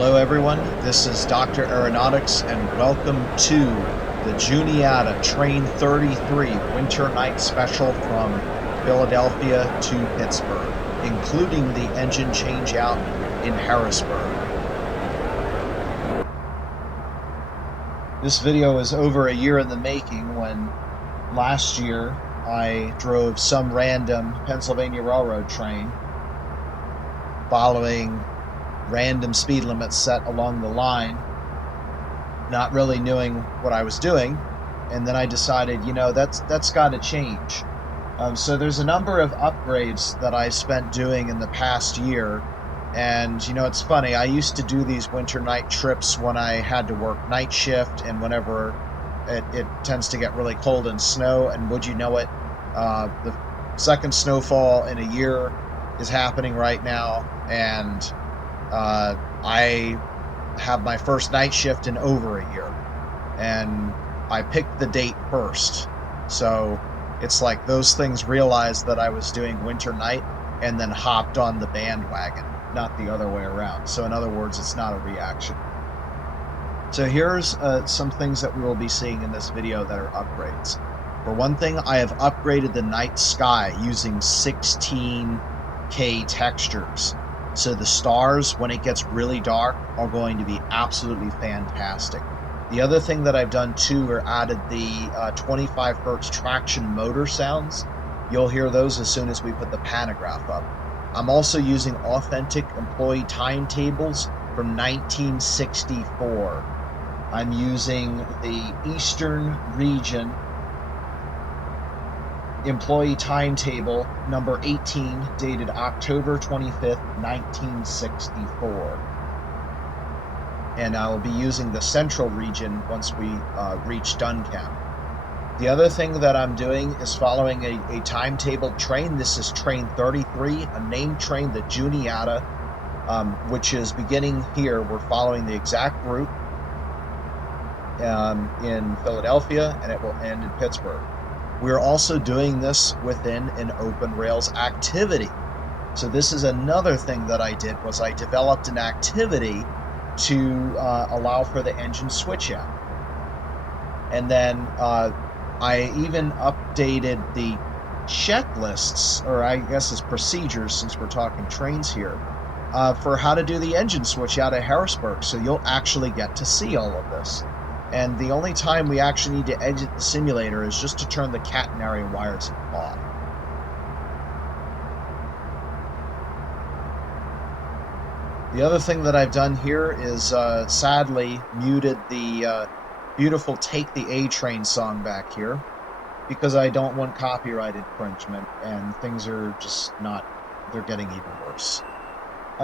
Hello everyone, this is Dr. Aeronautics and welcome to the Juniata Train 33 Winter Night Special from Philadelphia to Pittsburgh, including the engine changeout in Harrisburg. This video is over a year in the making when last year I drove some random Pennsylvania Railroad train following random speed limits set along the line, not really knowing what I was doing, and then I decided, that's got to change. So there's a number of upgrades that I spent doing in the past year, and it's funny, I used to do these winter night trips when I had to work night shift and whenever it tends to get really cold and snow, and would you know it, the second snowfall in a year is happening right now, and I have my first night shift in over a year, and I picked the date first. So it's like those things realized that I was doing winter night and then hopped on the bandwagon, not the other way around. So in other words, it's not a reaction. So here's some things that we will be seeing in this video that are upgrades. For one thing, I have upgraded the night sky using 16K textures. So the stars, when it gets really dark, are going to be absolutely fantastic. The other thing that I've done too are added the 25 hertz traction motor sounds. You'll hear those as soon as we put the pantograph up. I'm also using authentic employee timetables from 1964. I'm using the Eastern Region employee timetable number 18, dated October 25th, 1964. And I'll be using the Central Region once we reach Duncan. The other thing that I'm doing is following a timetable train. This is Train 33, a named train, the Juniata, which is beginning here. We're following the exact route in Philadelphia, and it will end in Pittsburgh. We're also doing this within an OpenRails activity. So this is another thing that I did, was I developed an activity to allow for the engine switch out. And then I even updated the checklists, or I guess it's procedures since we're talking trains here, for how to do the engine switch out at Harrisburg. So you'll actually get to see all of this. And the only time we actually need to exit the simulator is just to turn the catenary wires off. The other thing that I've done here is sadly muted the beautiful Take the A Train song back here, because I don't want copyright infringement, and things are just not, they're getting even worse.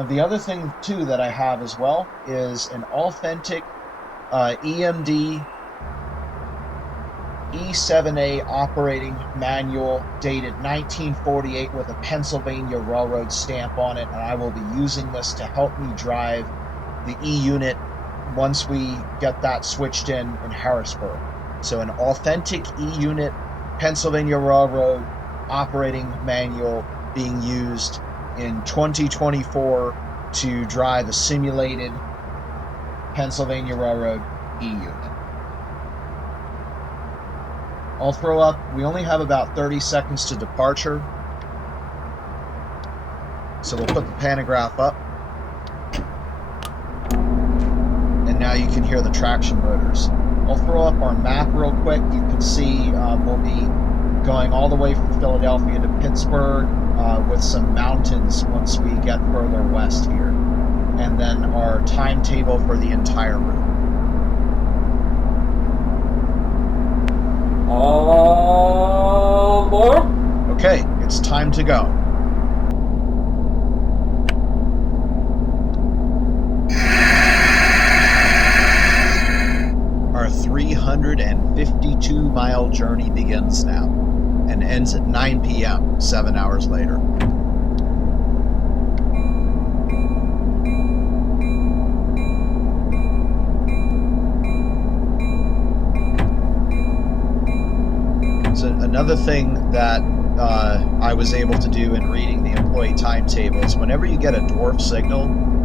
The other thing too that I have as well is an authentic EMD E7A operating manual dated 1948 with a Pennsylvania Railroad stamp on it, and I will be using this to help me drive the E unit once we get that switched in Harrisburg. So an authentic E unit Pennsylvania Railroad operating manual being used in 2024 to drive a simulated Pennsylvania Railroad E unit. I'll throw up, we only have about 30 seconds to departure, so we'll put the pantograph up, and now you can hear the traction motors. I'll throw up our map real quick. You can see we'll be going all the way from Philadelphia to Pittsburgh with some mountains once we get further west here, and then our timetable for the entire route. All aboard. Okay, it's time to go. Our 352-mile journey begins now and ends at 9 p.m., 7 hours later. So another thing that I was able to do in reading the subway timetables, whenever you get a dwarf signal,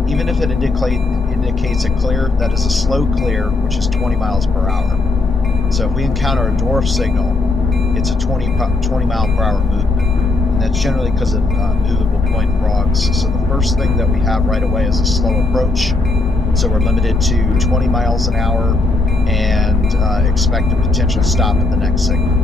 even if it indicates a clear, that is a slow clear, which is 20 miles per hour. So if we encounter a dwarf signal, it's a 20 mile per hour movement. And that's generally because of movable point frogs. So the first thing that we have right away is a slow approach. So we're limited to 20 miles an hour and expect a potential stop at the next signal.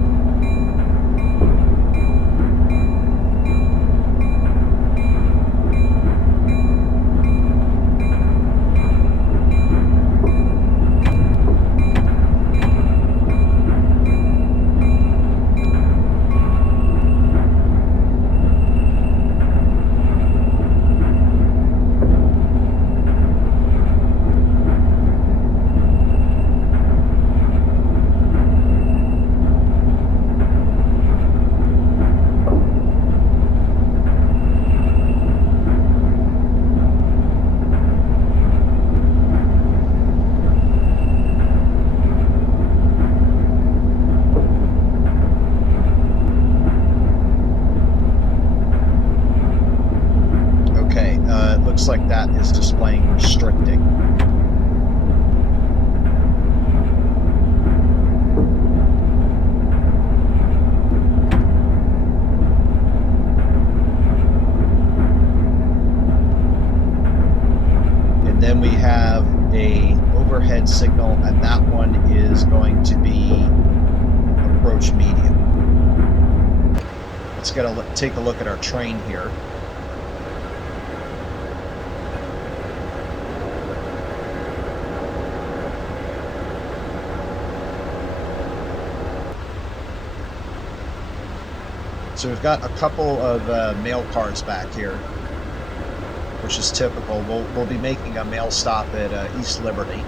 Looks like that is displaying restricting. And then we have a overhead signal, and that one is going to be approach medium. Let's take a look at our train here. So we've got a couple of mail cars back here, which is typical. We'll be making a mail stop at East Liberty.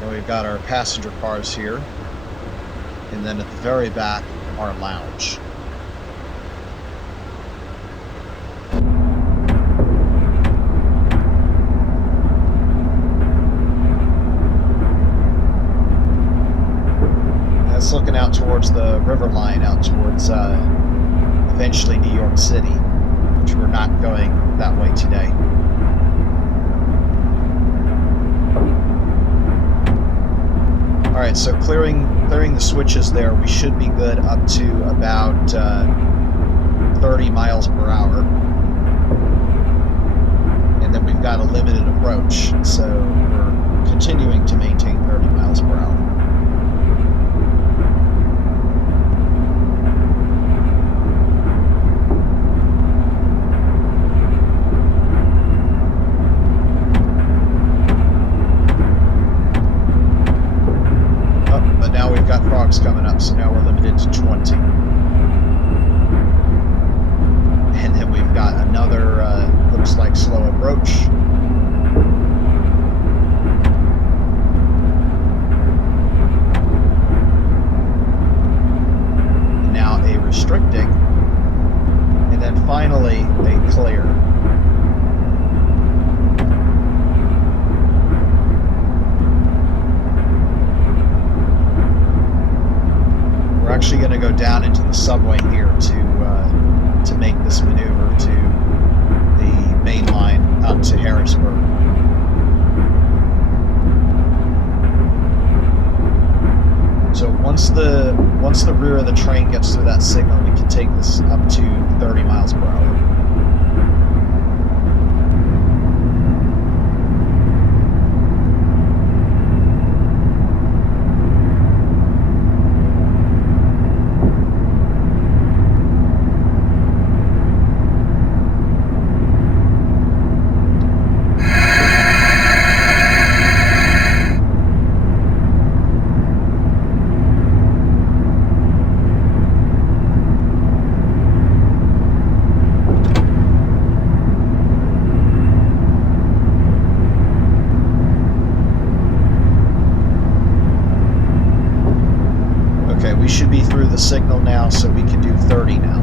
And we've got our passenger cars here, and then at the very back, our lounge. Looking out towards the river line, out towards eventually New York City, which we're not going that way today. All right, so clearing the switches there, we should be good up to about 30 miles per hour, and then we've got a limited approach, so we're continuing to maintain 30 miles per hour. Coming up, so now we're limited to 20. And then we've got another, looks like slow approach. And now a restricting. And then finally a clear. Actually going to go down into the subway here to make this maneuver to the main line out to Harrisburg. So once the rear of the train gets through that signal, we can take this up to 30 miles per hour. Should be through the signal now, so we can do 30 now.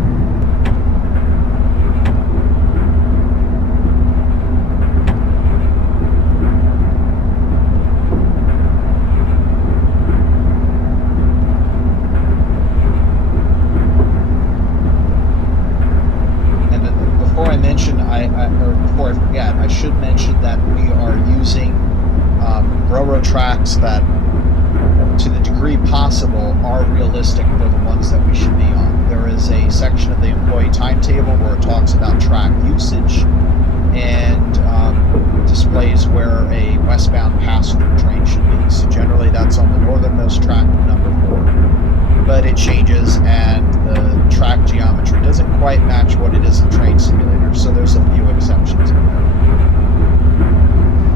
railroad tracks that, to the degree possible, are realistic for the ones that we should be on. There is a section of the employee timetable where it talks about track usage and displays where a westbound passenger train should be. So generally that's on the northernmost track, number 4. But it changes, and the track geometry doesn't quite match what it is in Train Simulator, so there's a few exceptions in there.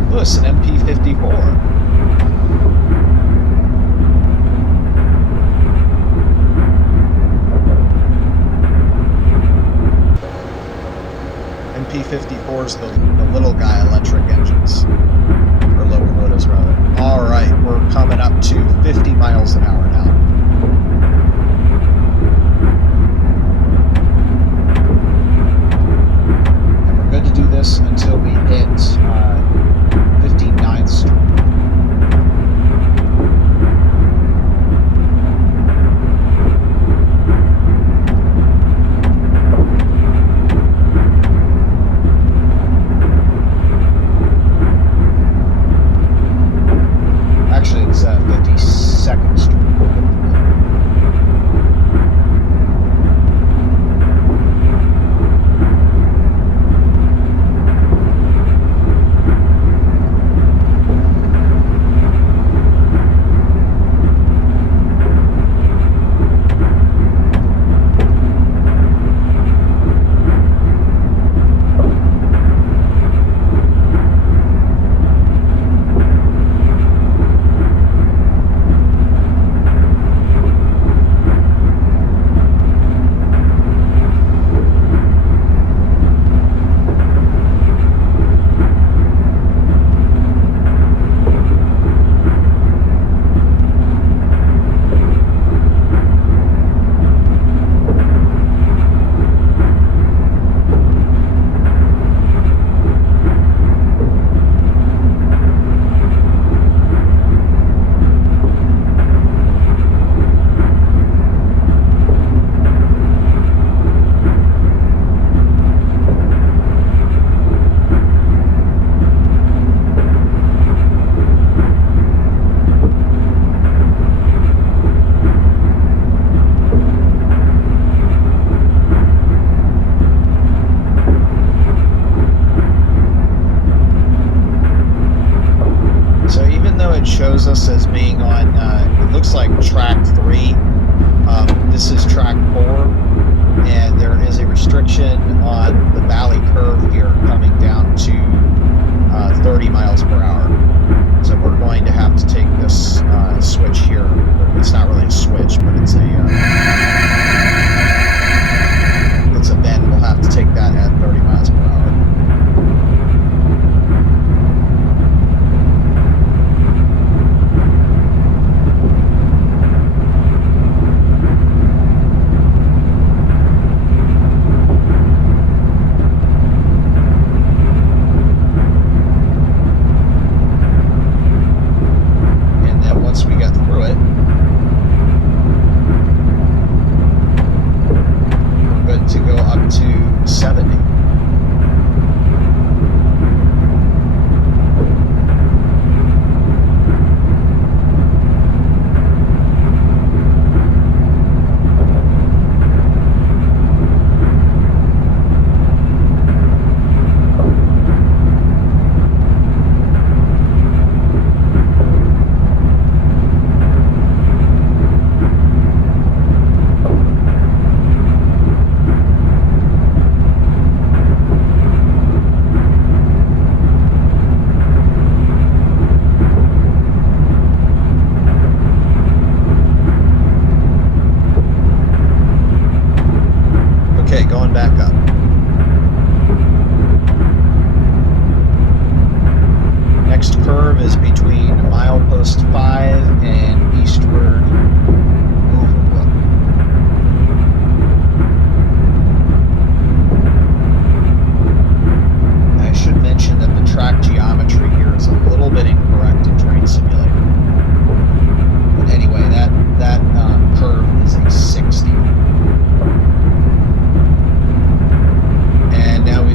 Lewis, an MP54. MP54's the little guy electric engines, or locomotives rather. All right, we're coming up to 50 miles an hour now. And we're good to do this until we hit 59th Street. Actually, it's 52nd Street. Shows us as being on, it looks like track 3. This is track 4, and there is a restriction on the valley curve here coming down to 30 miles per hour. So we're going to have to take this switch here. It's not really a switch, but it's a bend. We'll have to take that at 30 miles per hour.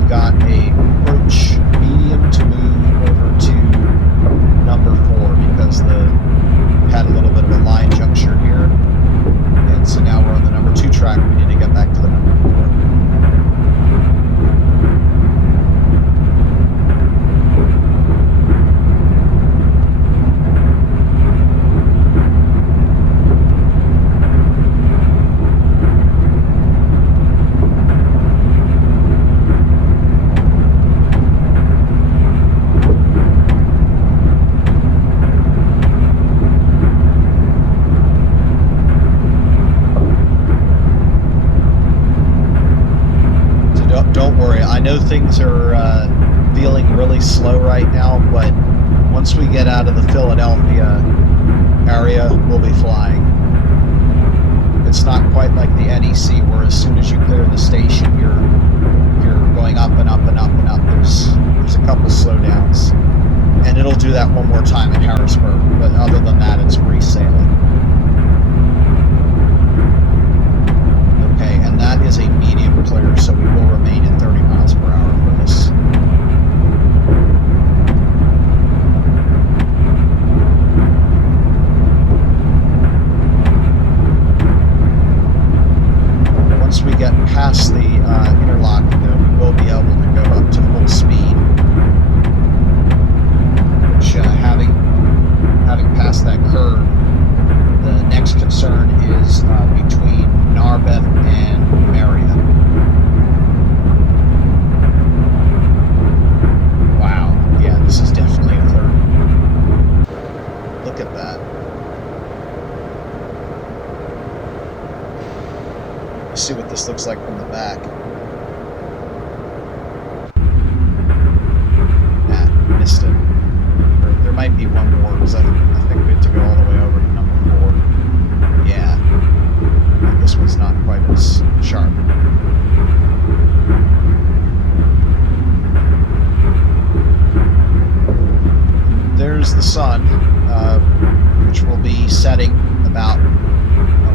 got a approach medium to move over to number 4. things are feeling really slow right now, but once we get out of the Philadelphia area, we'll be flying. It's not quite like the NEC, where as soon as you clear the station, you're going up and up and up and up. There's a couple slowdowns, and it'll do that one more time at Harrisburg, but other than that, it's free sailing. Okay, and that is a medium clear, so we will remain at 30 miles per hour for this. Once we get past the interlocking, though, we will be able to go up to full speed, which having passed that curve, the next concern is between Narberth and Marion. Wow, yeah, this is definitely a third. Look at that. Let's see what this looks like from the back. Ah, missed it. There might be one more, because I think we have to go all the way over to number 4. Yeah. This one's not quite as sharp. There's the sun, which will be setting about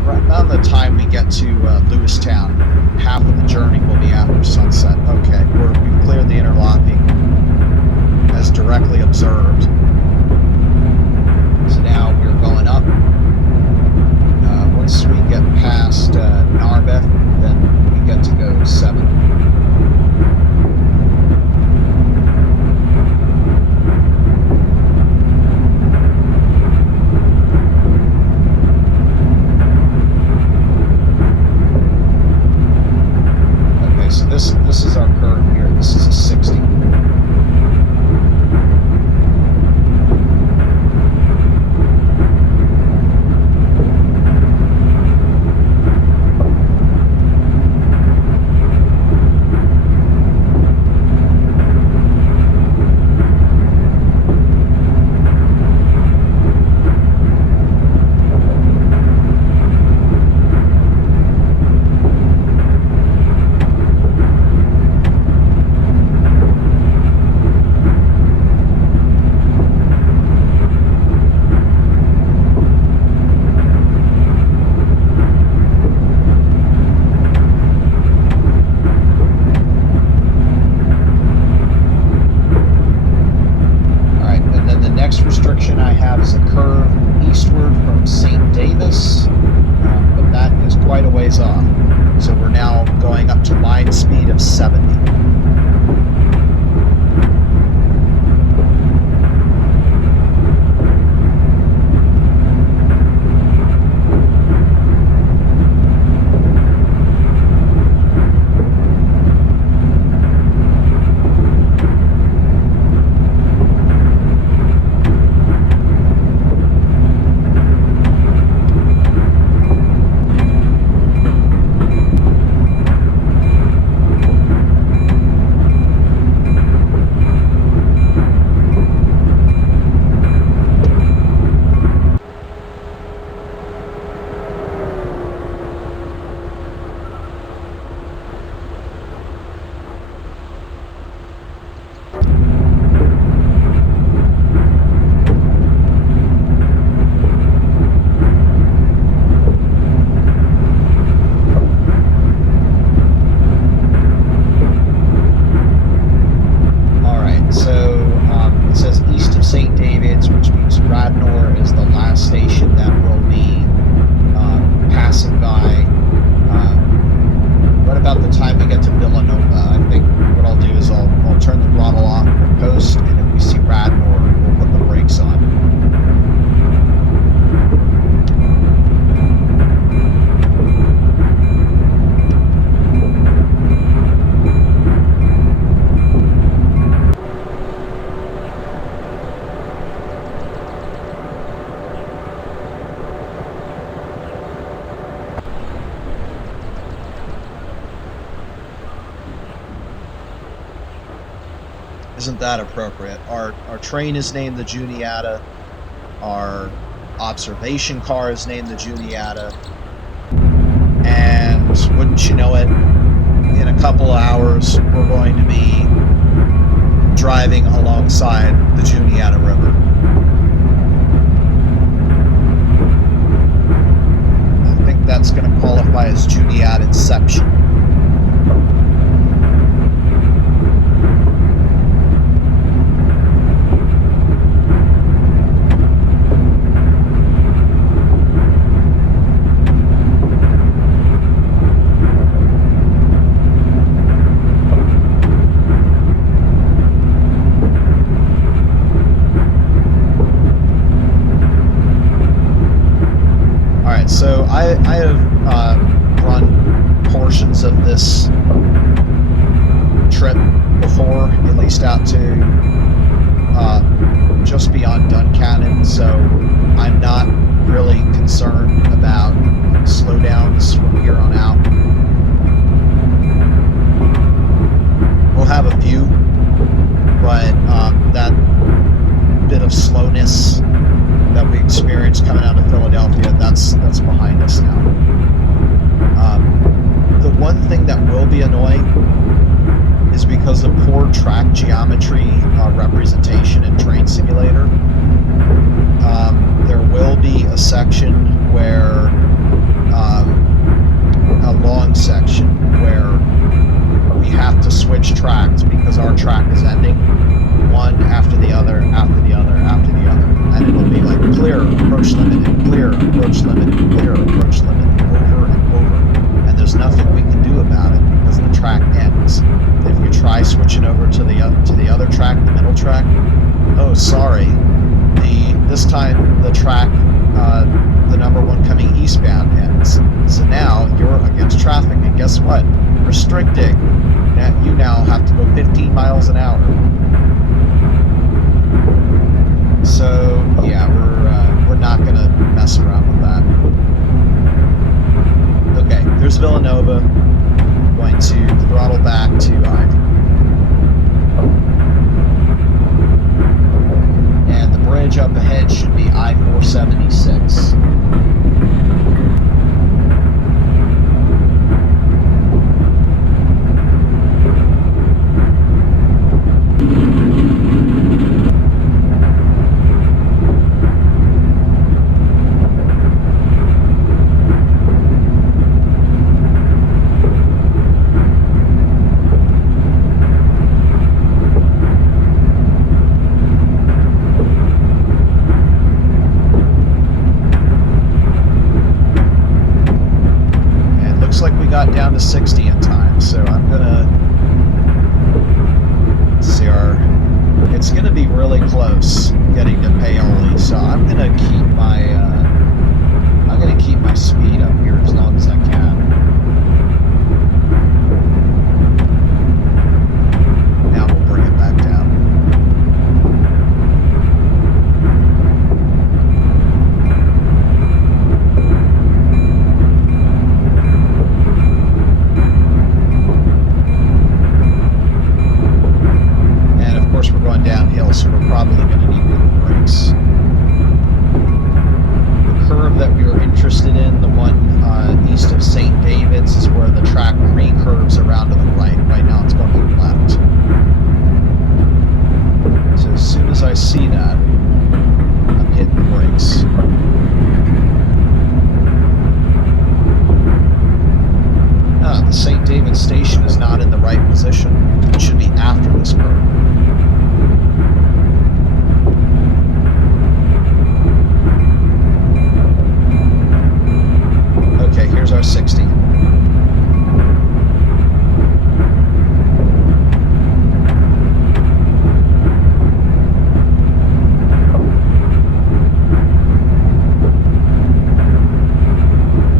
around the time we get to Lewistown. Half of the journey will be after sunset. Okay, we've cleared the interlocking as directly observed. So now we're going up. Once we get past Narberth, then we get to go 7. Okay, so this is our curve here. This is a 60. So we're now going up to line speed of 70. Isn't that appropriate? Our train is named the Juniata. Our observation car is named the Juniata. And wouldn't you know it, in a couple of hours, we're going to be driving alongside the Juniata River. I think that's going to qualify as Juniata Inception. So I have run portions of this trip before, at least out to just beyond Duncannon, so I'm not really concerned about slowdowns from here on out. We'll have a few, but that bit of slowness that we experienced coming out of Philadelphia, that's behind us now. The one thing that will be annoying is because of poor track geometry representation in Train Simulator. There will be a section where, a long section where we have to switch tracks because our track is ending, one after the other, after the other, after the other. And it'll be like clear, approach limited, clear, approach limited, clear, approach limited, over and over. And there's nothing we can do about it because the track ends. If you try switching over to the other track, the middle track, oh sorry, this time the track, the number one coming eastbound ends. So now you're against traffic, and guess what? Restricting. You now have to go 15 miles an hour. So yeah, we're not gonna mess around with that. Okay, there's Villanova. Going to throttle back to Ivy, and the bridge up ahead should be I-476. Got down to 60 in time, so I'm gonna see it's gonna be really close getting to Paoli, so I'm gonna keep my speed up here as long as I can. Now we'll bring it back down. Downhill, so we're probably going to need the brakes. The curve that we were interested in, the one east of St. David's, is where the track recurves around to the right. Right now it's going to the left. So as soon as I see that, I'm hitting the brakes. The St. David's station is not in the right position. It should be after this curve. Okay, here's our 60.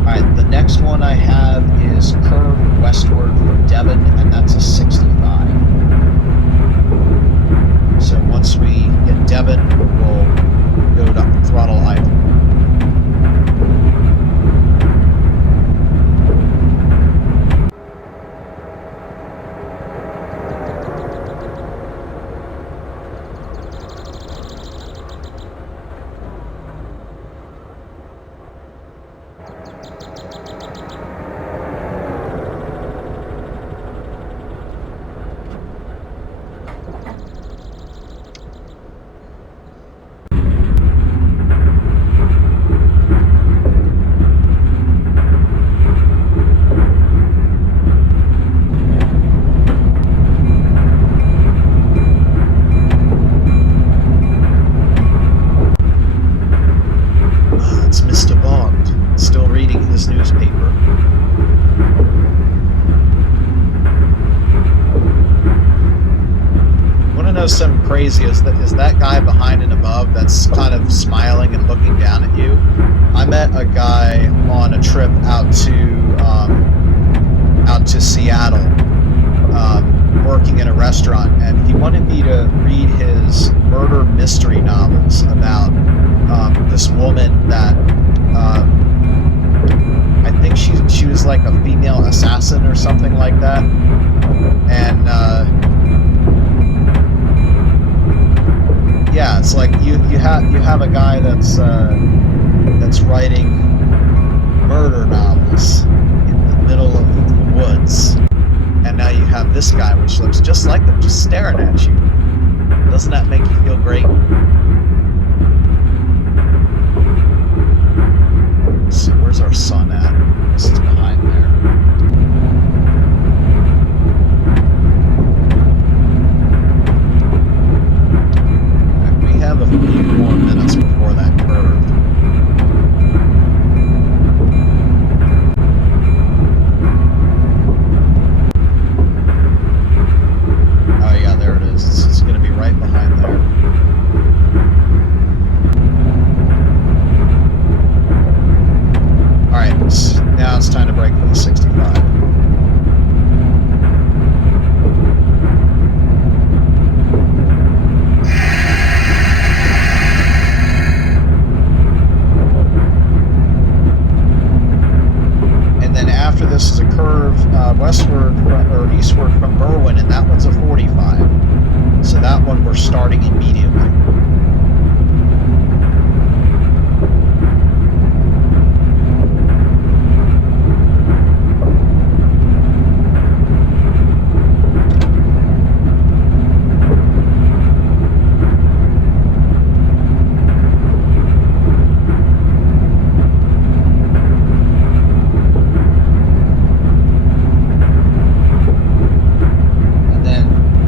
Alright, the next one I have is curve westward from Devon, and that's a 65. So once we hit Devon, we'll go to throttle idle. crazy is that guy behind and above that's kind of smiling and looking down at you. I met a guy on a trip out to Seattle, working in a restaurant, and he wanted me to read his murder mystery novels about this woman that I think she was like a female assassin or something like that, and yeah, it's like you have a guy that's writing murder novels in the middle of the woods, and now you have this guy which looks just like them, just staring at you. Doesn't that make you feel great? So where's our sun at? This is behind there. We have a few more minutes before that curve. Oh yeah, there it is. It's going to be right behind there. Alright, now it's time to brake for the 65. This is a curve westward or eastward from Berwyn, and that one's a 45. So that one we're starting immediately.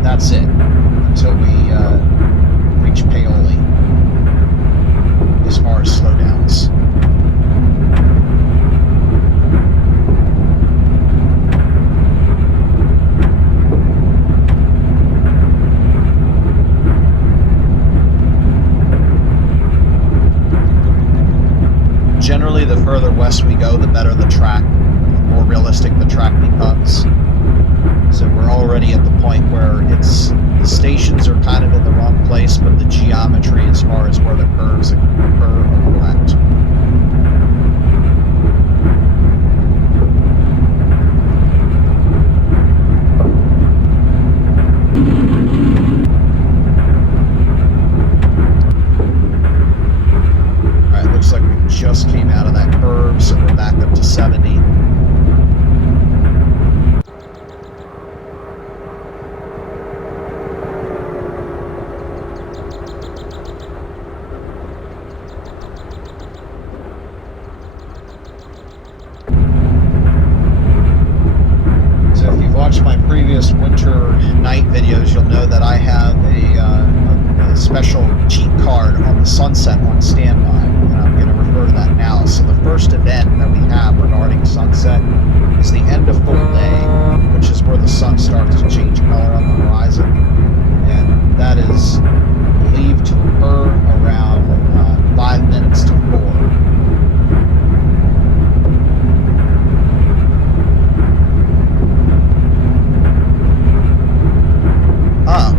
That's it until we reach Paoli as far as slowdowns. Generally, the further west we go, the better the track, the more realistic the track becomes. So we're already at the point where the stations are kind of in the wrong place, but the geometry as far as where the curves occur are correct. Alright, looks like we just came out of that curve, so we're back up to 70. My previous winter night videos, you'll know that I have a special cheat card on the sunset on standby, and I'm going to refer to that now. So the first event that we have regarding sunset is the end of full day, which is where the sun starts to change color on the horizon, and that is believed to occur around 5 minutes to 4.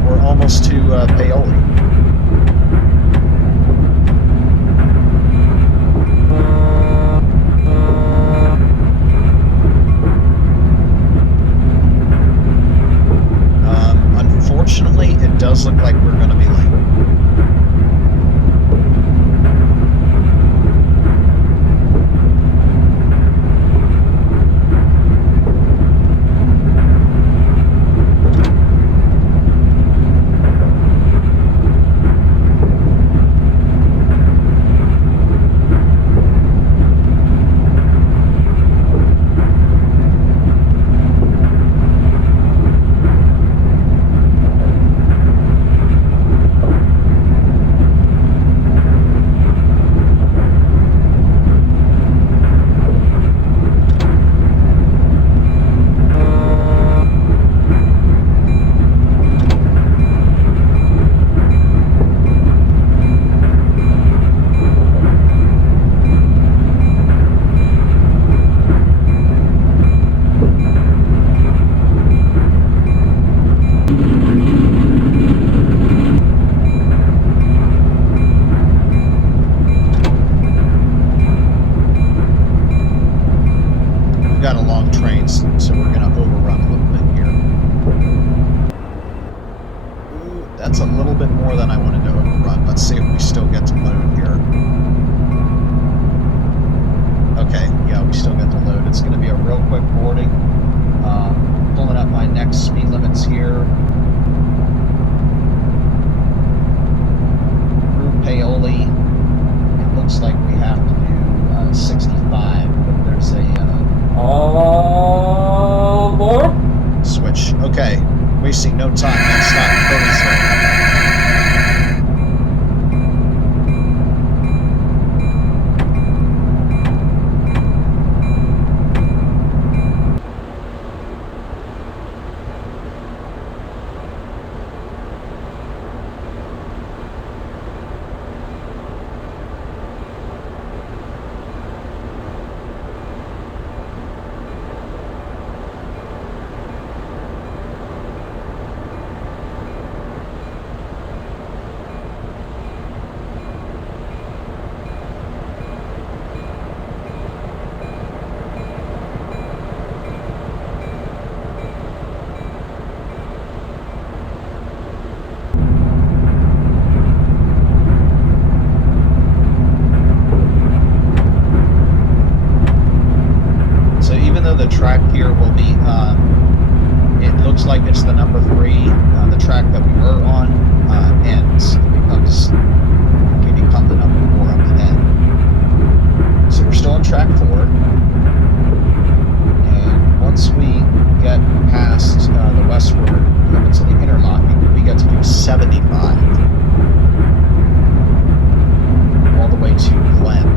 We're almost to Paoli. got a long train, so we're going to overrun a little bit here. Ooh, that's a little bit more than I wanted to overrun. Let's see if we still get to load here. Okay, yeah, we still get to load. It's going to be a real quick boarding. Pulling up my next speed limits here. Through Paoli, it looks like we have to do 65, but there's a more switch. Okay, wasting no time. Next stop, Coatesville. The track here will be, it looks like it's the number 3, the track that we were on ends. We become the number 4 up ahead. So we're still on track 4. And once we get past the westward limits of the interlocking, we get to do 75. All the way to Glen.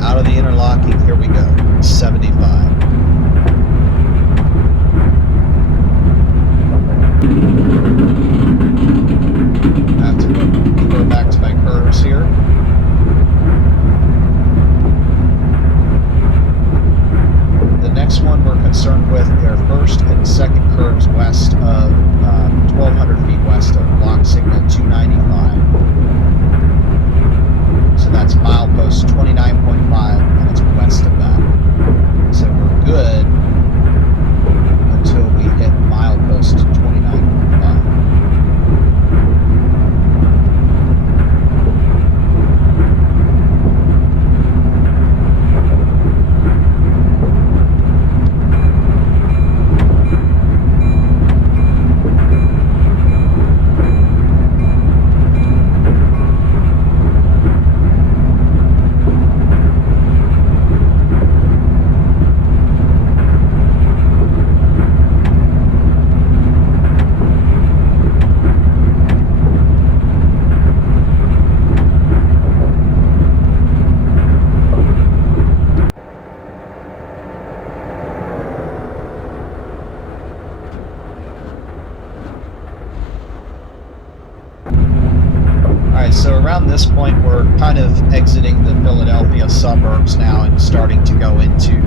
Out of the interlocking, here we go, 75. I have to go back to my curves here. The next one we're concerned with their first and second curves west of 1,200 feet west of block signal 295. So that's milepost 29.5, and it's west of that. So we're good until we hit milepost 29.5. So around this point, we're kind of exiting the Philadelphia suburbs now and starting to go into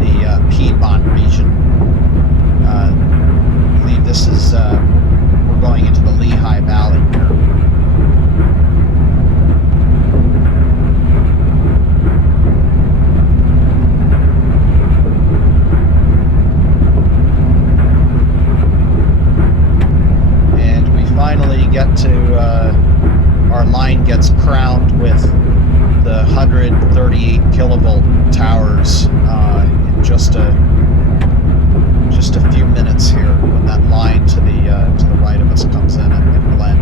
the Piedmont region. I believe this is, we're going into the Lehigh Valley here. Finally get to our line gets crowned with the 138 kilovolt towers in just a few minutes here when that line to the right of us comes in at Glen.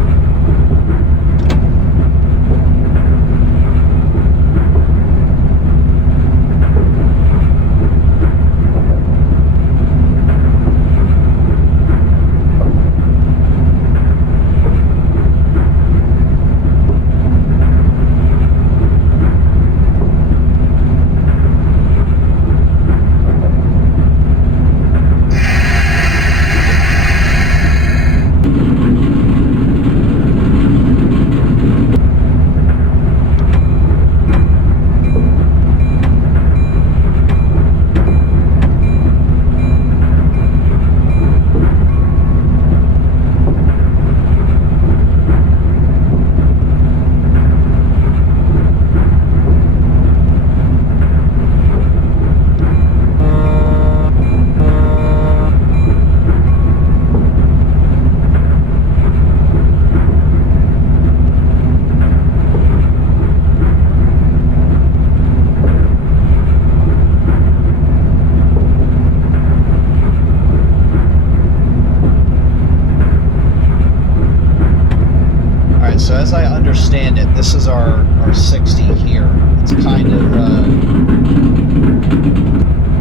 are 60 here. It's kind of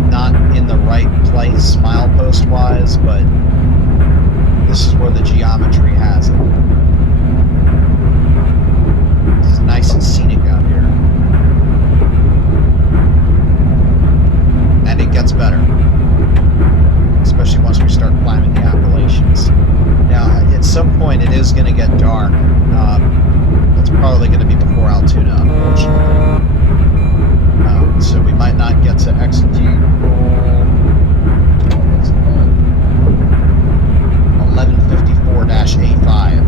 not in the right place milepost wise, but this is where the geometry has it. This is nice and scenic out here. And it gets better, especially once we start climbing the Appalachians. Now, at some point, it is going to get dark. It's probably going to be before Altoona, unfortunately. So we might not get to execute rule 1154-A5.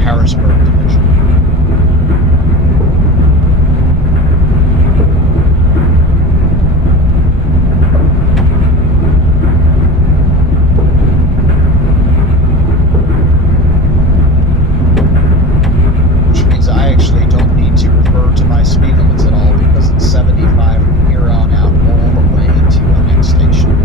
Harrisburg division. Which means I actually don't need to refer to my speed limits at all because it's 75 from here on out all the way to the next station.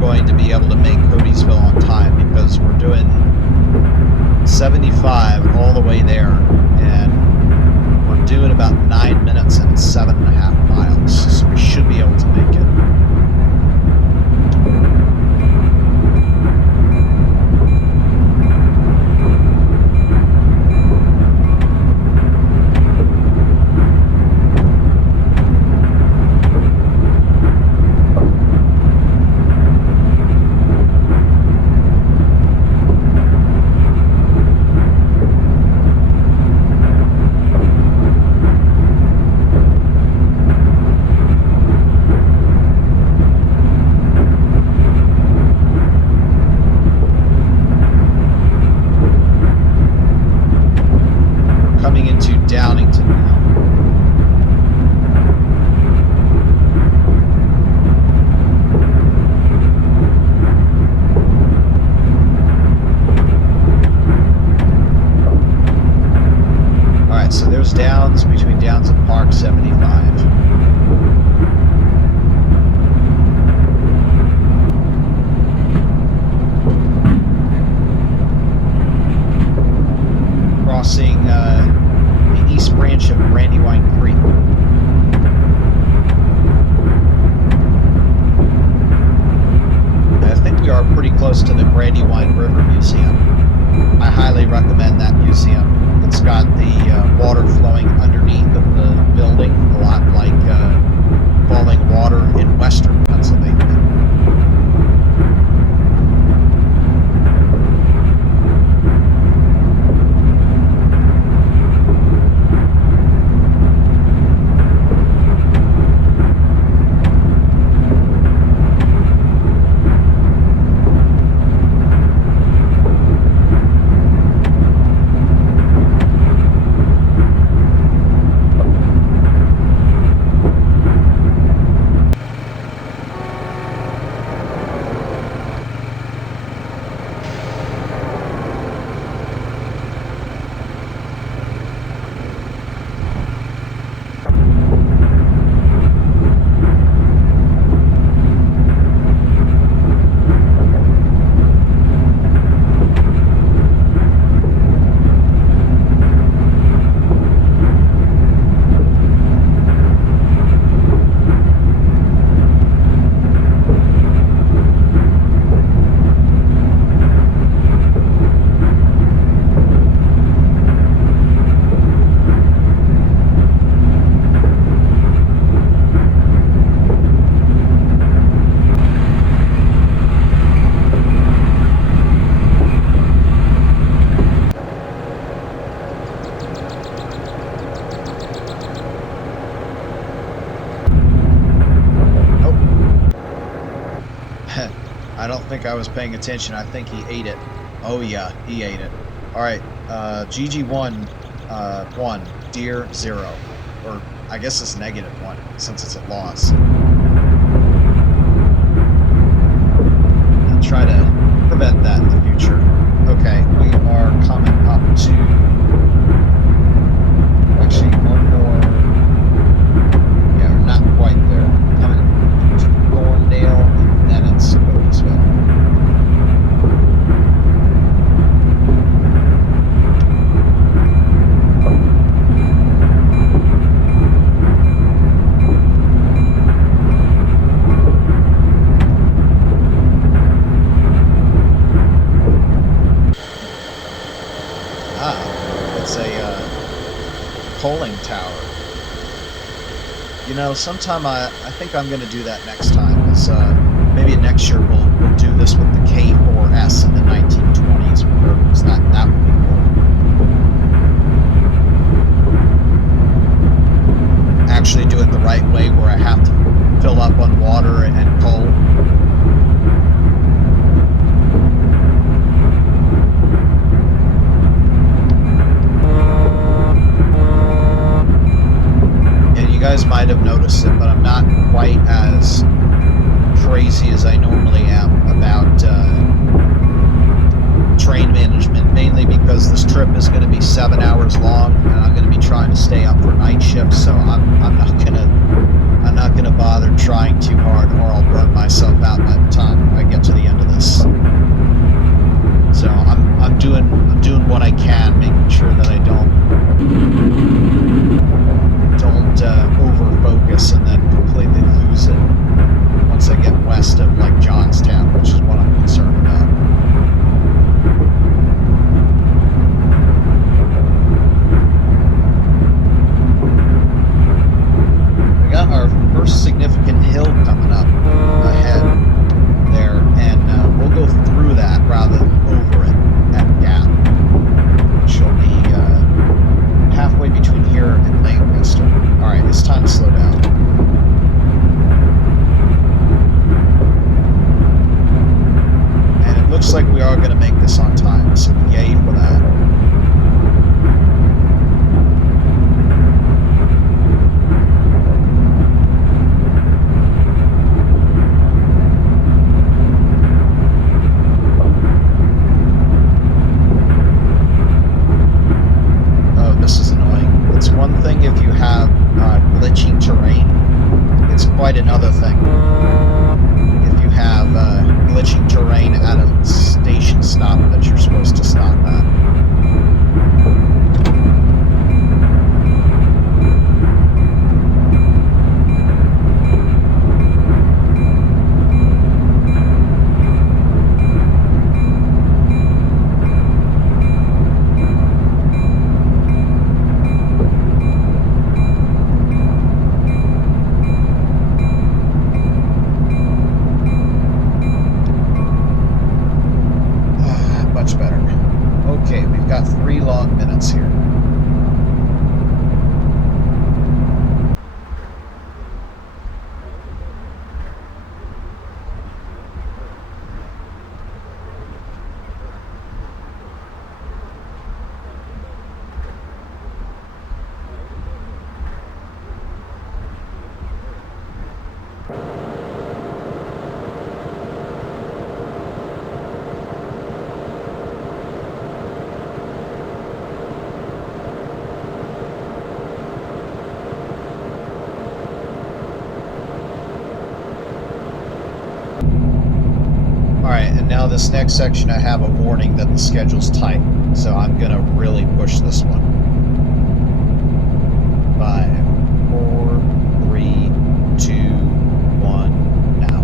Going to be able to make Coatesville on time because we're doing 75 all the way there, and we're doing about 9 minutes and 7.5 miles, so we should be able to make it. Downington now. Alright, so there's Downs, between Downs and Park 75. Crossing the east branch of Brandywine Creek. I think we are pretty close to the Brandywine River Museum. I highly recommend that museum. It's got the water flowing underneath of the building, a lot like falling water in western Pennsylvania. I don't think I was paying attention. I think he ate it. Oh yeah, he ate it. Alright, GG1, 1, Deer 0. Or, I guess it's -1, since it's a loss. I'll try to prevent that in the future. Okay, we are coming up to... Actually, one more... Yeah, we're not quite there. Coming to Thorndale, and then it's Coatesville. It's a polling tower. You know, sometime I think I'm going to do that next time. Is maybe next year we'll do this with the K4S in the 1920s. That would be cool. Actually do it the right way, where I have to fill up on water and coal. You guys might have noticed it, but I'm not quite as crazy as I normally am about train management, mainly because this trip is going to be 7 hours long, and I'm going to be trying to stay up for night shifts. So I'm not gonna bother trying too hard, or I'll burn myself out by the time I get to the end of this. So I'm doing what I can, making sure that I don't over focus and then completely lose it once I get west of like Johnstown, which is what I'm concerned about. We got our first significant hill coming up ahead there, and we'll go through that rather than over it at Gap. got 3 long minutes here. Now this next section, I have a warning that the schedule's tight, so I'm gonna really push this one. 5, 4, 3, 2, 1, now.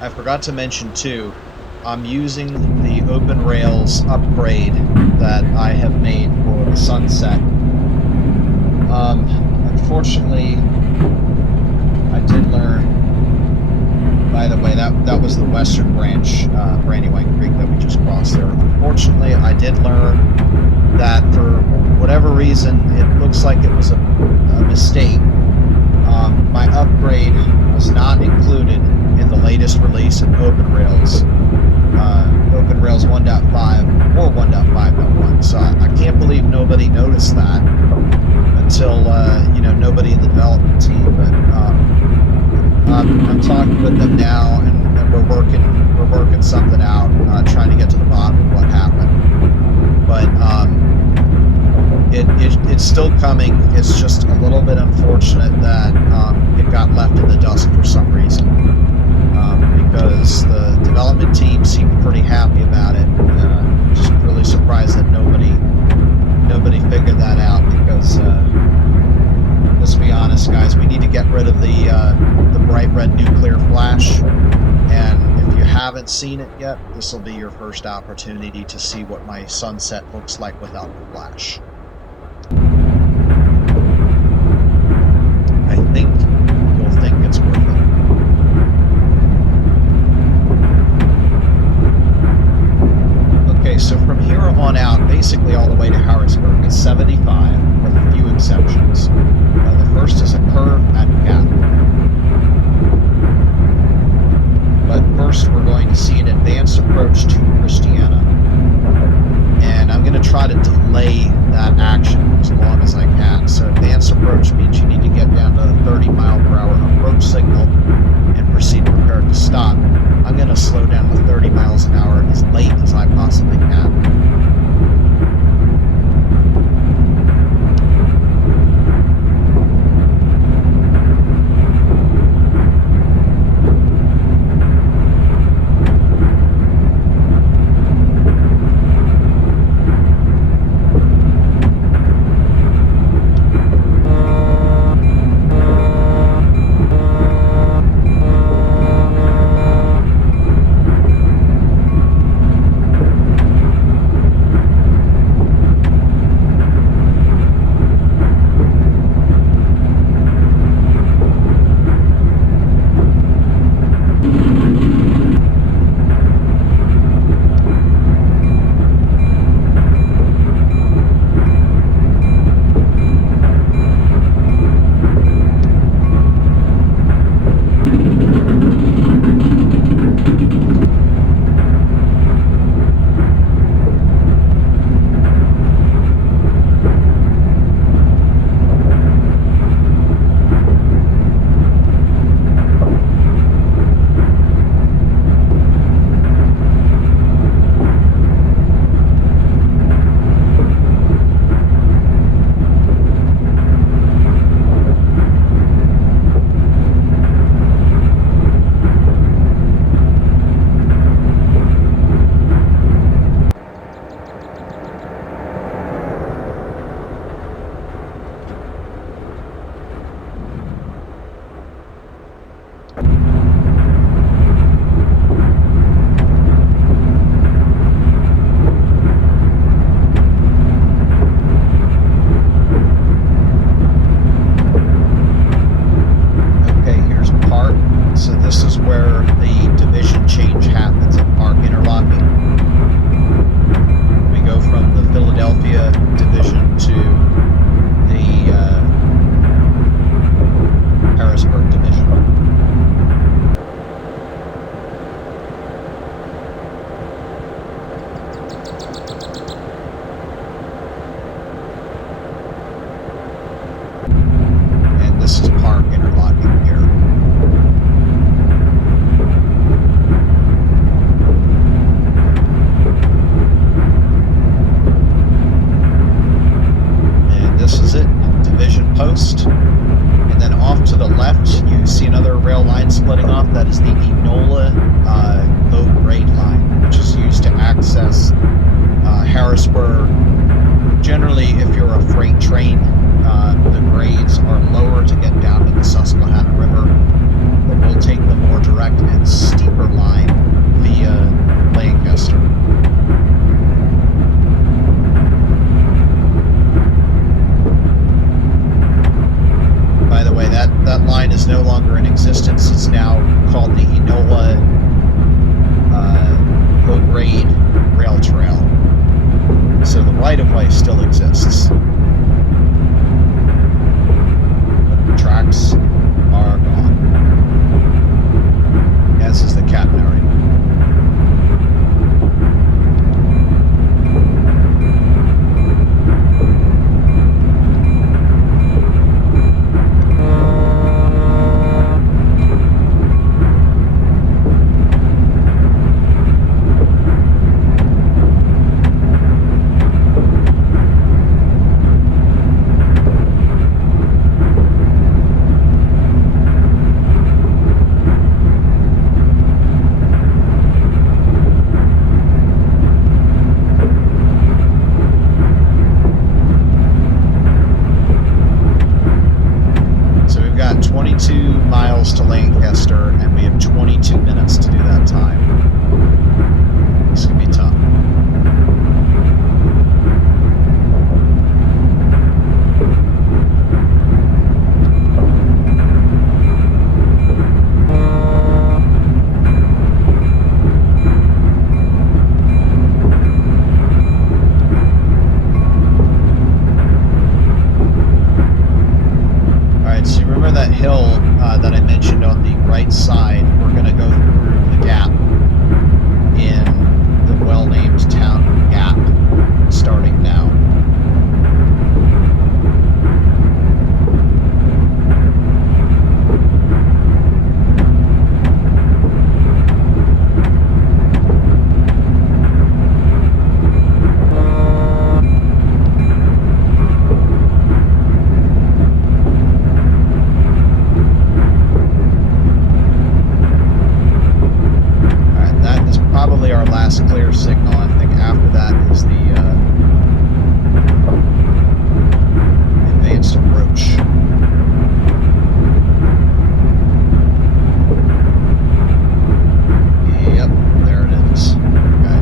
I forgot to mention too, I'm using the OpenRails upgrade that I have made for the sunset. Unfortunately, I did learn, by the way, that was the western branch, Brandywine Creek that we just crossed there. Unfortunately, I did learn that for whatever reason, it looks like it was a mistake. My upgrade was not included in the latest release of OpenRails, OpenRails 1.5 or 1.5.1. So I can't believe nobody noticed that until nobody in the development team. But I'm talking with them now, and we're working something out, trying to get to the bottom of what happened. But it's still coming. It's just a little bit unfortunate that it got left in the dust for some reason. Because the development team seemed pretty happy about it. Just really surprised that nobody figured that out, because let's be honest, guys, we need to get rid of the bright red nuclear flash. And if you haven't seen it yet, this will be your first opportunity to see what my sunset looks like without the flash. I think you'll think it's worth it. So from here on out, basically all the way to Harrisburg, is 75, with a few exceptions. The first is a curve at Gap. But first we're going to see an advanced approach to Christiana. And I'm going to try to delay that action as long as I can. So advanced approach means you need to get down to the 30-mile-per-hour approach signal and proceed prepared to stop. I'm going to slow down to 30 miles an hour as late as I possibly can. division to the Harrisburg division. And this is park interlocking here. This is it, division post, and then off to the left you see another rail line splitting off. That is the Enola low grade line, which is used to access Harrisburg. Generally, if you're a freight train, the grades are lower to get down to the Susquehanna River, but we'll take the more direct and steeper line via Lancaster. By the way, that line is no longer in existence. It's now called the Enola Low Grade Rail Trail. So the right-of-way still exists. But the tracks are gone. As is the catenary. To Lancaster, and we have 22 minutes to do that time. This could be tough. Alright, so you remember that hill that I mentioned on the right side? We're going to go through the gap in the well-named town Gap, starting now. Probably our last clear signal. I think after that is the advanced approach. Yep, there it is. Okay.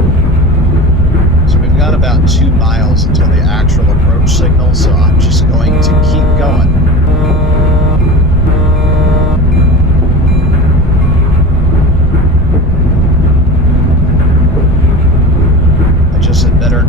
So we've got about 2 miles until the actual approach signal, so I'm just going to keep going. Better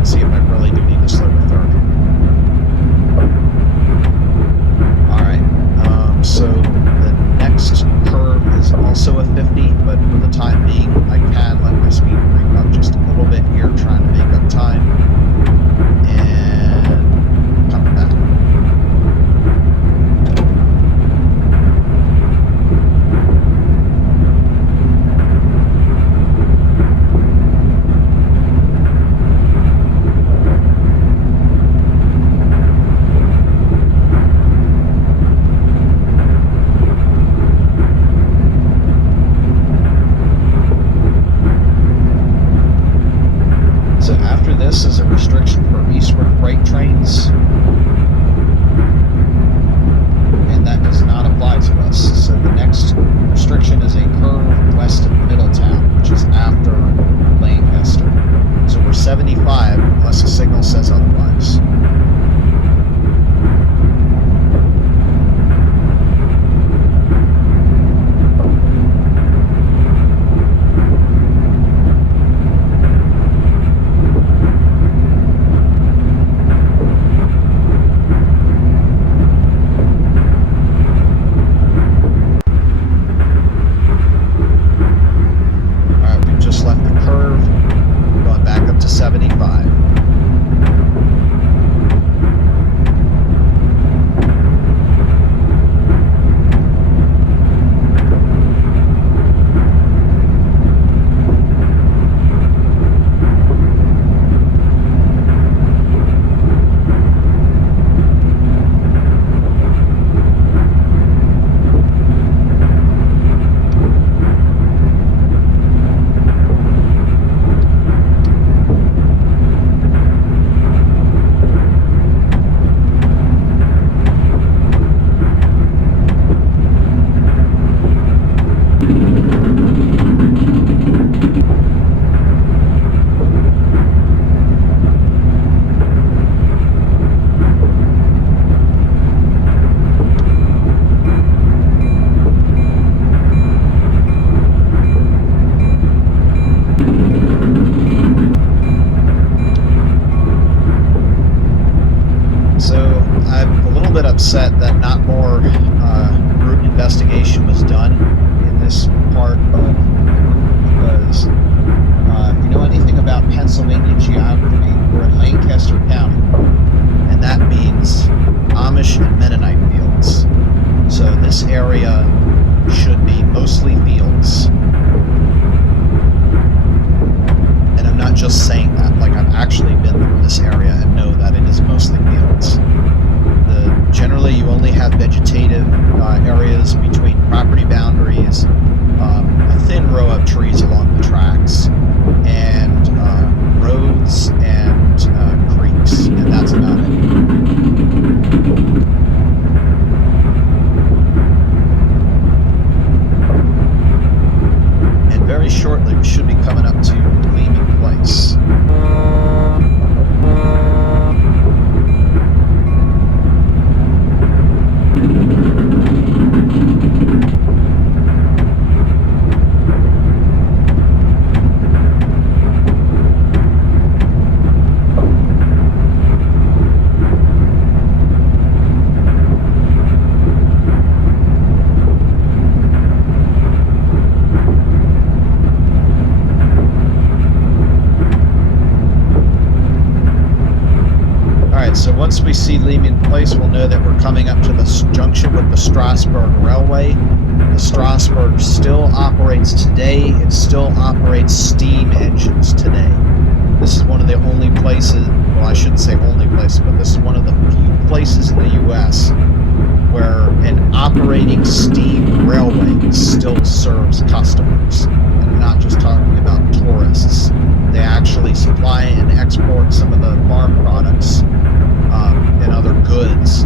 and see if I really do need to slow to 30. Alright, so the next curve is also a 50, but for the time being, I can let my speed creep up just a little bit here, trying to make up time. And coming back. This is a restriction for eastward freight trains, and that does not apply to us. So the next restriction is a curve west of Middletown, which is after Lancaster. So we're 75 unless the signal says otherwise. Upset that not more route investigation was done in this part of the route, because if you know anything about Pennsylvania geography, we're in Lancaster County, and that means Amish and Mennonite fields. So this area should be mostly fields. And I'm not just saying that, like I've actually been through this area and know that it is mostly fields. Generally, you only have vegetative areas between property boundaries, a thin row of trees along the tracks, and roads and creeks, and that's about it. And very shortly, we should be coming up to Lehman Place. So once we see Lehman Place, we'll know that we're coming up to the junction with the Strasburg Railway. The Strasburg still operates today. It still operates steam engines today. This is one of the only places, well, I shouldn't say only place, but this is one of the few places in the U.S. where an operating steam railway still serves customers. And I'm not just talking about tourists. They actually supply and export some of the farm products and other goods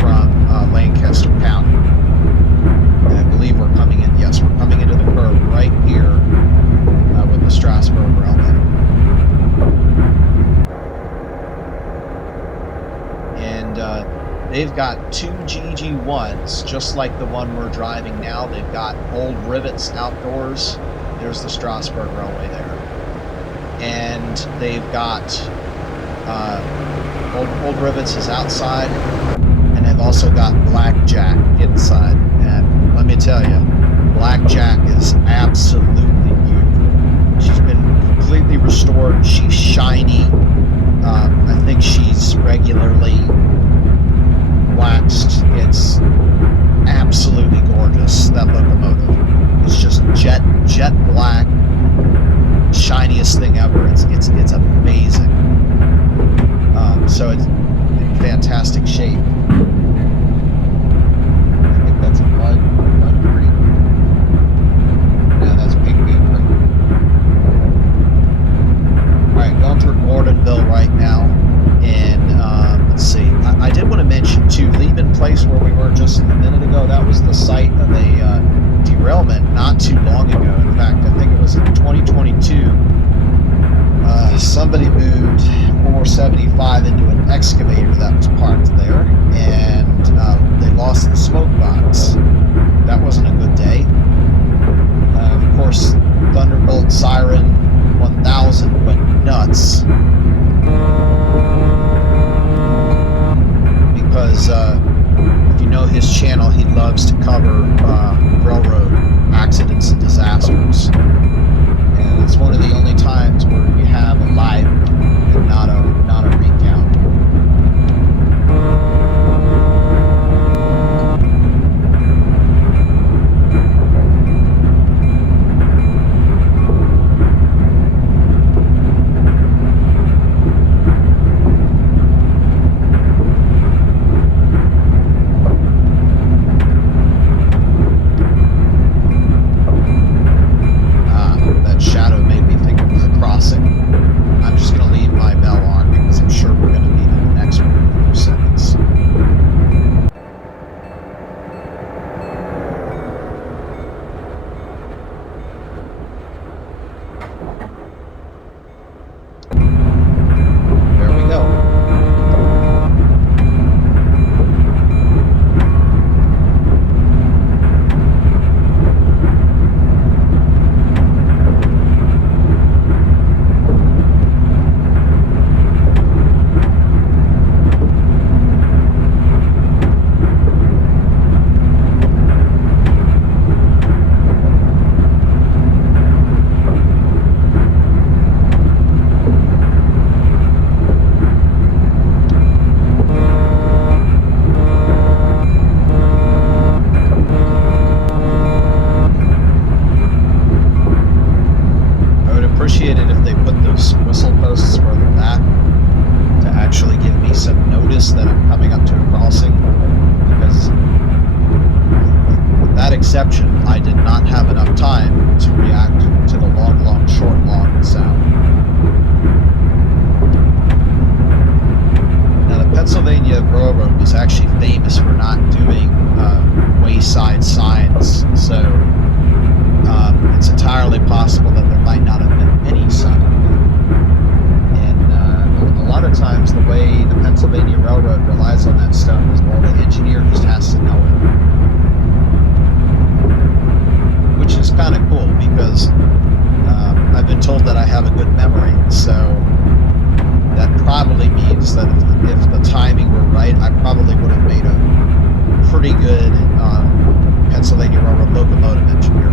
from Lancaster County. And I believe we're coming in, yes, we're coming into the curve right here with the Strasburg Railway. And they've got two GG1s, just like the one we're driving now. They've got old rivets outdoors. There's the Strasburg Railway there. And they've got Old Rivets is outside, and they've also got Blackjack inside. And let me tell you, Blackjack is absolutely beautiful. She's been completely restored. She's shiny. I think she's regularly waxed. It's absolutely gorgeous. That locomotive is just jet black, shiniest thing ever. It's amazing. So it's in fantastic shape. I think that's a mud creek. Yeah, that's Big Creek. All right, going through Gordonville right now, and let's see. I did want to mention too, leaving place where we were just a minute ago. That was the site of a derailment not too long ago. In fact, I think it was in 2022. Somebody moved 475 into an excavator that was parked there, and they lost the smoke box. That wasn't a good day. Of course, Thunderbolt Siren 1000 went nuts because if you know his channel, he loves to cover railroad accidents and disasters. And it's one of the only times where you have a live and not a recount. Appreciate it if they put those whistle posts further back to actually give me some notice that I'm coming up to a crossing, because with that exception, I did not have enough time to react to the long, short sound. Now, the Pennsylvania Railroad was actually famous for not doing wayside signs, so it's entirely possible that there might not have been any sign. And a lot of times the way the Pennsylvania Railroad relies on that stuff is, well, the engineer just has to know it. Which is kind of cool, because I've been told that I have a good memory, so that probably means that if the timing were right, I probably would have made a pretty good Pennsylvania Railroad locomotive engineer.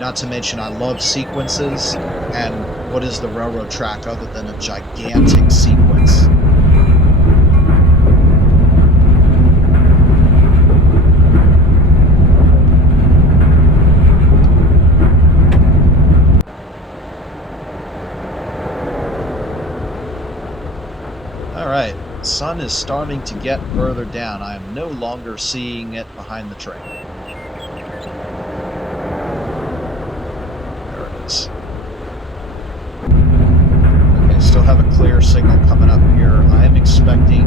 Not to mention, I love sequences, and what is the railroad track other than a gigantic sequence? Alright, the sun is starting to get further down. I am no longer seeing it behind the train. Okay, still have a clear signal coming up here. I am expecting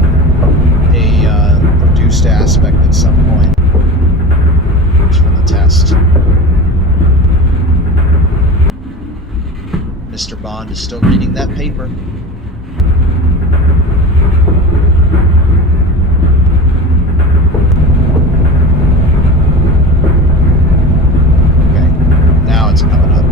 a reduced aspect at some point from the test. Mr. Bond is still reading that paper. Okay, now it's coming up.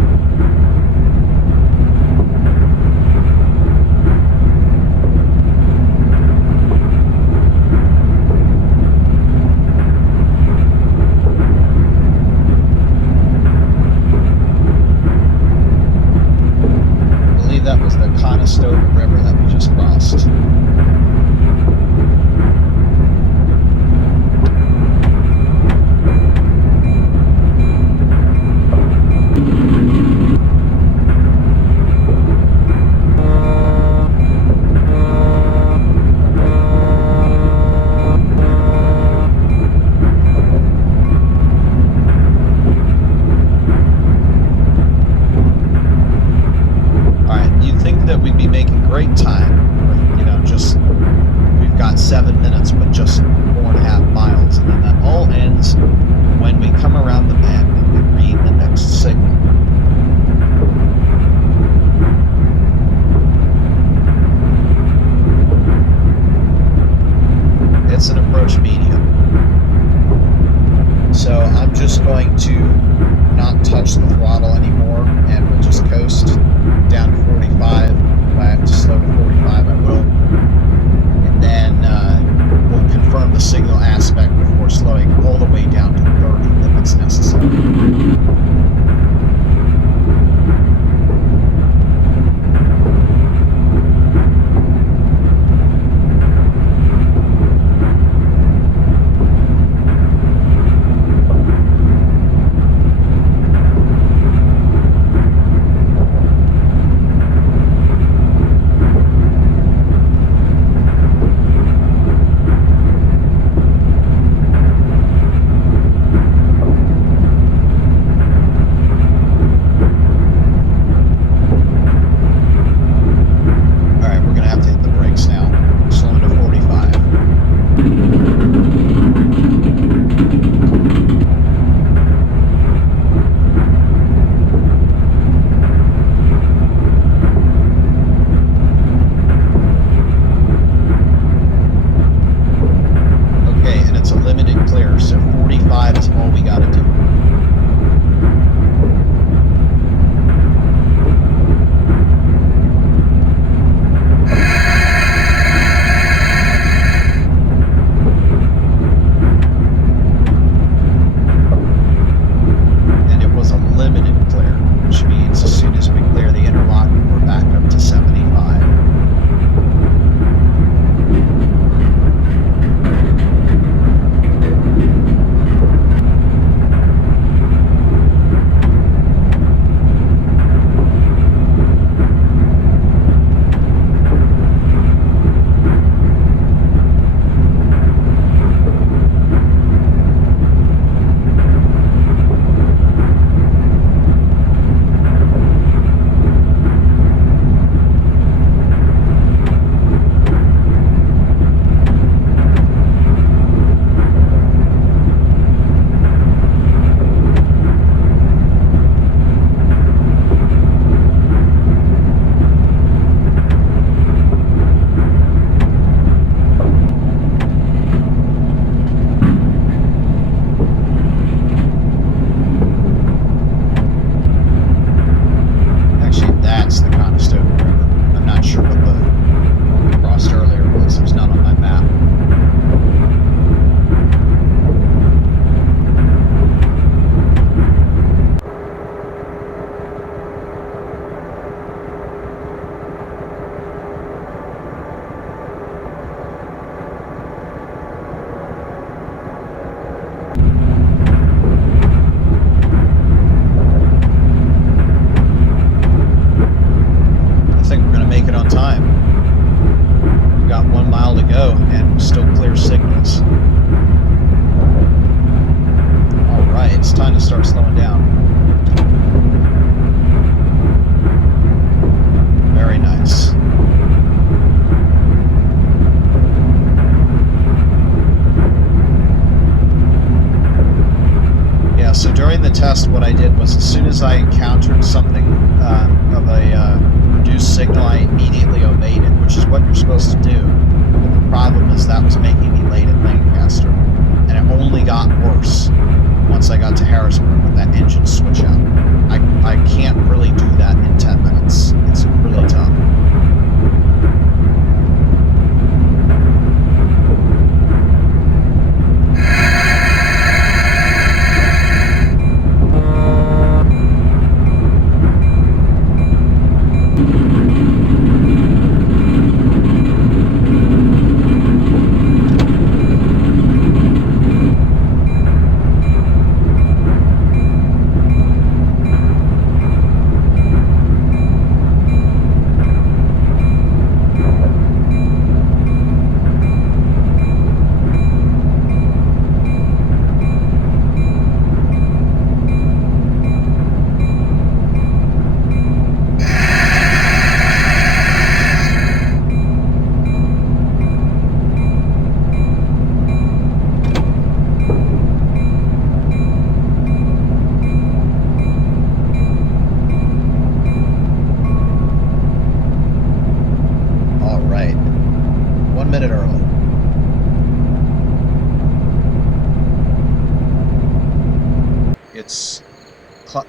And that all ends when we come around the bend and read the next signal. It's an approach medium. So I'm just going to not touch the throttle anymore, and we'll just coast down to 45. If I have to slow to 45, I will. And then we'll confirm the signal aspect before slowing all the way down to 30 if it's necessary. Test, what I did was as soon as I encountered something of a reduced signal, I immediately obeyed it, which is what you're supposed to do. But the problem is that was making me late at Lancaster, and it only got worse once I got to Harrisburg with that engine switch out. I can't really do that in 10 minutes. It's really tough.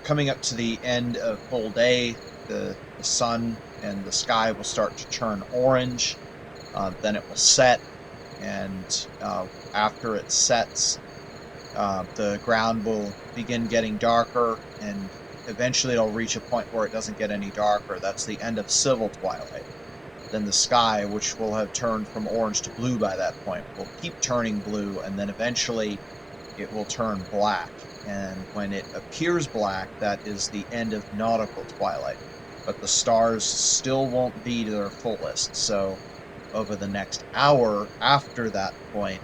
coming up to the end of full day, the sun and the sky will start to turn orange. Then it will set, and after it sets, the ground will begin getting darker, and eventually it'll reach a point where it doesn't get any darker. That's the end of civil twilight. Then the sky, which will have turned from orange to blue by that point, will keep turning blue, and then eventually it will turn black. And when it appears black, that is the end of nautical twilight. But the stars still won't be to their fullest. So over the next hour after that point,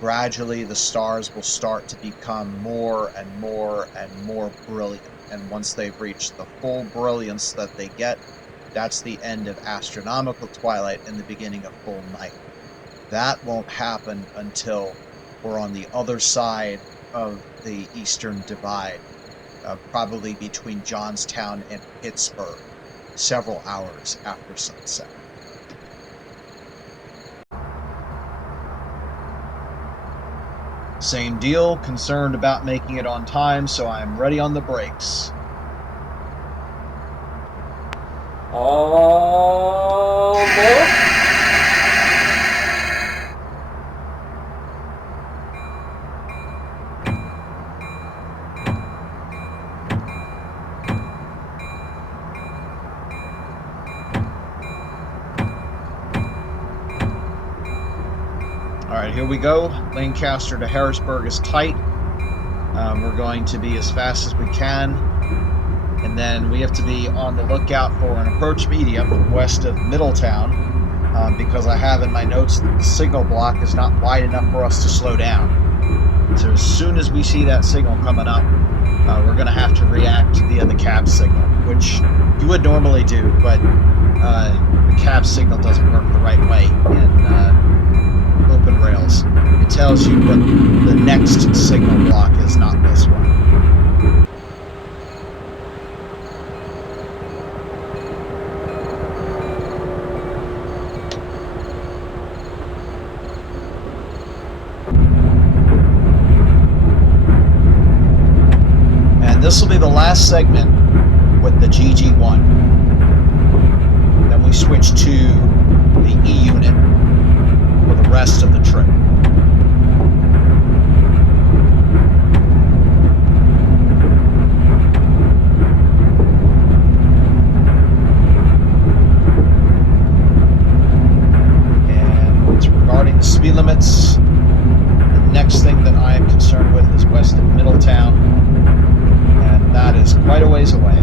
gradually the stars will start to become more and more and more brilliant. And once they've reached the full brilliance that they get, that's the end of astronomical twilight and the beginning of full night. That won't happen until we're on the other side of the eastern divide, probably between Johnstown and Pittsburgh, several hours after sunset. Same deal, concerned about making it on time, so I'm ready on the brakes. All aboard. Alright, here we go. Lancaster to Harrisburg is tight. We're going to be as fast as we can. And then we have to be on the lookout for an approach medium west of Middletown, because I have in my notes that the signal block is not wide enough for us to slow down. So as soon as we see that signal coming up, we're going to have to react via the cab signal, which you would normally do, but the cab signal doesn't work the right way in OpenRails. It tells you what the next signal block is, not this one. This will be the last segment with the GG1. Then we switch to the E unit for the rest of the trip. And regarding the speed limits, the next thing that I am concerned with is west of Middletown. That is quite a ways away.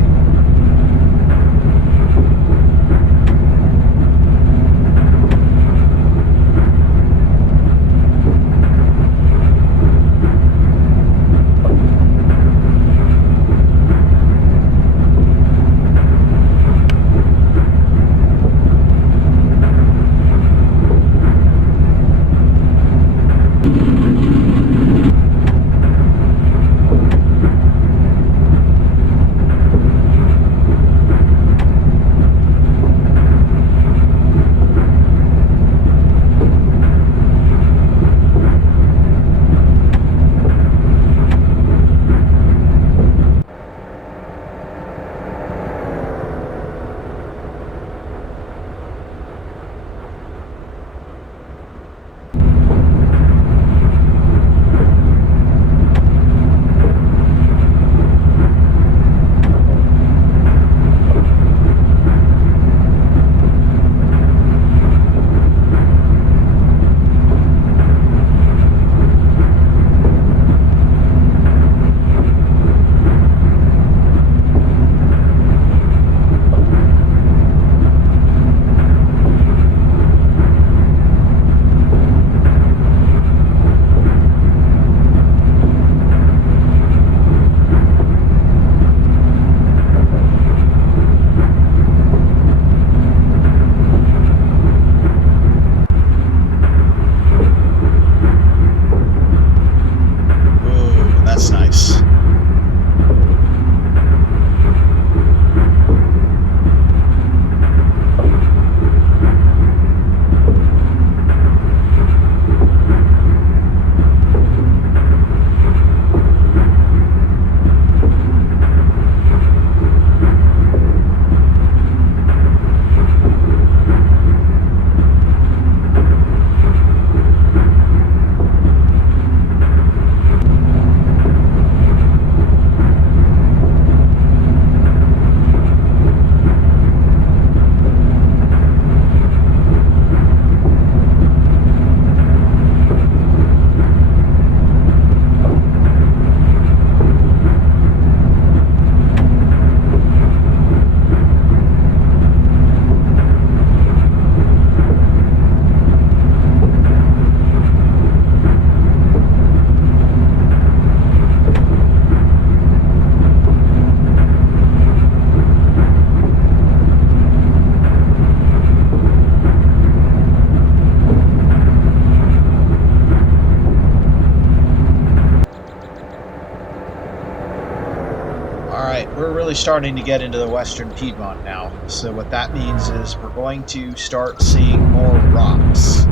we're really starting to get into the western Piedmont now. So what that means is we're going to start seeing more rocks.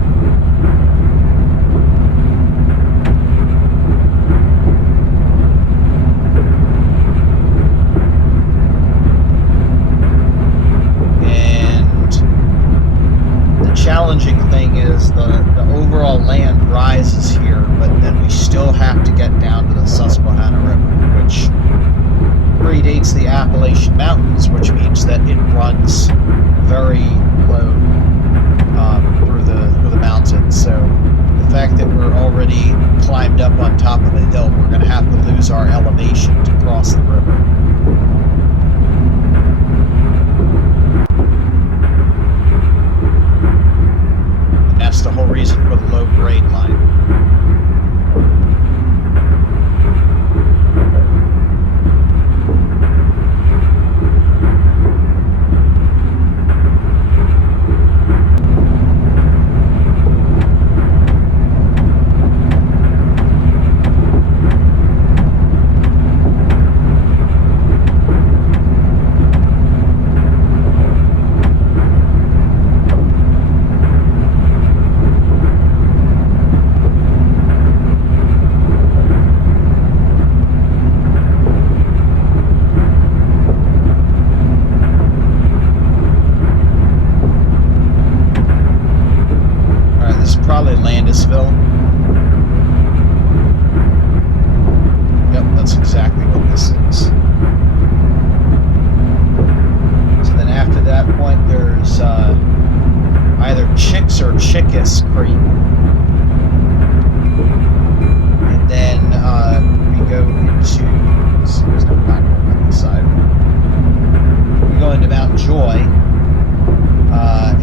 And the challenging thing is the overall land rises here, but then we still have to get down to the Susquehanna River, which predates the Appalachian Mountains, which means that it runs very low through the mountains. So the fact that we're already climbed up on top of a hill, we're going to have to lose our elevation to cross the river. And that's the whole reason for the low grade line. Probably Landisville. Yep, that's exactly what this is. So then after that point, there's either Chicks or Chickus Creek. And then we go into, there's no platform on this side. We go into Mount Joy.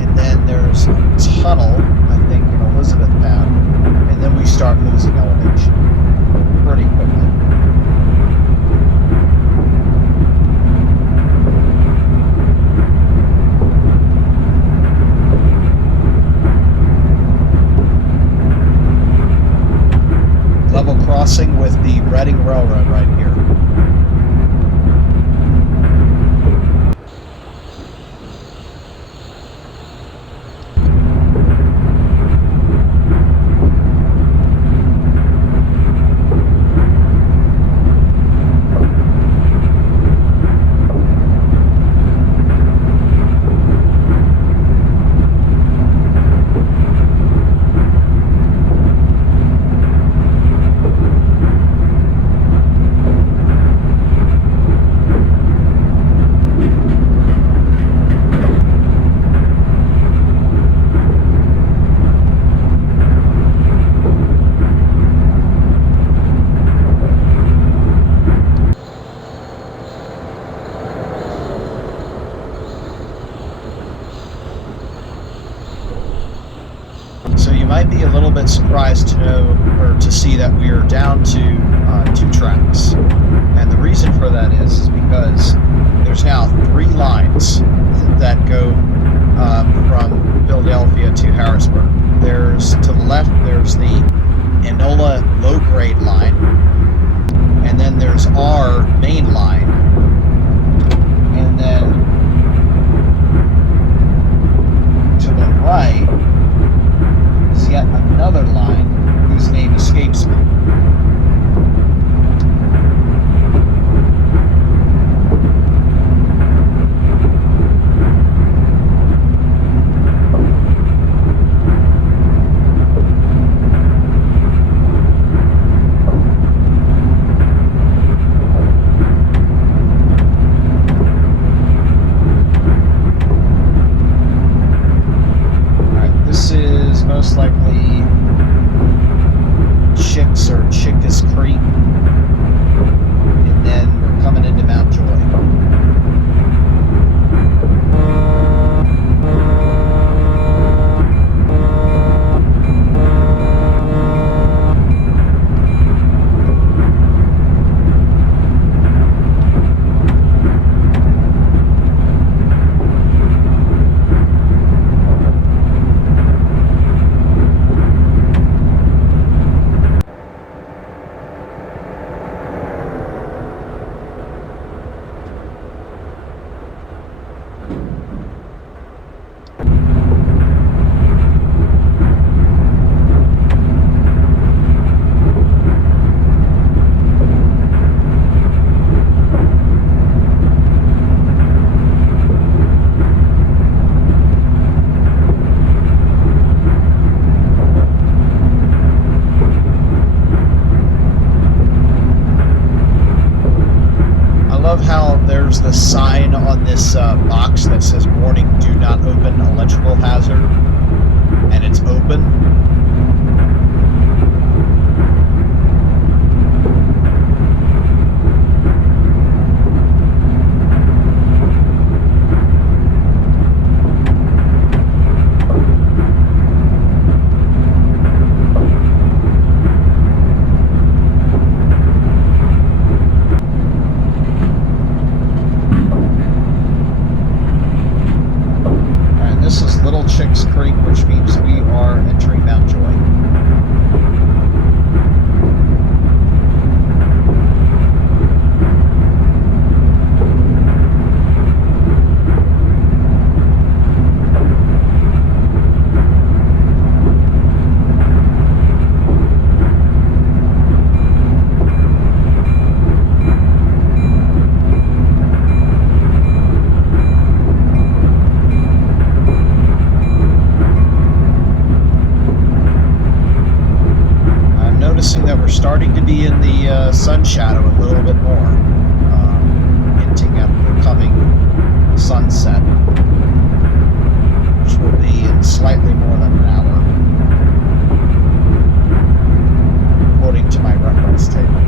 And then there's a tunnel, I think, in Elizabethtown, and then we start losing elevation pretty quickly. Level crossing with the Reading Railroad right here. Might be a little bit surprised to know, or to see, that we are down to 2 tracks. And the reason for that is because there's now 3 lines that go from Philadelphia to Harrisburg. There's, to the left, there's the Enola low-grade line, and then there's our main line, and then to the right yet another line whose name escapes me. sign on this box that says warning, do not open electrical hazard, and it's open. Creek, which means we are entering Mount Joy. Starting to be in the sun shadow a little bit more, hinting at the coming sunset, which will be in slightly more than an hour, according to my reference table.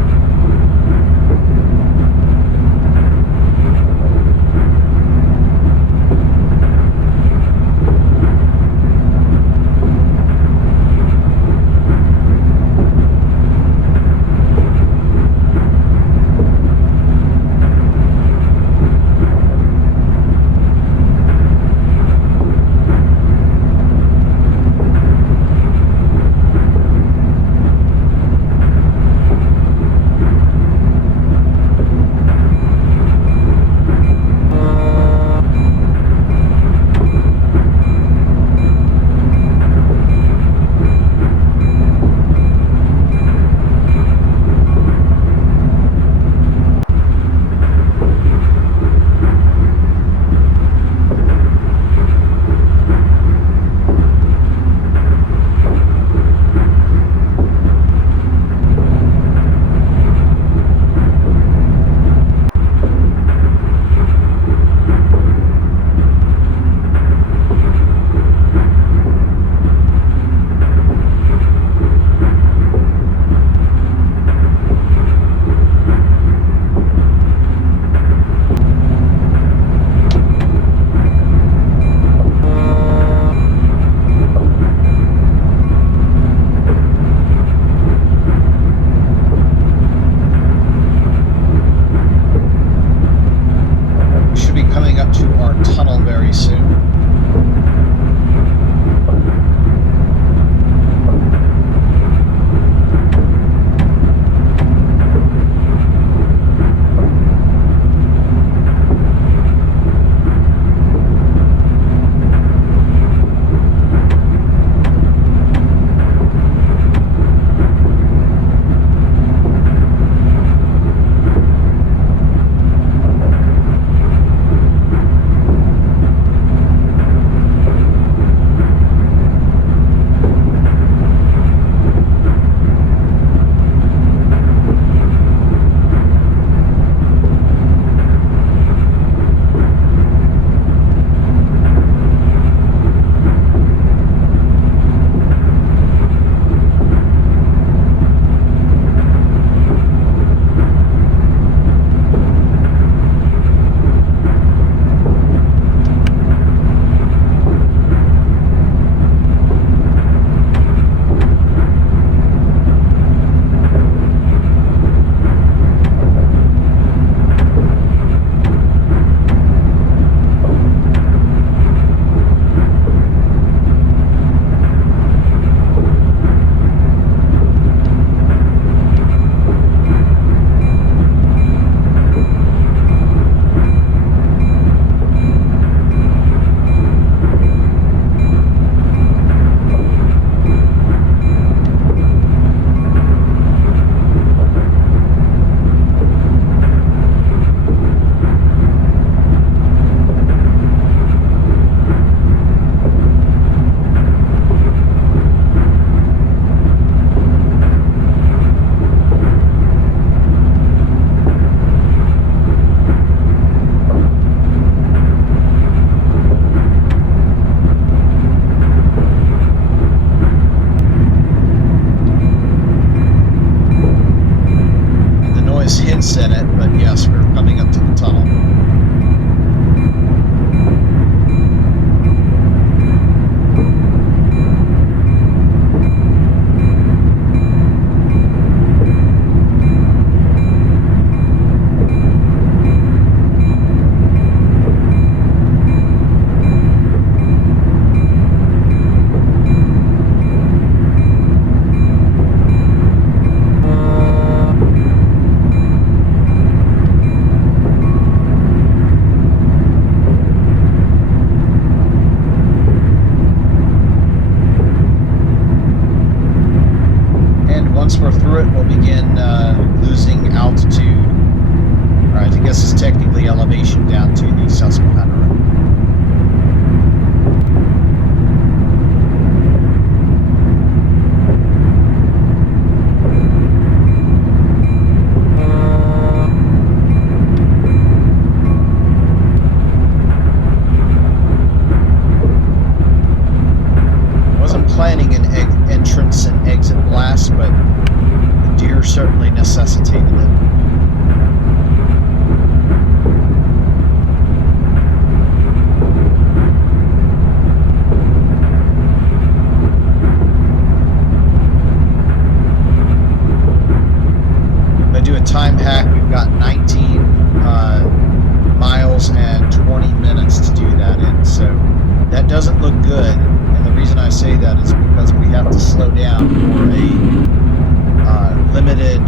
doesn't look good, and the reason I say that is because we have to slow down for a limited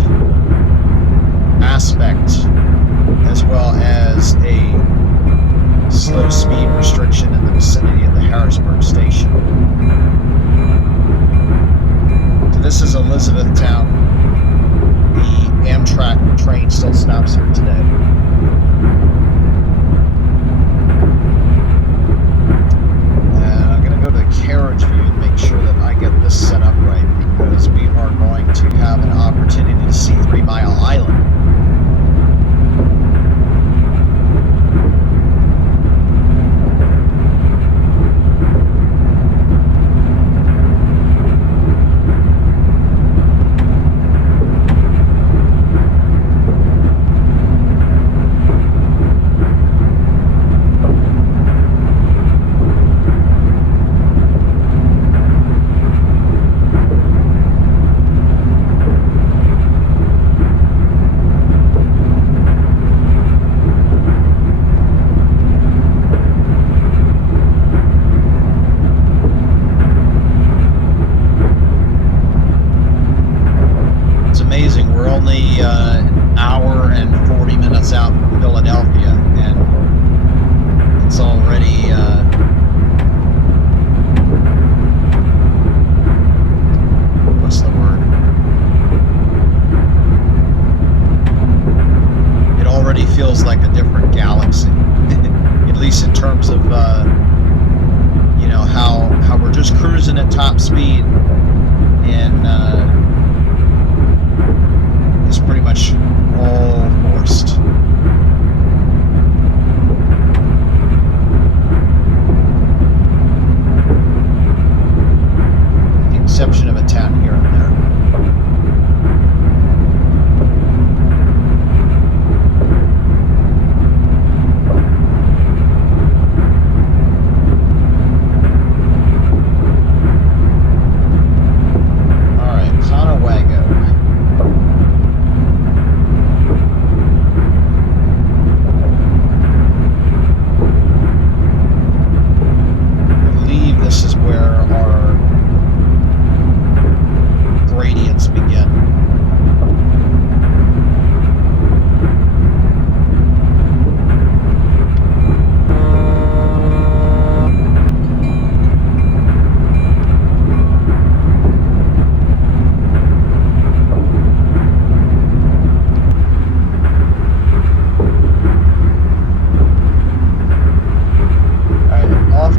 aspect, as well as a slow speed restriction in the vicinity of the Harrisburg station. So this is Elizabethtown. The Amtrak train still stops here today. And I'm going to go to the carriage view and make sure that I get this set up right, because we are going to have an opportunity to see 3 Mile Island. An hour and 40 minutes out from Philadelphia, and it's already what's the word? It already feels like a different galaxy, at least in terms of you know, how we're just cruising at top speed, and is pretty much all forced. With the exception of a town here and there.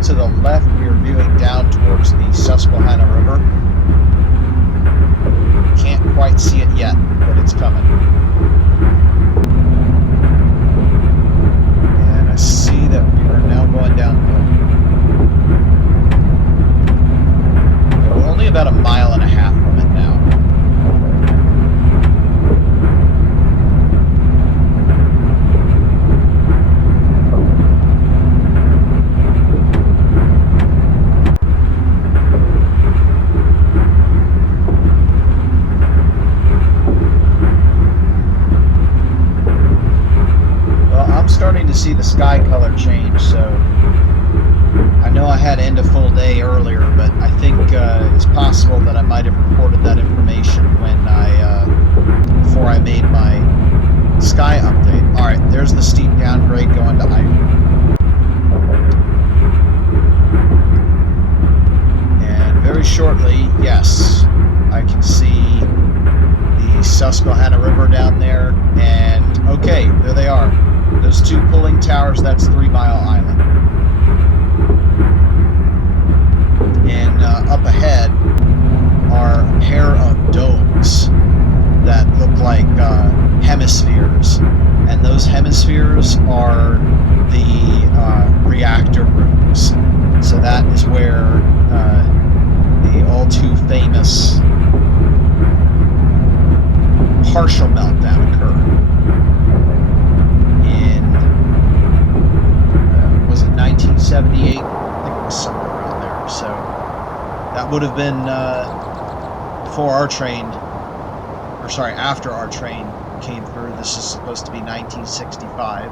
To the left, we are viewing down towards the Susquehanna River. Can't quite see it yet, but it's coming. And I see that we are now going downhill. Okay, we're only about 1.5 miles from it now. Starting to see the sky color change, so I know I had end of full day earlier, but I think it's possible that I might have reported that information when before I made my sky update. All right, there's the steep downgrade going to Ivy, and very shortly, yes, I can see the Susquehanna River down there, and okay, there they are. Those 2 pulling towers, that's 3 Mile Island. And up ahead are a pair of domes that look like hemispheres. And those hemispheres are the reactor rooms. So that is where the all too famous partial meltdown occurred. 1978, I think it was somewhere around there. So that would have been before our train, or sorry, after our train came through. This is supposed to be 1965.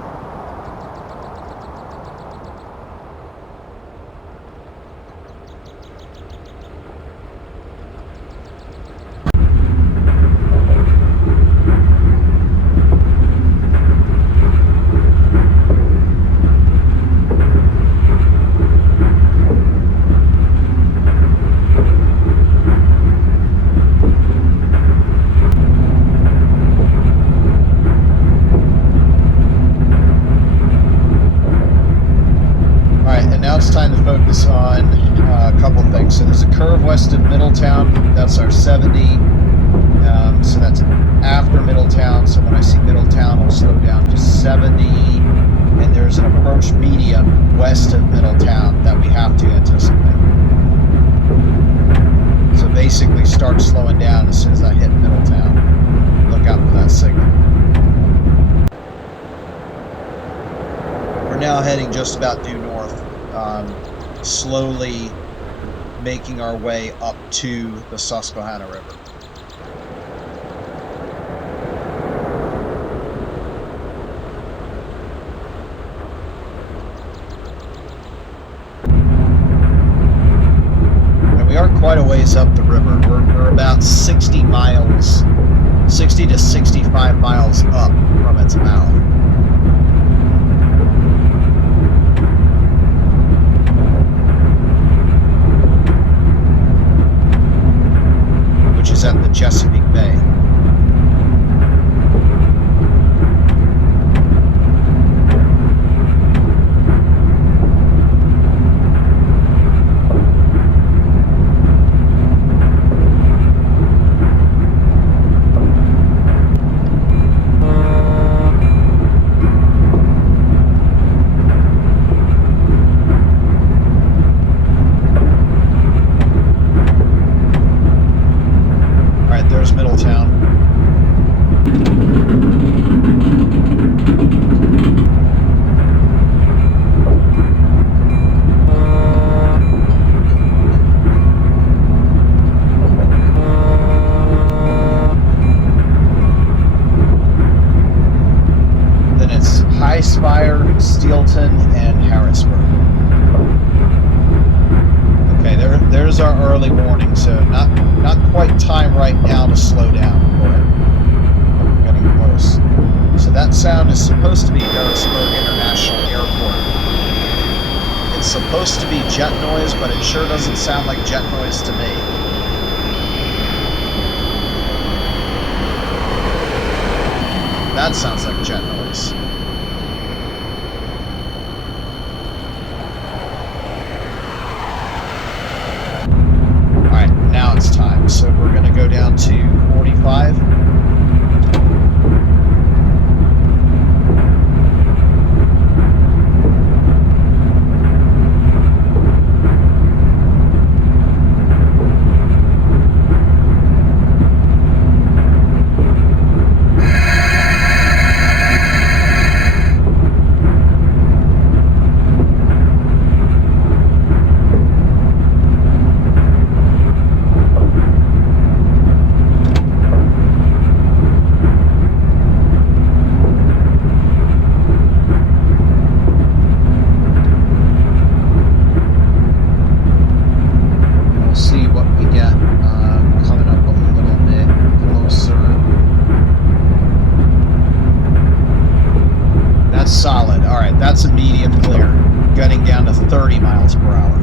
it's time to focus on a couple things. So there's a curve west of Middletown. That's our 70. So that's after Middletown. So when I see Middletown, I'll slow down to 70. And there's an approach medium west of Middletown that we have to anticipate. So basically start slowing down as soon as I hit Middletown. Look out for that signal. We're now heading just about due north, slowly making our way up to the Susquehanna River. Quite a ways up the river. We're about 60 miles, 60 to 65 miles up from its mouth. Which is at the Chesapeake Bay. And Harrisburg. Okay, there's our early warning, so not quite time right now to slow down, but we're getting close. So that sound is supposed to be Harrisburg International Airport. It's supposed to be jet noise, but it sure doesn't sound like jet noise to me. That sounds like jet noise. So we're going to go down to 45. Solid. All right, that's a medium clear. Gunning down to 30 miles per hour.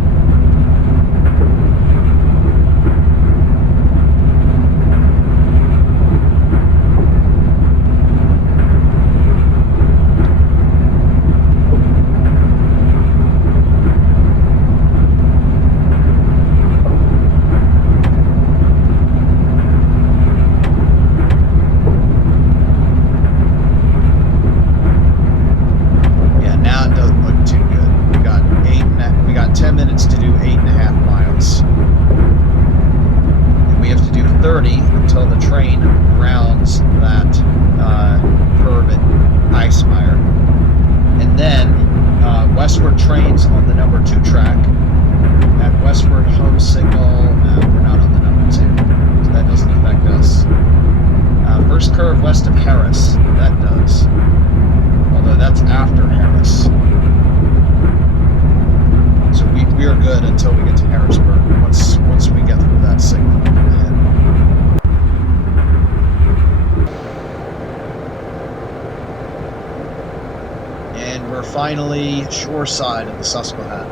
Finally, shore side of the Susquehanna.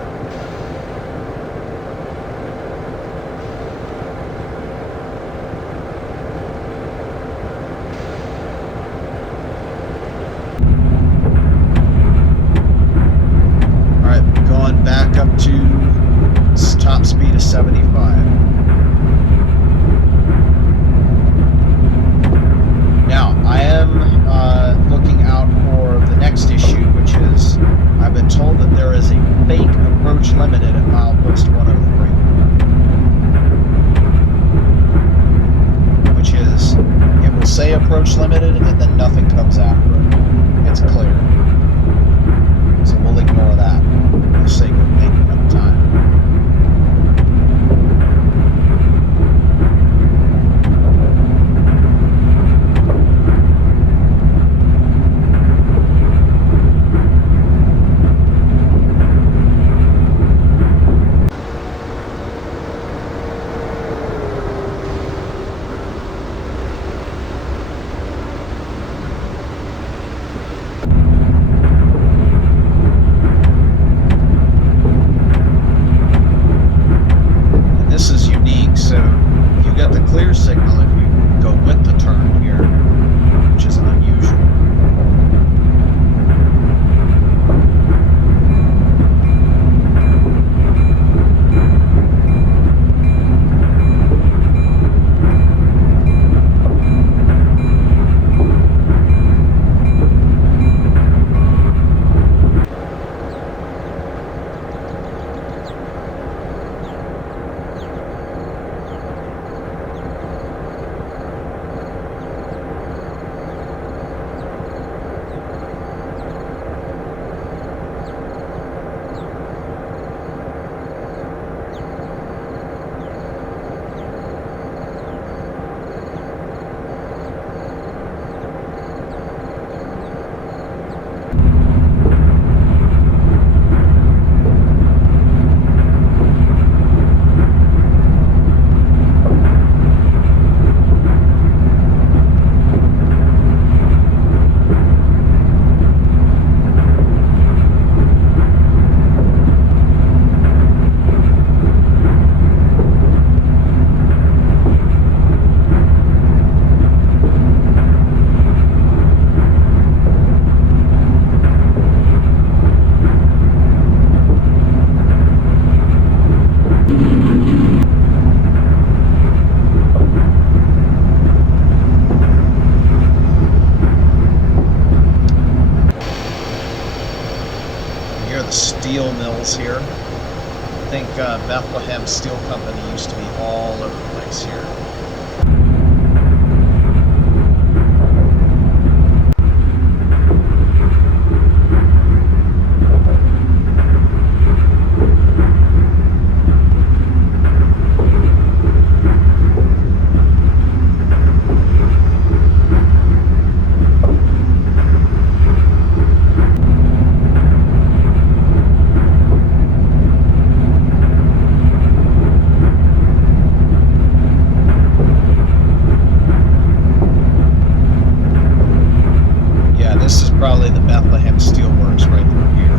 All right, going back up to to 75. Now, I am looking out for the next issue, which is I've been told that there is a fake approach limited at milepost 103. Which is, it will say approach limited and then nothing comes after it. It's clear. So we'll ignore that for the sake of making up time. Steel mills here. I think Bethlehem Steel Company used to be all over the place here. Probably the Bethlehem Steelworks right through here.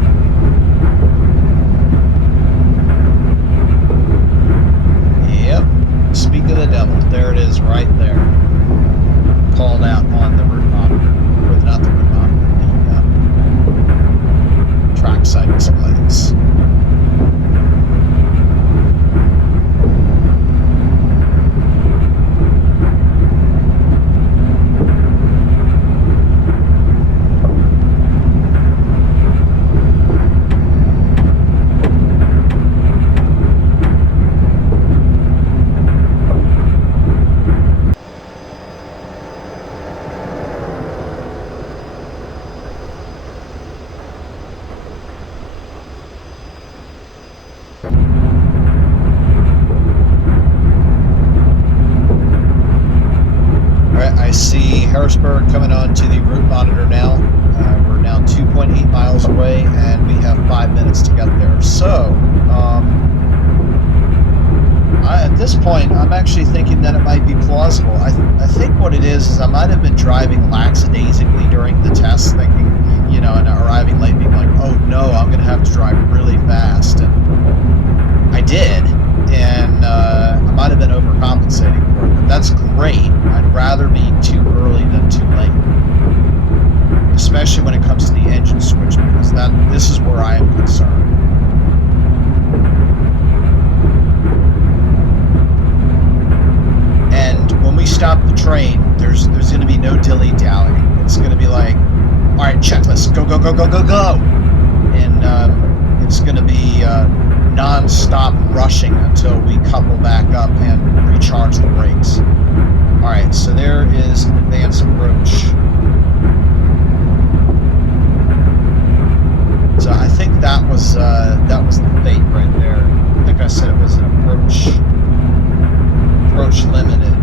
Yep. Speak of the devil. There it is right there. Called out on the route monitor. Or not the route monitor, the trackside displays. I see Harrisburg coming on to the route monitor now. We're now 2.8 miles away, and we have 5 minutes to get there. So, at this point, I'm actually thinking that it might be plausible. I think what it is I might have been driving lackadaisically during the test, thinking, you know, and arriving late, being like, oh no, I'm going to have to drive really fast. And I did, and I might have been overcompensating for it, but that's great. I'd rather be too early than too late, especially when it comes to the engine switch, because this is where I am concerned. go, go, go, go, go, go. And it's going to be non-stop rushing until we couple back up and recharge the brakes. All right, so there is an advanced approach. So I think that was the fate right there. I think I said it was an approach limited.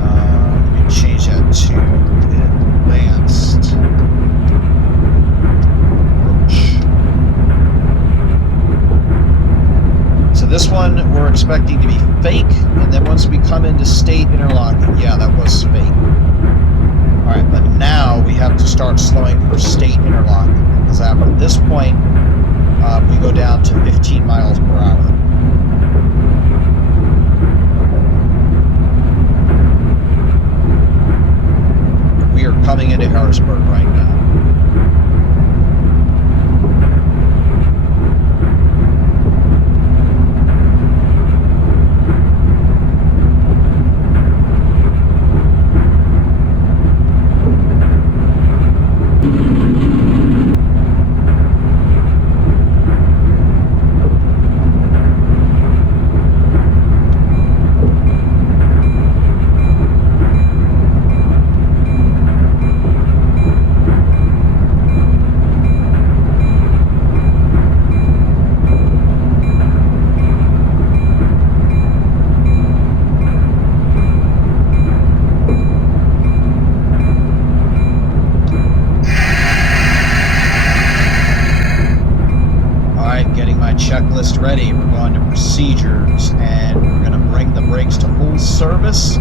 Let me change that to advanced approach. So this one we're expecting to be fake, and then once we come into state interlocking, yeah, that was fake. All right, but now we have to start slowing for state interlocking, because after this point, we go down to 15 miles per hour. We are coming into Harrisburg right now. Checklist ready. We're going to procedures, and we're going to bring the brakes to full service,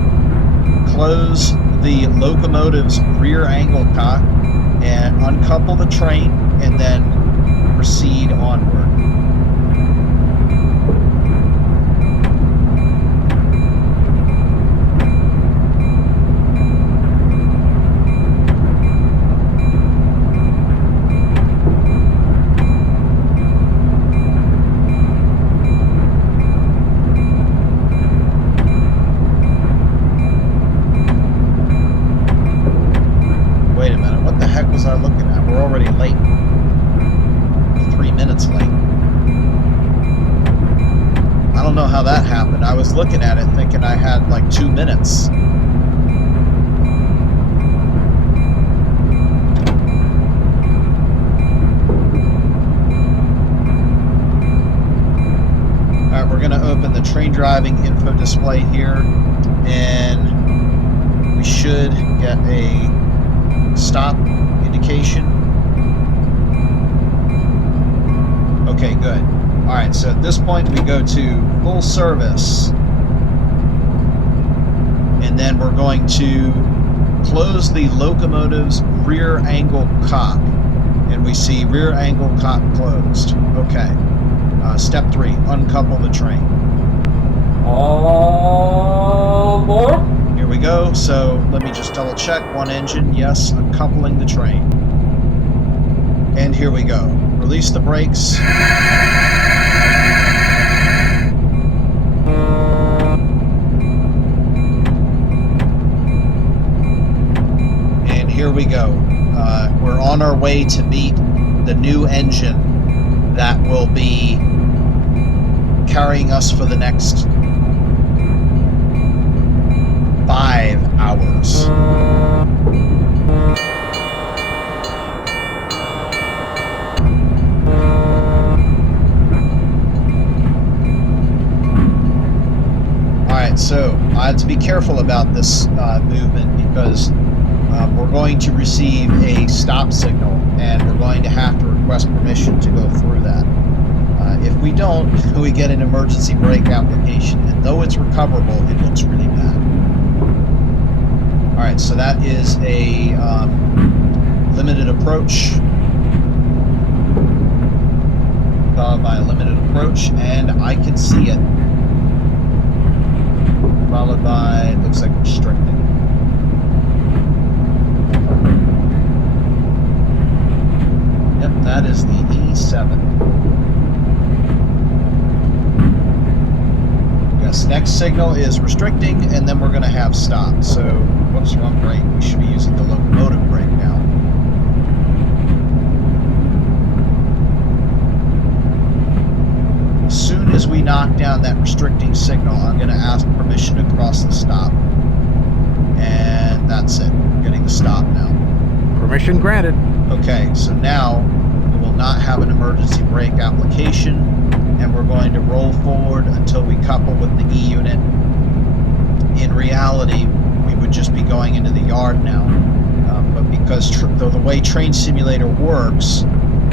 close the locomotive's rear angle cock, and uncouple the train, and then proceed onward. Looking at it thinking I had like 2 minutes. Alright, we're going to open the train driving info display here, and we should get a stop indication. Okay, good. Alright, so at this point we go to full service. And then we're going to close the locomotive's rear angle cock. And we see rear angle cock closed. Okay. Step 3, uncouple the train. All aboard. Here we go. So let me just double check. One engine, yes, uncoupling the train. And here we go. Release the brakes. Here we go. We're on our way to meet the new engine that will be carrying us for the next 5 hours. Alright, so I have to be careful about this movement, because we're going to receive a stop signal, and we're going to have to request permission to go through that. If we don't, we get an emergency brake application, and though it's recoverable, it looks really bad. Alright, so that is a limited approach, followed by a limited approach, and I can see it, followed by, it looks like restricted. That is the E7. Yes, next signal is restricting, and then we're going to have stop. So, whoops, wrong brake. We should be using the locomotive brake now. knock down that restricting signal, I'm going to ask permission to cross the stop. And that's it. We're getting the stop now. Permission granted. Okay, so now we will not have an emergency brake application, and we're going to roll forward until we couple with the E unit. In reality, we would just be going into the yard now, but because the way Train Simulator works,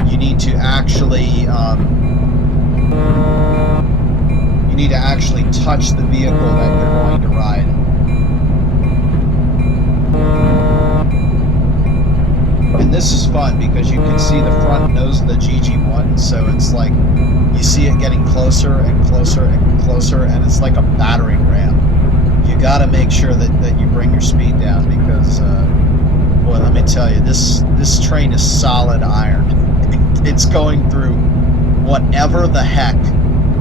you need to actually touch the vehicle that you're going to ride. And this is fun because you can see the front nose of the GG1, so it's like you see it getting closer and closer and closer, and it's like a battering ram. You got to make sure that you bring your speed down because, boy, let me tell you, this train is solid iron. It's going through whatever the heck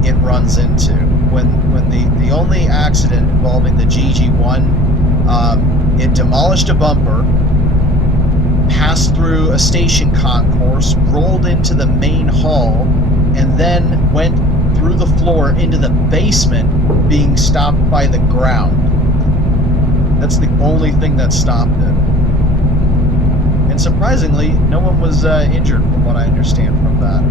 it runs into. When the only accident involving the GG1, it demolished a bumper, passed through a station concourse, rolled into the main hall, and then went through the floor into the basement, being stopped by the ground. That's the only thing that stopped it. And surprisingly, no one was injured from what I understand from that.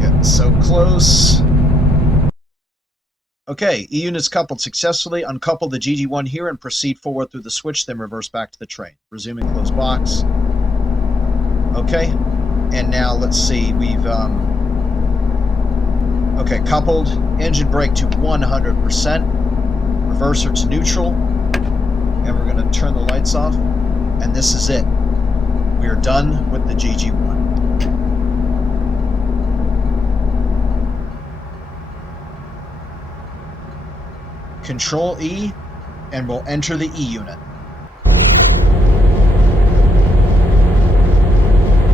Getting so close. Okay, E-units coupled successfully. Uncouple the GG1 here and proceed forward through the switch, then reverse back to the train. Resuming closed box. Okay, and now let's see, we've, okay, coupled, engine brake to 100%, reverser to neutral, and we're going to turn the lights off, and this is it. We are done with the GG1. Control E, and we'll enter the E unit.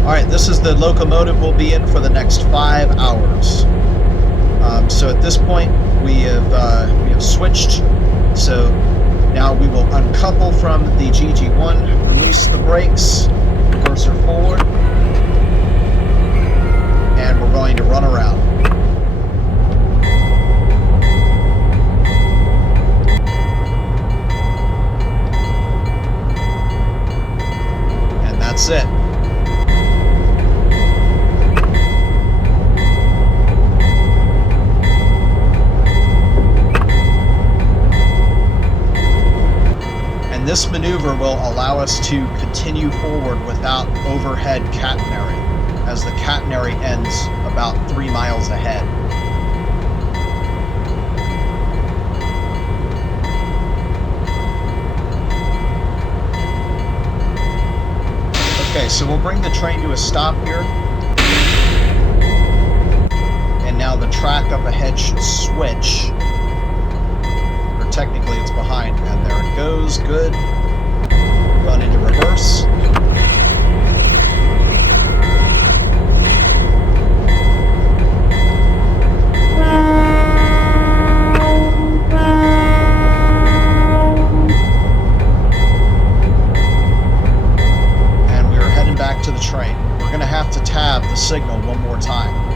Alright, this is the locomotive we'll be in for the next 5 hours. So at this point, we have switched. So now we will uncouple from the GG1, release the brakes, reverser forward, and we're going to run around. And that's it. This maneuver will allow us to continue forward without overhead catenary, as the catenary ends about 3 miles ahead. Okay, so we'll bring the train to a stop here. And now the track up ahead should switch. Technically it's behind, and there it goes, good. Going into reverse. And we are heading back to the train. We're going to have to tab the signal one more time.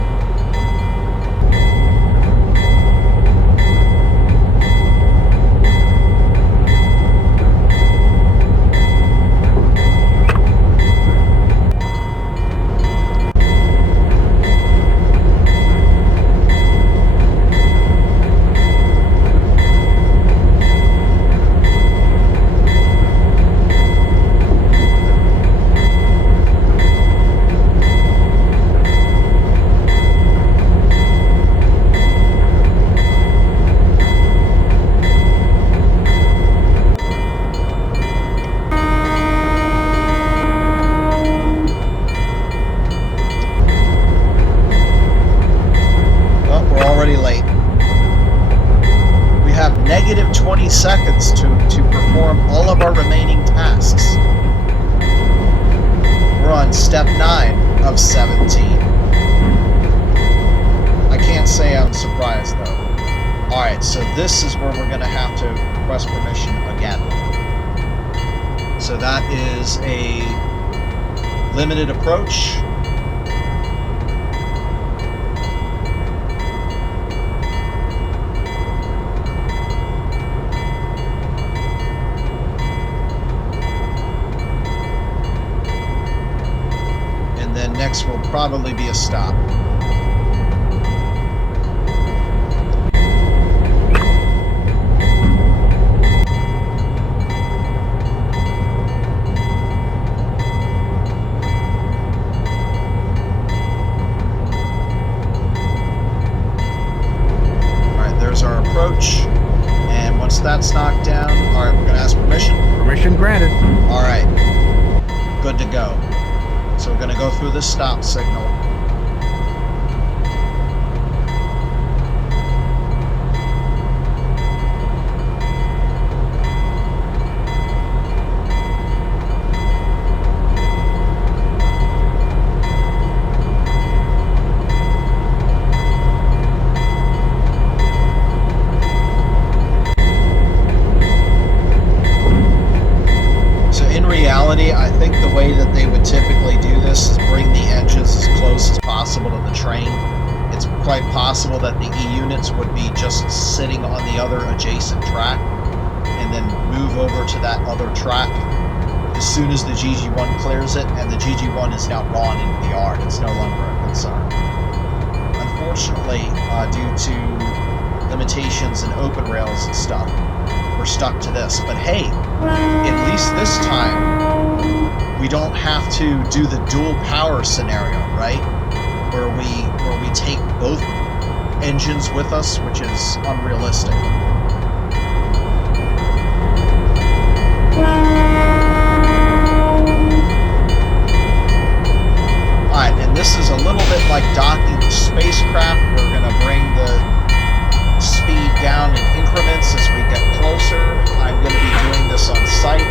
Negative 20 seconds to perform all of our remaining tasks. We're on step 9 of 17. I can't say I'm surprised though. Alright, so this is where we're going to have to request permission again. So that is a limited approach. And then next will probably be a stop. And once that's knocked down, all right, we're going to ask permission. Permission granted. All right, good to go. So we're going to go through this stop signal. I think the way that they would typically do this is bring the engines as close as possible to the train. It's quite possible that the E-units would be just sitting on the other adjacent track and then move over to that other track as soon as the GG1 clears it, and the GG1 is now gone into the yard. It's no longer a concern. Unfortunately, due to limitations in OpenRails and stuff, we're stuck to this. But hey, at least this time, we don't have to do the dual power scenario, right? Where we take both engines with us, which is unrealistic. Alright, and this is a little bit like docking the spacecraft. We're going to bring the speed down in increments as we get closer. I'm going to be doing this on site.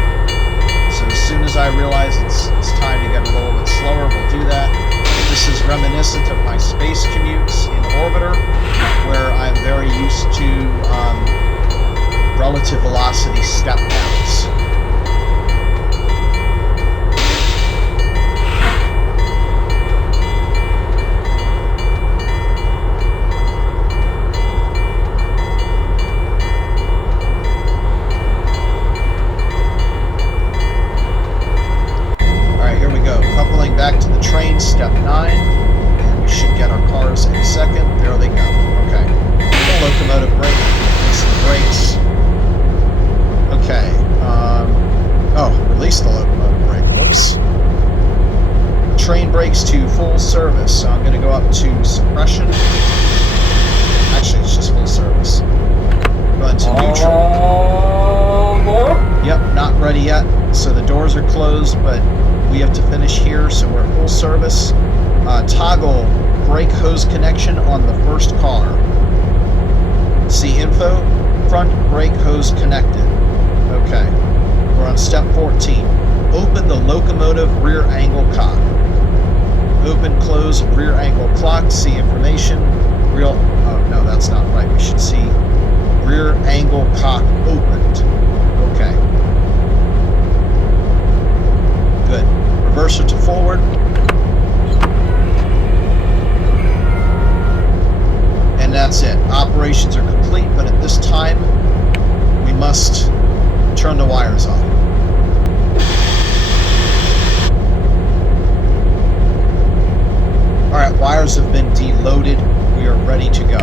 So as soon as I realize it's time to get a little bit slower, we'll do that. This is reminiscent of my space commutes in orbiter, where I'm very used to relative velocity step downs. Back to the train, step 9, and we should get our cars in a second. There they go. Okay. The locomotive brake, release the brakes. Okay. Release the locomotive brake. Whoops. Train brakes to full service. So I'm going to go up to suppression. Actually, it's just full service. Go into neutral. Yep, not ready yet. So the doors are closed, but we have to finish here, so we're full service. Toggle brake hose connection on the first car. See info, front brake hose connected. Okay, we're on step 14. Open the locomotive rear angle cock. Open, close rear angle clock. See information. Oh no, that's not right. We should see rear angle cock opened. Okay. Good. Reverser to forward. And that's it. Operations are complete, but at this time, we must turn the wires off. Alright, wires have been deloaded. We are ready to go.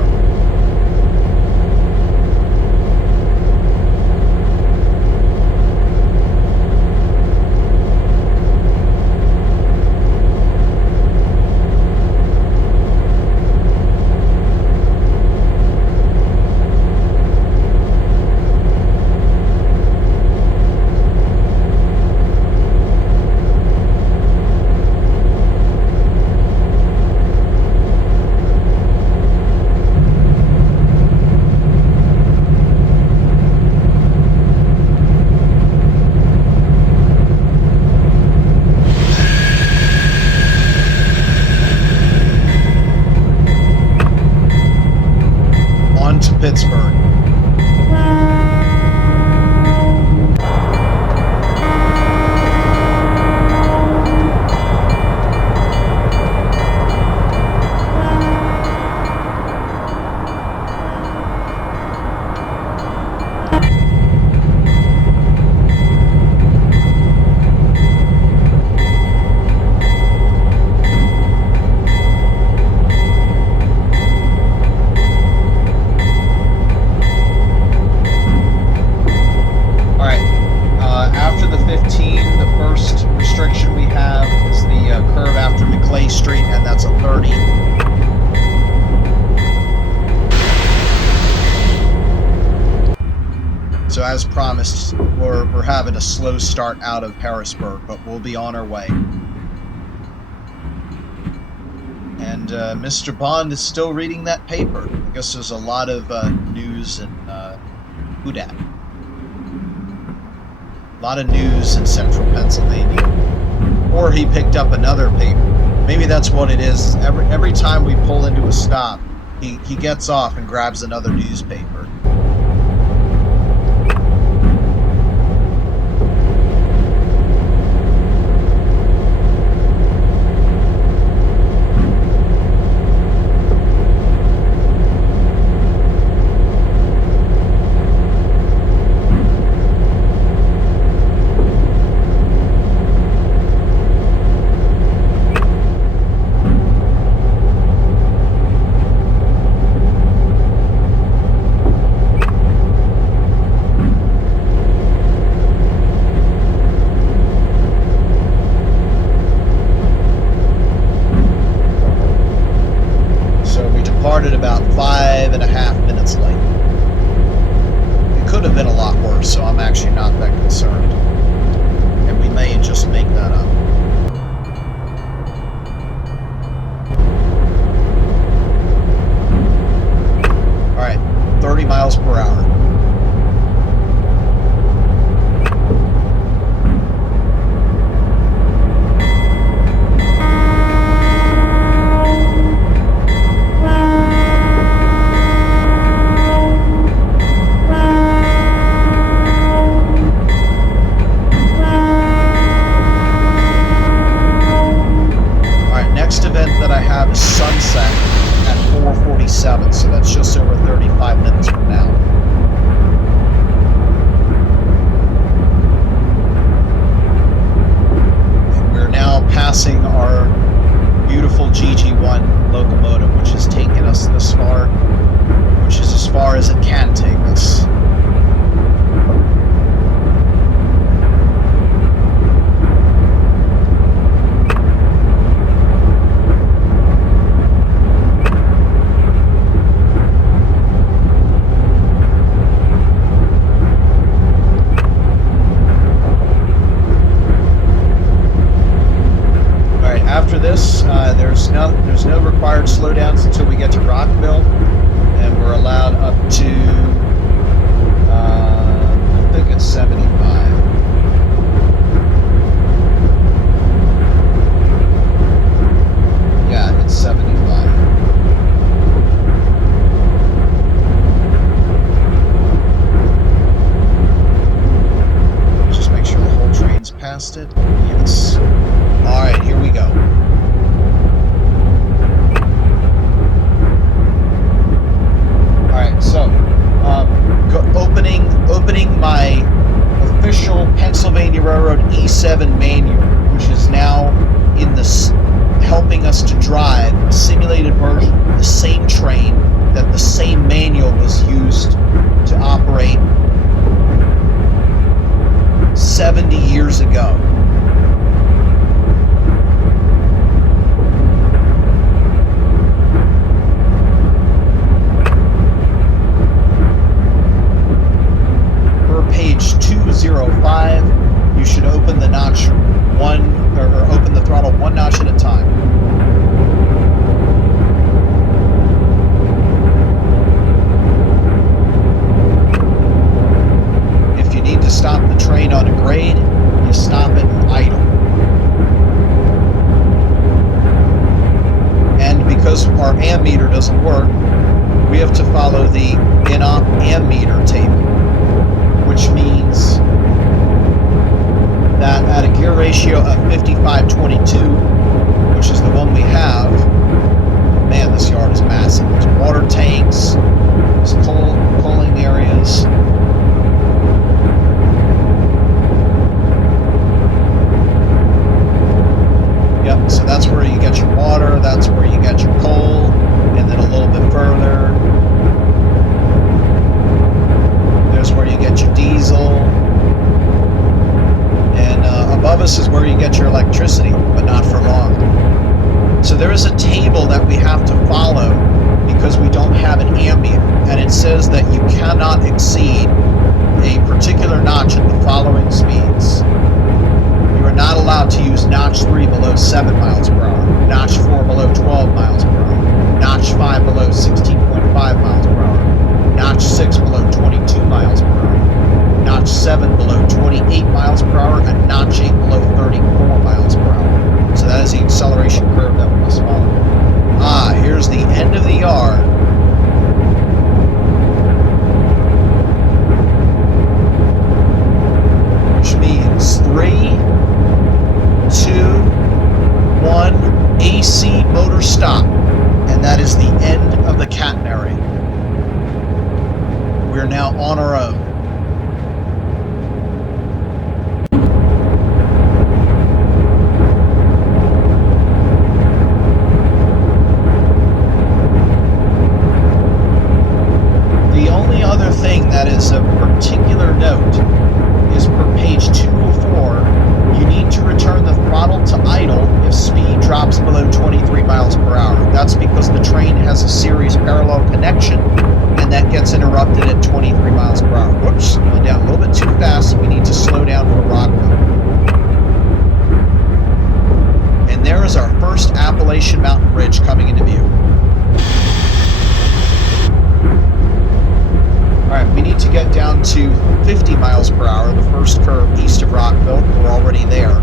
restriction we have is the curve after McClay Street, and that's a 30. So as promised, we're having a slow start out of Harrisburg, but we'll be on our way. And Mr. Bond is still reading that paper. I guess there's a lot of news in Houdat. A lot of news in central Pennsylvania. Or he picked up another paper. Maybe that's what it is. Every time we pull into a stop, he gets off and grabs another newspaper. About 5.5 minutes late. It could have been a lot worse, so I'm actually not that concerned. And we may just make that up. Alright, 30 miles per hour. Sunset at 4:47, so that's just over 35 minutes from now. And we're now passing our beautiful GG1 locomotive, which has taken us this far, which is as far as it can take us. After this, there's no required slowdowns until we get to Rockville, and we're allowed up to I think it's 75. Yeah, it's 75. Just make sure the whole train's past it. Yes. All right, here we go. So, opening my official Pennsylvania Railroad E7 manual, which is now in this, helping us to drive a simulated version of the same train that the same manual was used to operate 70 years ago. Page 205, you should open the notch open the throttle one notch at a time. If you need to stop the train on a grade, you stop it idle. And because our ammeter doesn't work, we have to follow the in-op ammeter table, which means that at a gear ratio of 55:22, which is the one we have, man, this yard is massive. There's water tanks, there's coaling areas. Yep, so that's where you get your water, that's where you get your coal, and then a little bit further, there's where you get your diesel, electricity, but not for long. So there is a table that we have to follow because we don't have an ambient, and it says that you cannot exceed a particular notch at the following speeds. You are not allowed to use notch 3 below 7 miles per hour, notch 4 below 12 miles per hour, notch 5 below 16.5 miles per hour, notch 6 below 22 miles per hour, notch 7 below 28 miles per hour, and notch 8 below 34 miles per hour. So that is the acceleration curve that we must follow. Ah, here's the end of the yard. Which means 3, 2, 1, AC motor stop. And that is the end of the catenary. We're now on our own. The only other thing that is of particular note is per page 204, you need to return the throttle to idle if speed drops below 23 miles per hour. That's because the train has a series parallel connection, and that gets interrupted at 23 miles per hour. Whoops, going down a little bit too fast, so we need to slow down for Rockville. And there is our first Appalachian Mountain Ridge coming into view. Alright, we need to get down to 50 miles per hour, the first curve east of Rockville. We're already there.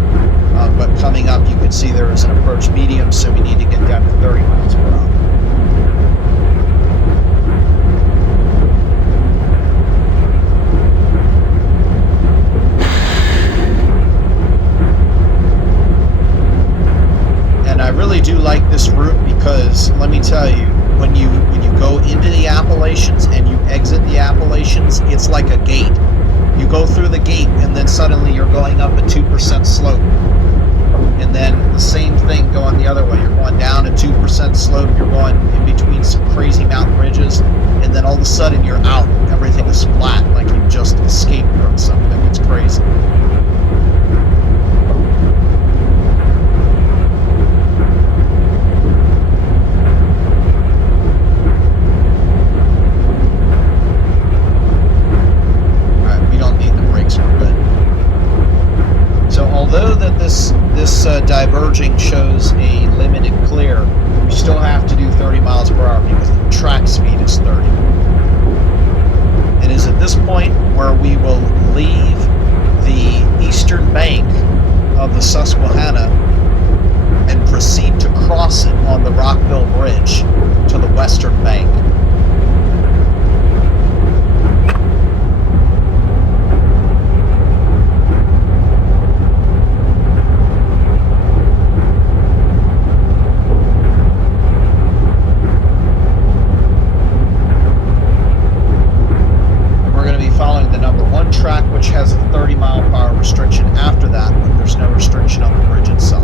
But coming up, you can see there is an approach medium, so we need to get down to 30 miles per hour. And I really do like this route because, let me tell you, when you go into the Appalachians and you exit the Appalachians, it's like a gate. You go through the gate and then suddenly you're going up a 2% slope. And then the same thing going the other way. You're going down a 2% slope, you're going in between some crazy mountain ridges, and then all of a sudden you're out. Everything is flat, like you've just escaped from something. It's crazy. This diverging shows a limited clear. We still have to do 30 miles per hour because the track speed is 30. It is at this point where we will leave the eastern bank of the Susquehanna and proceed to cross it on the Rockville Bridge to the western bank. Track which has a 30-mile-per-hour restriction after that, but there's no restriction on the bridge itself.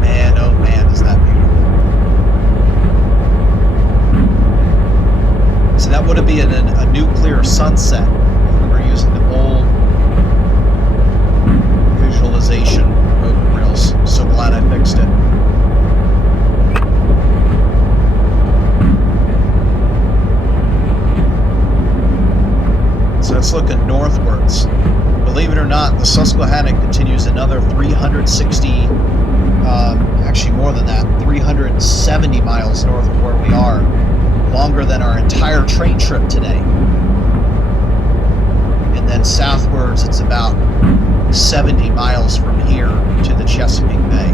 Man, oh man, is that beautiful. So that would be a nuclear sunset if we were using the old visualization OpenRails. So glad I fixed it. So it's looking northwards. Believe it or not, the Susquehanna continues another 360, actually more than that, 370 miles north of where we are. Longer than our entire train trip today. And then southwards, it's about 70 miles from here to the Chesapeake Bay.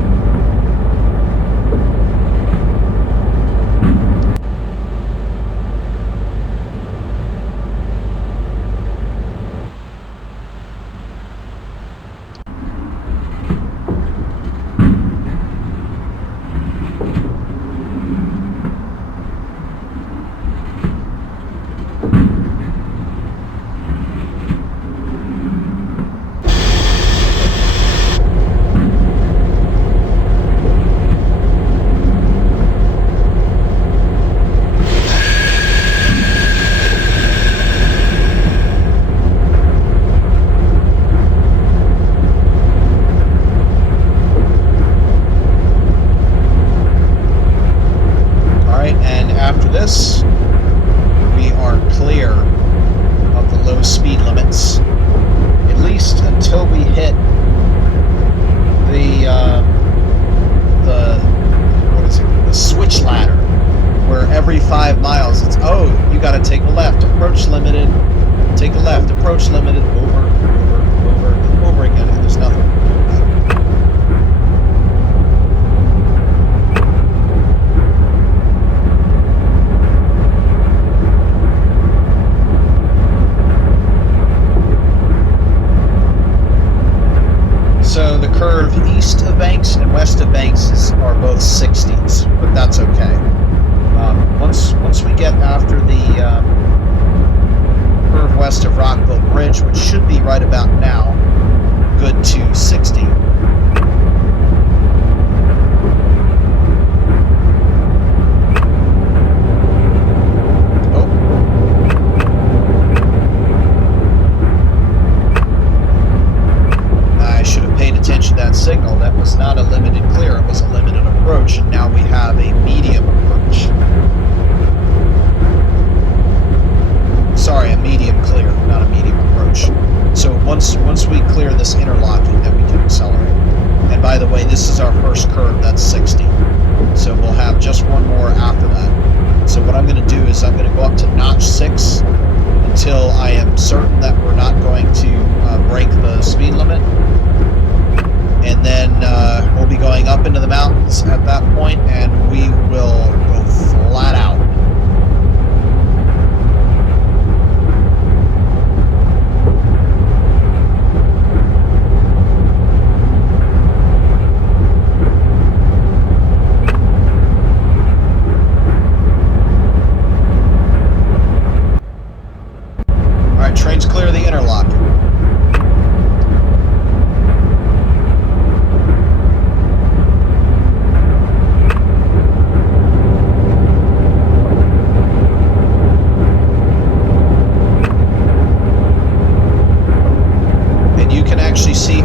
curve east of Banks and west of Banks are both 60s, but that's okay. Once we get after the curve west of Rockville Bridge, which should be right about now, good to 60. Signal. That was not a limited clear, it was a limited approach, and now we have a medium approach. Sorry, a medium clear, not a medium approach. So once we clear this interlocking, then we can accelerate. And by the way, this is our first curve, that's 60. So we'll have just one more after that. So what I'm going to do is I'm going to go up to notch 6 until I am certain that we're not going to break the speed limit. And then we'll be going up into the mountains at that point, and we will go flat out. All right, trains clear the interlock.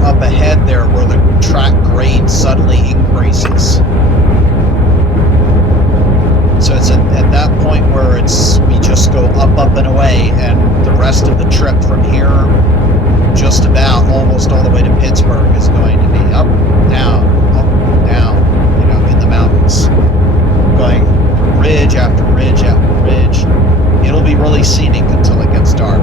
Up ahead there where the track grade suddenly increases. So it's at that point where we just go up and away, and the rest of the trip from here just about almost all the way to Pittsburgh is going to be up, down, you know, in the mountains. Going ridge after ridge after ridge. It'll be really scenic until it gets dark.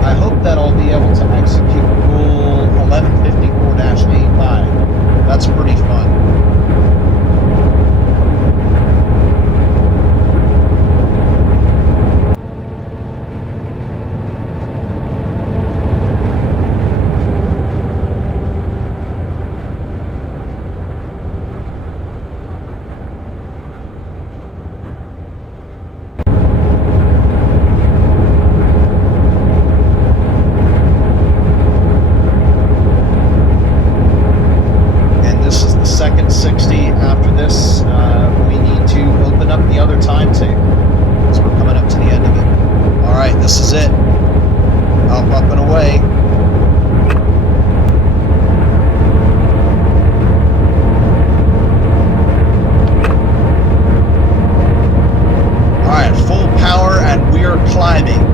I hope that I'll be able to execute Rule 1154-85. That's pretty fun. Second 60 after this, we need to open up the other timetable because we're coming up to the end of it. All right, this is it. Up and away. All right, full power, and we are climbing.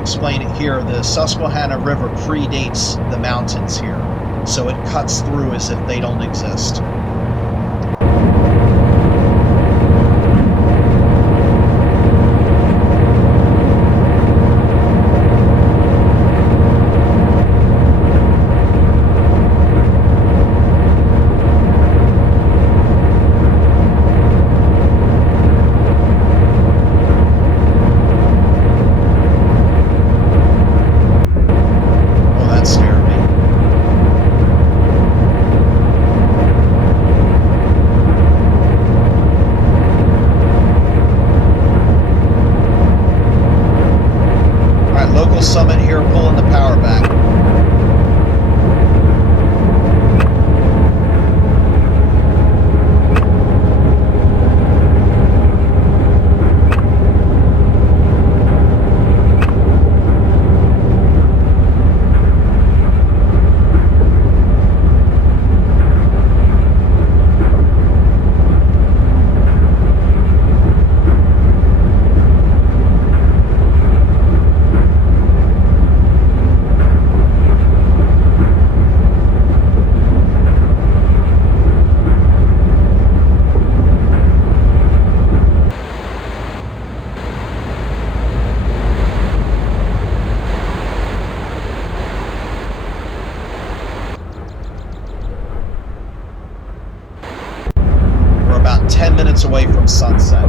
Explain it here. The Susquehanna River predates the mountains here, so it cuts through as if they don't exist. minutes away from sunset.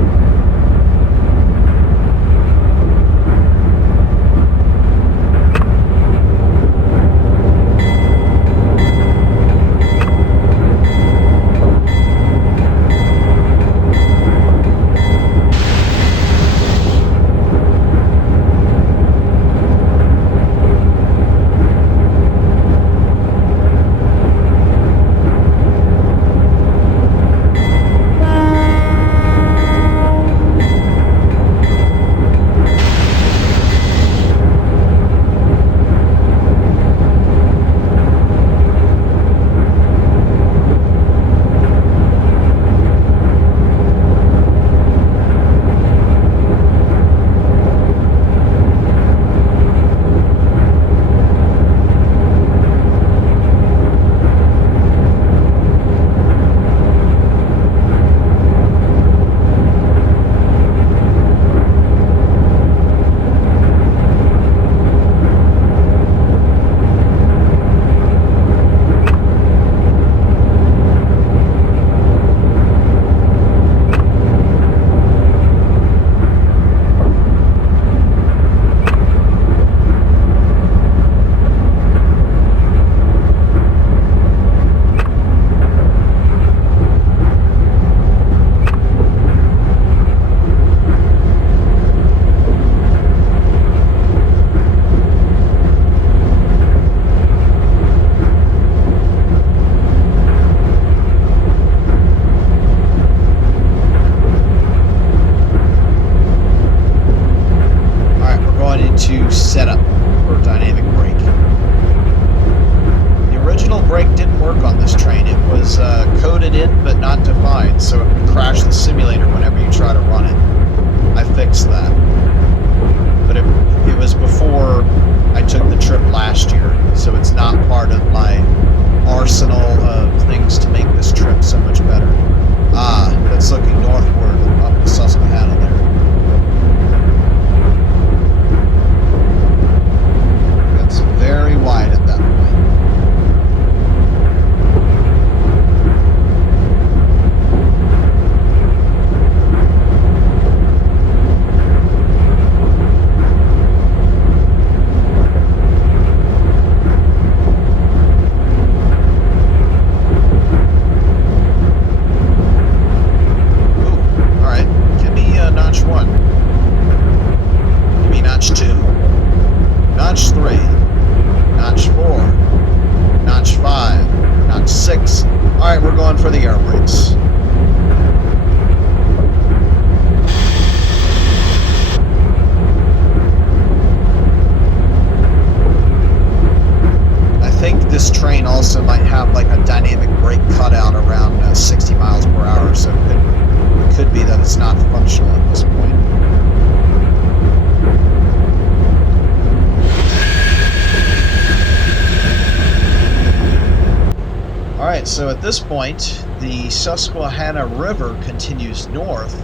So at this point, the Susquehanna River continues north,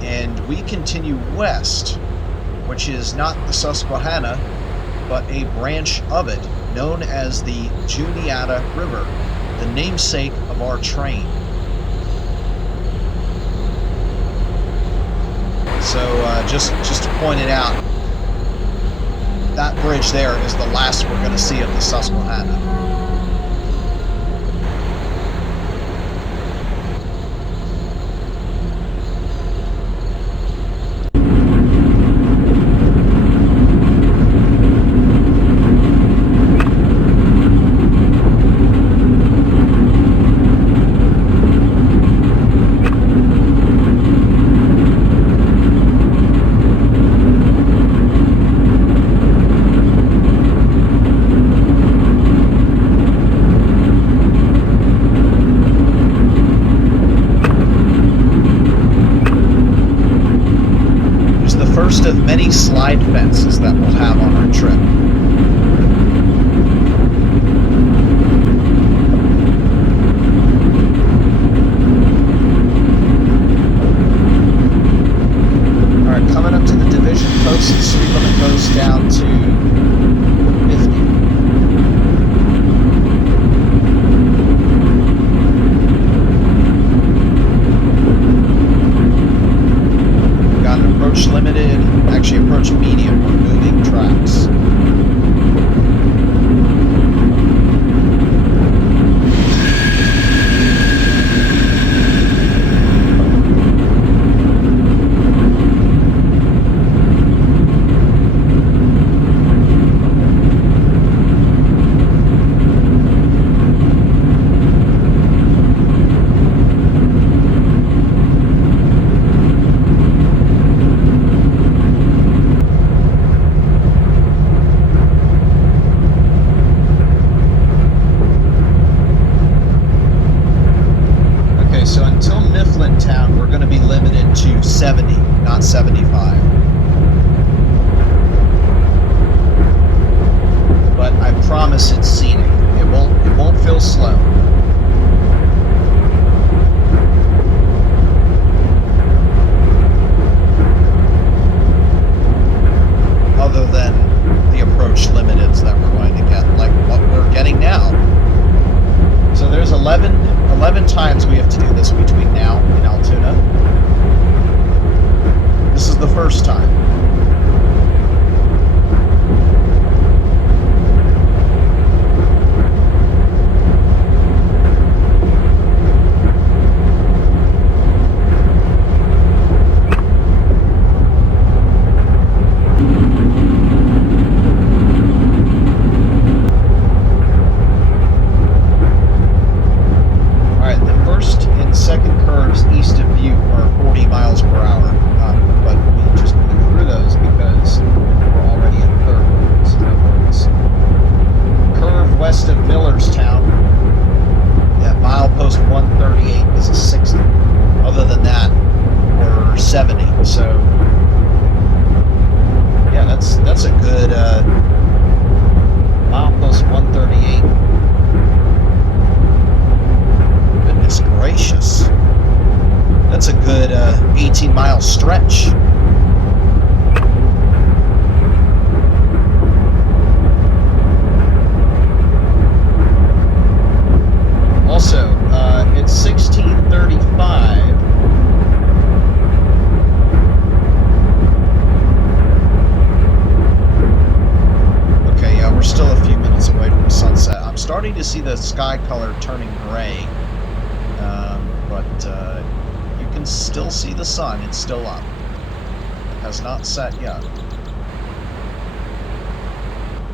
and we continue west, which is not the Susquehanna, but a branch of it known as the Juniata River, the namesake of our train. So just to point it out, that bridge there is the last we're going to see of the Susquehanna. promise it's scenic. It won't feel slow. Other than the approach limiteds that we're going to get, like what we're getting now. So there's 11 times we have to do this between now and Altoona. This is the first time. To see the sky color turning gray, but you can still see the sun. It's still up. It has not set yet.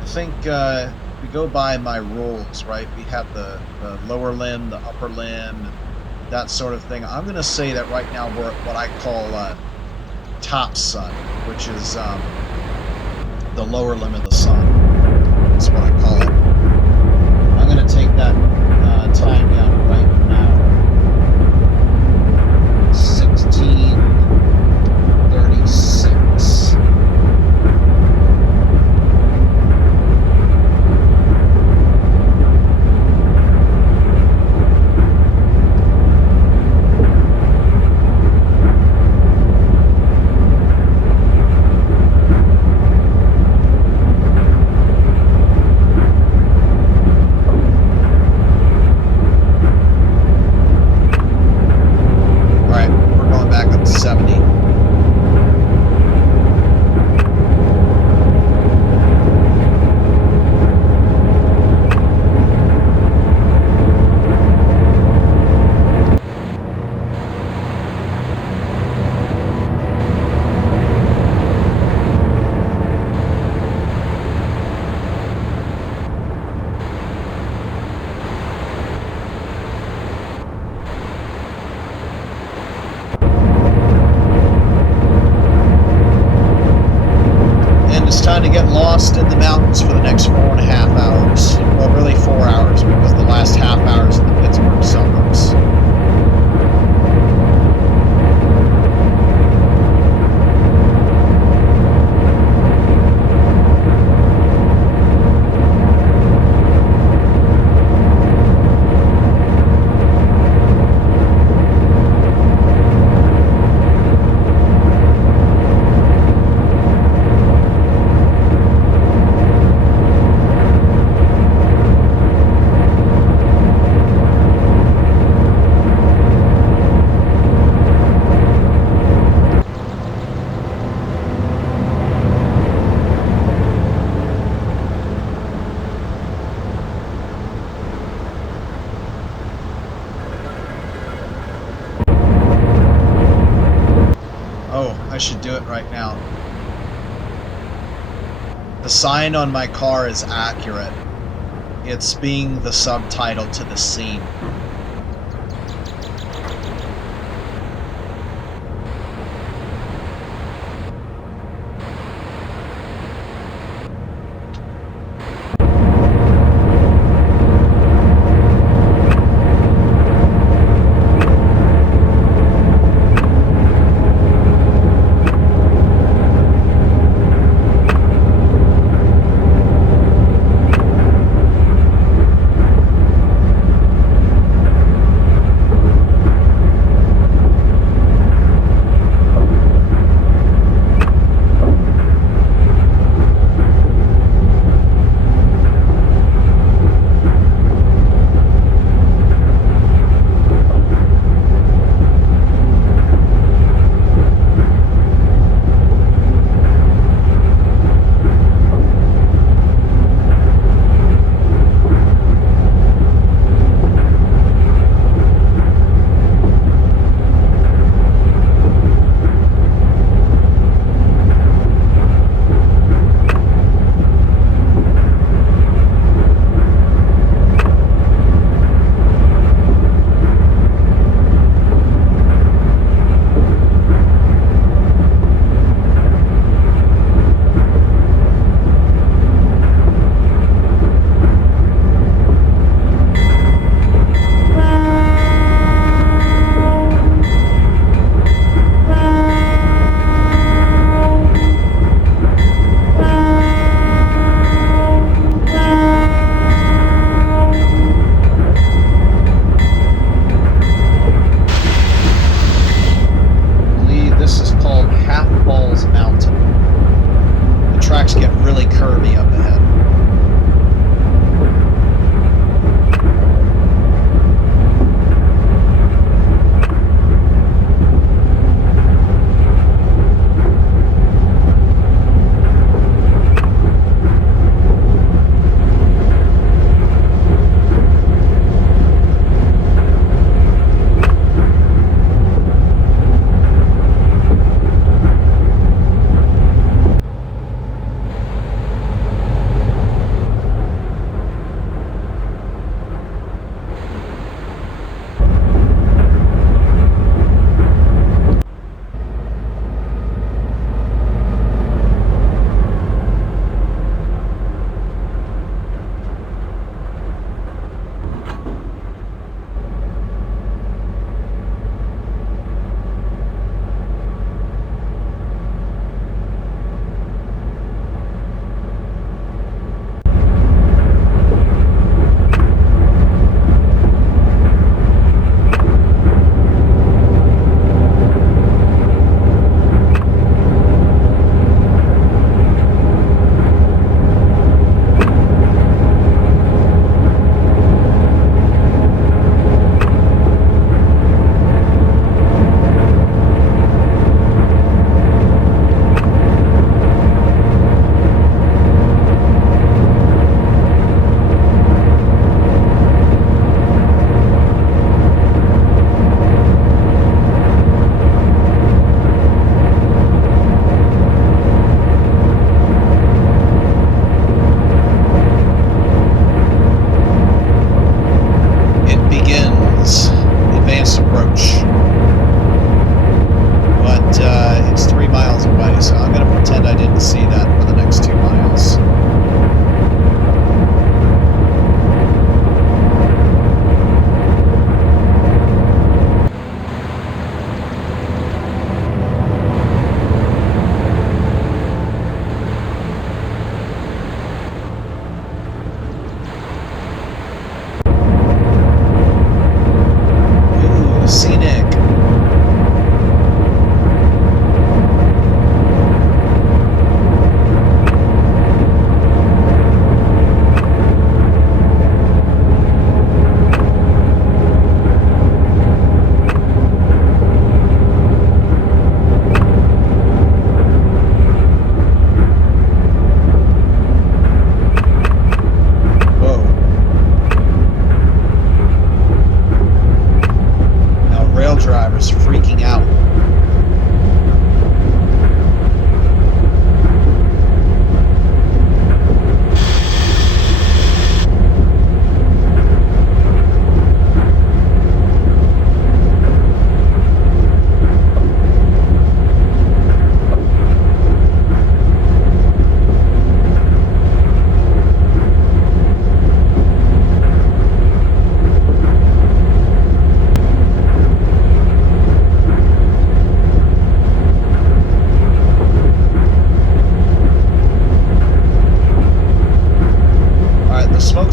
I think we go by my rules, right? We have the lower limb, the upper limb, that sort of thing. I'm going to say that right now we're at what I call top sun, which is the lower limb of the sun. That's what I call it. I'm going to take that time down right now. 16:36. Time to get lost in the mountains for the next 4.5 hours. Well, really 4 hours, because the last half hour is in the Pittsburgh suburbs. I should do it right now. The sign on my car is accurate. It's being the subtitle to the scene.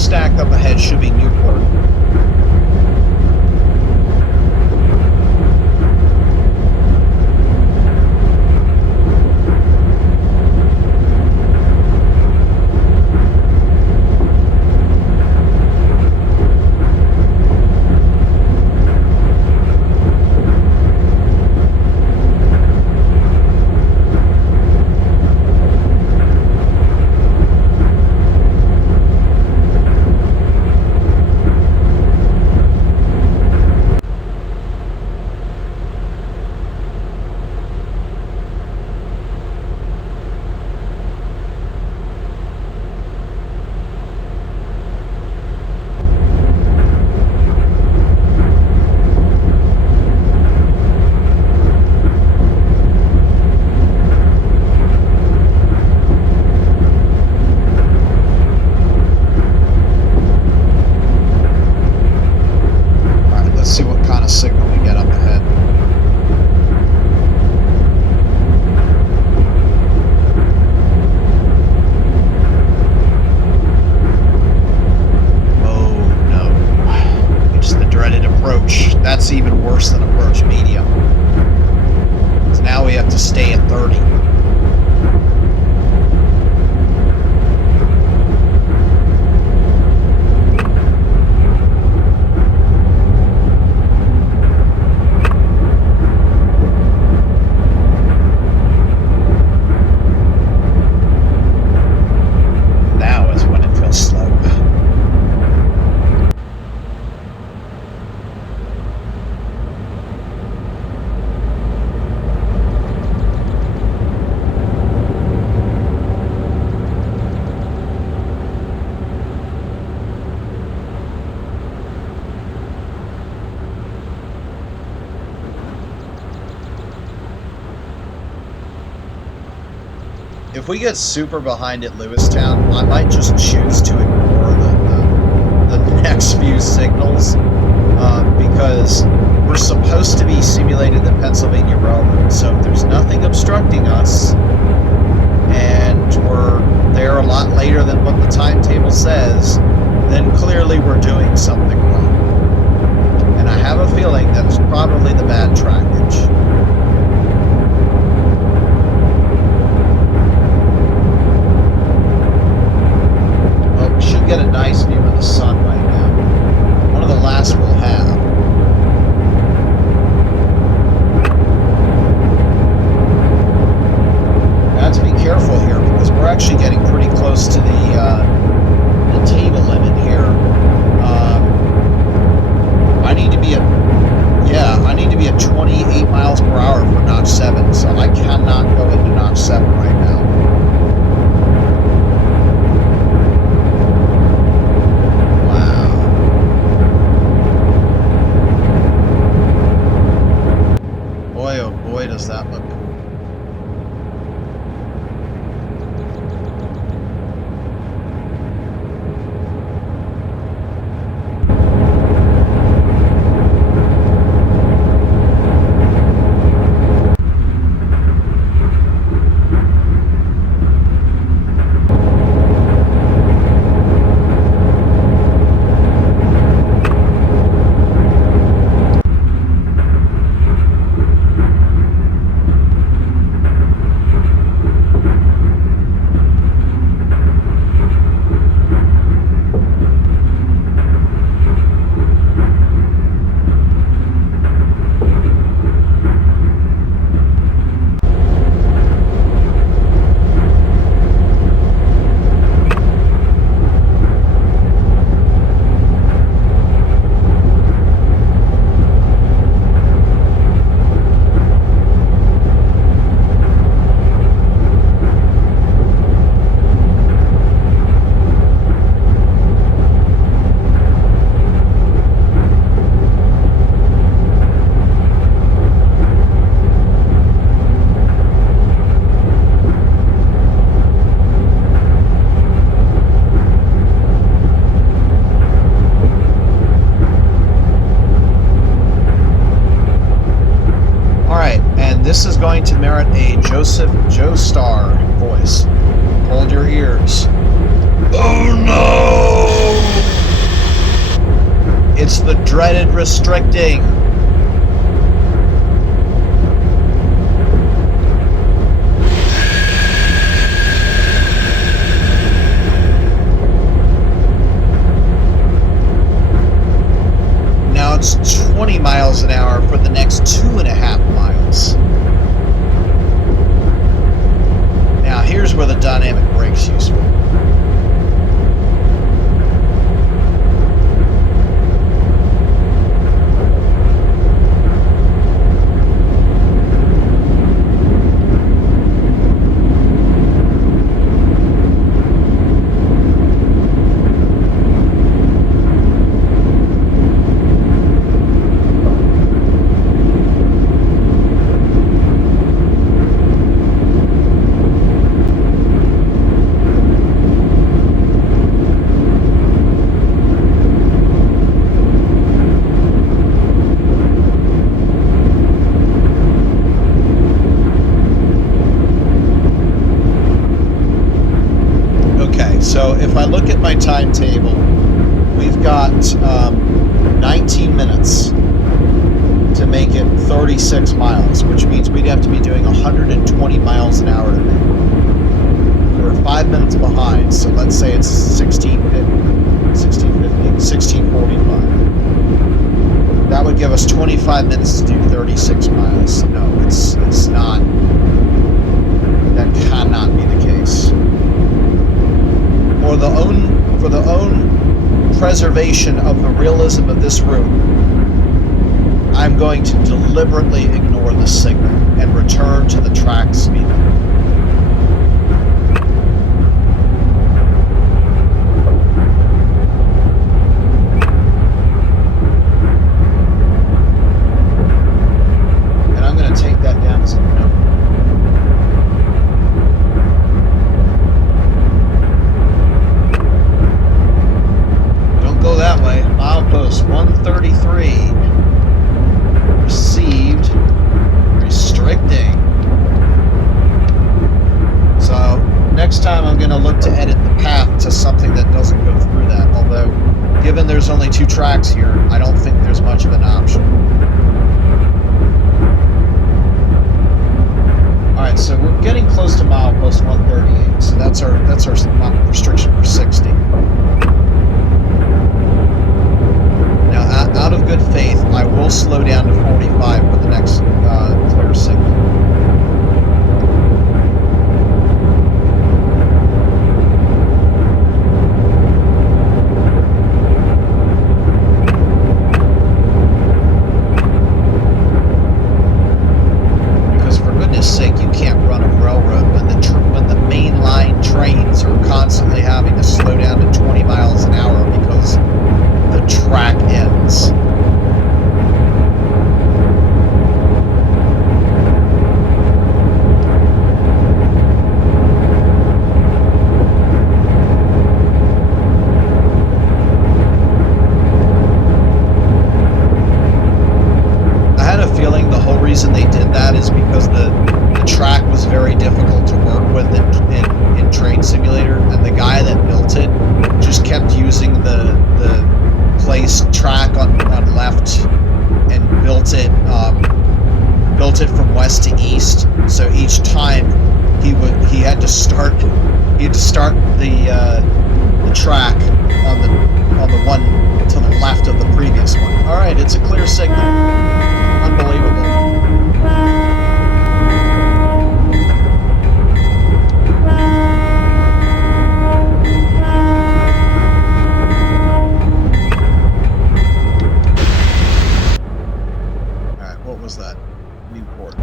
smokestack up ahead should be Newport. That's even worse than approach medium. So now we have to stay at 30. Now is when it feels slow. If we get super behind at Lewistown, I might just choose to ignore the next few signals because we're supposed to be simulating the Pennsylvania Railroad. So if there's nothing obstructing us and we're there a lot later than what the timetable says, then clearly we're doing something wrong. And I have a feeling that it's probably the bad trackage. Get a nice view of the sun right now. One of the last we'll have. I have to be careful here because we're actually getting pretty close to the table limit here. I need to be at 28 miles per hour for Notch 7, so I cannot go into Notch 7 right now. Does that look cool? This is going to merit a Joe Star voice. Hold your ears. Oh no! dreaded restricting. Now it's 20 miles an hour for the next 2.5 miles. Now here's where the dynamic brake's useful. So if I look at my timetable, we've got 19 minutes to make it 36 miles, which means we'd have to be doing 120 miles an hour today. We're 5 minutes behind, so let's say it's 16:45. That would give us 25 minutes to do 36 miles. No, it's not. That cannot be the case. For the own preservation of the realism of this route, I'm going to deliberately ignore the signal and return to the track speed. And I'm going to take that down as a note. Go that way. Milepost 133. Received. Restricting. So next time I'm going to look to edit the path to something that doesn't go through that. Although, given there's only 2 tracks here, I don't think there's much of an option. Alright, so we're getting close to milepost 138. So that's our restriction for 60. Out of good faith, I will slow down to 45 for the next clear signal. Because for goodness sake, you can't run a railroad when the mainline trains are constantly having to slow down to 20 miles an hour because the track ends. I had a feeling the whole reason they did that is because the track was very difficult to work with in Train Simulator, and the guy that built it just kept using the place track on left and built it from west to east. So each time he had to start the track on the one to the left of the previous one. All right, it's a clear signal. Unbelievable. Was that Newport?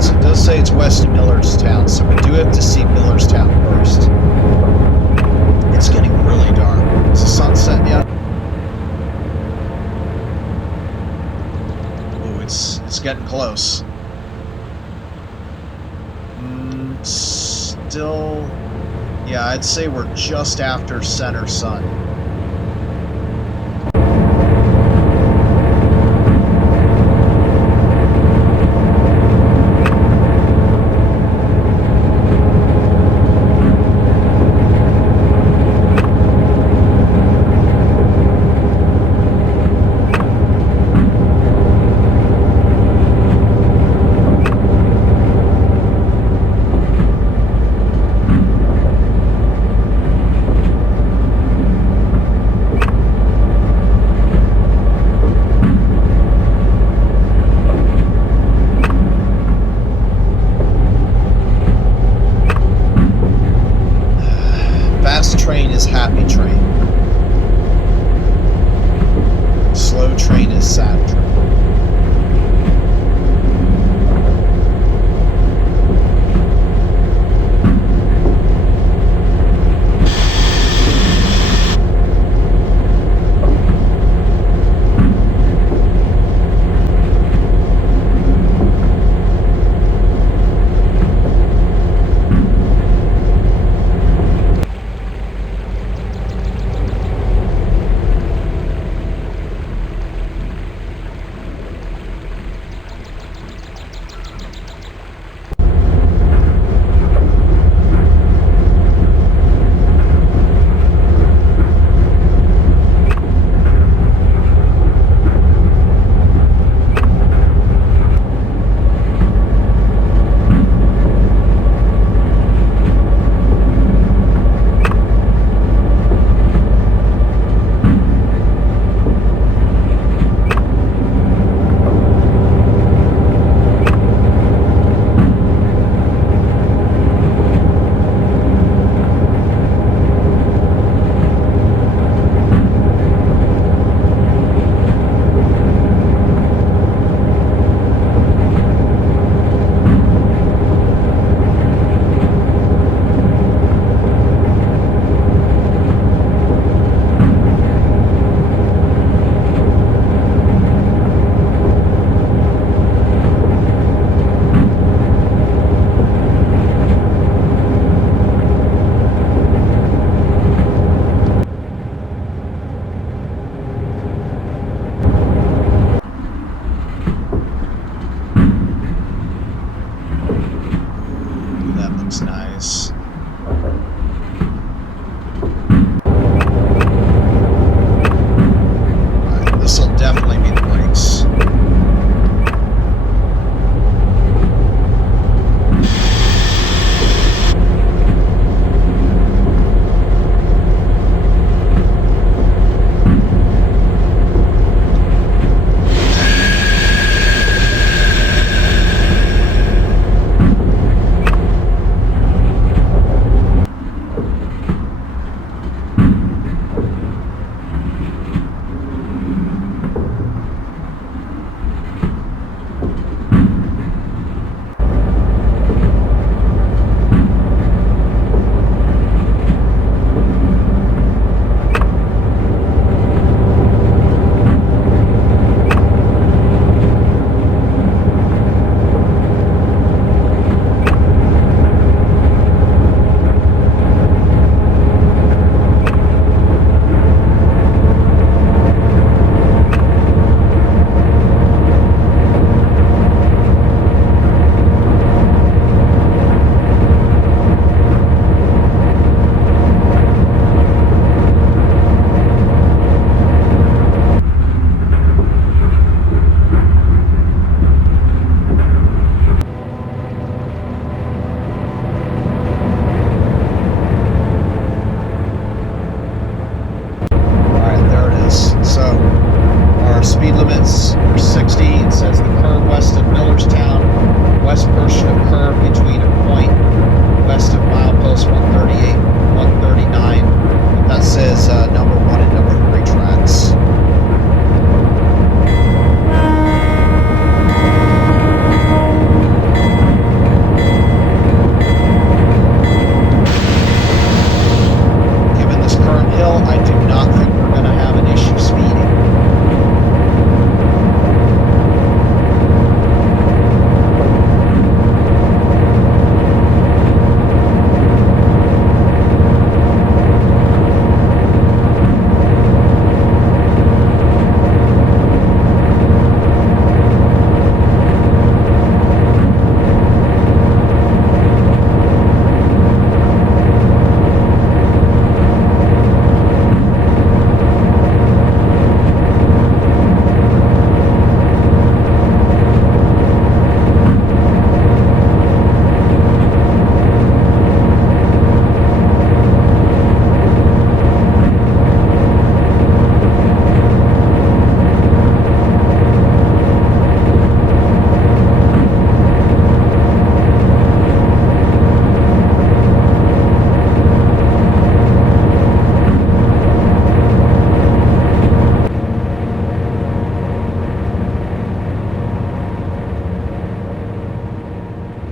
So it does say it's west of Millerstown, so we do have to see Millerstown first. It's getting really dark. Is the sun set yet? Ooh, it's getting close. Still, yeah, I'd say we're just after center sun.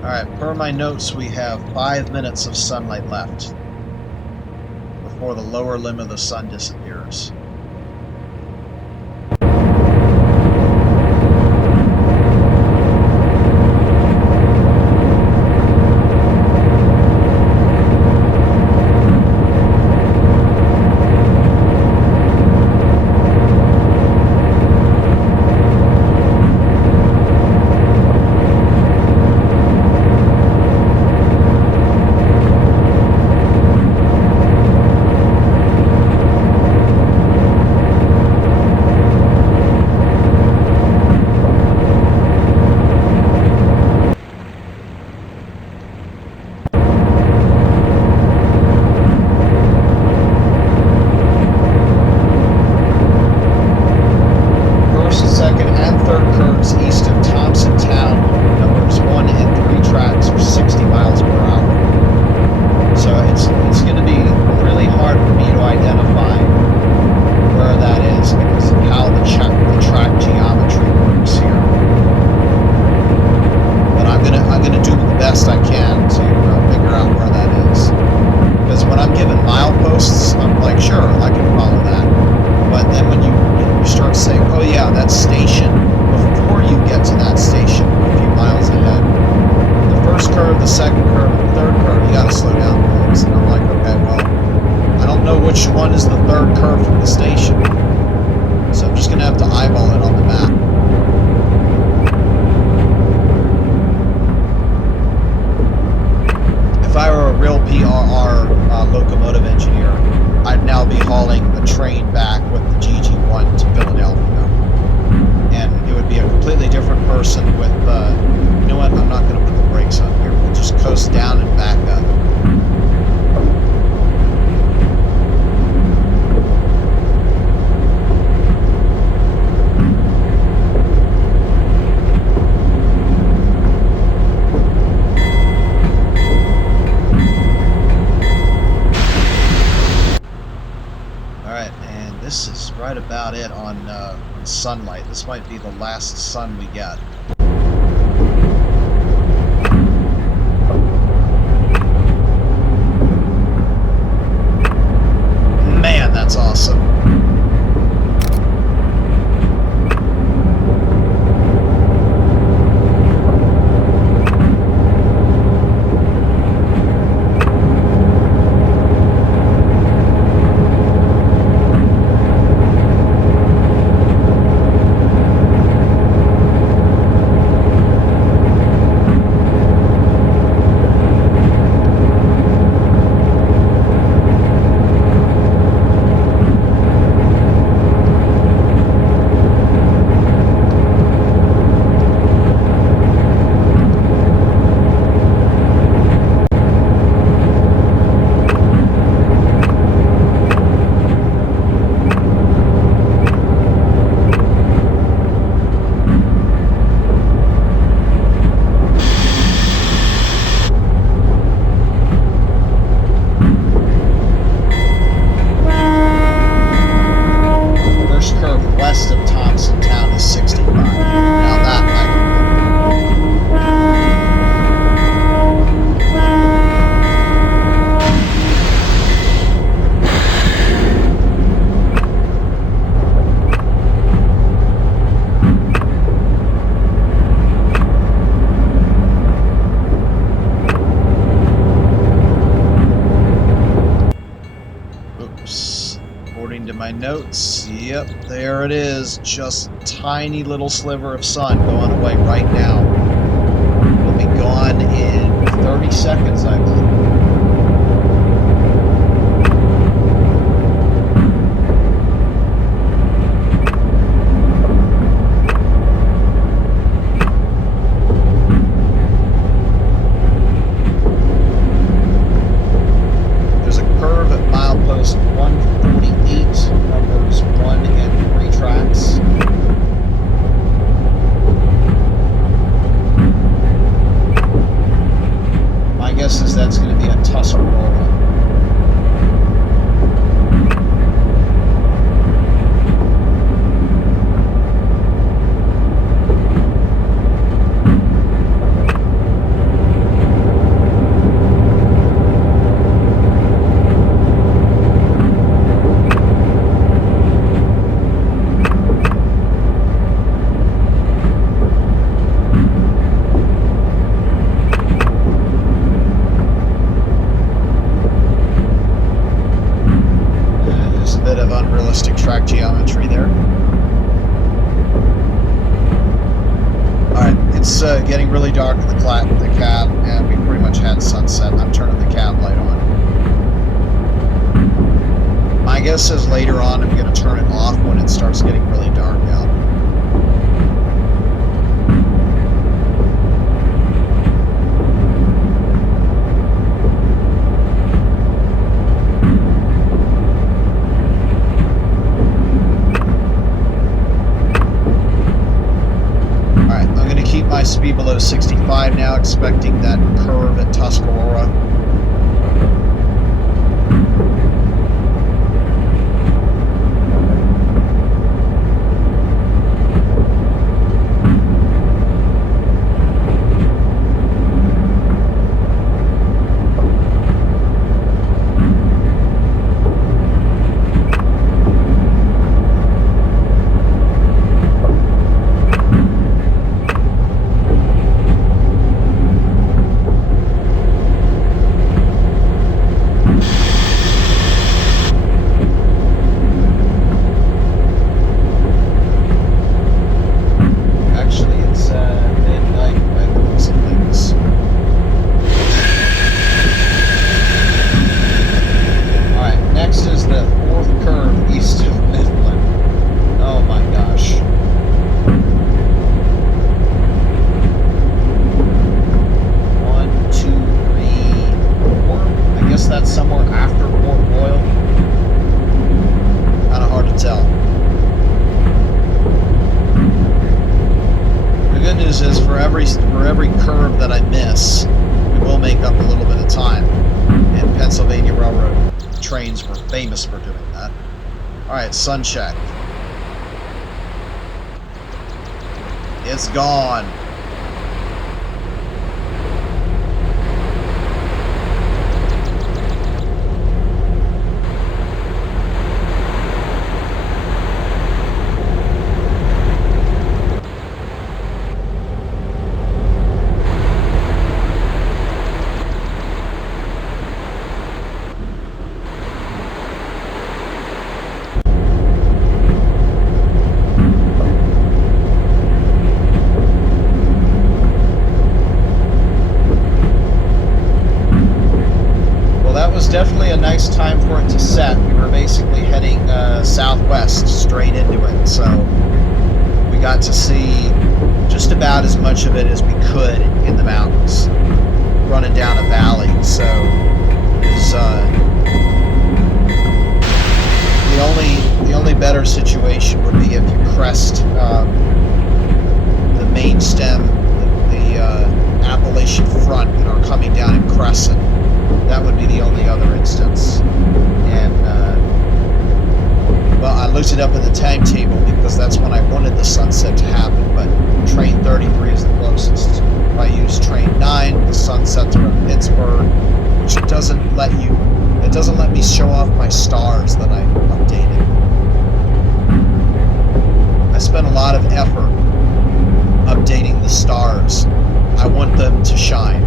Alright, per my notes, we have 5 minutes of sunlight left before the lower limb of the sun disappears. Locomotive engineer, I'd now be hauling the train back with the GG1 to Philadelphia, and it would be a completely different person with, you know what, I'm not going to put the brakes on here, we'll just coast down and back up. This is right about it on sunlight. This might be the last sun we get. Man, that's awesome. Notes. Yep, there it is. Just a tiny little sliver of sun going away right now. It'll be gone in 30 seconds, I believe. getting really dark in the cab, and we pretty much had sunset. I'm turning the cab light on. My guess is later on I'm going to turn it off when it starts getting really dark out. My speed below 65 now, expecting that curve at Tuscarora. For doing that. Alright, sun check. It's gone. Definitely a nice time for it to set. We were basically heading southwest straight into it, so we got to see just about as much of it as we could in the mountains, running down a valley. So it was the only better situation would be if you crest the main stem, the Appalachian front, and are coming down in crescent. That would be the only other instance. And, well, I looked it up in the timetable because that's when I wanted the sunset to happen, but train 33 is the closest. If I use train 9, the sunsets are in Pittsburgh, which it doesn't let me show off my stars that I updated. I spent a lot of effort updating the stars. I want them to shine.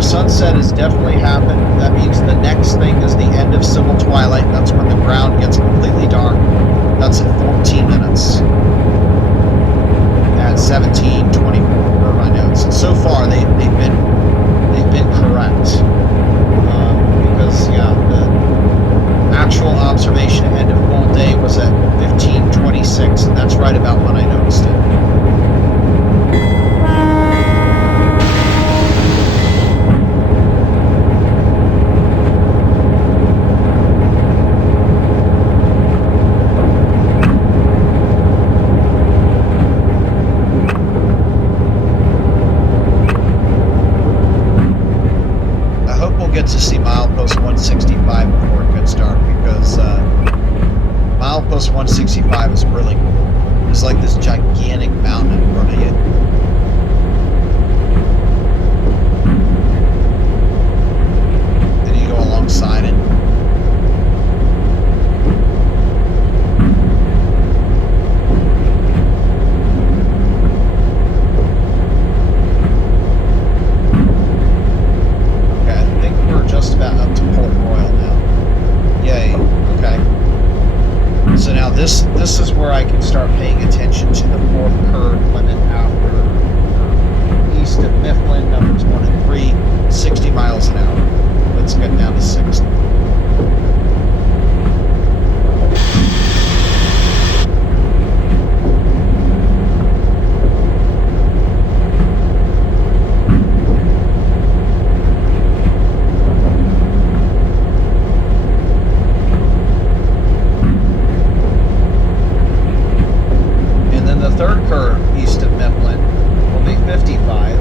Sunset has definitely happened. That means the next thing is the end of civil twilight. That's when the ground gets completely dark. That's at 14 minutes. At 17:24 per my notes. And so far they've been correct. Because yeah, the actual observation end of full day was at 15:26, and that's right about when I noticed it. 55 is really cool. There's like this gigantic mountain in front of you. And you go alongside it. Just about up to Port Royal now. Yay. Okay. So now this is where I can start paying attention to the fourth curve limit after east of Mifflin, numbers 1 and 3, 60 miles an hour. Let's get down to 60. Third curve east of Mifflin will be 55.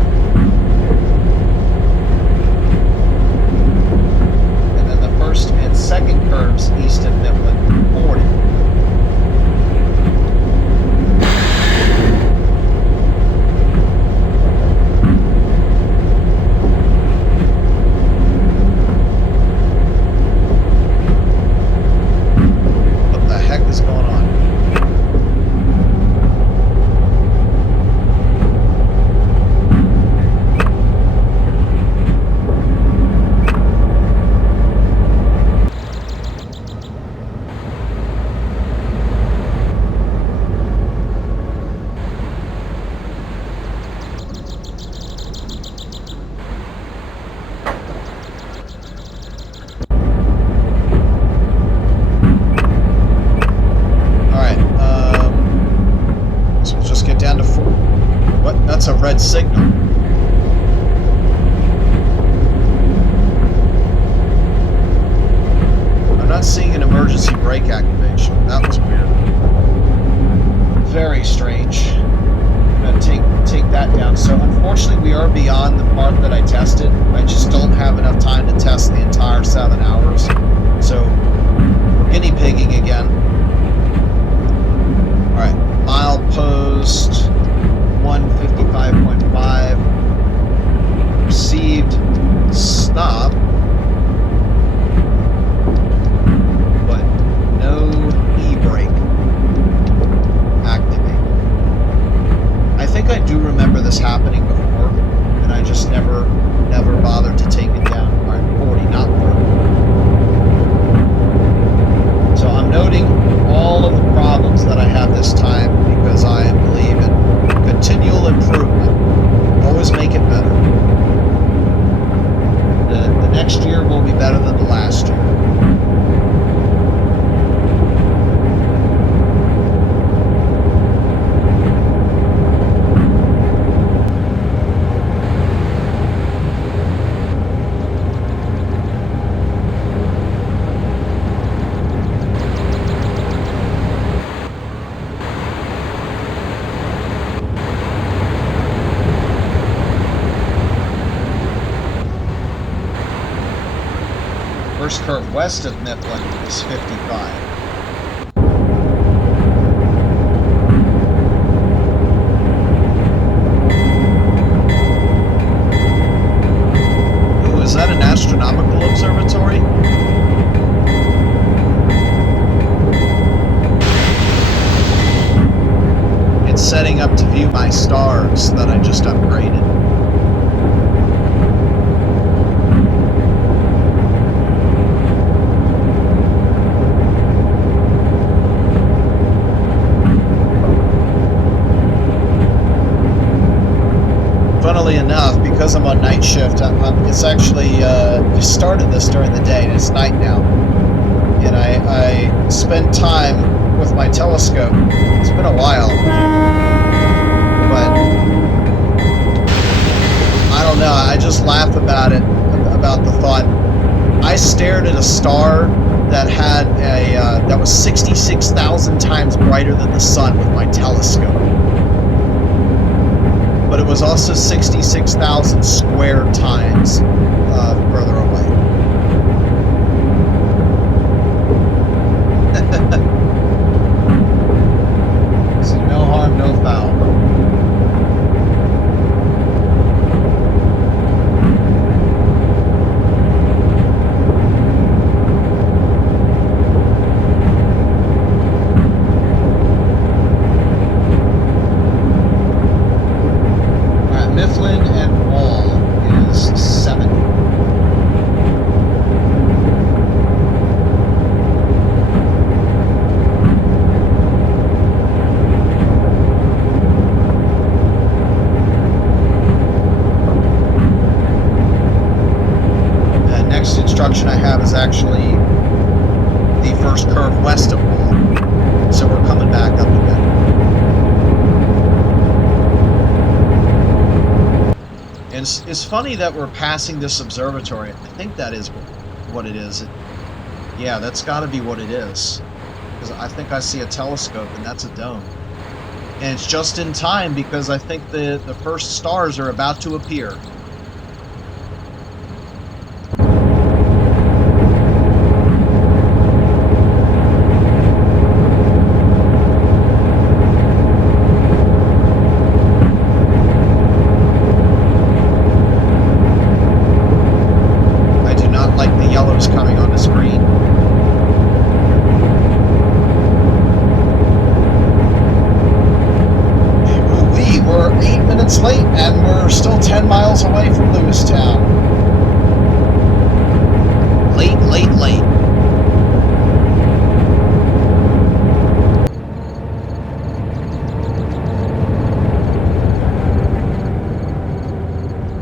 And then the first and second curves east of Mifflin, 40. What the heck is going on? That's a red signal. I'm not seeing an emergency brake activation. That was weird. Very strange. I'm going to take that down. So unfortunately we are beyond the part that I tested. I just don't have enough time to test the entire 7 hours. So we're guinea pigging again. Alright, milepost 155.5, received, stop, but no e-brake activate. I think I do remember this happening before, and I just never bothered to take it down. Alright, 40, not 30. So I'm noting all of the problems that I have this time because I believe in continual improvement. Always make it better. The next year will be better than the last year. First curve west of Mifflin is 55. Ooh, is that an astronomical observatory? It's setting up to view my stars that I just upgraded. Funnily enough, because I'm on night shift, it's actually, we started this during the day, and it's night now. And I spent time with my telescope. It's been a while. But, I don't know, I just laugh about it, about the thought. I stared at a star that had that was 66,000 times brighter than the sun with my telescope. But it was also 66,000 square times further away. actually the first curve west of Wall. So we're coming back up again. And it's funny that we're passing this observatory. I think that is what it is. Yeah, that's got to be what it is. Because I think I see a telescope, and that's a dome. And it's just in time because I think the first stars are about to appear. Late, and we're still 10 miles away from Lewistown. Late.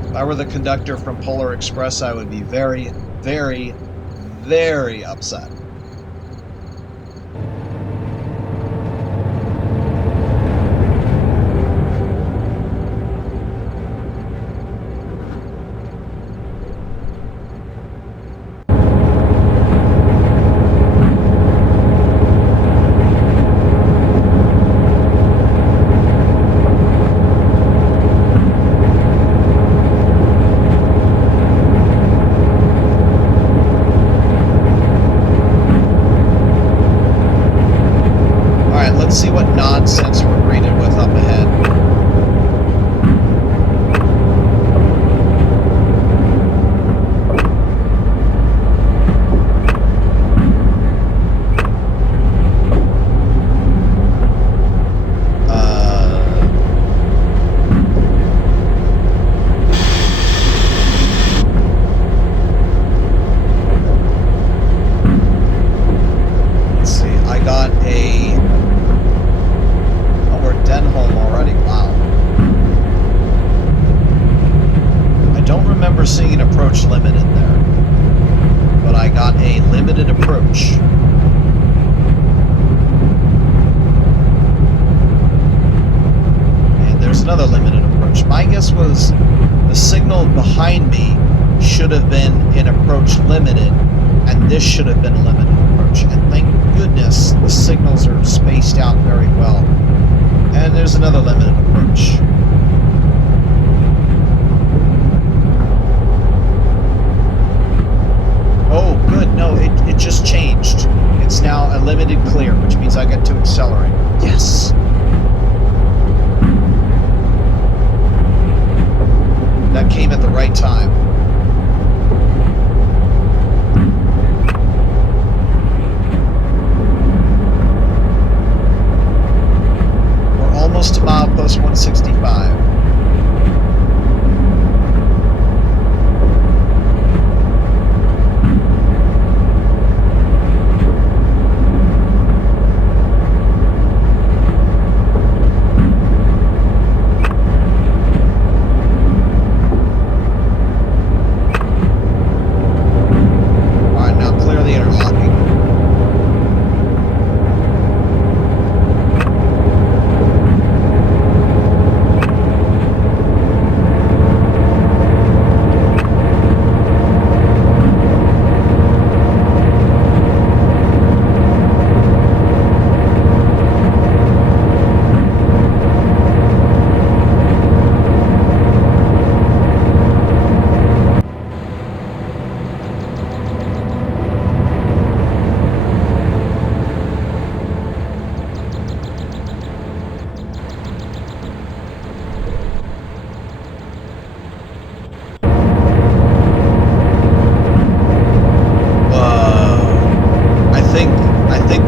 If I were the conductor from Polar Express, I would be very, very, very upset. Let's see what nonsense we're greeted with up ahead. Let's see, I got a... Denholm already, wow. I don't remember seeing an approach limit in there, but I got a limited approach. And there's another limited approach. My guess was the signal behind me should have been an approach limited, and this should have been a limited approach. And thank goodness the signals are spaced out very well. And there's another limited approach. Oh, good. No, it just changed. It's now a limited clear, which means I get to accelerate. Yes! That came at the right time. Almost to milepost 165. Alright, now clear the interlocking.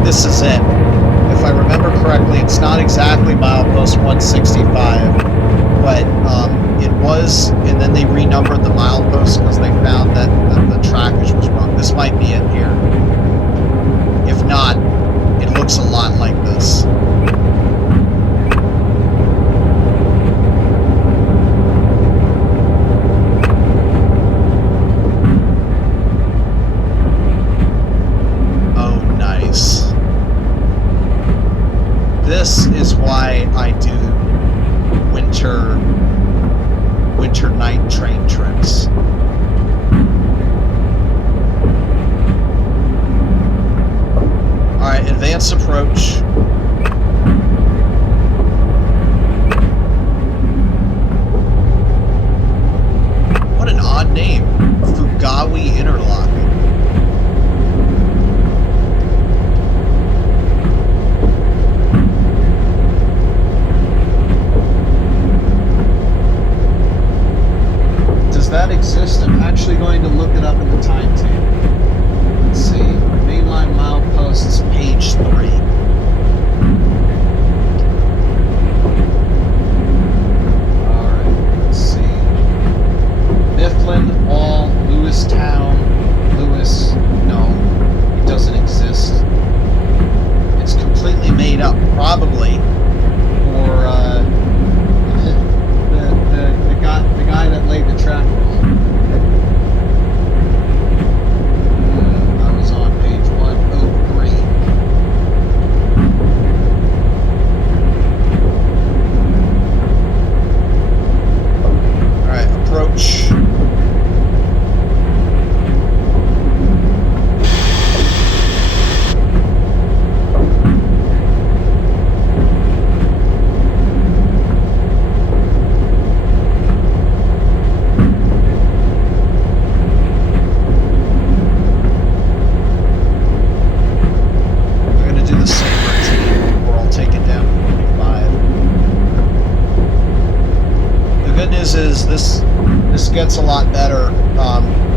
This is it. If I remember correctly, it's not exactly milepost 165, but it was, and then they renumbered the mileposts because they found that the trackage was wrong. This might be it here. If not, it looks a lot like this. this is why I do winter night train trips. All right, advance approach. What an odd name, Fugawi Interlocking. Does that exist? I'm actually going to look it up in the timetable. Let's see. Mainline mileposts, page 3. Alright, let's see. Mifflin, Wall, Lewistown, Lewis. No, it doesn't exist. It's completely made up, probably for the guy that laid the track wrong. I was on page 103. Alright, approach. This gets a lot better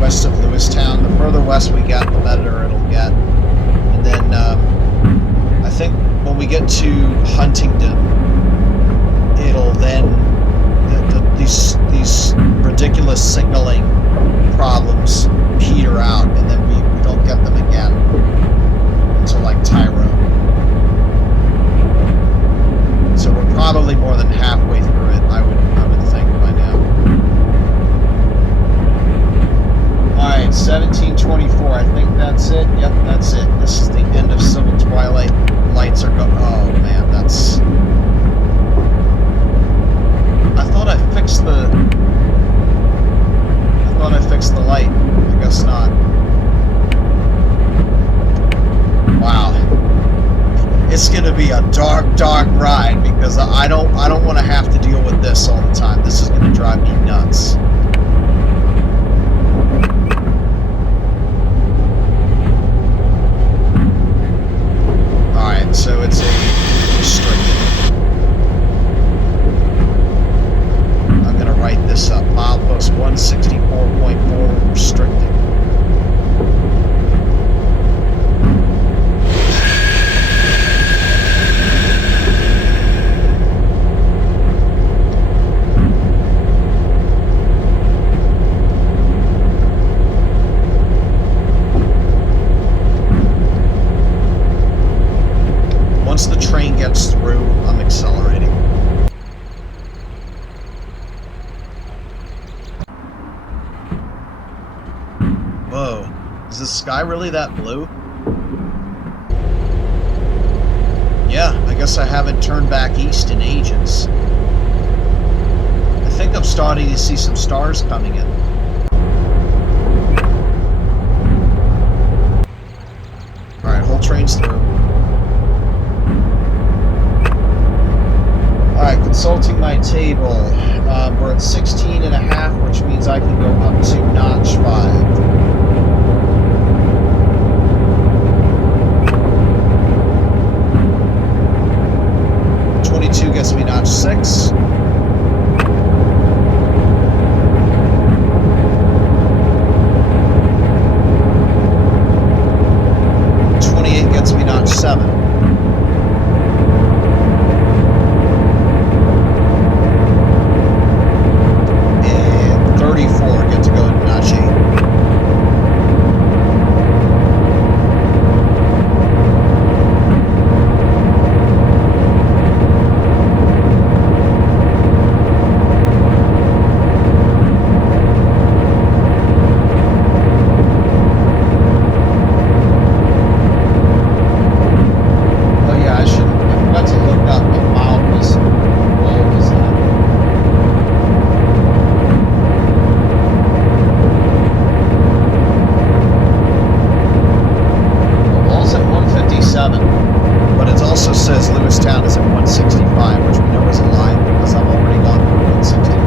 west of Lewistown. The further west we get, the better it'll get. And then I think when we get to Huntingdon, it'll then these ridiculous signaling problems peter out, and then we don't get them again until like Tyrone. So we're probably more than halfway through it, I would think by now. Alright, 1724, I think that's it. Yep, that's it. This is the end of Civil Twilight. Lights are going. Oh man, that's. I thought I fixed the light. I guess not. Wow. It's gonna be a dark ride because I don't want to have to deal with this all the time. This is gonna drive me nuts. Alright, so it's a restricted. I'm gonna write this up. Milepost 164.4 restricted. Once the train gets through, I'm accelerating. Whoa, is the sky really that blue? Yeah, I guess I haven't turned back east in ages. I think I'm starting to see some stars coming in. Alright, whole train's through. Alright, consulting my table. We're at 16.5, which means I can go up to notch 5. Gets me notch 6. Gets me notch 7. And 34 get to go into notch 8. 165, which we know is a lie because I've already gone through 165.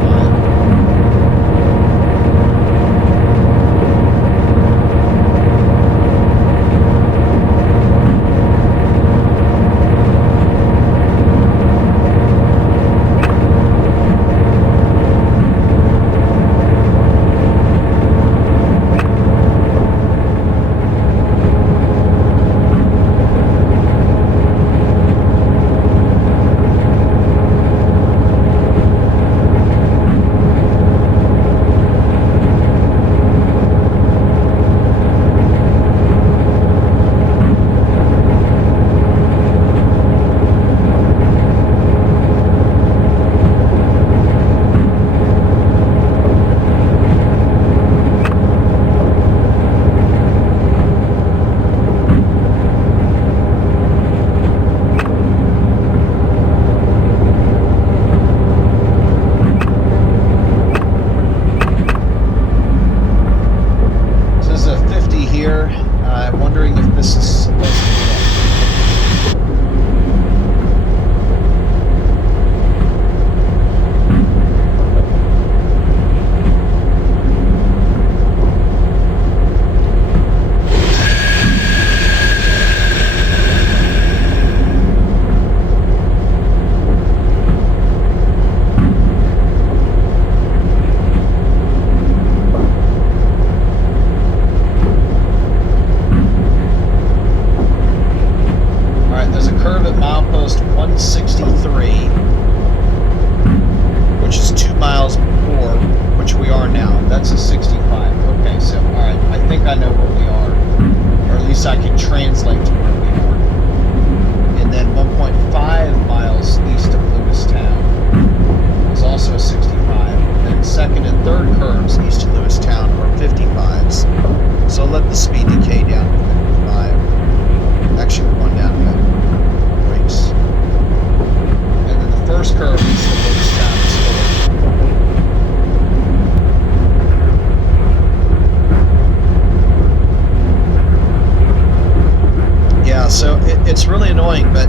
It's really annoying, but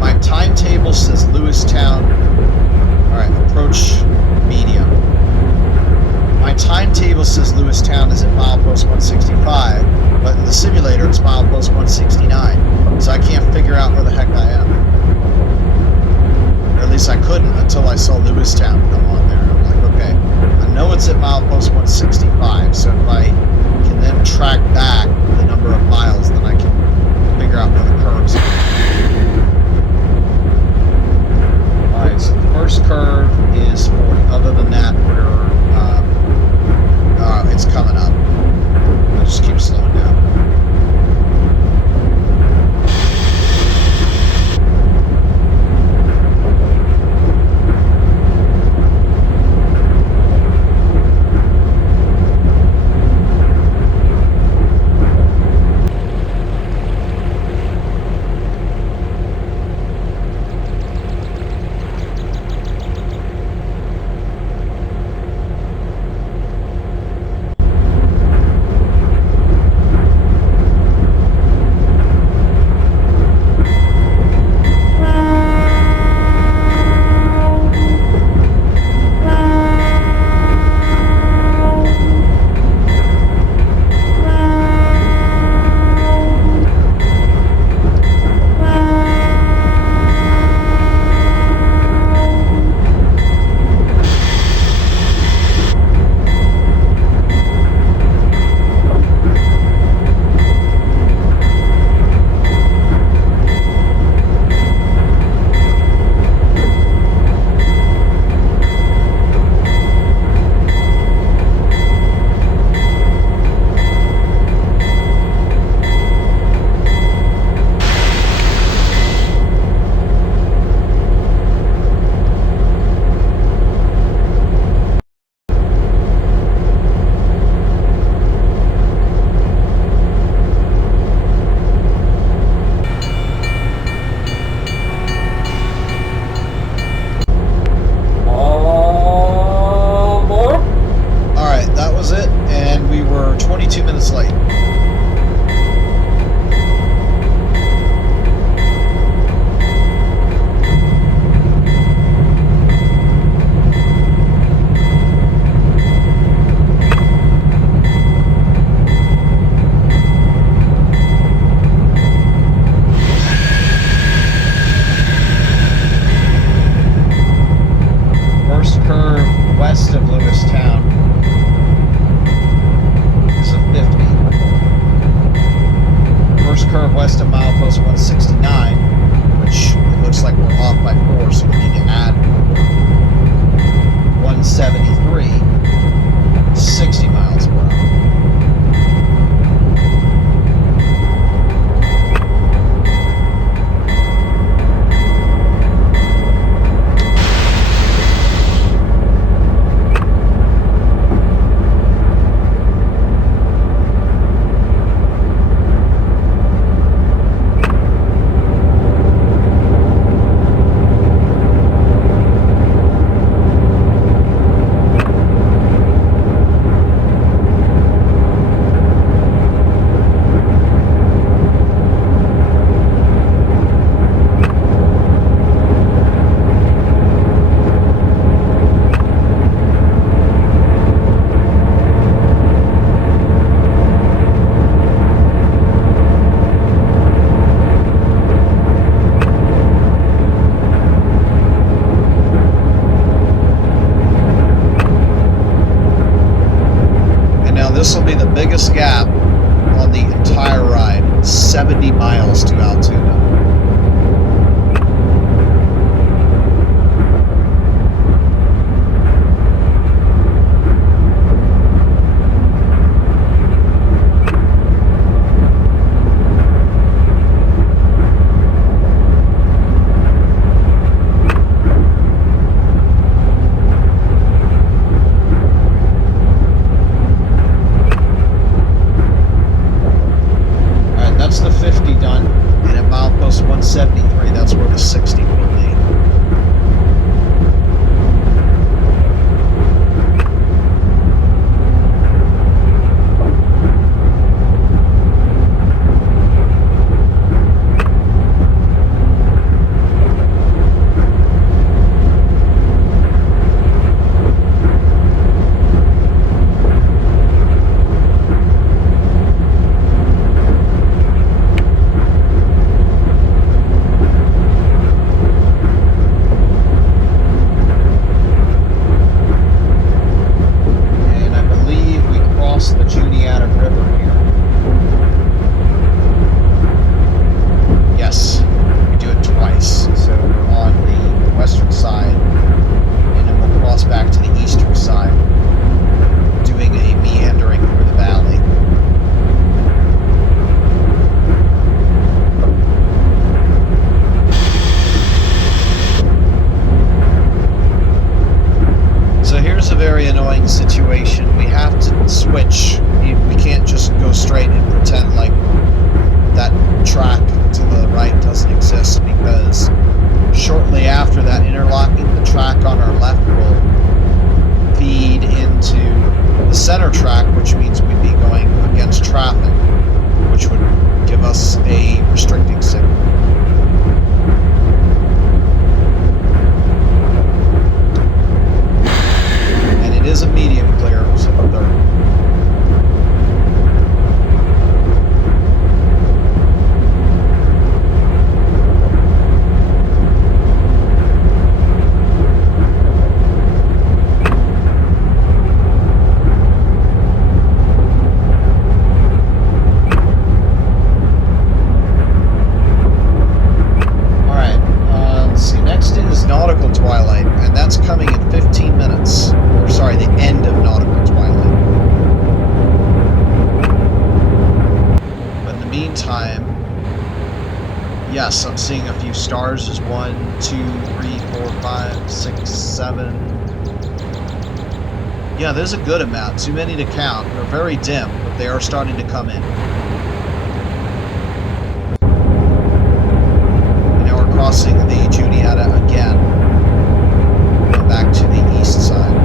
my timetable says Lewistown. All right, approach medium. My timetable says Lewistown is at milepost 165, but in the simulator it's milepost 169. So I can't figure out where the heck I am. Or at least I couldn't until I saw Lewistown come on there. I'm like, okay, I know it's at milepost 165, so if I can then track back the number of miles, then I can figure out where the curves are. Alright, so the first curve is 40. Other than that, it's coming up. I'll just keep slowing down. by 4, so we need to add 173, 60 miles per hour. This will be the biggest gap on the entire ride, 70 miles to Altoona. That's the 50 done, and at milepost 173, that's where the 60 will be. The Juniata River here. Yes, we do it twice. So we're on the western side, and then we'll cross back to the eastern side, doing a meandering through the valley. So here's a very annoying situation. We have to switch. We can't just go straight and pretend like that track to the right doesn't exist, because shortly after that interlocking, the track on our left will feed into the center track, which means we'd be going against traffic, which would give us a restricting signal. It is a medium clear, so a third. Nautical twilight, and that's coming in 15 minutes. Or sorry, the end of nautical twilight. But in the meantime, yes, I'm seeing a few stars. There's 1, 2, 3, 4, 5, 6, 7. Yeah, there's a good amount. Too many to count. They're very dim, but they are starting to come in. And now we're crossing the Juniata again. Back to the east side.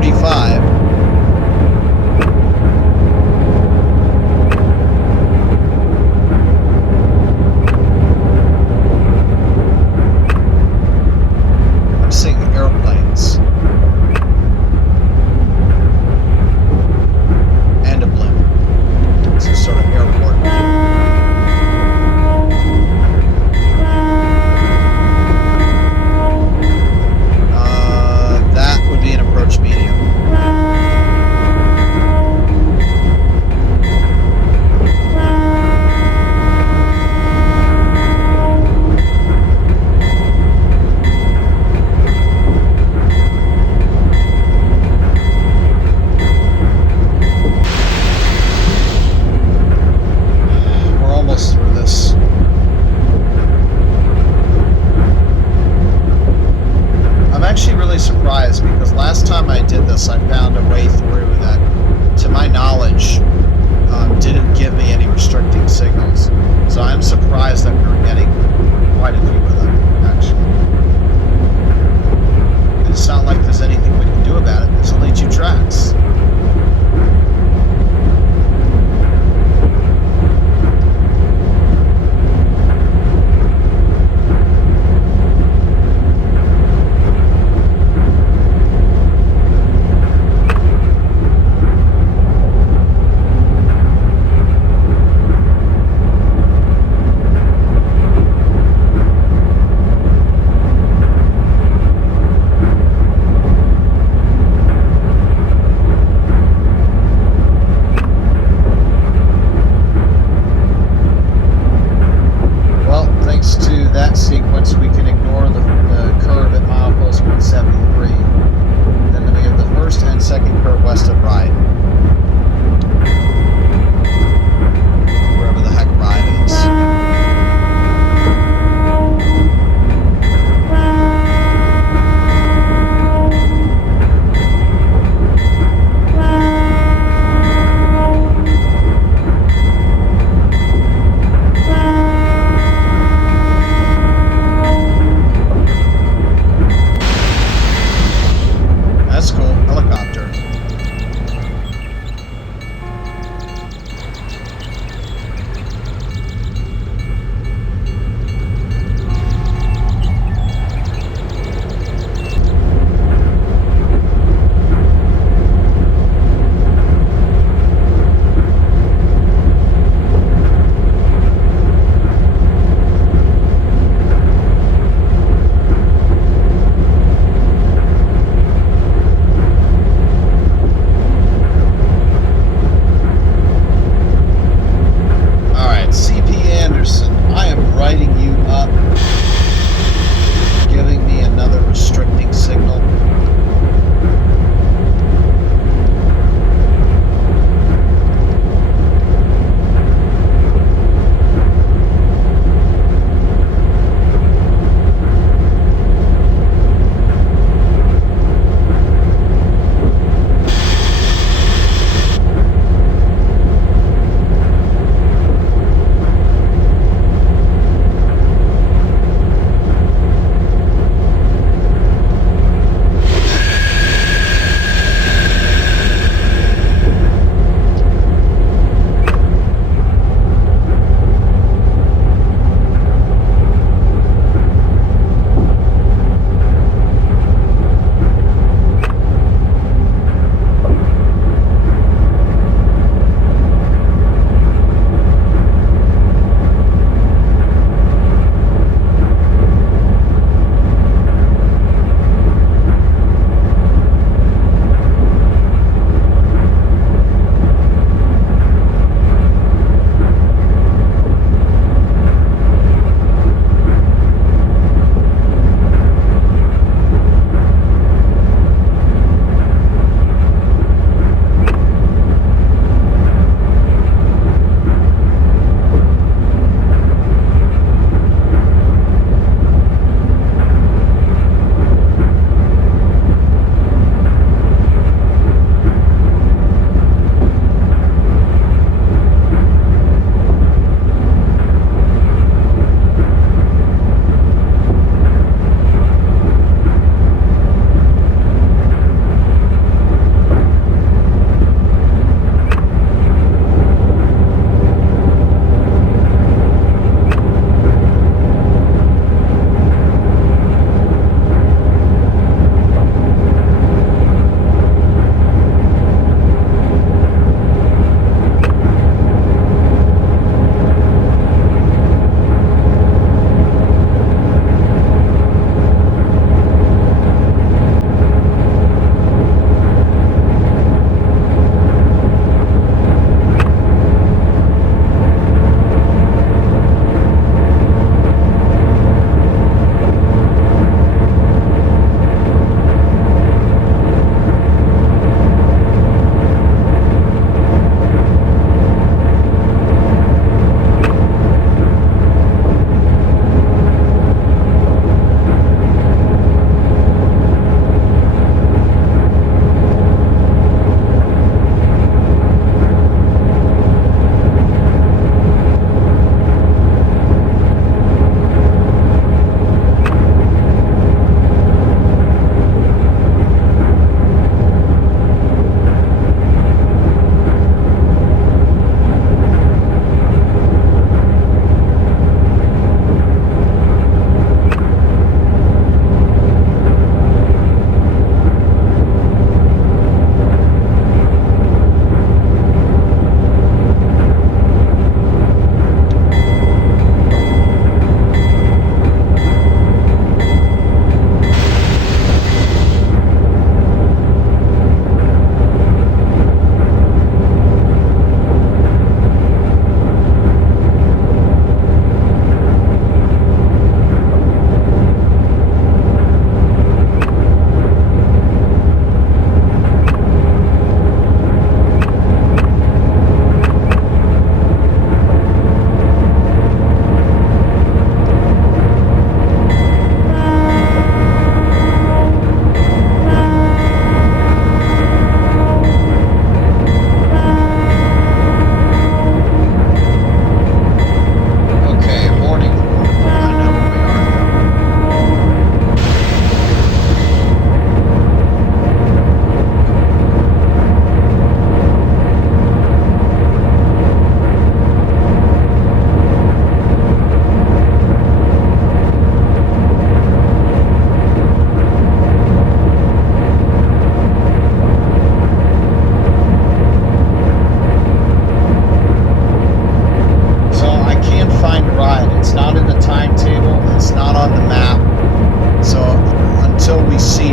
45. I'm seeing airplanes. And a blimp. It's a sort of airport. That would be an approach medium. We're almost through this. I'm actually really surprised because last time I did this, I found a way through that, to my knowledge, didn't give me any restricting signals. So I'm surprised that we're getting quite a few of them, actually. It's not like there's anything we can do about it. There's only 2 tracks.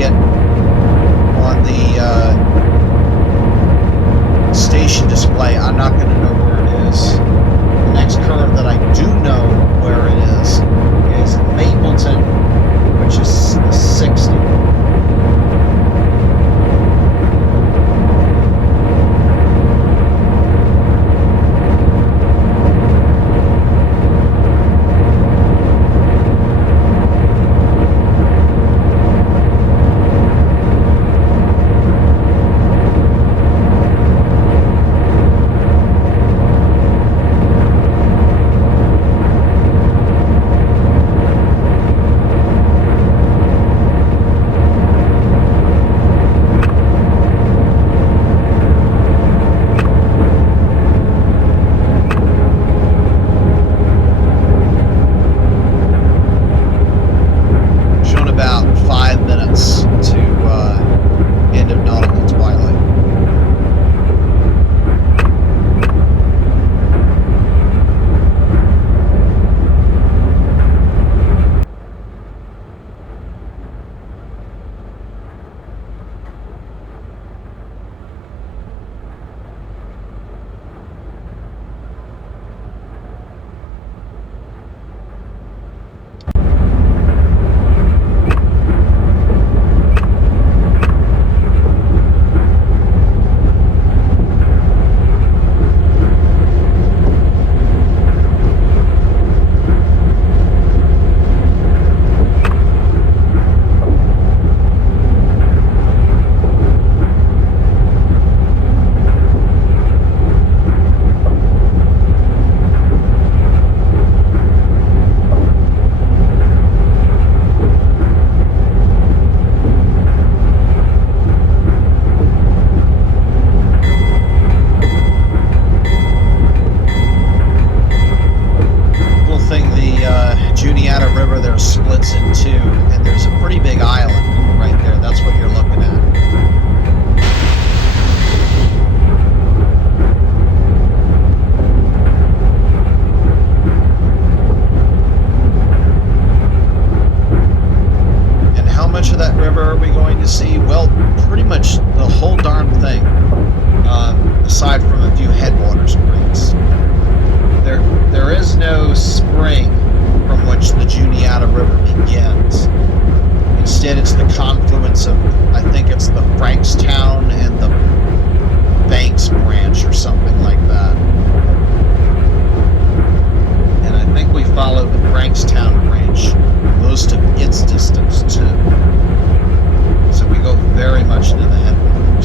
it on the station display, I'm not going to know where it is. The next curve that I do know where it is Mapleton, which is the 60. Juniata River there splits in two, and there's a pretty big island right there. That's what you're looking at. And how much of that river are we going to see? Well, pretty much the whole darn thing, aside from a few headwaters creeks. There is no spring from which the Juniata River begins. Instead, it's the confluence of, I think it's the Frankstown and the Banks branch or something like that. And I think we follow the Frankstown branch most of its distance too. So we go very much into the headwater.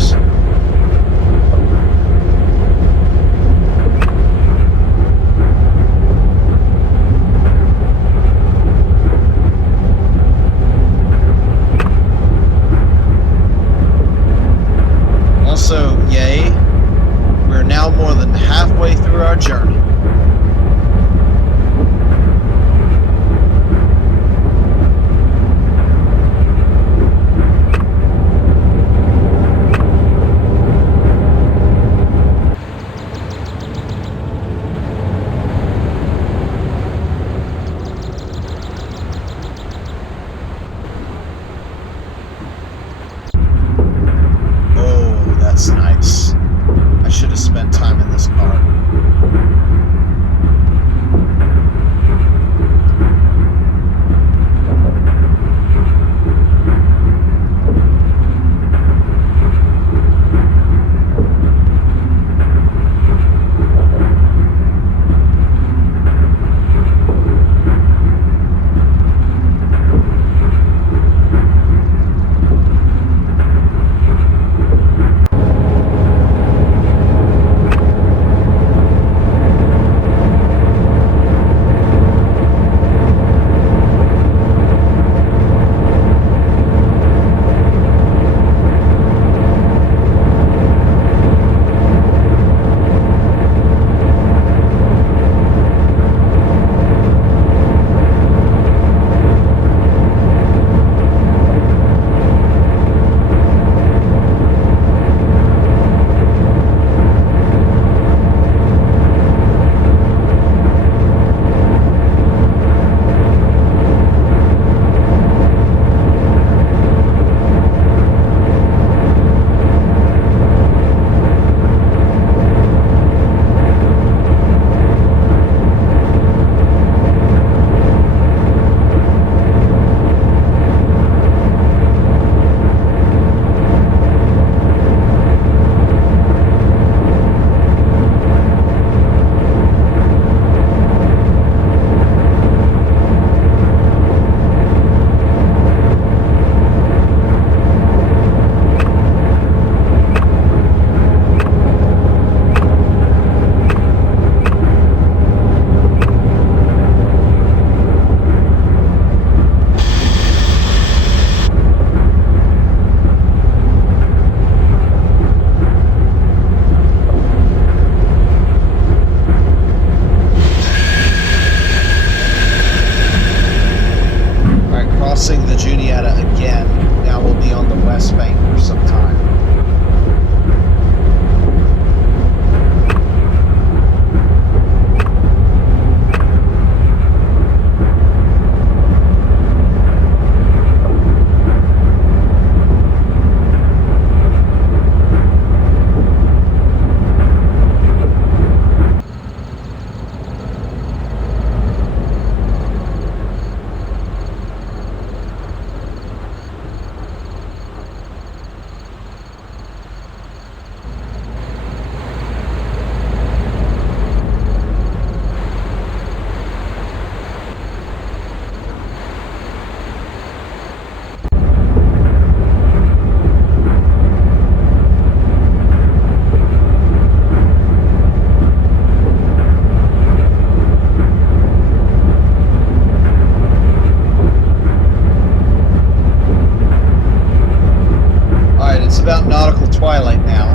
twilight now.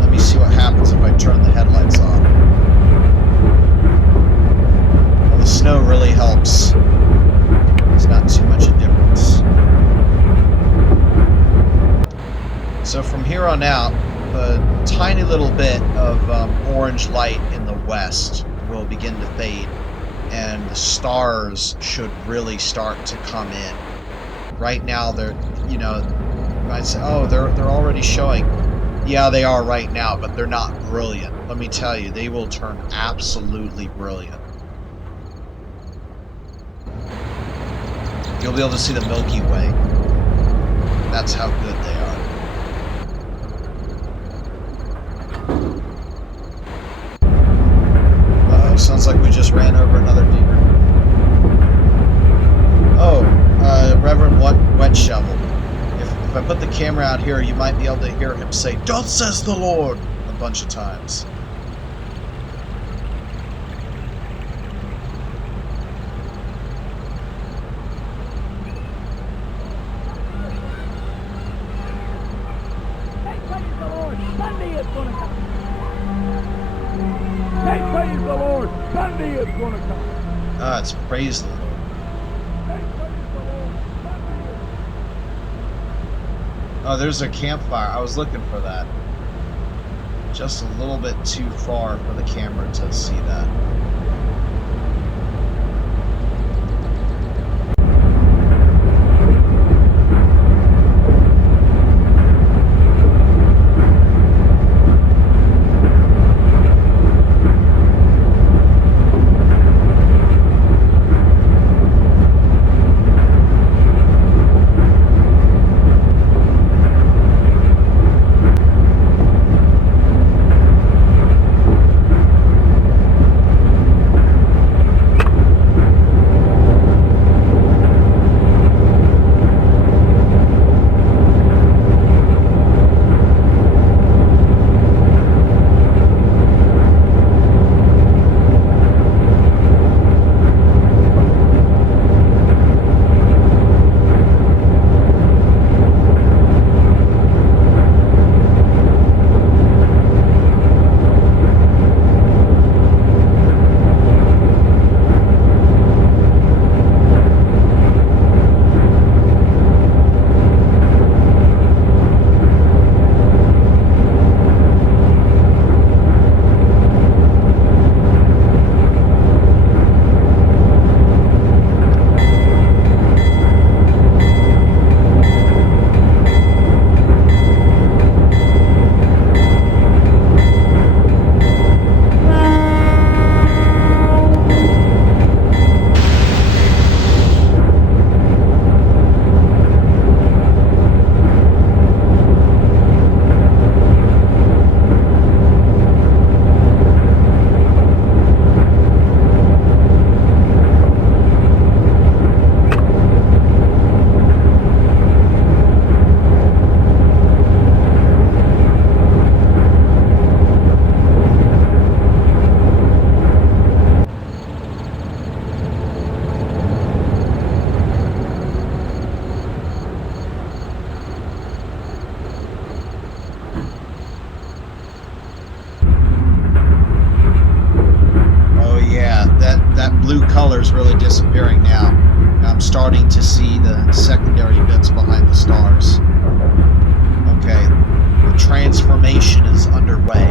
Let me see what happens if I turn the headlights on. Well, the snow really helps. It's not too much a difference. So from here on out, a tiny little bit of orange light in the west will begin to fade, and the stars should really start to come in. Right now, they're, you know, you might say, oh, they're already showing. Yeah, they are right now, but they're not brilliant. Let me tell you, they will turn absolutely brilliant. You'll be able to see the Milky Way. That's how good they are. Sounds like we just ran over another deer. Oh, Reverend Wet Shovel. If I put the camera out here, you might be able to hear him say, "Thus says the Lord," a bunch of times. Hey, praise the Lord, Sunday is going to come. Hey, praise the Lord, Sunday is going to come. Ah, it's praise the Lord. Hey, praise the Lord, Sunday is... Oh, there's a campfire. I was looking for that. Just a little bit too far for the camera to see that. Color's really disappearing now. I'm starting to see the secondary bits behind the stars. Okay, the transformation is underway.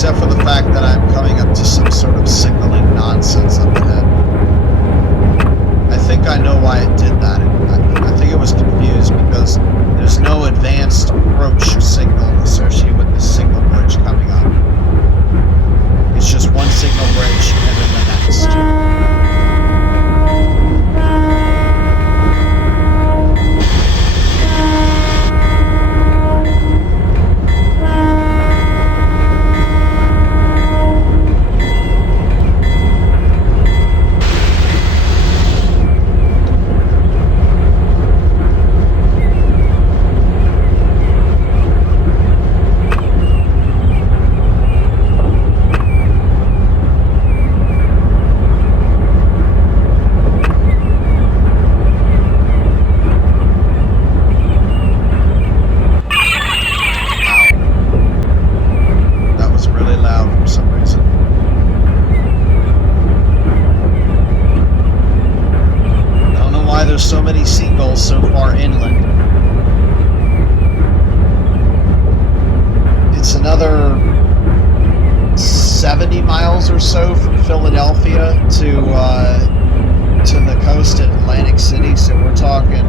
except for the fact that I'm coming up to some sort of signaling nonsense up ahead. I think I know why it did that. I think it was confused because there's no advanced approach signal associated with the signal bridge coming up. It's just one signal bridge and then the next. So many seagulls so far inland. It's another 70 miles or so from Philadelphia to the coast at Atlantic City, so we're talking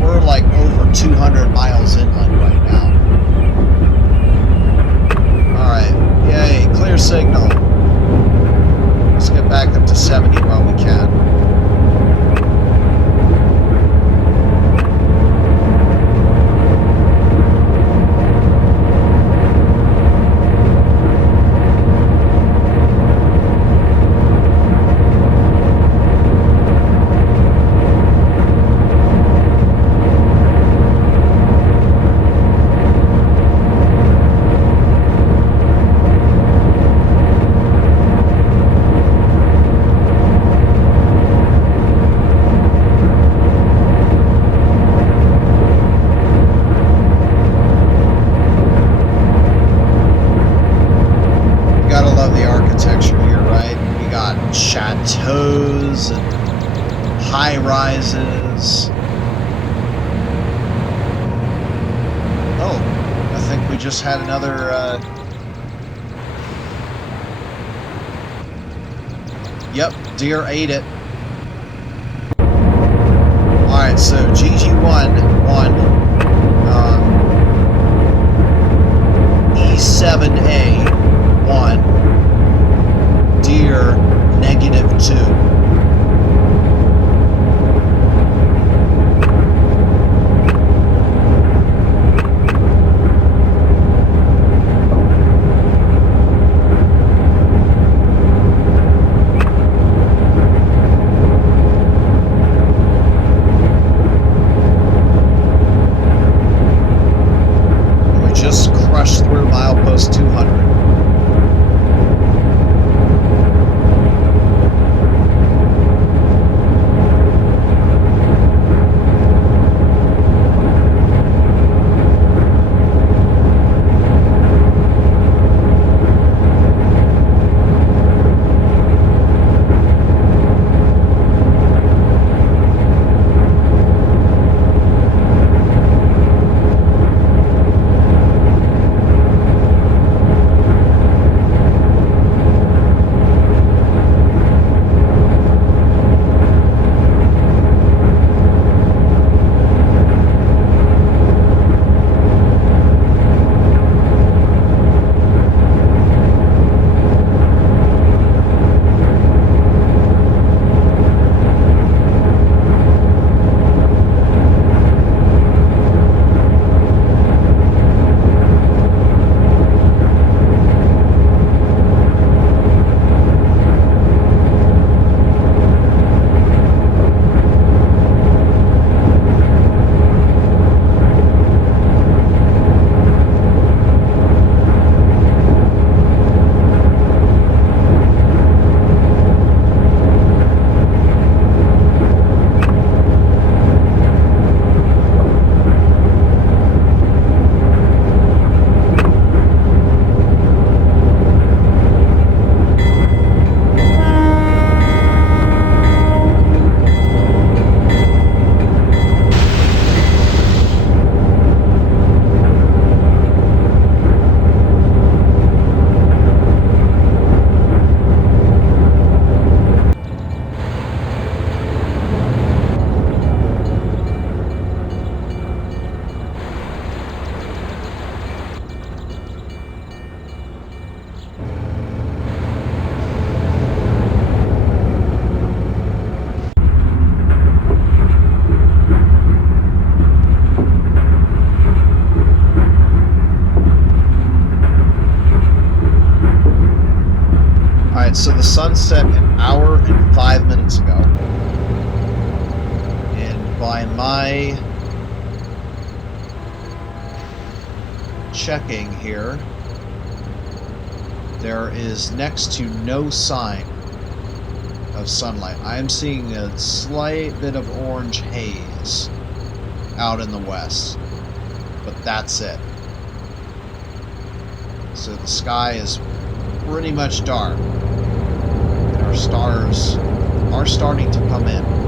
we're like over 200 miles inland right now. Alright, yay, clear signal. Let's get back up to 70 while we can. Chateaus and high rises. Oh, I think we just had another yep, deer ate it. Alright, so GG1 won E7A 1, deer -2. Alright, so the sun set an hour and 5 minutes ago. And by my checking here, there is next to no sign of sunlight. I am seeing a slight bit of orange haze out in the west, but that's it. So the sky is pretty much dark. Our stars are starting to come in.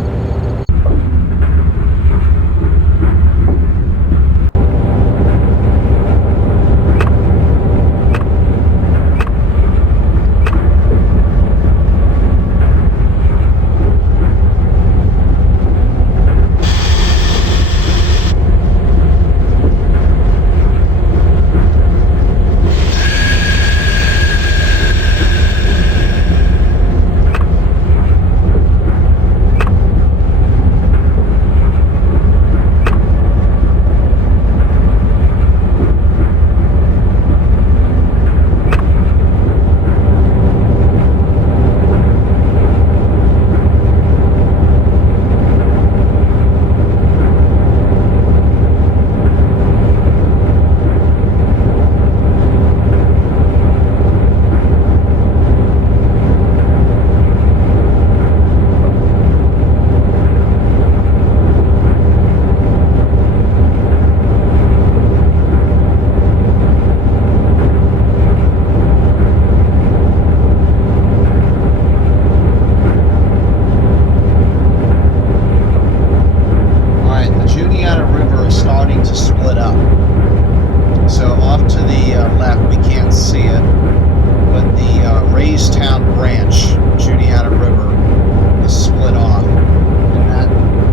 Lewistown branch, Juniata River, is split off, and that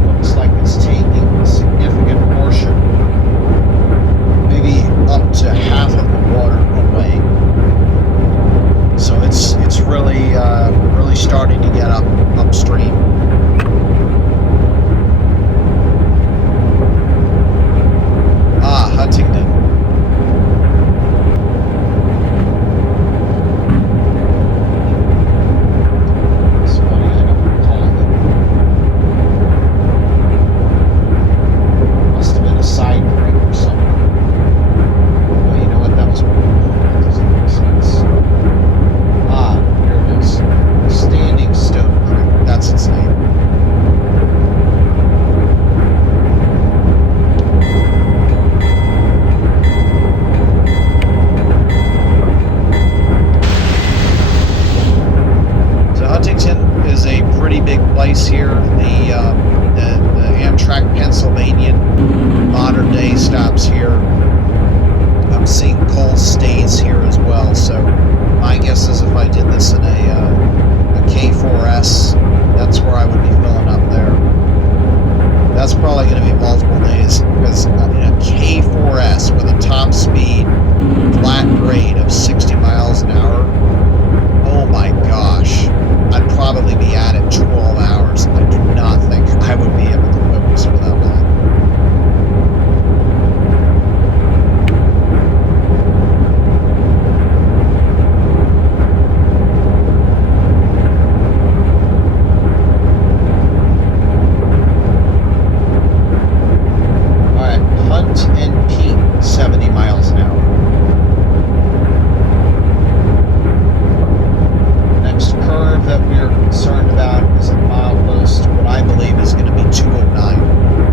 looks like it's taking a significant portion, maybe up to half of the water away. So it's really really starting to get upstream. Huntington. It's funny, I don't recall it. Must have been a side break or something. Well, you know what? That was that doesn't make sense. Here it is. Standing Stone Creek. That's its name. Is a pretty big place here. The Amtrak Pennsylvania modern day stops here. I'm seeing coal stays here as well. So my guess is if I did this in a K4S, that's where I would be filling up there. That's probably going to be multiple days because in a K4S with a top speed flat grade of 60 miles an hour, oh my gosh, I'd probably be at it 12 hours. I do not think I would be able to focus for that long. Alright, Hunt and Peak, 70 miles an hour. Curve that we're concerned about is a milepost, what I believe is going to be 209.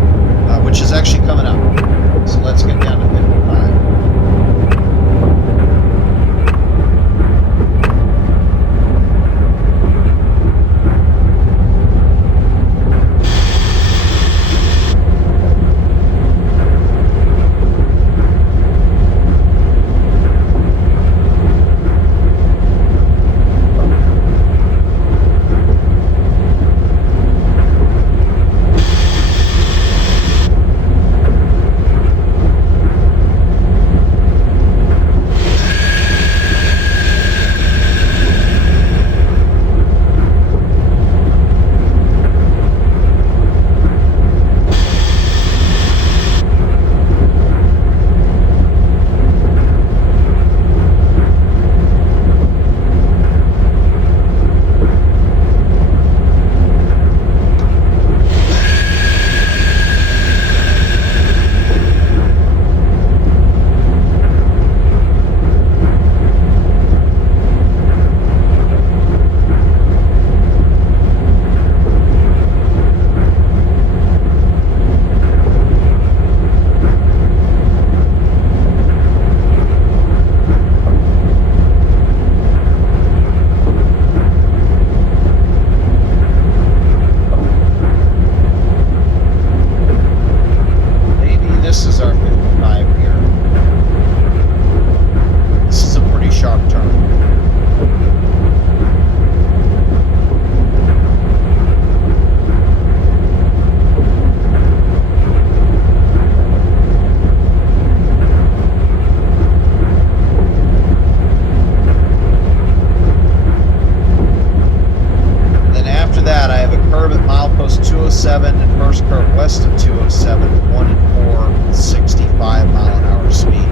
207, 1 and 4, 65 mile an hour speed.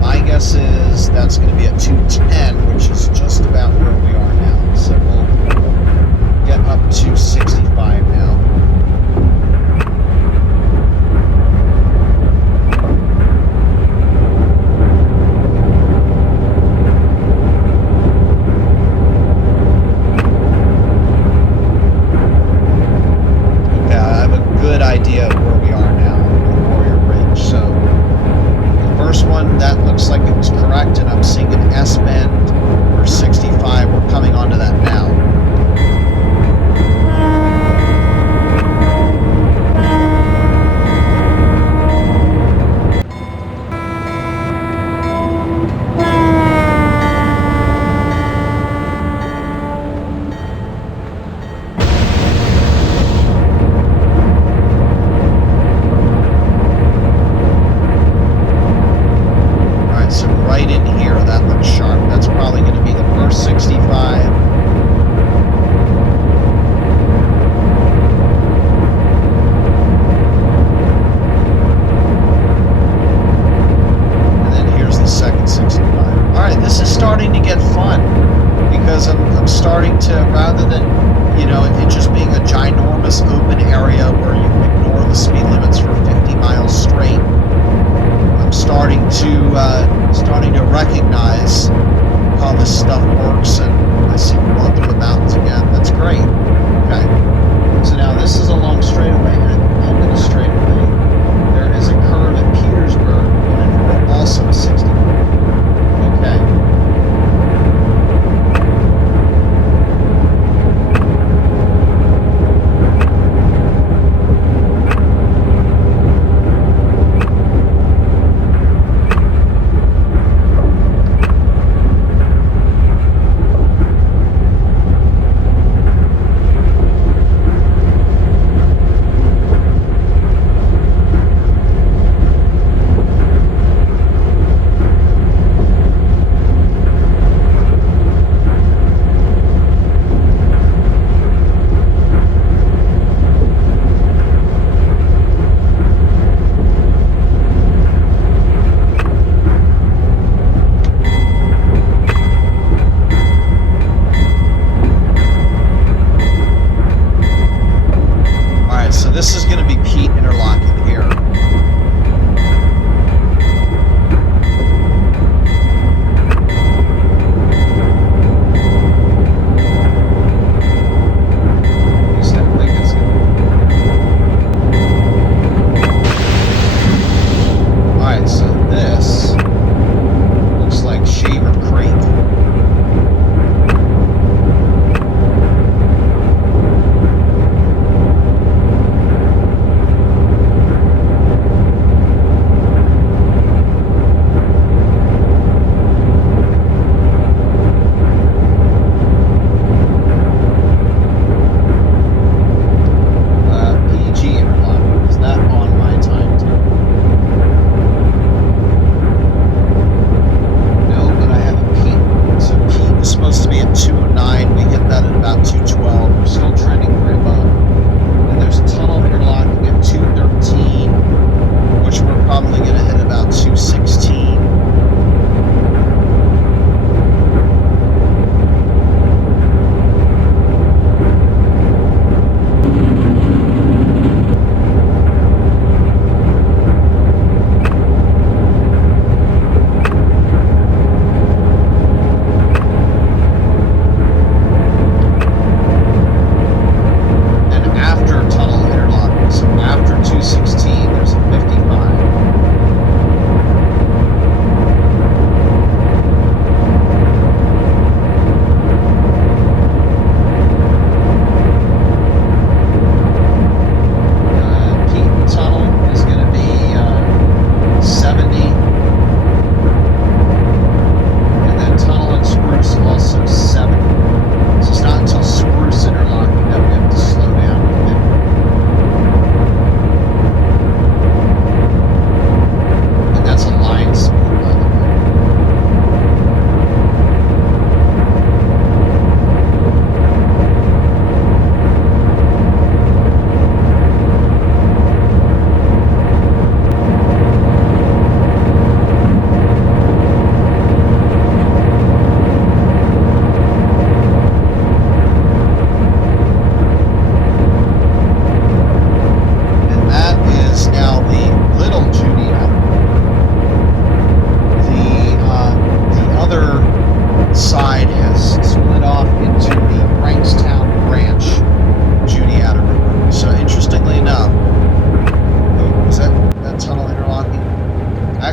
My guess is that's going to be at 210, which is just about where we are now. So we'll get up to 65 now. Idea of where we are now on Warrior Ridge. So the first one, that looks like it was correct, and I'm seeing an S bend for 65. We're coming onto that now.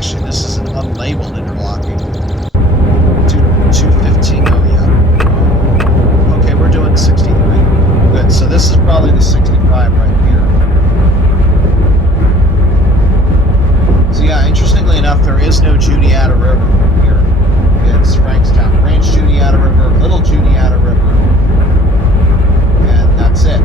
actually, this is an unlabeled interlocking. 215. Oh yeah. Okay, we're doing 63. Good. So this is probably the 65 right here. So yeah, interestingly enough, there is no Juniata River here. It's Frankstown. Branch Juniata River, Little Juniata River, and that's it.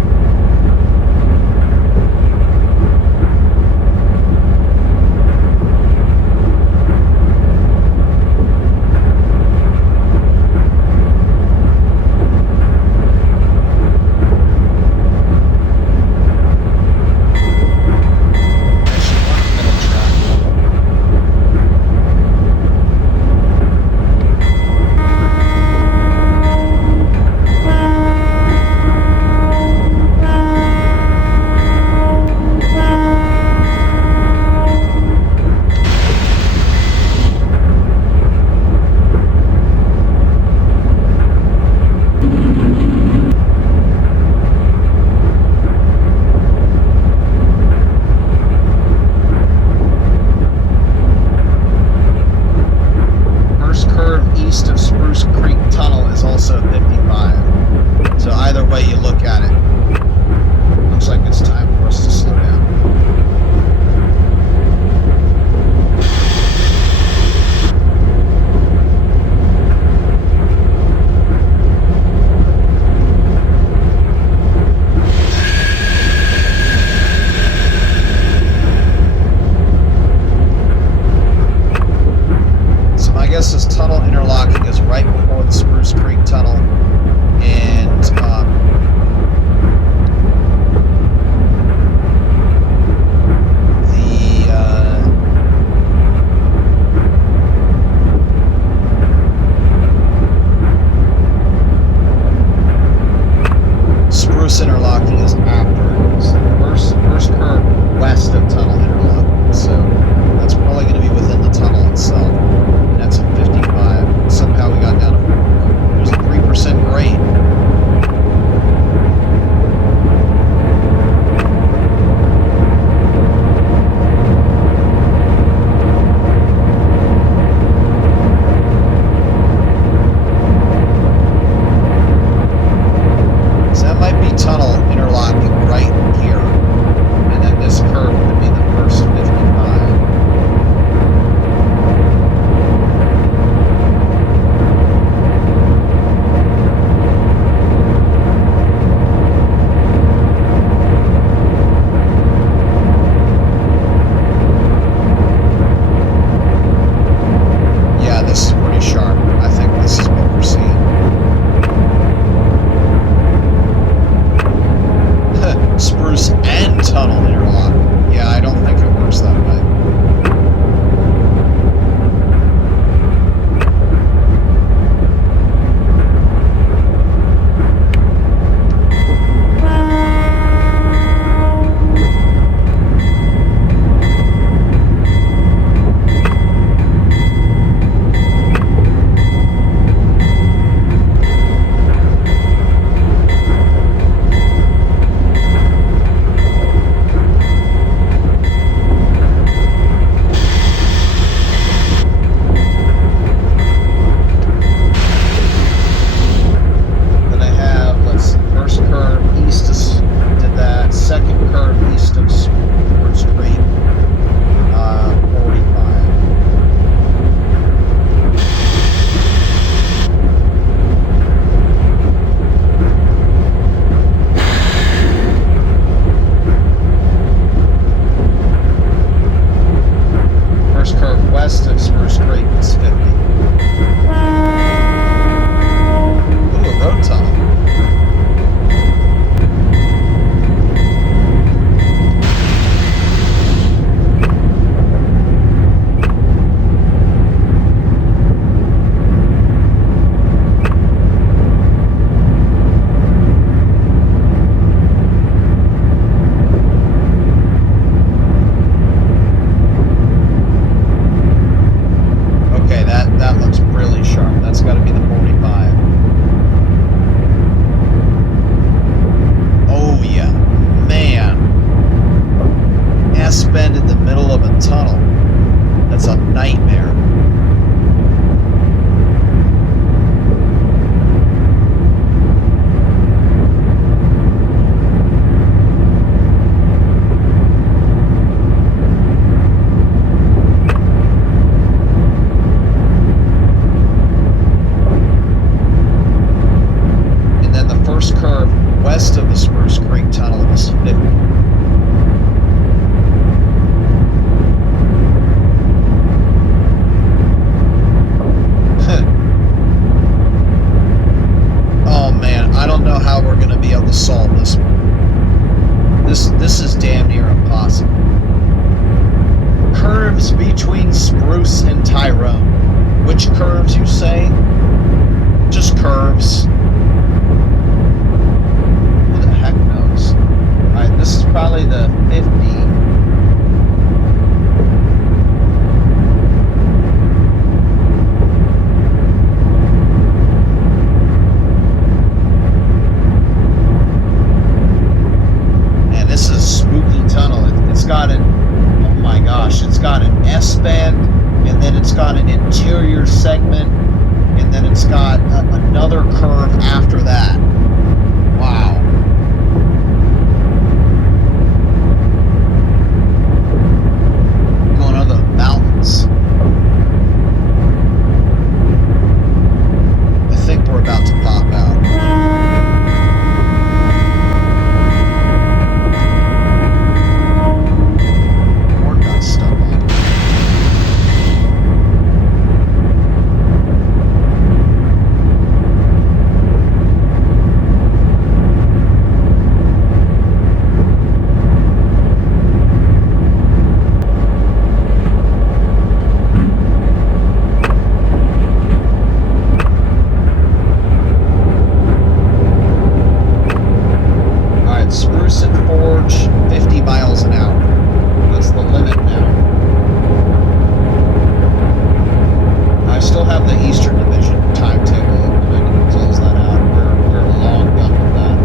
That's a nightmare. And then the first curve west of the Spruce Creek Tunnel is 50. Oh man, I don't know how we're gonna be able to solve this one. This is damn near impossible. Curves between Spruce and Tyrone. Which curves, you say? Just curves. Who the heck knows? Alright, this is probably the 50. This is a spooky tunnel. It's got an, oh my gosh, it's got an S-bend, and then it's got an interior segment, and then it's got another curve after that. Wow. Going under the mountains. I think we're about to pop out. Stuck on. Alright, Spruce and Forge, 50 miles an hour. That's the limit now. I still have the Eastern Division timetable open. I need to close that out. We're long done with that.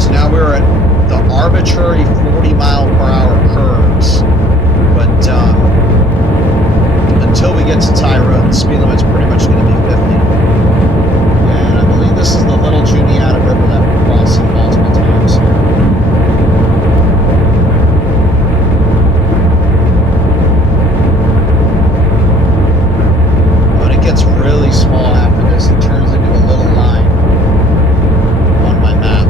So now we're at the arbitrary 40-mile-per-hour curves. But until we get to Tyrone, the speed limit's pretty much going to be 50. And I believe this is the little Juniata River that we're crossing multiple times here. When it gets really small after this, it turns into a little line on my map.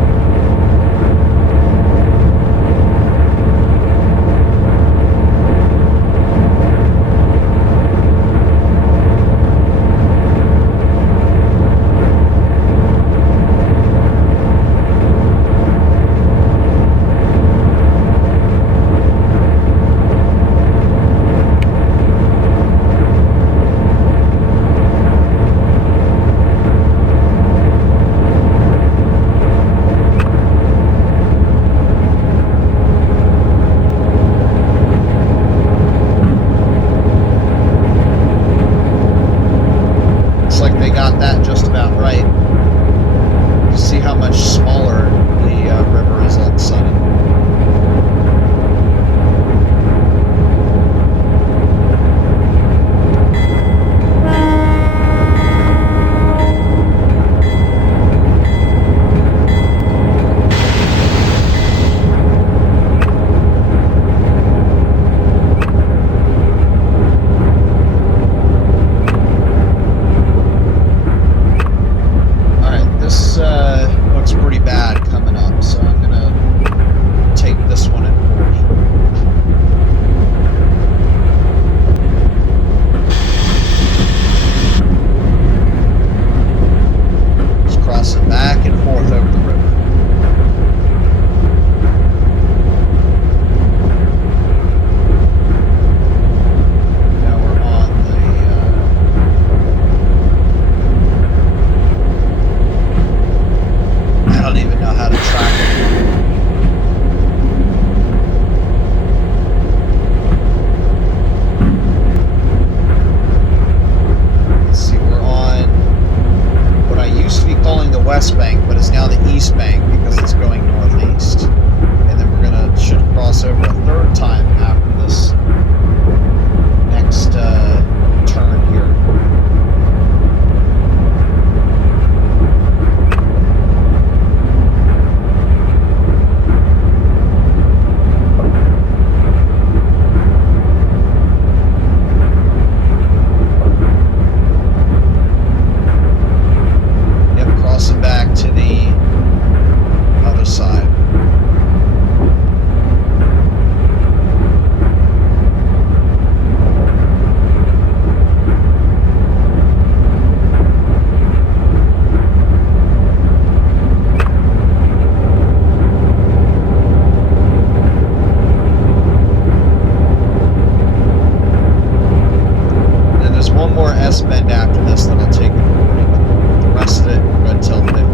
more S-bend after this, then I'll take a break. The rest of it, we're good till 50.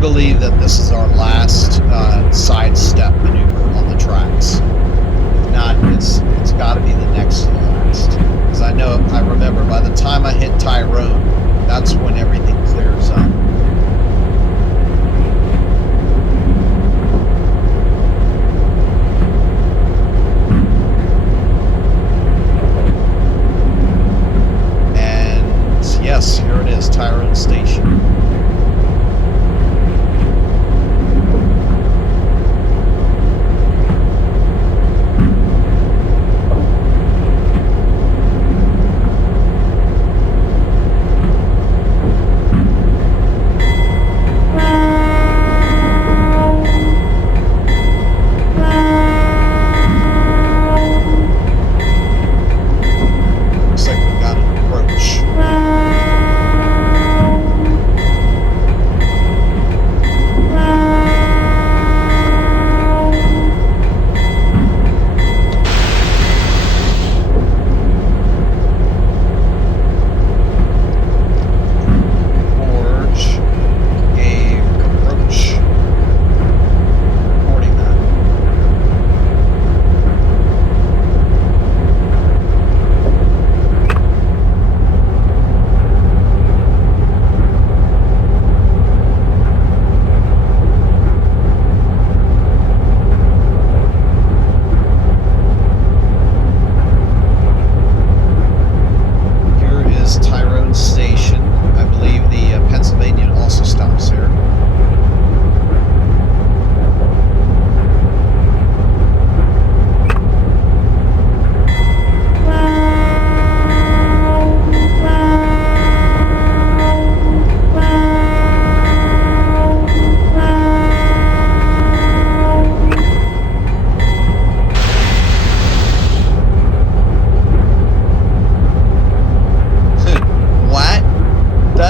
Believe that this is our last sidestep maneuver on the tracks. If not, it's got to be the next to the last. Because I remember by the time I hit Tyrone, that's when everything clears up. And yes, here it is, Tyrone Station.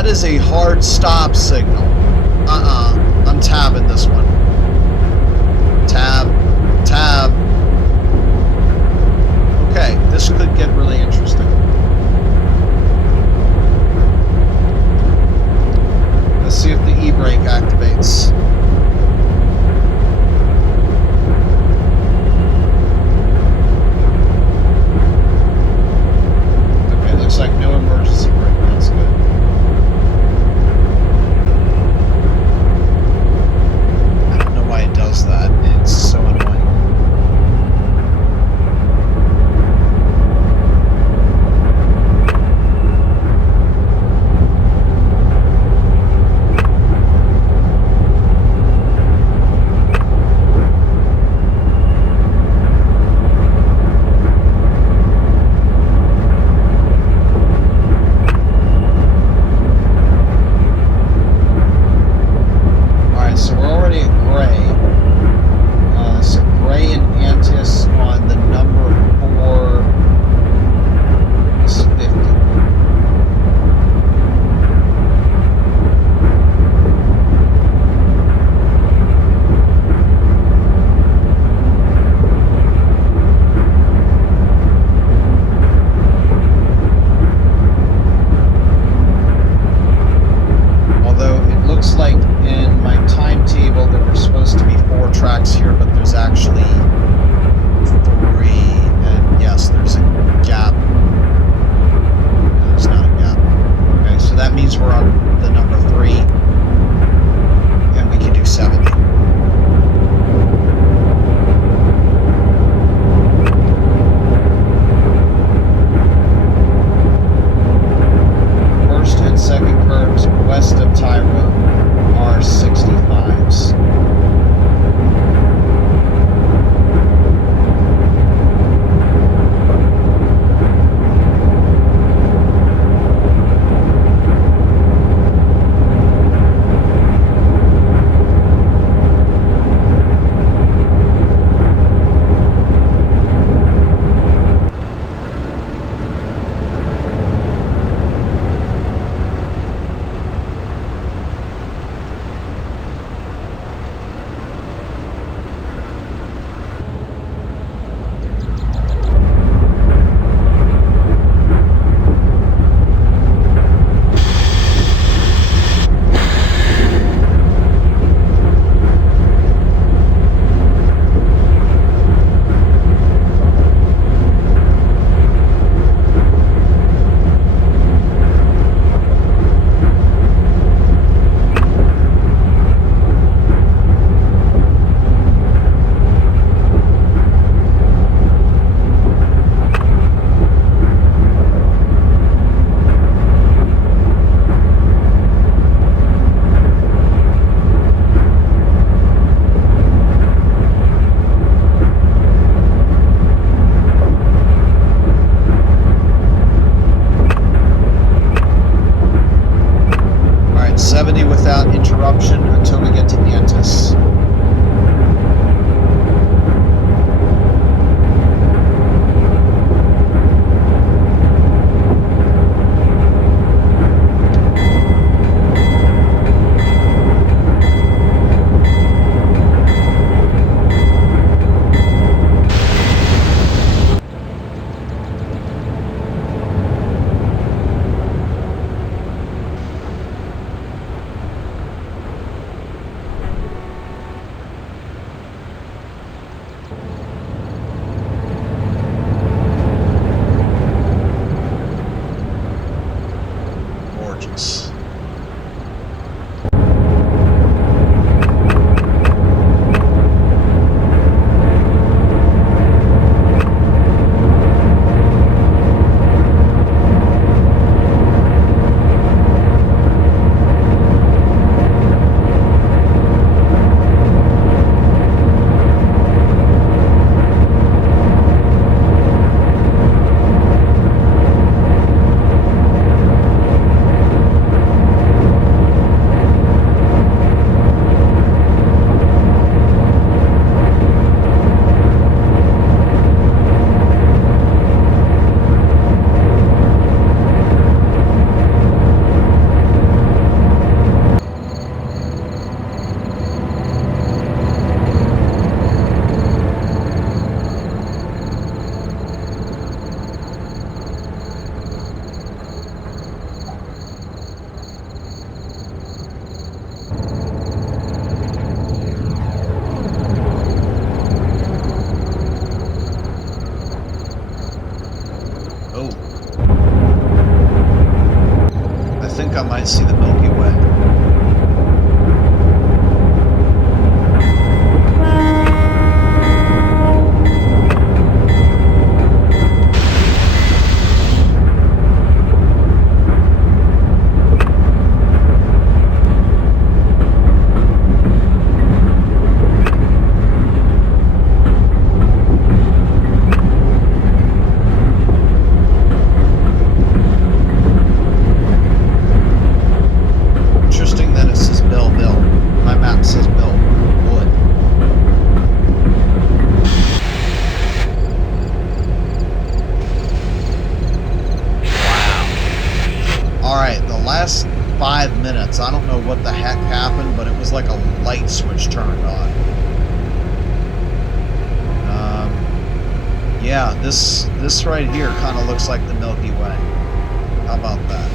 That is a hard stop signal. I'm tabbing this one. Tab. Okay, this could get really interesting. Let's see if the e-brake activates. Okay, looks like no emergency brake. That's good. I don't know why it does that. It's so annoying. think I might see the Milky Way. Last 5 minutes, I don't know what the heck happened, but it was like a light switch turned on. Yeah, this right here kind of looks like the Milky Way. How about that?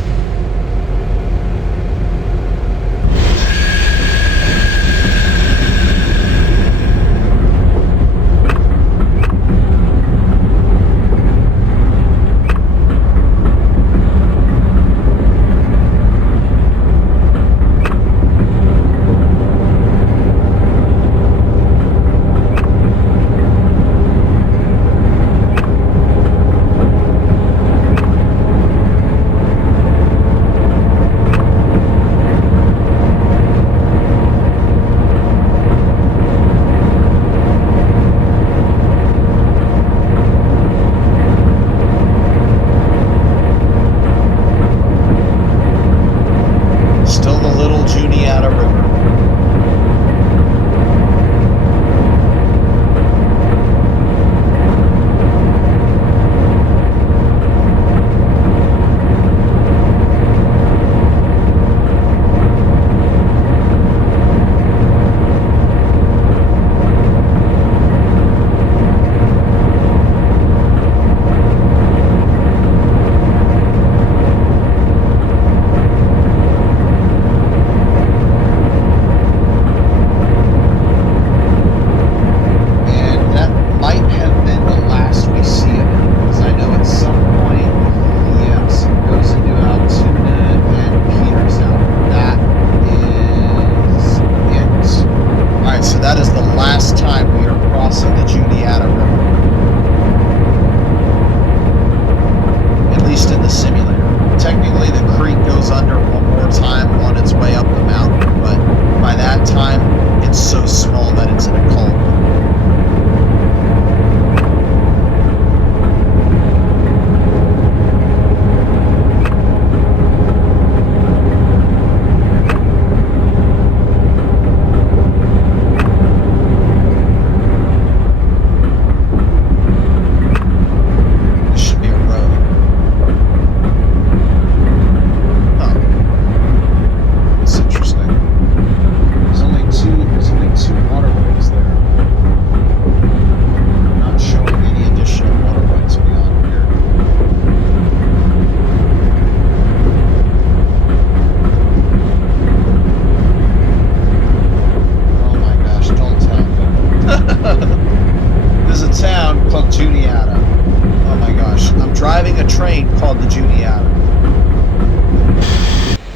Juniata River.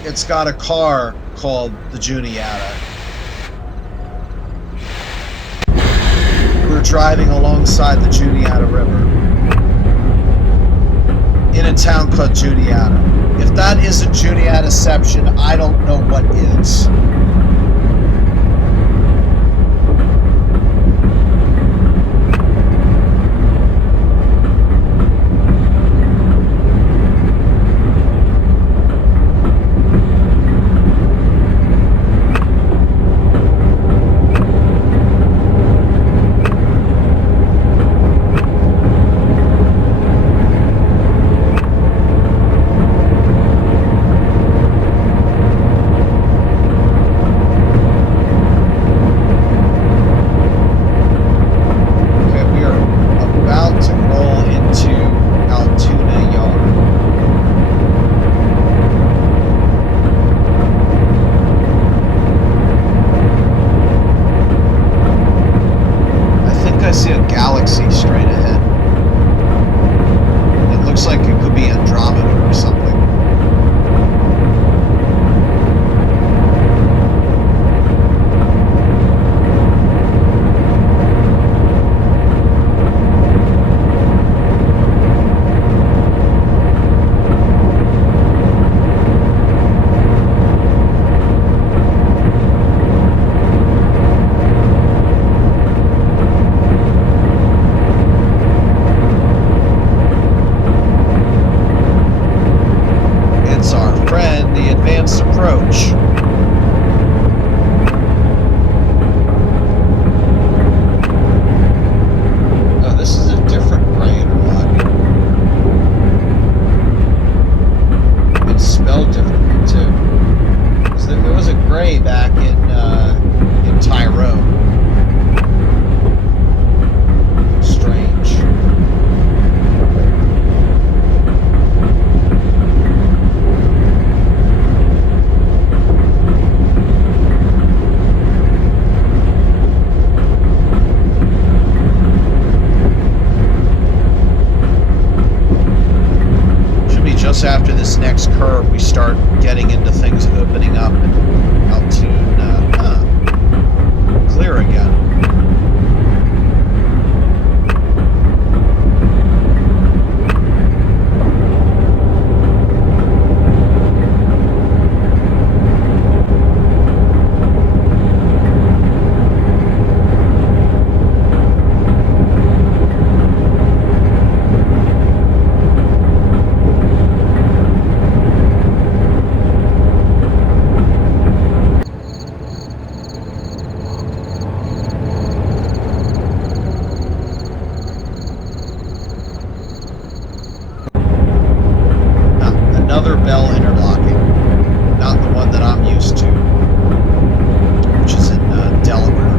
It's got a car called the Juniata. We're driving alongside the Juniata River in a town called Juniata. If that isn't Juniataception, I don't know what is. advanced approach. Oh, this is a different gray interlock. It's spelled differently too. So there was a gray back in Tyrone. Strange. Just after this next curve, we start getting into things opening up and Altoona clear again. Another bell interlocking, not the one that I'm used to, which is in Delaware.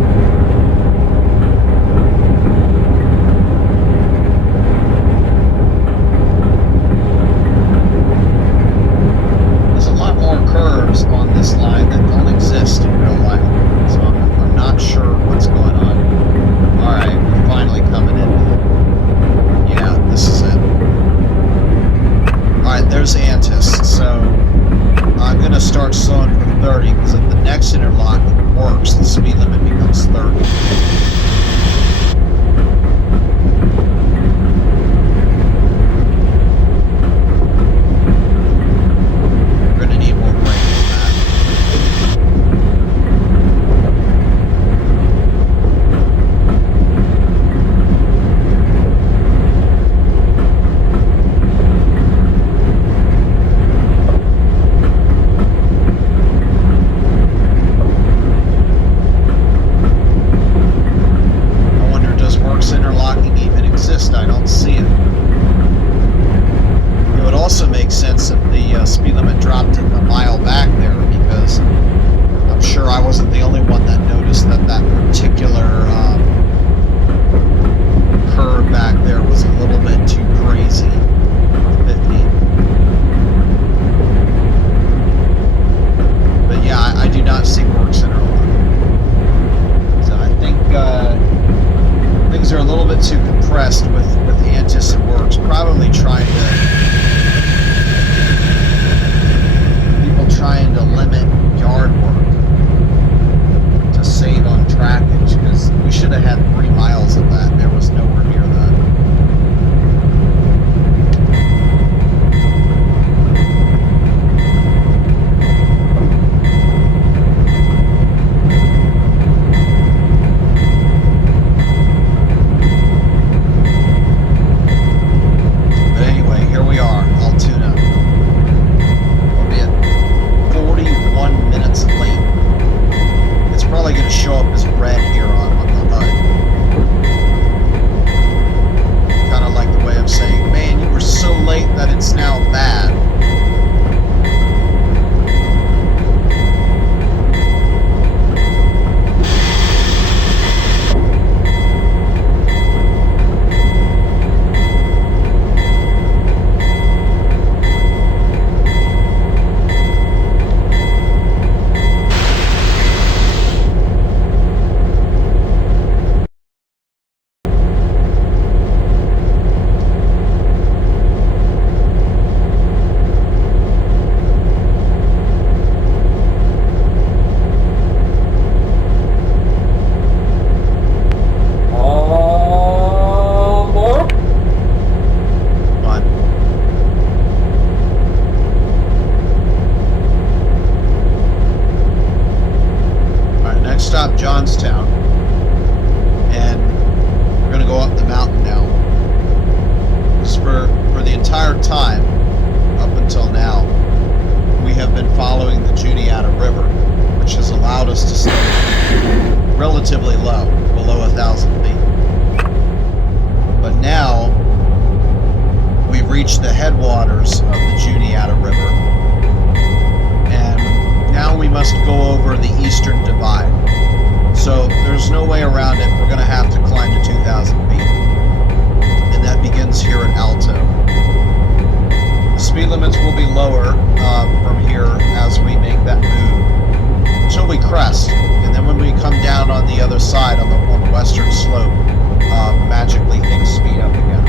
There's a lot more curves on this line that don't exist in real life, so I'm not sure what's going on. Alright, we're finally coming into it. Yeah, this is it. Alright, there's Antis, so I'm going to start slowing from 30, because if the next interlock works, the speed limit becomes 30. We're going to need more brake than that. Interlocking even exist. I don't see it. It would also make sense if the speed limit dropped a mile back there, because I'm sure I wasn't the only one that noticed that that particular curve back there was a little bit too crazy for 50. But yeah, I do not see Works interlocking. So I think things are a little bit too compressed with Antis and Works. Probably people trying to limit yard work to save on trackage, because we should have had 3 miles of that. There was nowhere near that. Show up as red here on the HUD. Kind of like the way I'm saying, man, you were so late that it's now bad. Johnstown, and we're going to go up the mountain now. Because for the entire time, up until now, we have been following us to stay relatively low, below 1,000 feet. But now we've reached the headwaters of the Juniata River, and now we must go over the Eastern Divide. So there's no way around it. We're going to have to climb to 2,000 feet, and that begins here at Altoona. The speed limits will be lower from here as we make that move until we crest, and then when we come down on the other side on the western slope, magically things speed up again.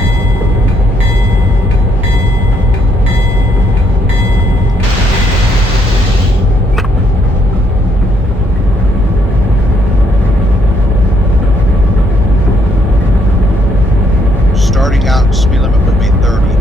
Starting out, speed limit would be 30.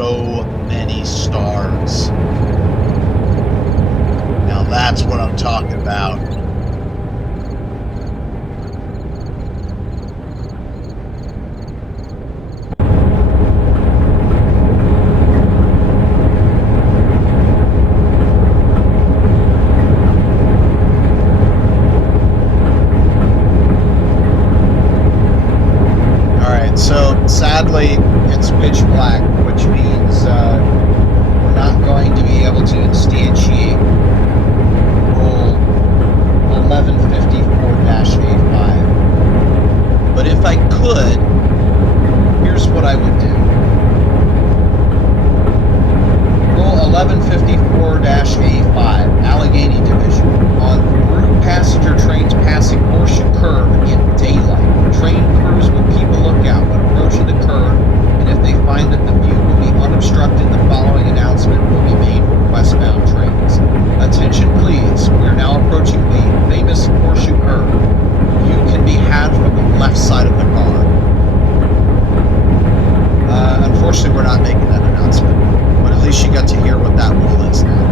so many stars. Now that's what I'm talking about. Alright, so sadly it's pitch black, which means we're not going to be able to instantiate rule 1154-A5. But if I could, here's what I would do. Rule 1154-A5, Allegheny Division, on through passenger trains passing Horseshoe Curve in daylight. Train crews will keep a lookout when approaching the curve, and if they find that the view will be unobstructed, the following announcement will be made for westbound trains. Attention please, we are now approaching the famous Horseshoe Curve. View can be had from the left side of the car. Unfortunately, we're not making that announcement, but at least you got to hear what that rule is now.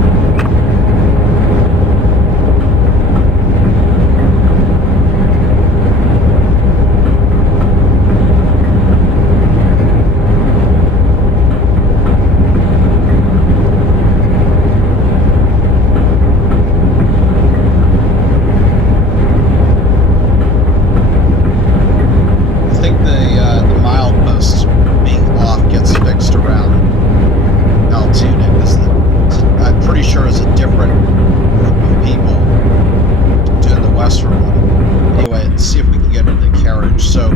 Altoona, because I'm pretty sure it's a different group of people doing the western one. Anyway, let's see if we can get into the carriage. So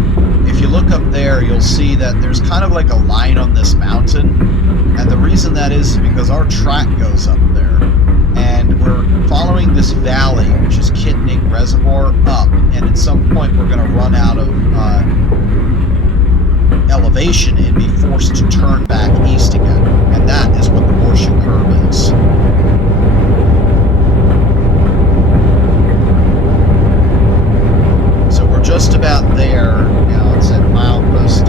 if you look up there, you'll see that there's kind of like a line on this mountain, and the reason that is because our track goes up there, and we're following this valley, which is Kittening Reservoir, up, and at some point we're going to run out of elevation and be forced to turn back east again, and that is what the Horseshoe Curve is. So we're just about there now. It's at milepost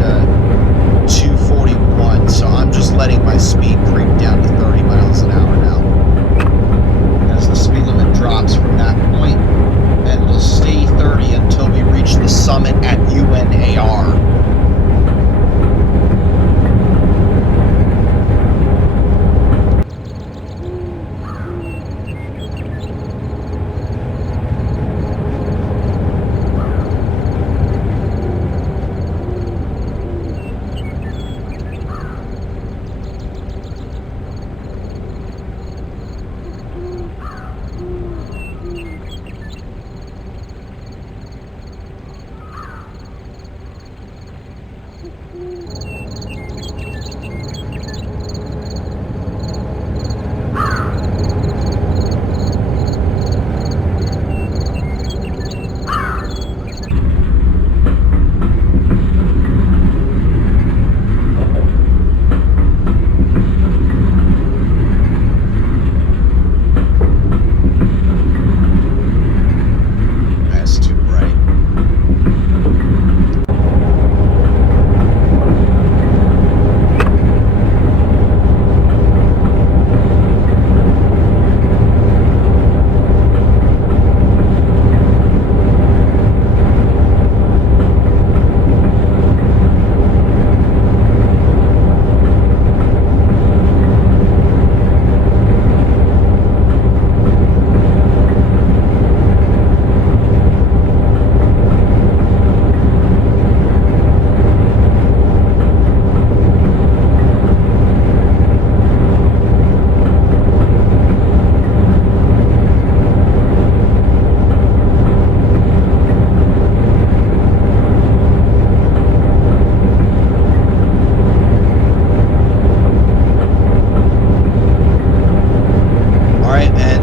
241, so I'm just letting my speed creep down to 30 miles an hour now as the speed limit drops from that point, and it'll stay 30 until we reach the summit at UNAR.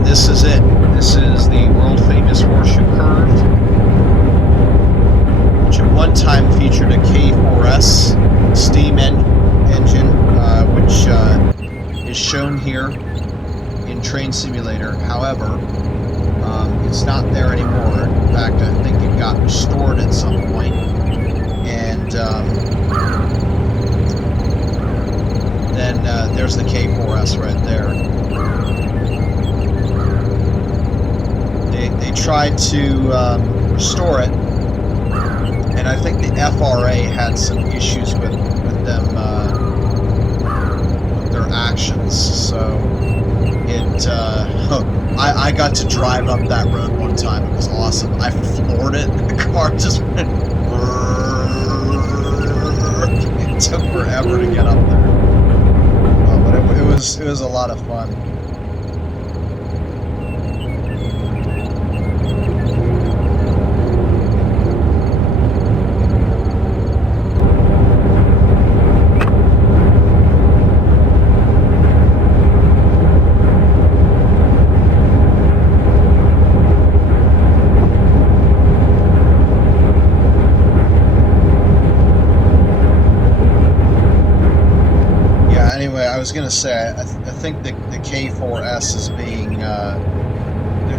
This is it. This is the world famous Horseshoe Curve, which at one time featured a K4S steam engine, which is shown here in Train Simulator. However, it's not there anymore. In fact, I think it got restored at some point. And then there's the K4S right there. They tried to restore it, and I think the FRA had some issues with them, with their actions. So it, I got to drive up that road one time. It was awesome. I floored it. The car just went. forever to get up there. But it was a lot of fun. I was going to say, I think the K4S is being,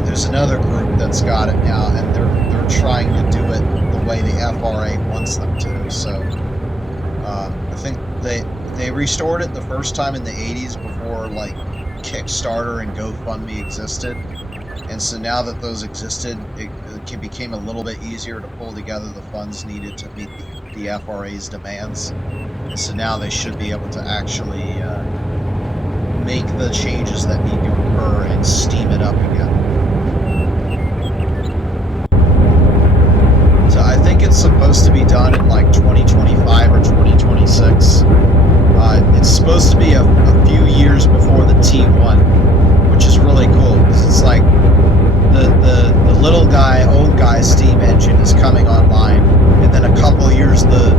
there's another group that's got it now, and they're trying to do it the way the FRA wants them to. So I think they restored it the first time in the 80s before like Kickstarter and GoFundMe existed, and so now that those existed, it became a little bit easier to pull together the funds needed to meet the FRA's demands. So now they should be able to actually make the changes that need to occur and steam it up again. So I think it's supposed to be done in like 2025 or 2026. It's supposed to be a few years before the T1, which is really cool because it's like the little guy, old guy steam engine is coming online, and then a couple years the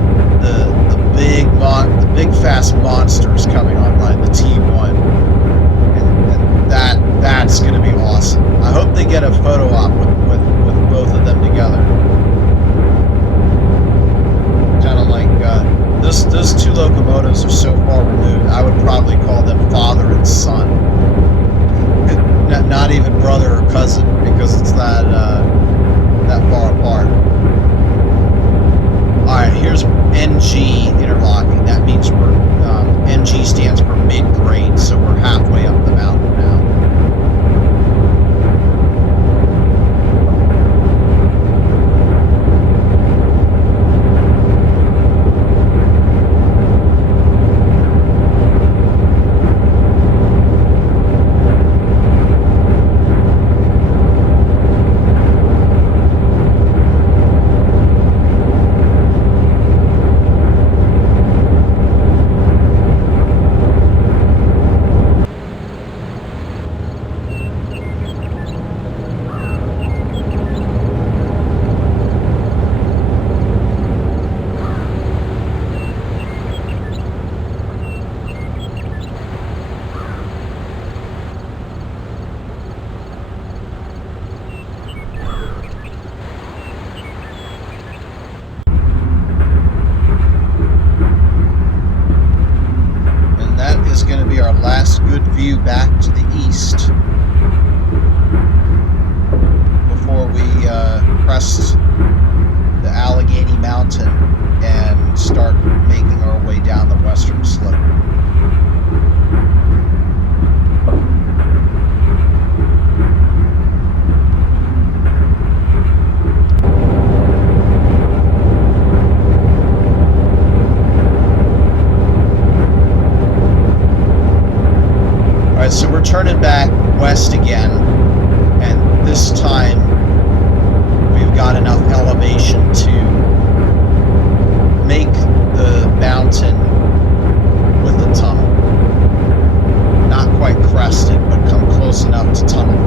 big fast monsters coming online, the T1, and that's going to be awesome. I hope they get a photo op with both of them together. Kind of like those two locomotives are so far removed. I would probably call them father and son, not even brother or cousin, because it's that far apart. Alright, here's NG interlocking. That means NG stands for mid-grade, so we're halfway up the mountain now. View back to the east before we crest the Allegheny Mountain and start making our way down the western slope. So we're turning back west again, and this time we've got enough elevation to make the mountain with a tunnel. Not quite crested, but come close enough to tunnel.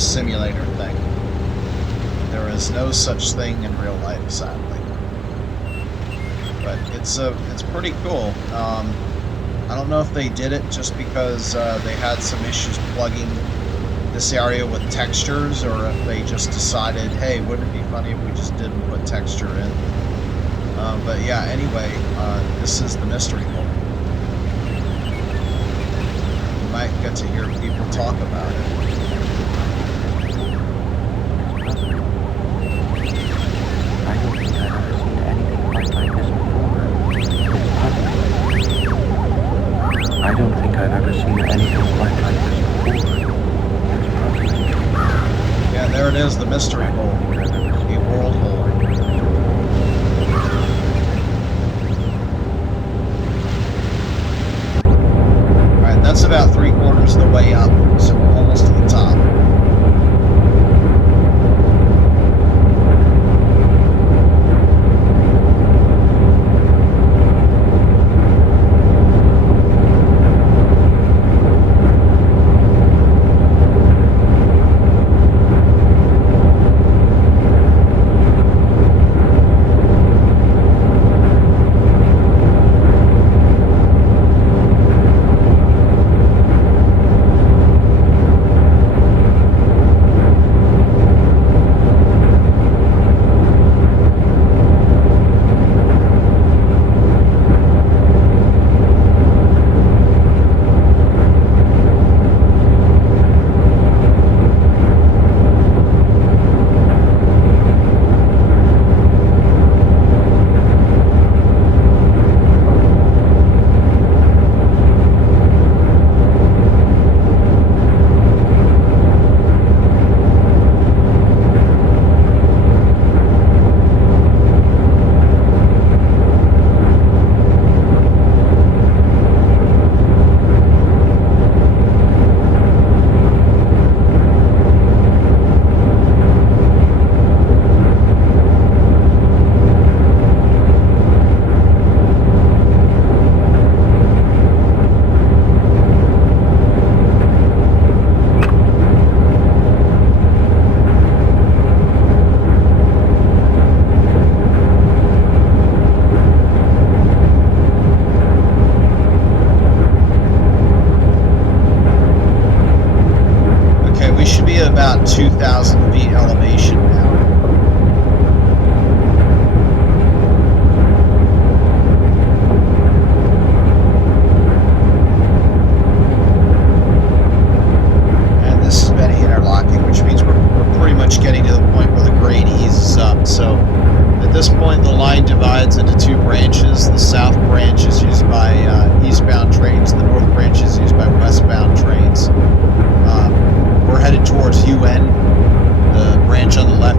a simulator thing. There is no such thing in real life, sadly. But it's pretty cool. I don't know if they did it just because they had some issues plugging this area with textures, or if they just decided, hey, wouldn't it be funny if we just didn't put texture in? But yeah, anyway, this is the mystery hole. You might get to hear people talk about it. I don't think I've ever seen anything quite like this before. It's puzzling. Yeah, there it is, the mystery hole. A world hole. Alright, that's about 3/4 of the way up, so we're almost to the top. About 2,000 feet elevation now. And this has been interlocking, which means we're pretty much getting to the point where the grade eases up. So at this point, the line divides into two branches. The south branch is used by eastbound trains. The north branch is used by westbound trains. We're headed towards UN. The branch on the left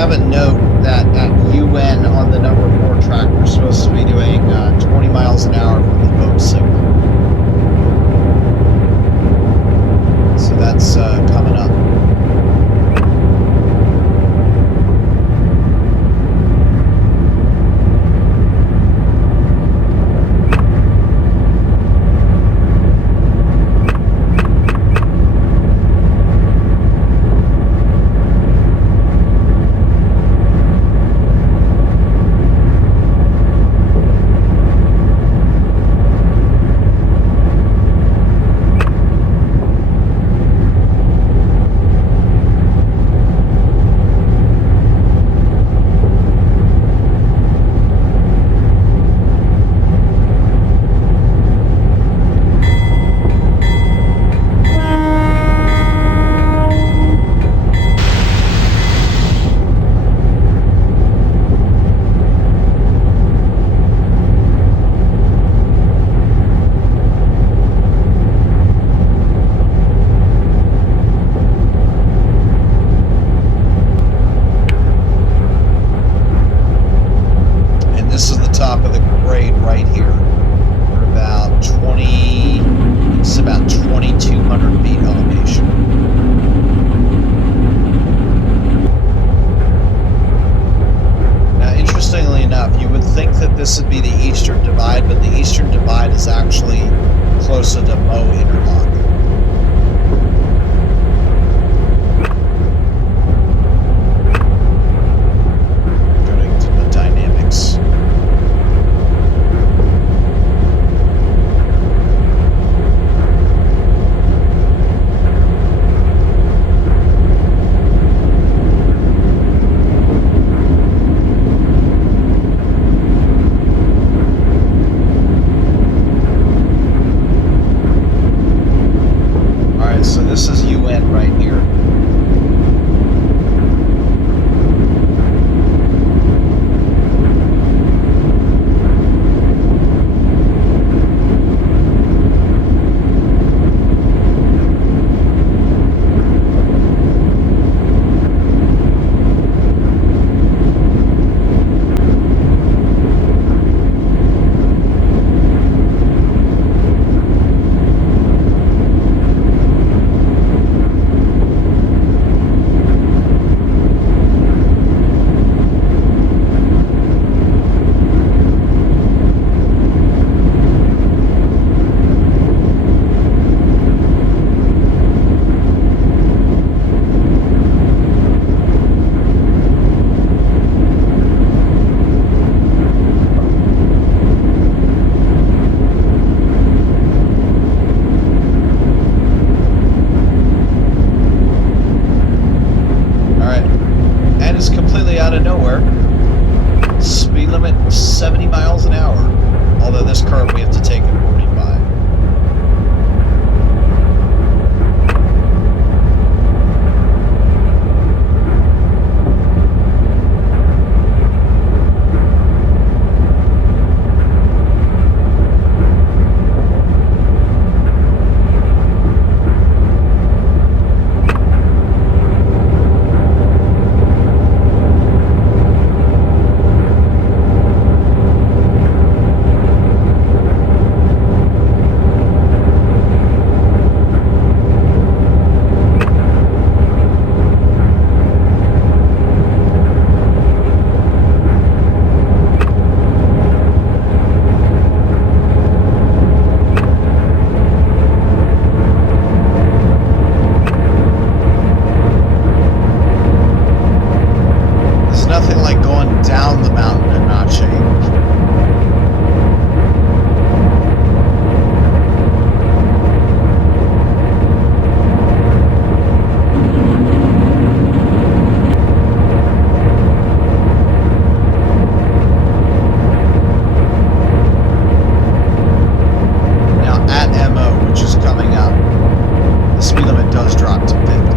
have a note that at UN on the number 4 track, we're supposed to be doing 20 miles an hour from the boat signal. So that's coming up. This would be the Eastern Divide, but the Eastern Divide is actually closer to Mo Interlock. According to the dynamics. This is UN right here. Out of nowhere. Speed limit 70 miles an hour. Although this curve we have to take at 45. Down the mountain and not change. Now at MO, which is coming up, the speed limit does drop to 50.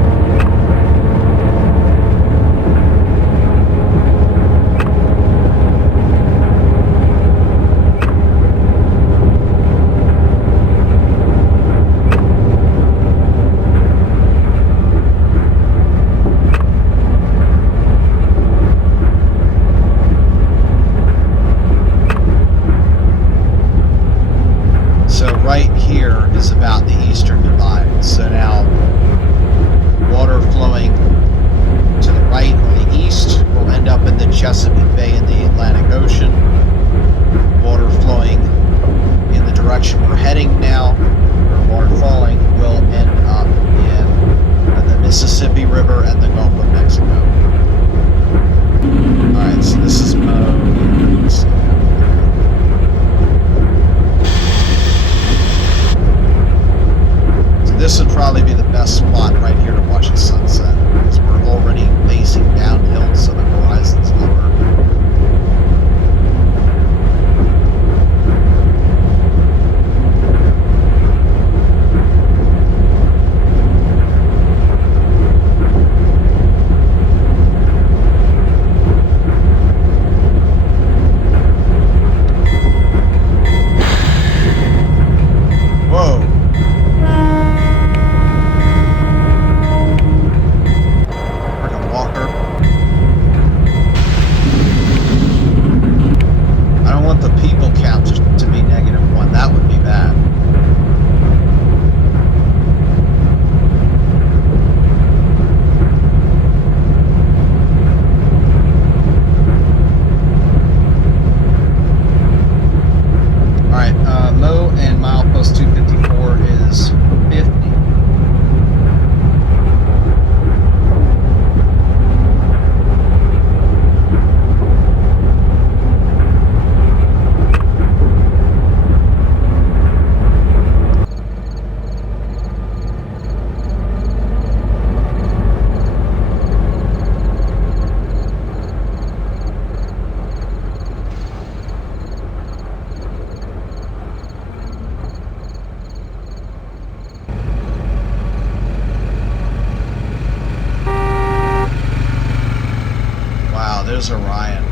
there's Orion.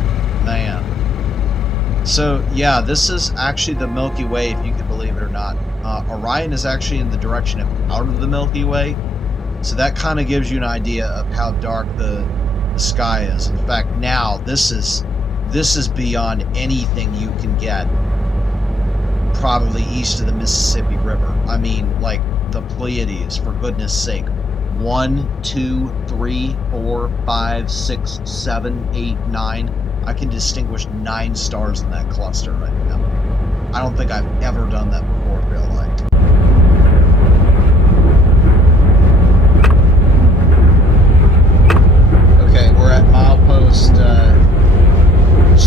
Man. So, yeah, this is actually the Milky Way, if you can believe it or not. Orion is actually in the direction out of the Milky Way. So that kind of gives you an idea of how dark the sky is. In fact, now this is beyond anything you can get probably east of the Mississippi River. I mean, like the Pleiades, for goodness sake. 1, 2, 3, 4, 5, 6, 7, 8, 9. I can distinguish 9 stars in that cluster right now. I don't think I've ever done that before in real life. Okay, we're at milepost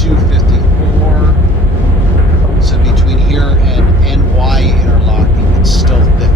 254. So between here and NY interlocking, it's still 50.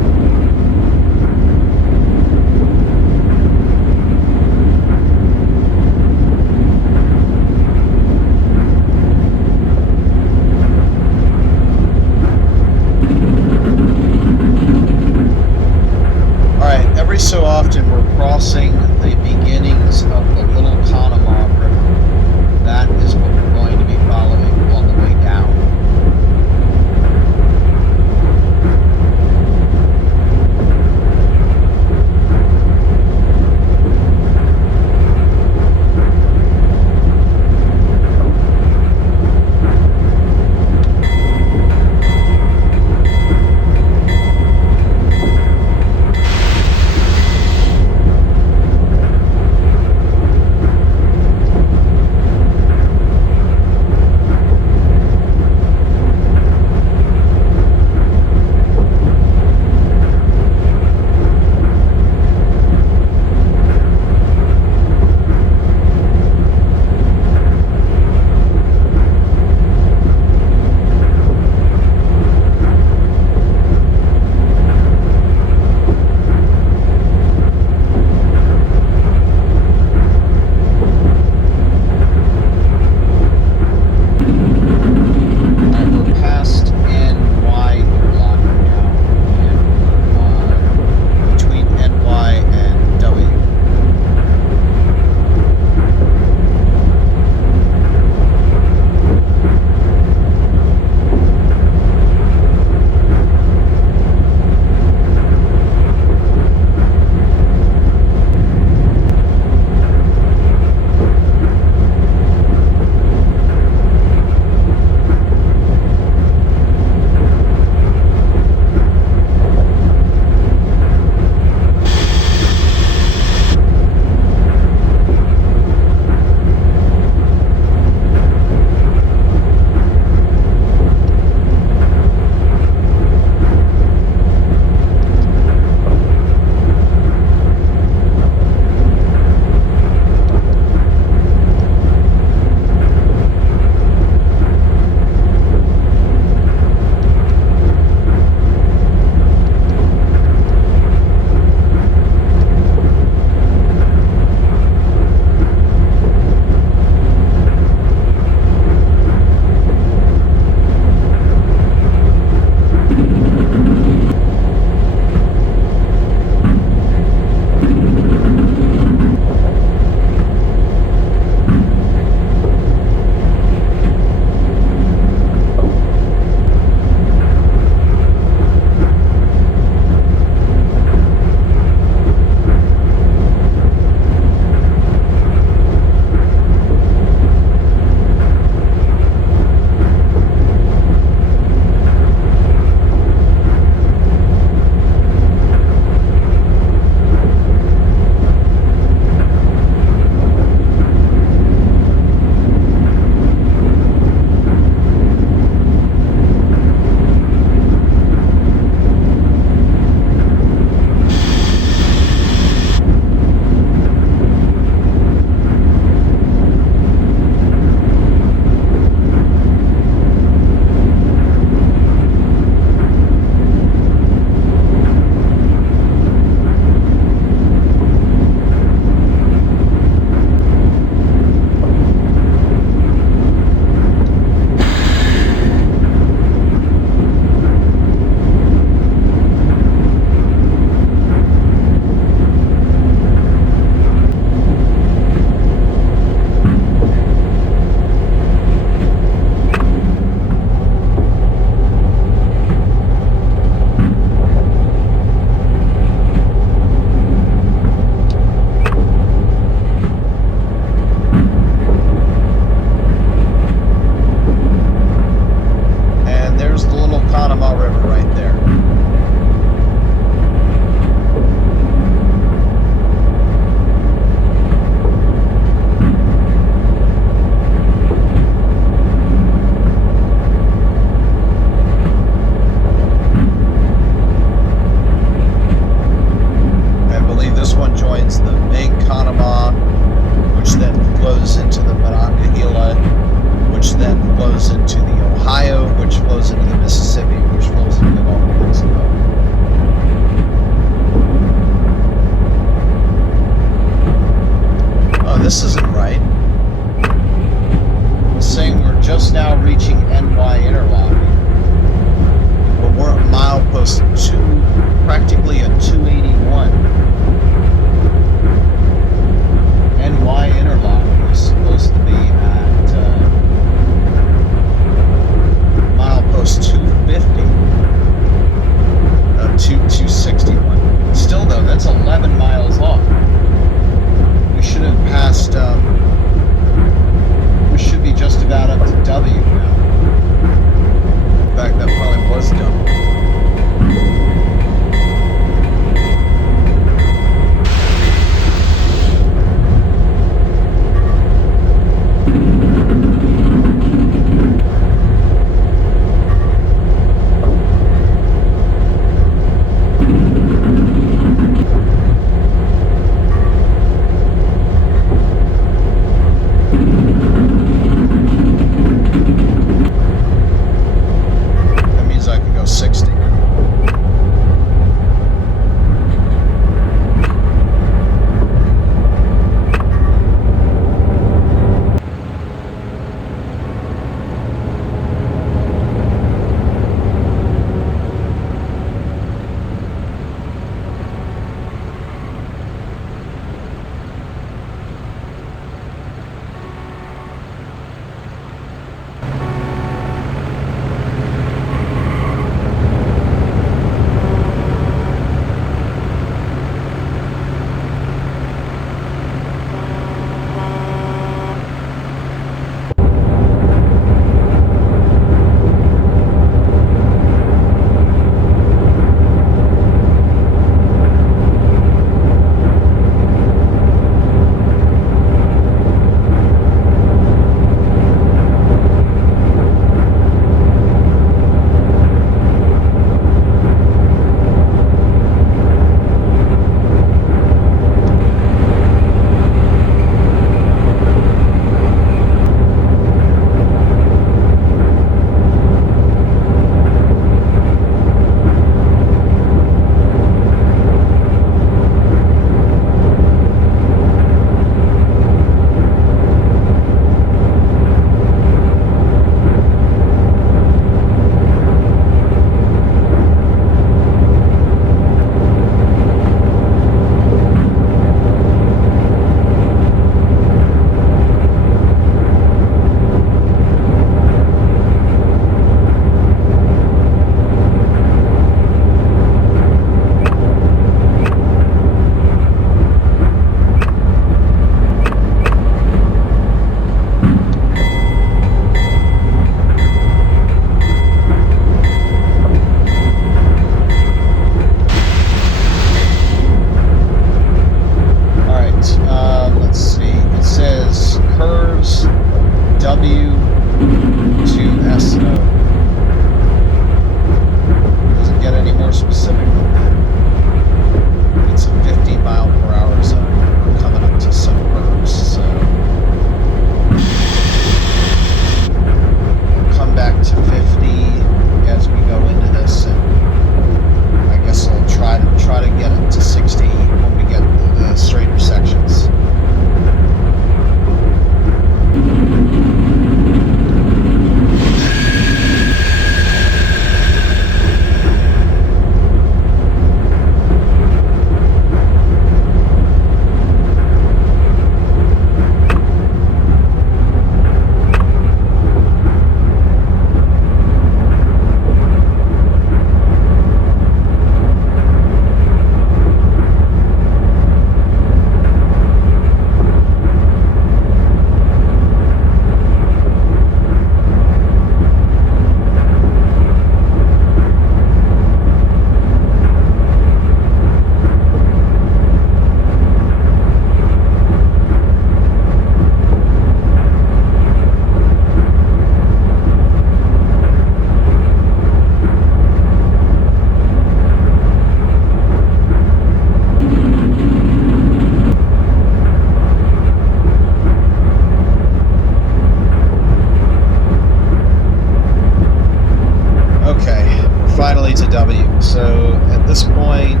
this point,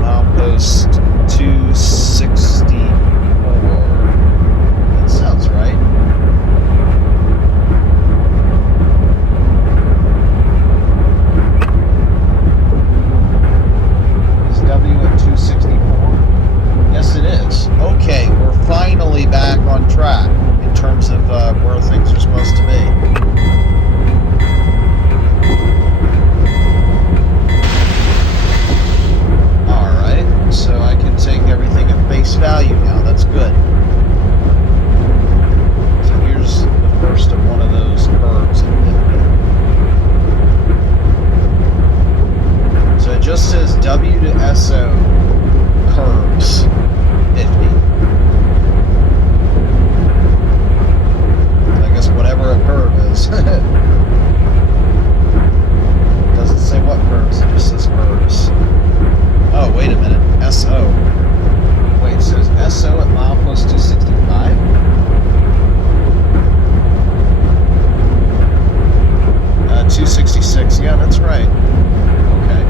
milepost 264. That sounds right. Is W at 264? Yes, it is. Okay, we're finally back on track in terms of where things are supposed to be. Alright, so I can take everything at face value now. That's good. So here's the first of one of those curves at 50. So it just says W to SO curves 50. I guess whatever a curve is. Doesn't say what curves, it just says curves. Oh, wait a minute. SO. Wait, so is SO at milepost 265? Uh, 266. Yeah, that's right. Okay.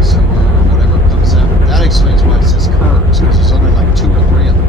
So whatever comes out. That explains why it says curves, because there's only like 2 or 3 of them.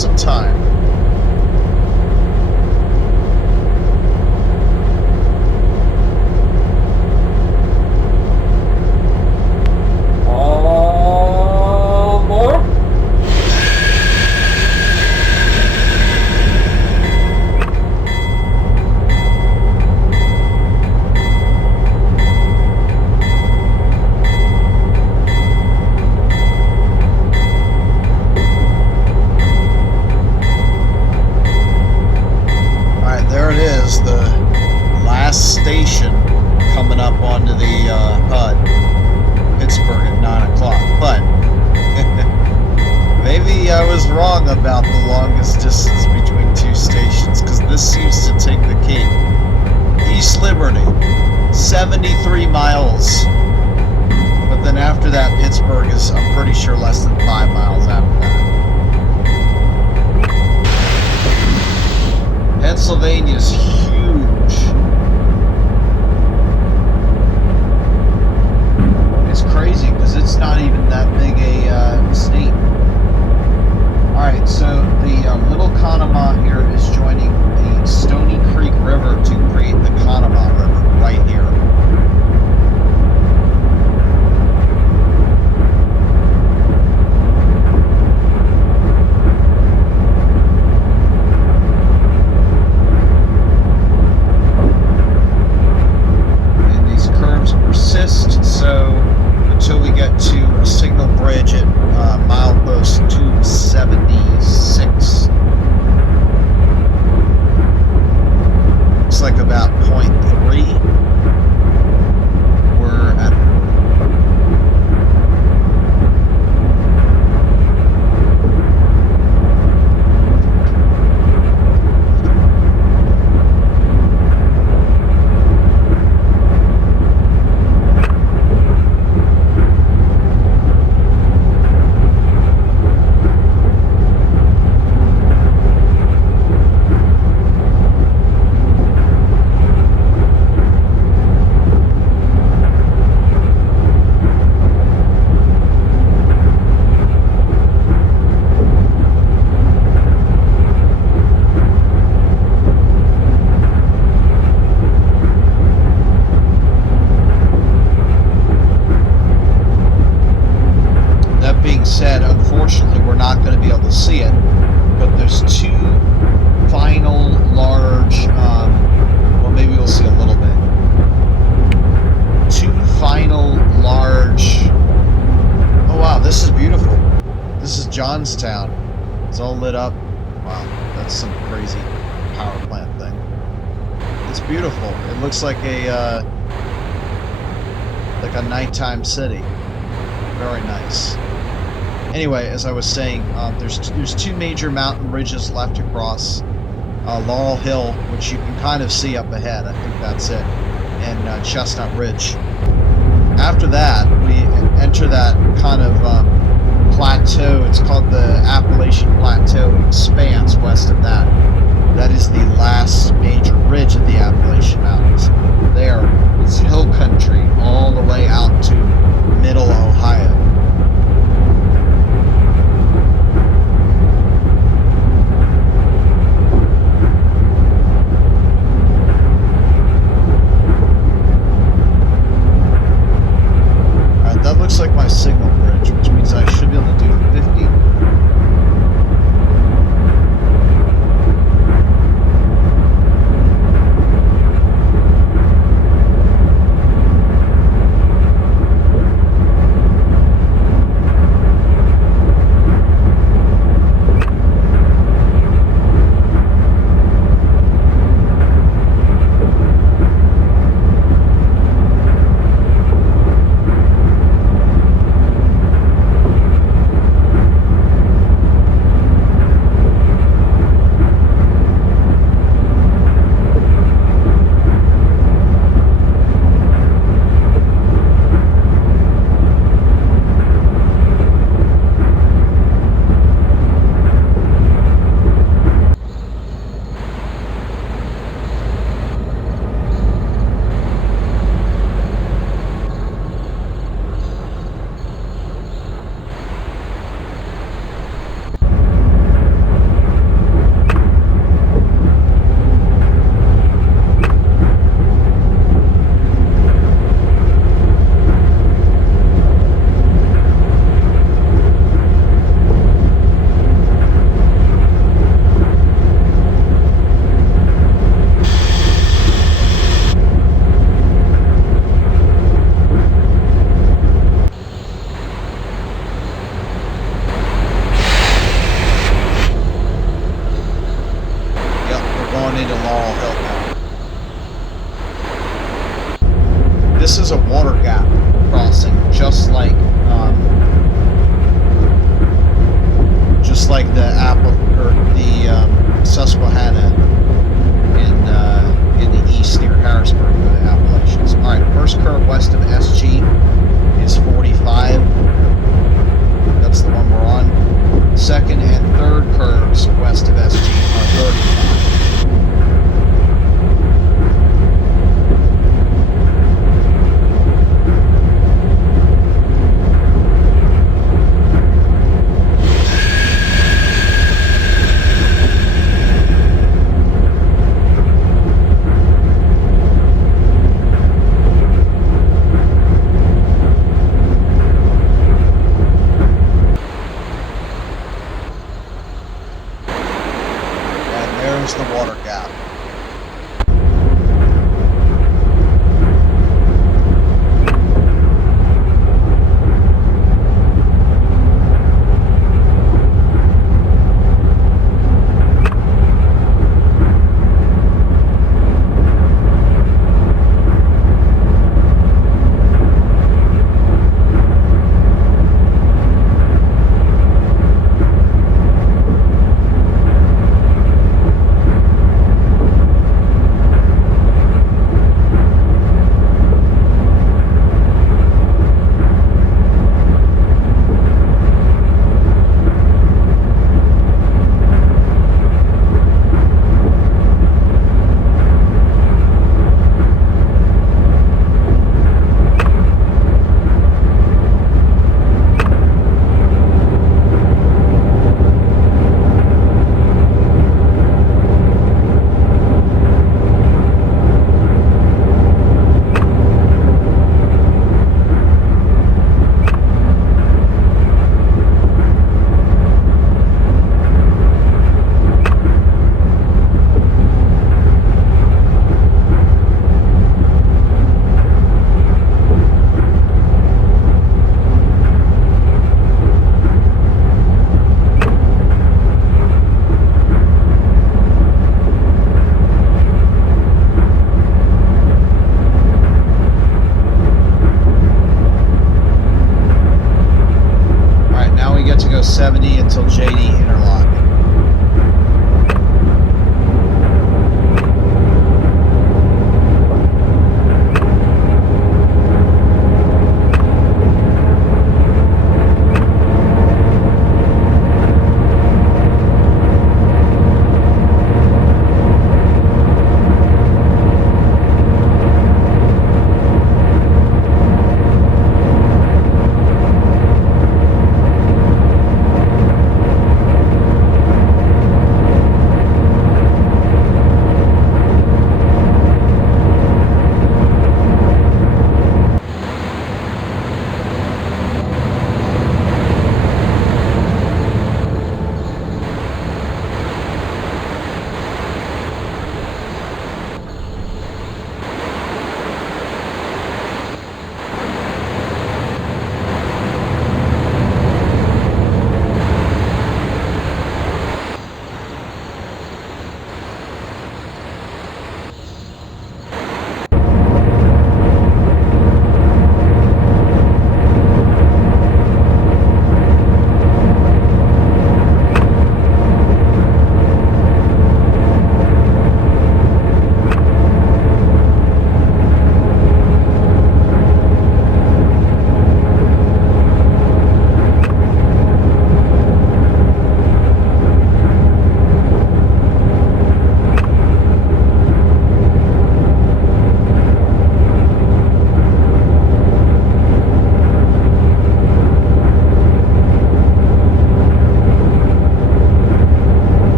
some time. All aboard. There it is, the last station coming up onto the HUD, Pittsburgh at 9 o'clock. But maybe I was wrong about the longest distance between two stations, because this seems to take the cake. East Liberty, 73 miles. But then after that, Pittsburgh is, I'm pretty sure, less than 5 miles after that. Pennsylvania's huge. It's crazy because it's not even that big a state. Alright, so the Little Conemaugh here is joining the Stony Creek River to create the Conemaugh River right here. So until we get to a signal bridge at milepost 276, looks like about 0.3. We're at said, unfortunately, we're not going to be able to see it, but there's two final large, well, maybe we'll see a little bit. Two final large, oh wow, this is beautiful. This is Johnstown. It's all lit up. Wow, that's some crazy power plant thing. It's beautiful. It looks like a nighttime city. Very nice. Anyway, as I was saying, there's two major mountain ridges left to cross. Laurel Hill, which you can kind of see up ahead, I think that's it, and Chestnut Ridge. After that, we enter that kind of plateau. It's called the Appalachian Plateau. It expands west of that. That is the last major ridge of the Appalachian Mountains. There, it's hill country all the way out to middle Ohio. That looks like my signal bridge, which means I should be able to do 50. gap crossing, just like the Susquehanna in the east near Harrisburg for the Appalachians. All right, first curve west of SG is 45. That's the one we're on. Second and third curves west of SG are 35.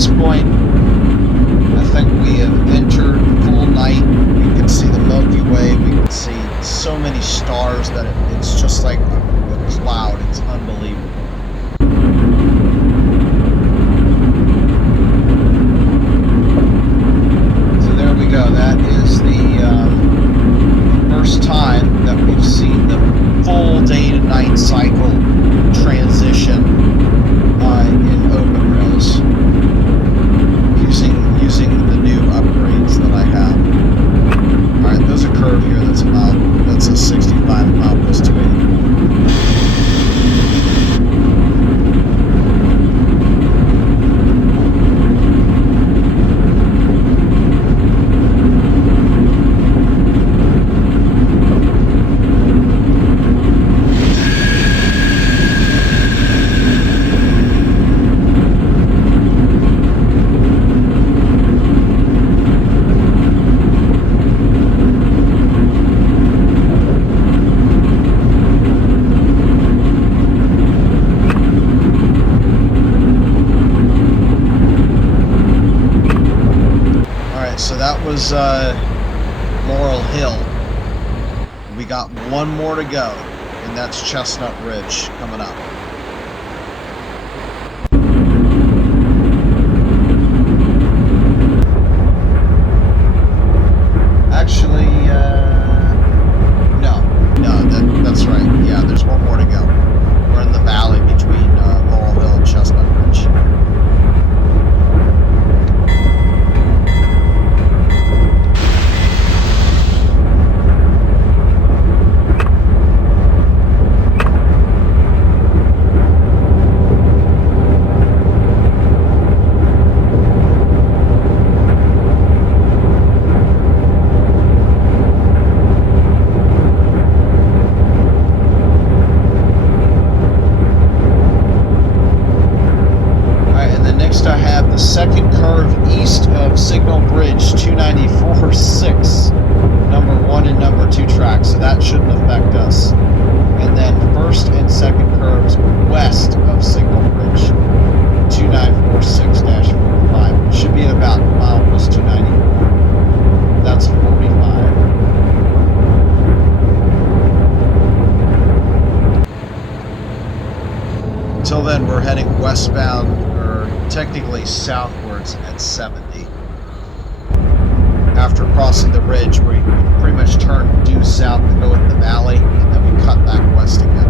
this point, I think we have entered full night. We can see the Milky Way. We can see so many stars that it's just like a cloud. It's unbelievable. So there we go. That is the first time that we've seen the full day to night cycle transition in OpenRails using the new upgrades that I have. Alright, there's a curve here that's a 65 mile plus 280. Was Laurel Hill. We got one more to go, and that's Chestnut Ridge coming up. Actually, no, that's right. Yeah, there's one more to go. We're in the valley between Laurel Hill and Chestnut Ridge. Second curve east of Signal Bridge, 294.6, number 1 and number 2 tracks, so that shouldn't affect us. And then first and second curves west of Signal Bridge, 2946-45. It should be at about mile plus 290. That's 45. Until then, we're heading westbound, technically southwards at 70. After crossing the ridge, we pretty much turn due south to go in the valley, and then we cut back west again.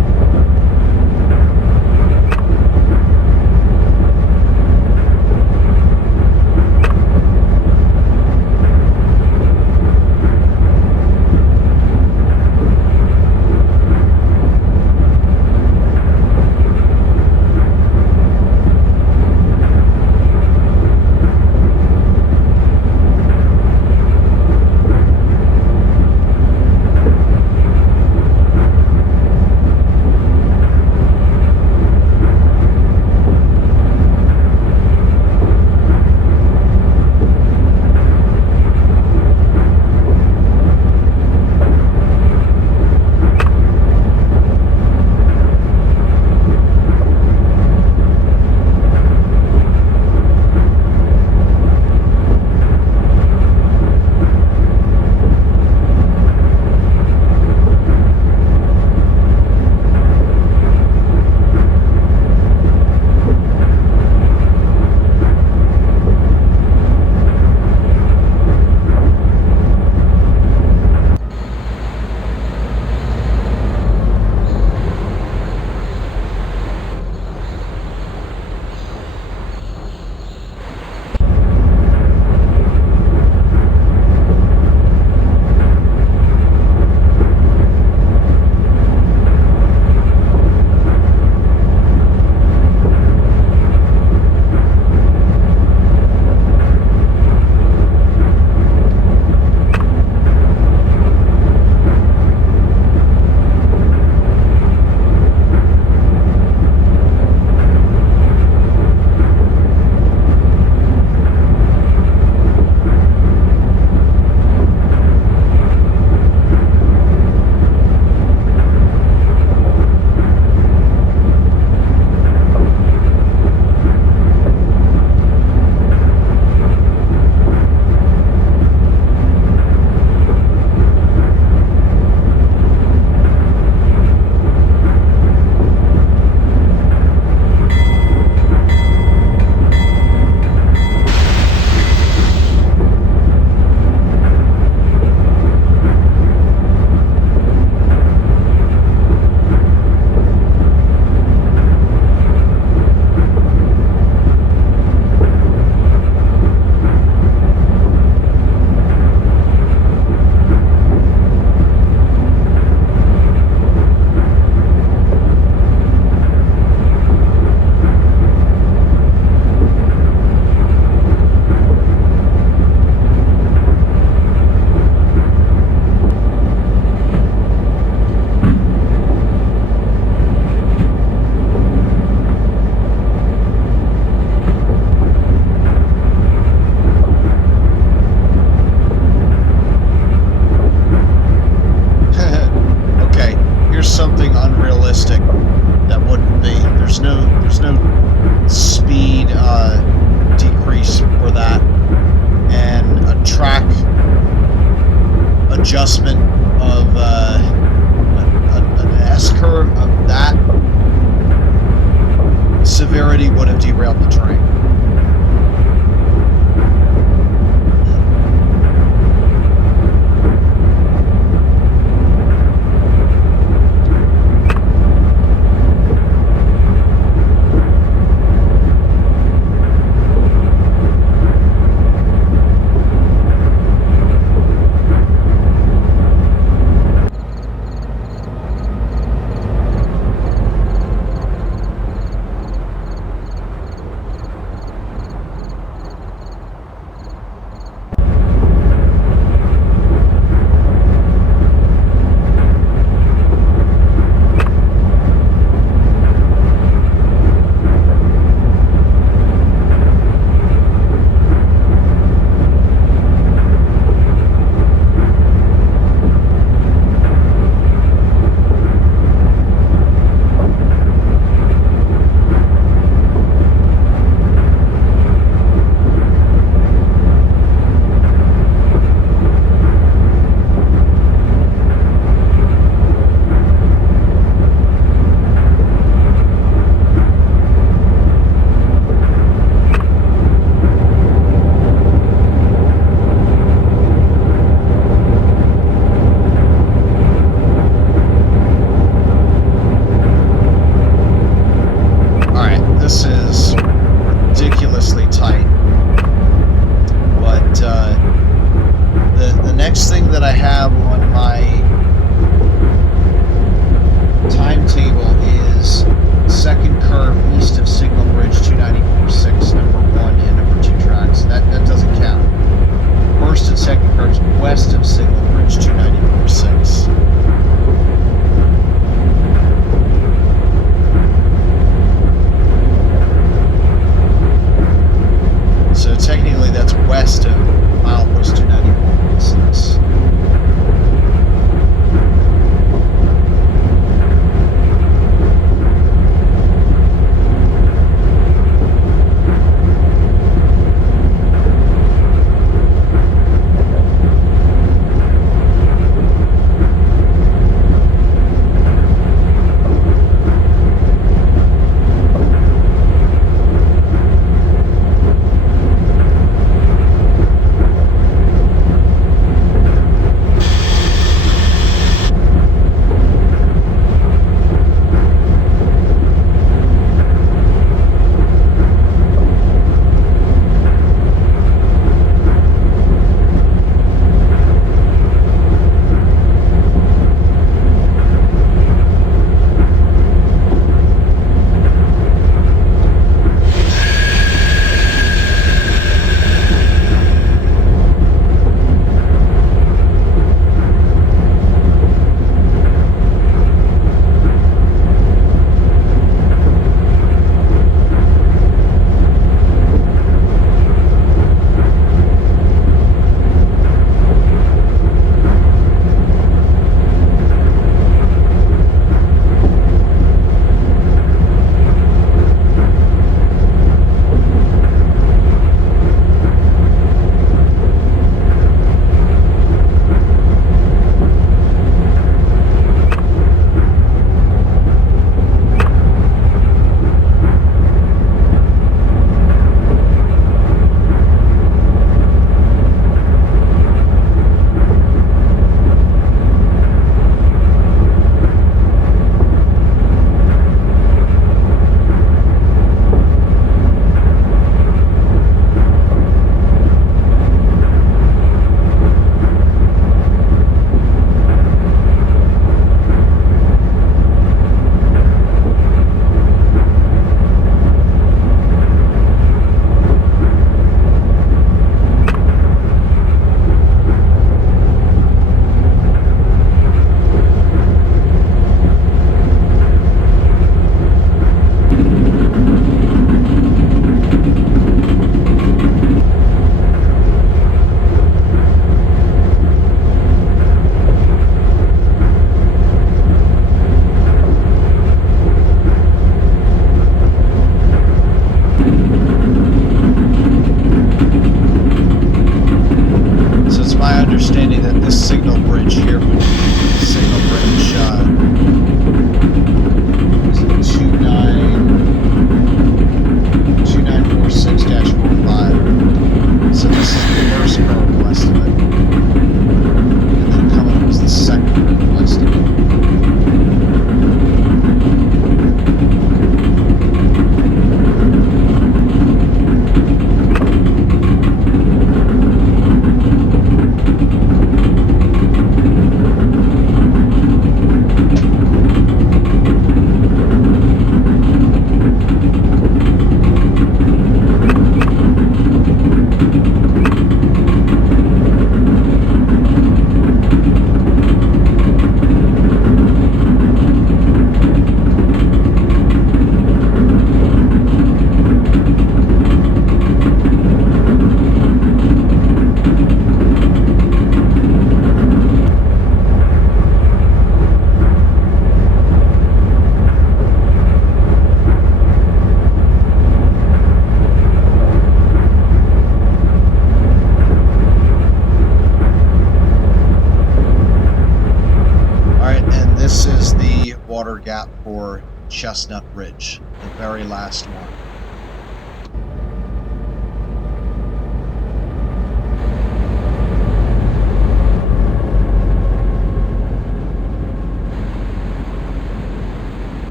before Chestnut Ridge, the very last one.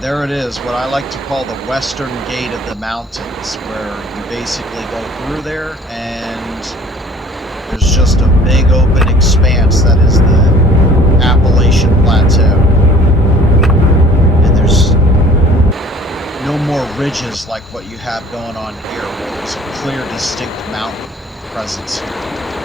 There it is, what I like to call the western gate of the mountains, where you basically go through there and there's just a big open expanse that is the Appalachian Plateau. And there's no more ridges like what you have going on here, where there's a clear, distinct mountain presence here.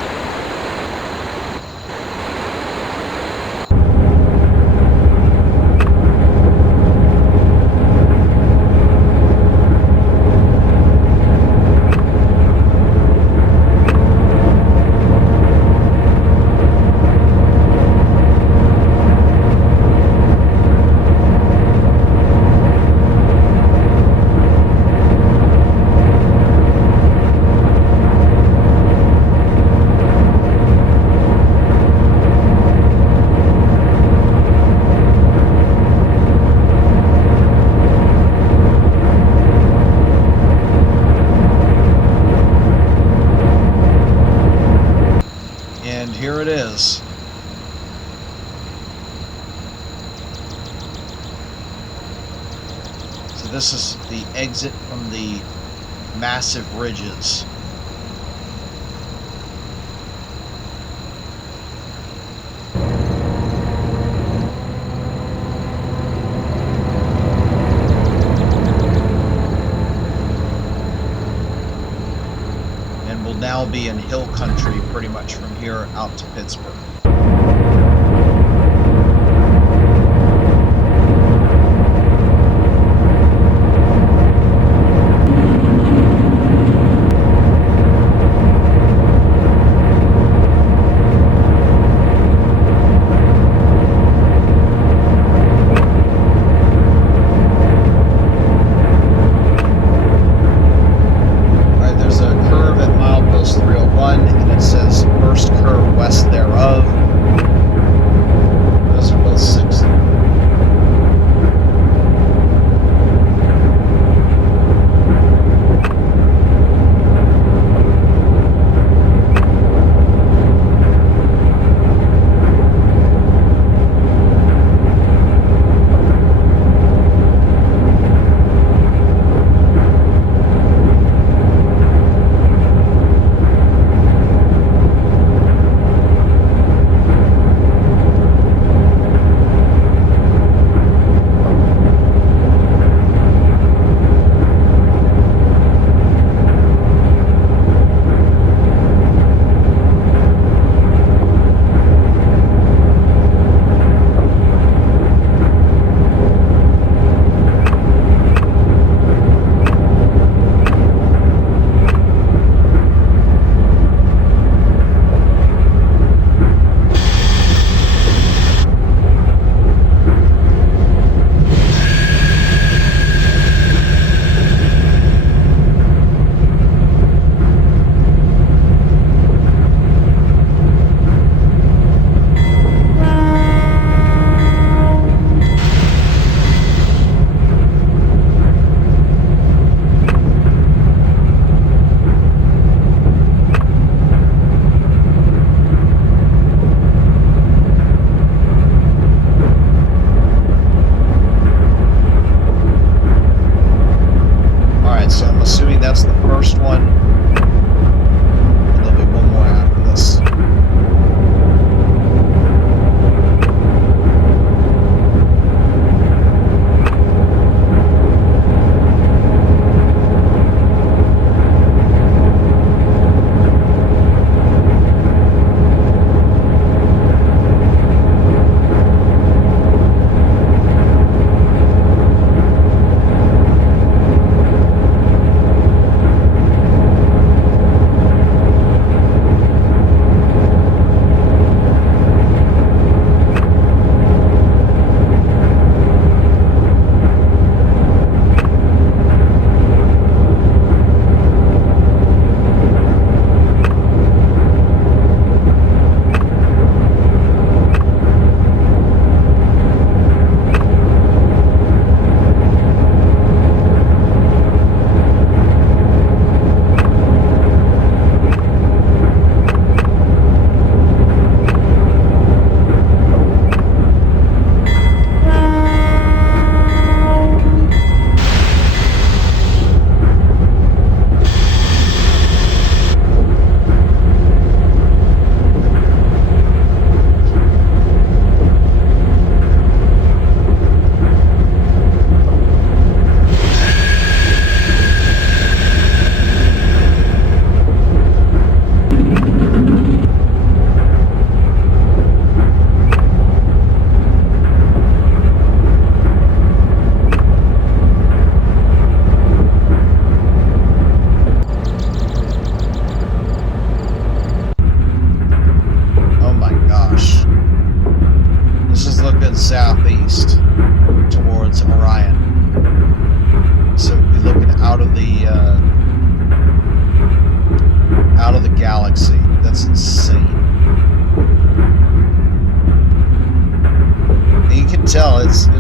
Here it is. So this is the exit from the massive ridges. And will now be in hill country pretty much from here out to Pittsburgh.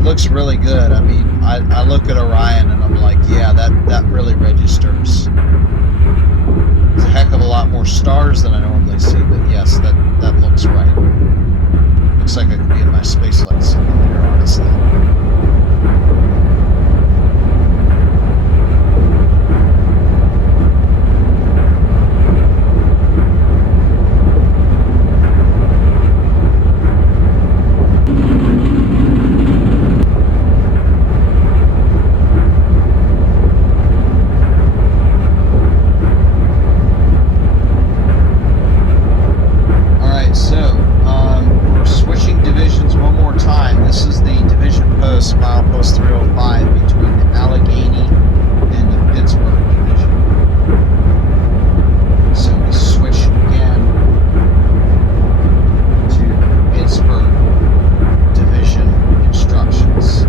looks really good. I mean, I look at Orion and I'm like, yeah, that really registers. It's a heck of a lot more stars than I normally see, but yes, that looks right. Looks like I could be in my spaceflight simulator, honestly. Milepost 305 between the Allegheny and the Pittsburgh division. So we switch again to Pittsburgh division instructions.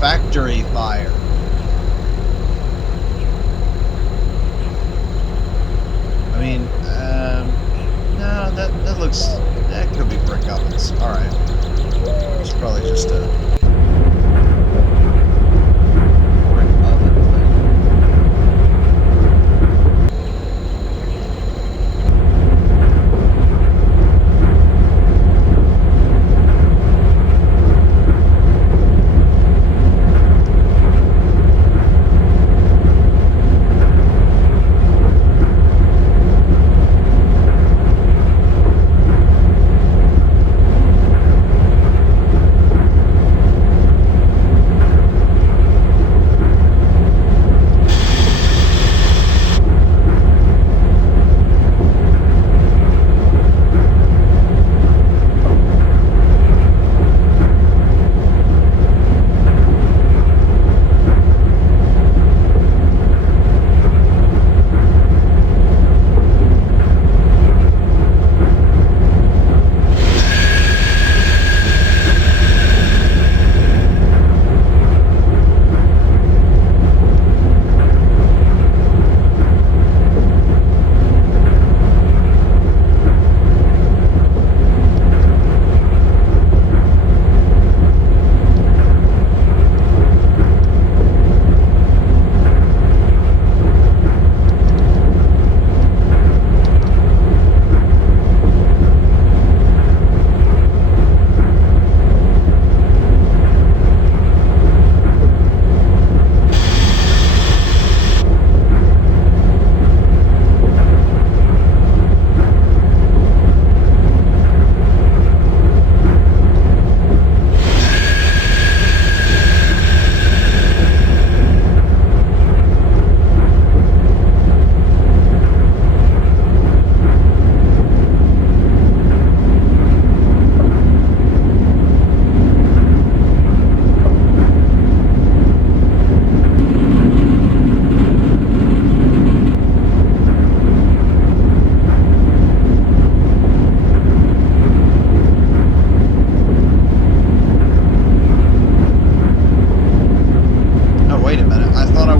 Factory fire. I mean, no, that looks, that could be brick ovens. All right, it's probably just a brick oven thing.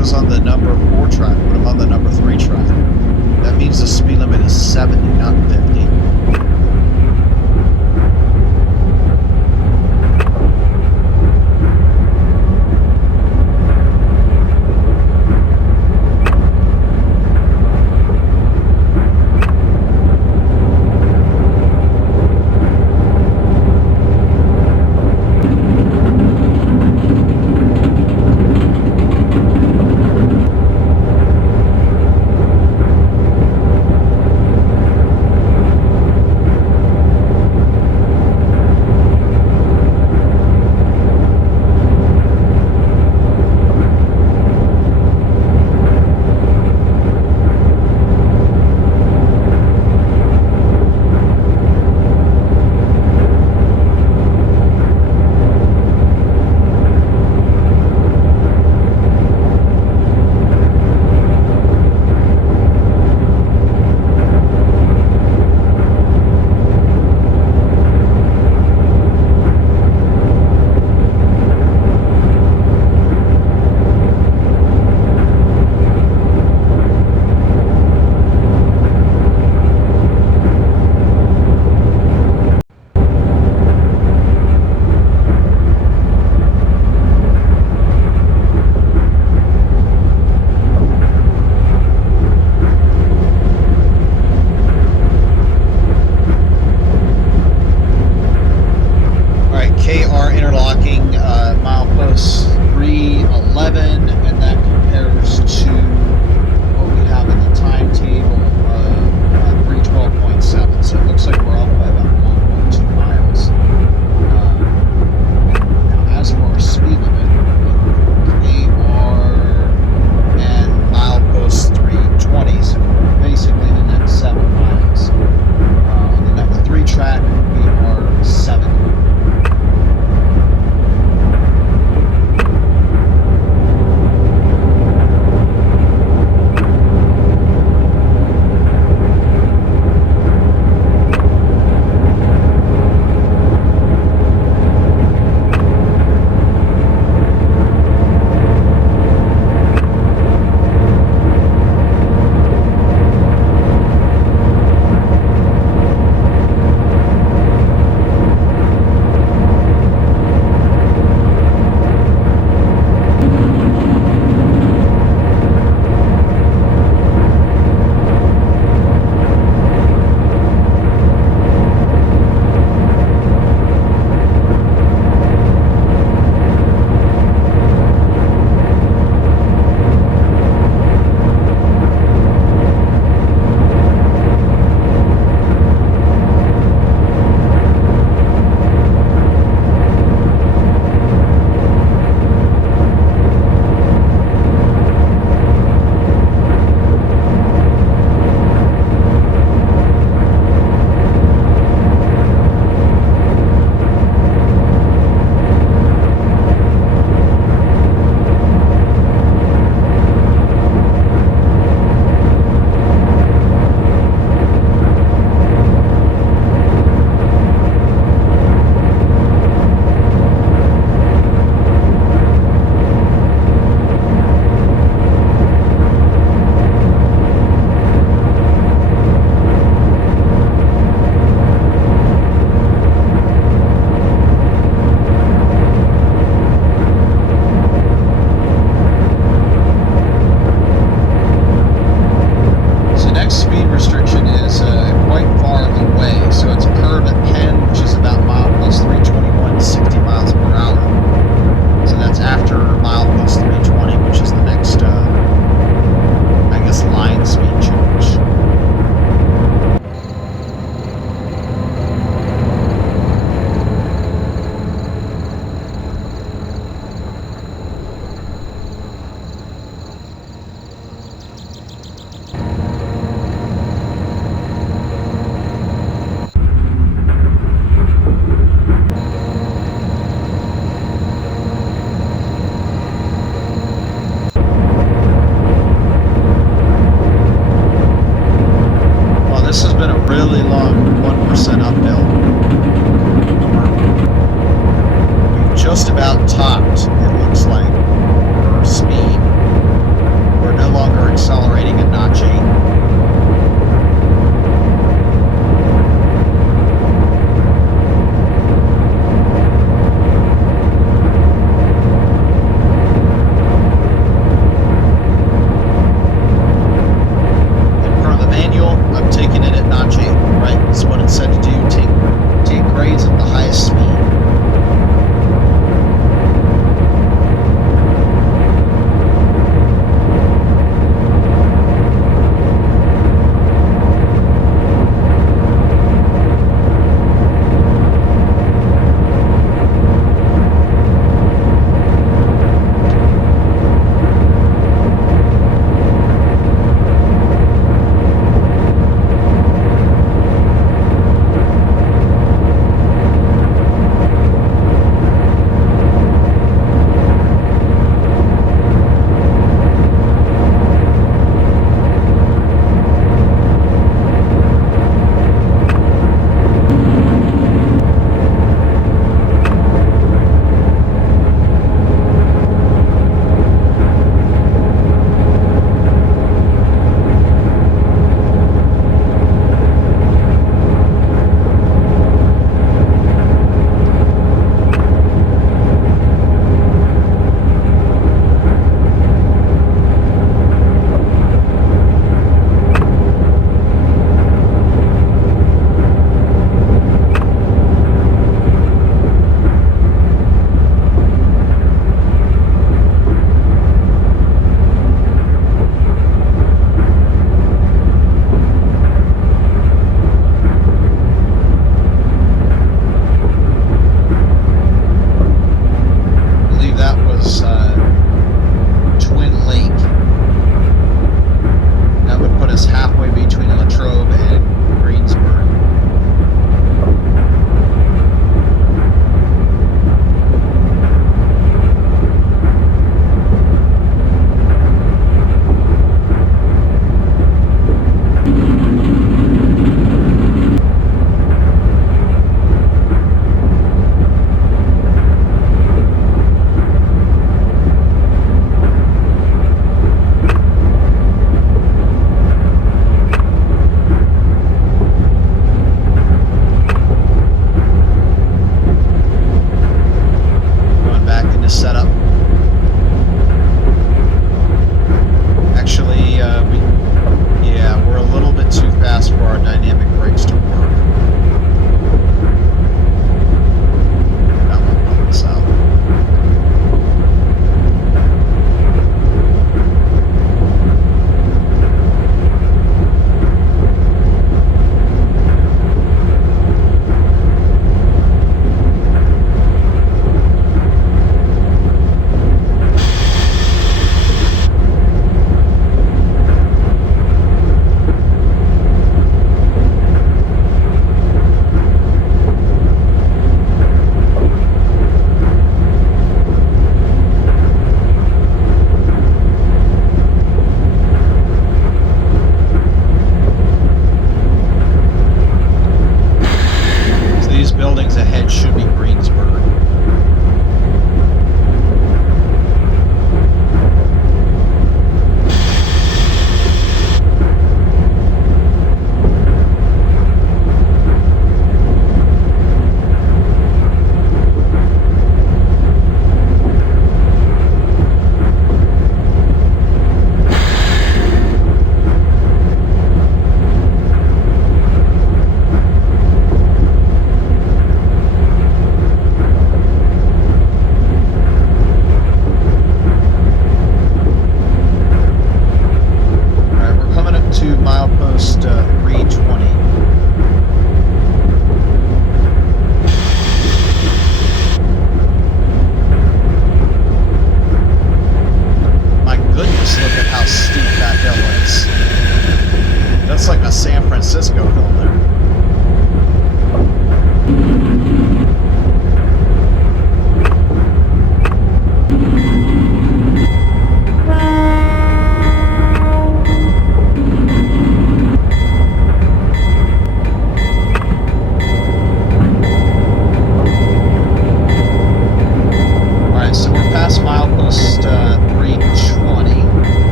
was on the number 4 track, but I'm on the number 3 track. That means the speed limit is 70, not 50.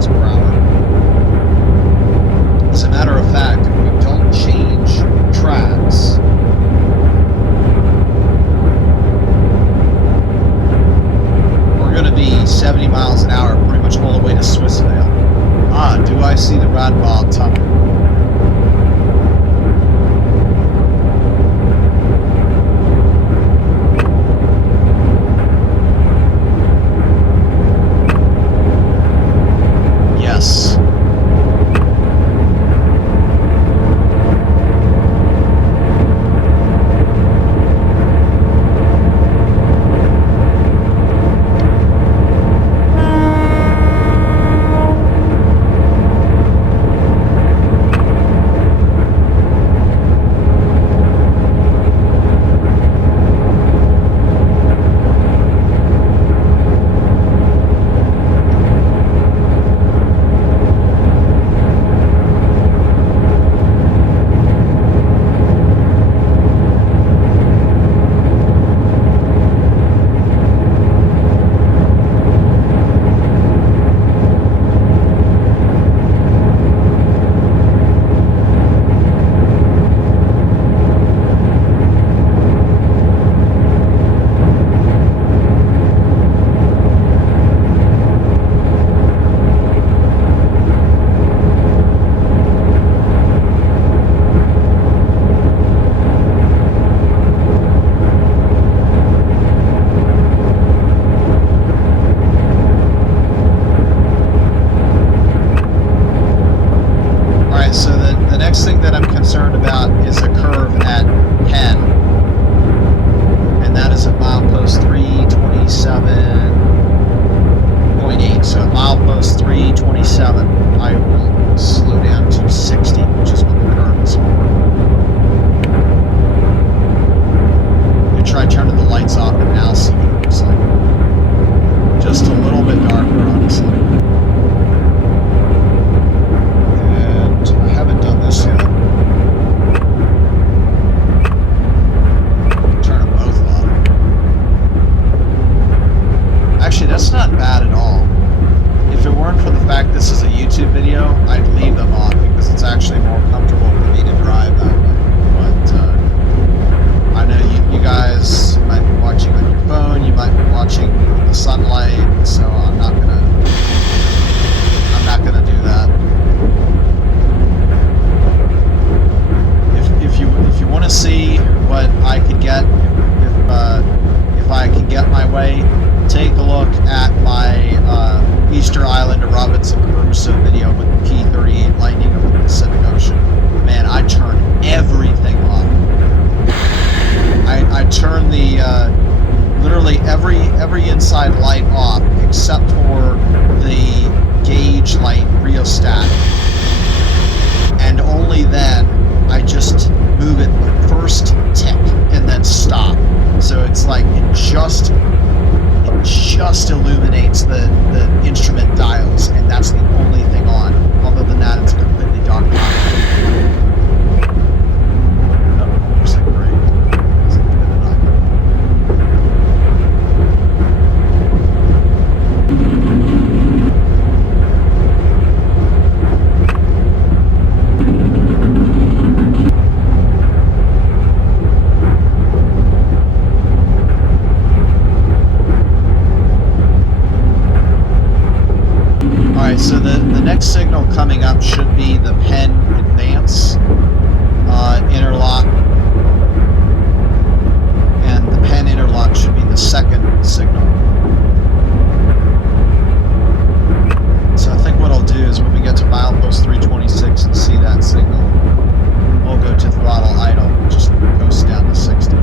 miles per hour. As a matter of fact, if we don't change tracks, we're going to be 70 miles an hour pretty much all the way to Swissvale. Ah, do I see the Radwald Tunnel? Yes. Every inside light off except for the gauge light rheostat, and only then I just move it the first tick and then stop. So it's like it just illuminates the instrument dials, and that's the only thing on. Other than that, it's completely dark. So the next signal coming up should be the Penn Advance interlock, and the Penn interlock should be the second signal. So I think what I'll do is when we get to milepost 326 and see that signal, we'll go to throttle idle, just coast down to 60.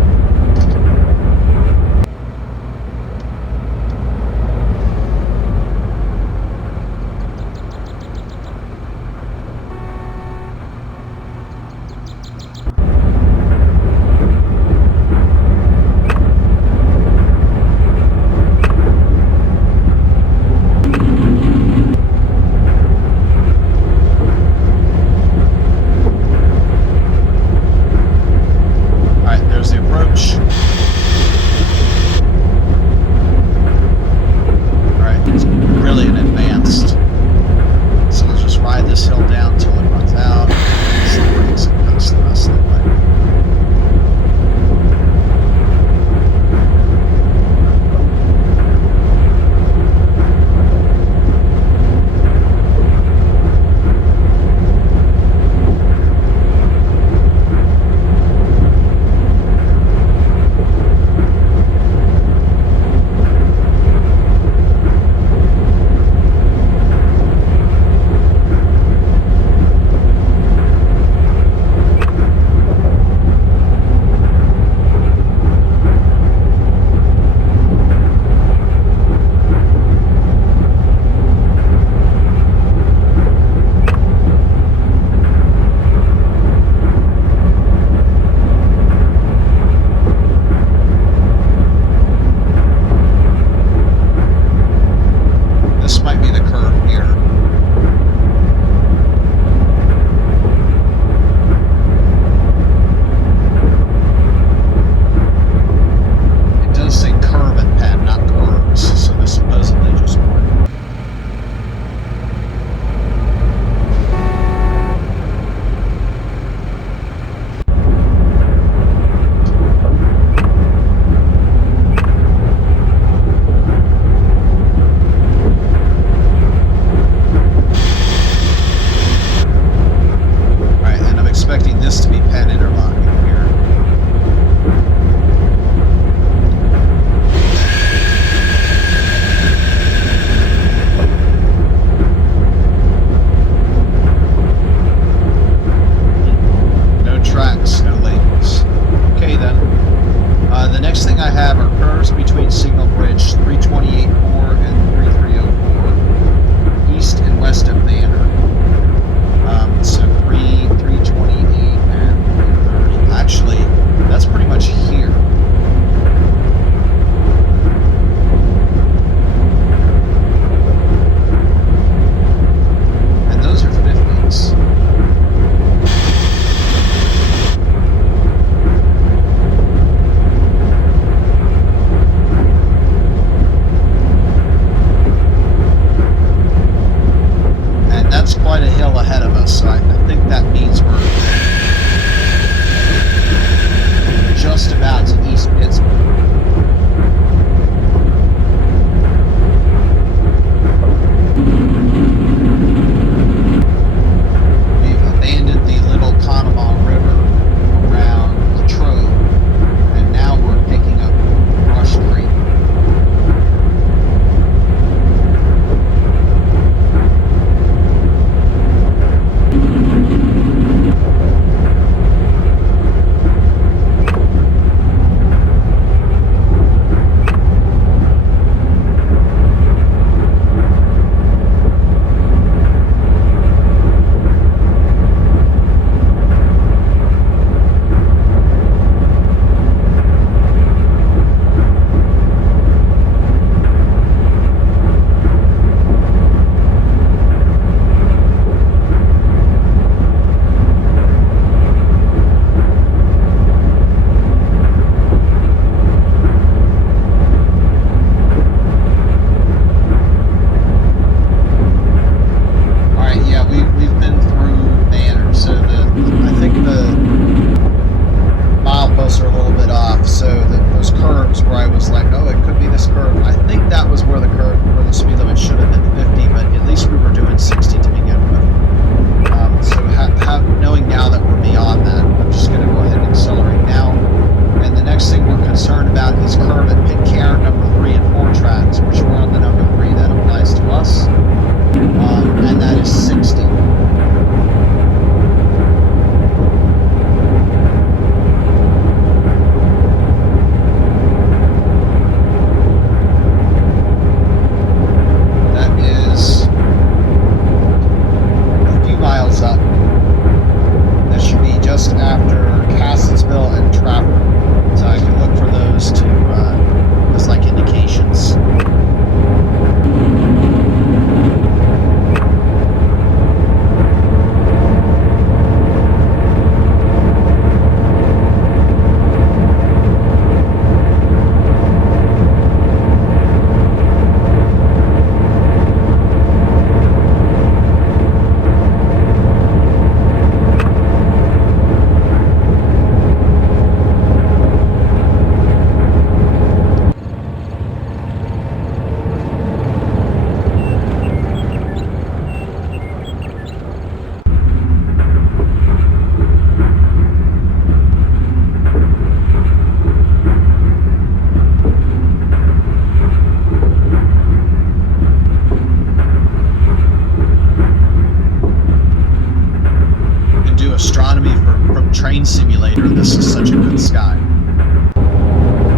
train simulator, this is such a good sky.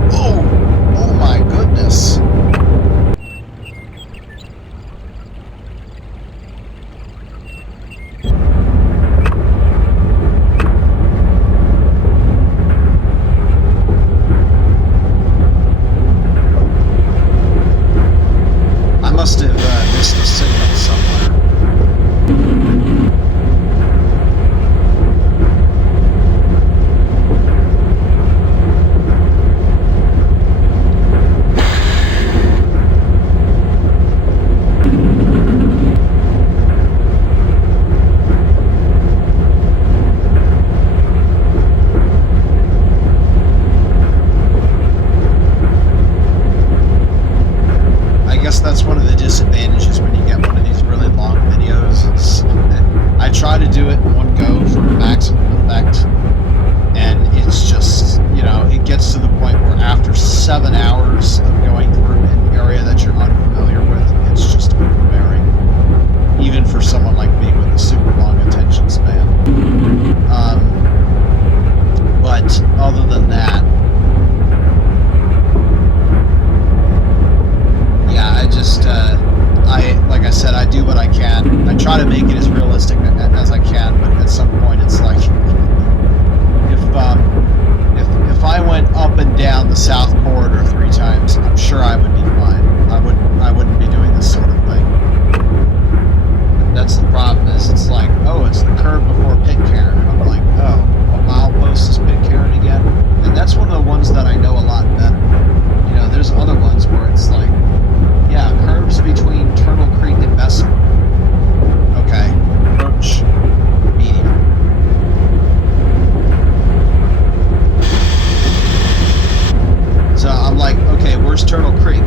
Whoa! Oh my goodness! I must have missed a signal somewhere. That's one of the disadvantages when you get one of these really long videos. I try to do it in one go for maximum effect, and it's just, you know, it gets to the point where after 7 hours of going through an area that you're unfamiliar with, it's just overbearing, even for someone like me with a super long attention span. But other than that, like I said, I do what I can. I try to make it as realistic as I can, but at some point it's like, if I went up and down the South Corridor 3 times, I'm sure I would be fine. I wouldn't be doing this sort of thing. That's the problem, is it's like, oh, it's the curve before Pitcairn. I'm like, oh, what milepost is Pitcairn again? And that's one of the ones that I know a lot better. You know, there's other ones where it's like, yeah, curves between Turtle Creek and Bessemer. Okay, approach, medium. So I'm like, okay, where's Turtle Creek?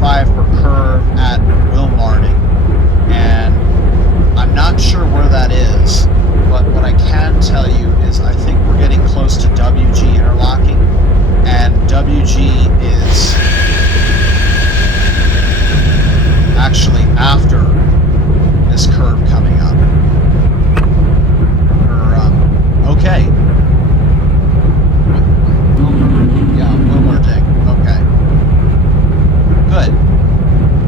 45 per curve at Wilmarning, and I'm not sure where that is, but what I can tell you is I think we're getting close to WG interlocking, and WG is actually after this curve coming up. Okay. Yeah, Wilmarning. Okay. Good.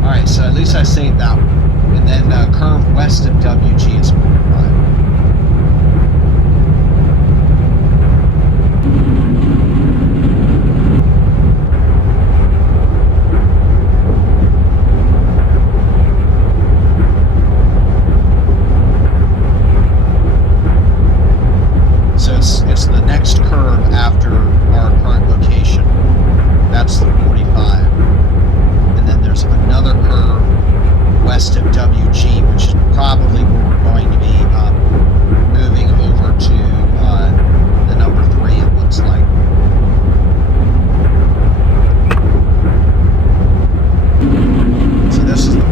Alright, so at least I saved that one. And then curve west of WG is 45. So it's the next curve after our current location. That's the 45. And then there's another curve west of WG, which is probably where we're going to be moving over to the number 3, it looks like. So this is the 45.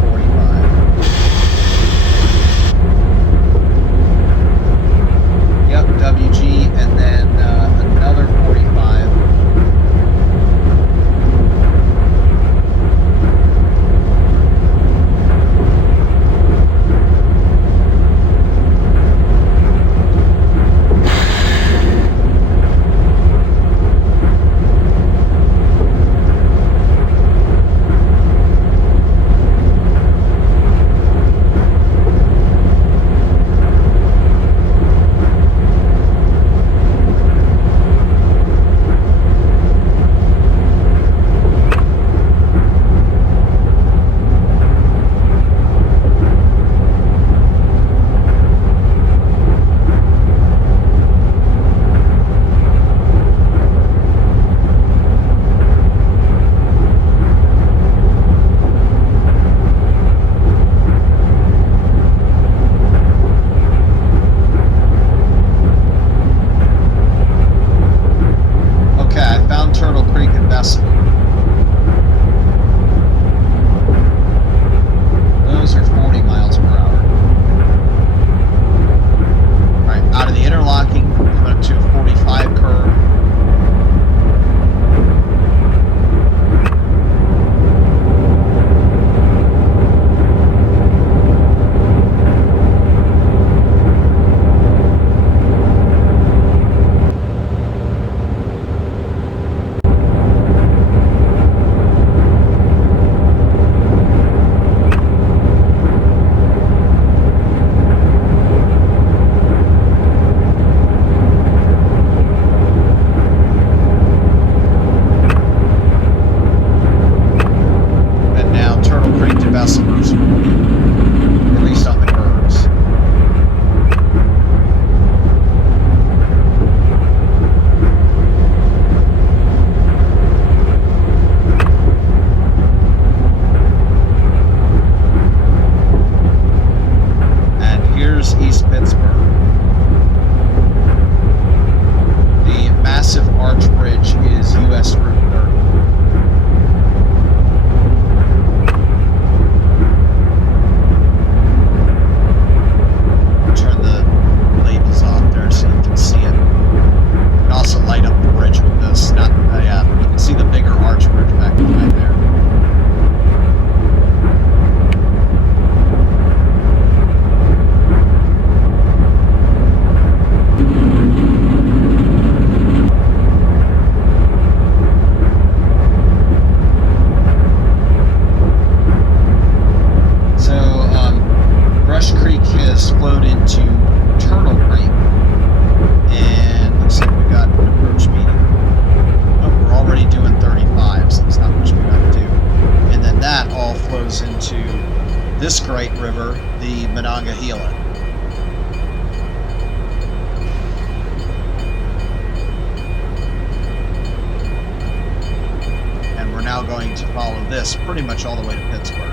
Yep, WG, and then another 45. Those are 40 miles per hour. Alright, out of the interlocking, coming up to a 45 curve. At least on the curves. And here's East Pittsburgh. The massive arch bridge is US Route 30. This great river, the Monongahela. And we're now going to follow this pretty much all the way to Pittsburgh.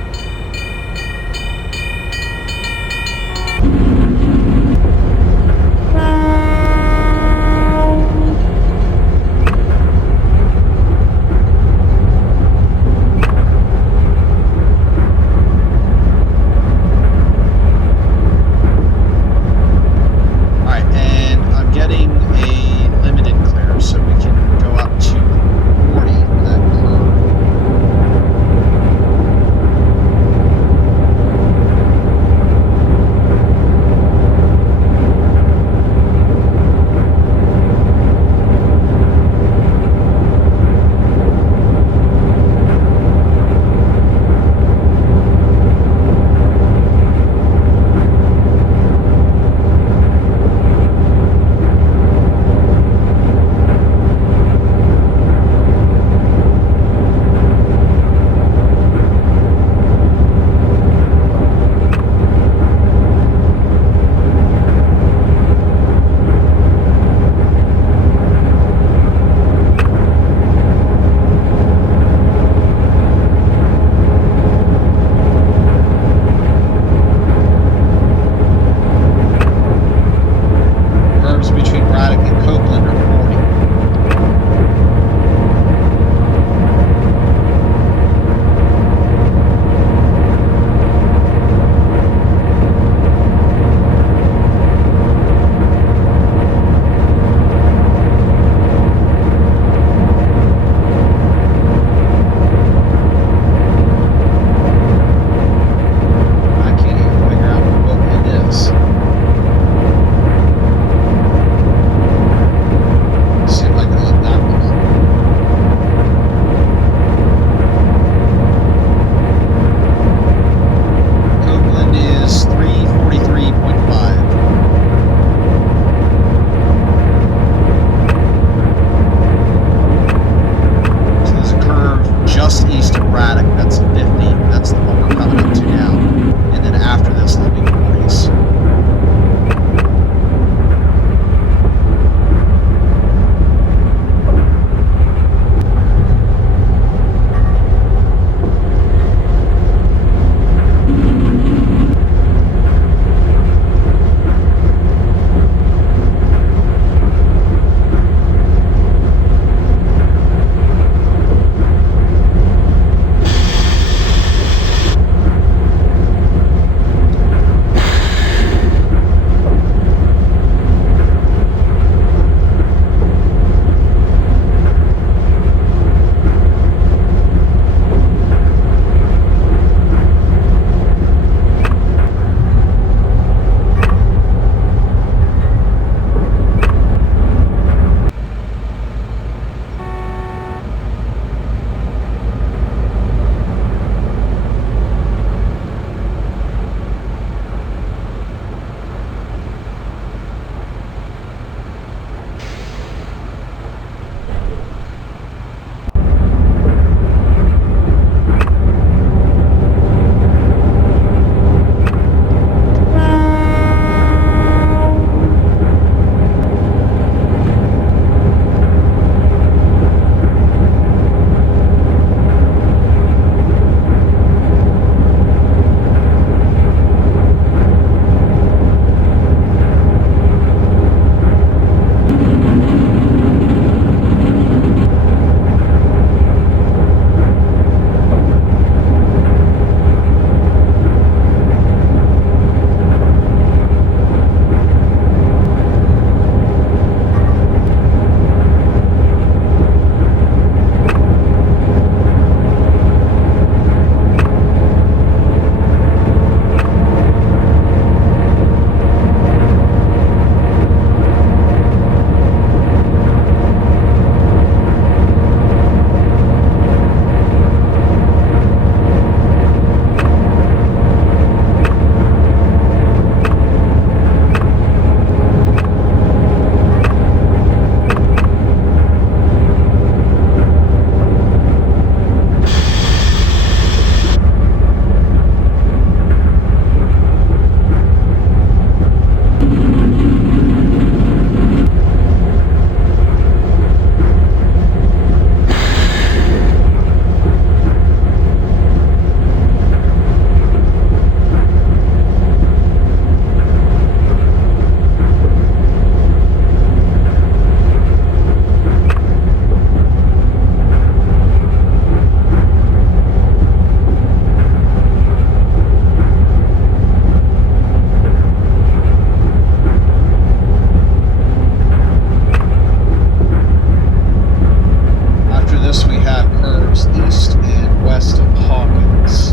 map curves east and west of Hawkins.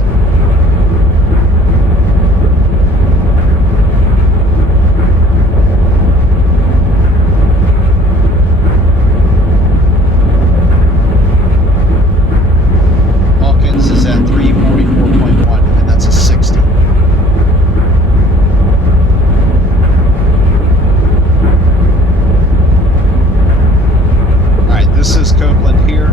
Hawkins is at 344.1, and that's a 60. This is Copeland here.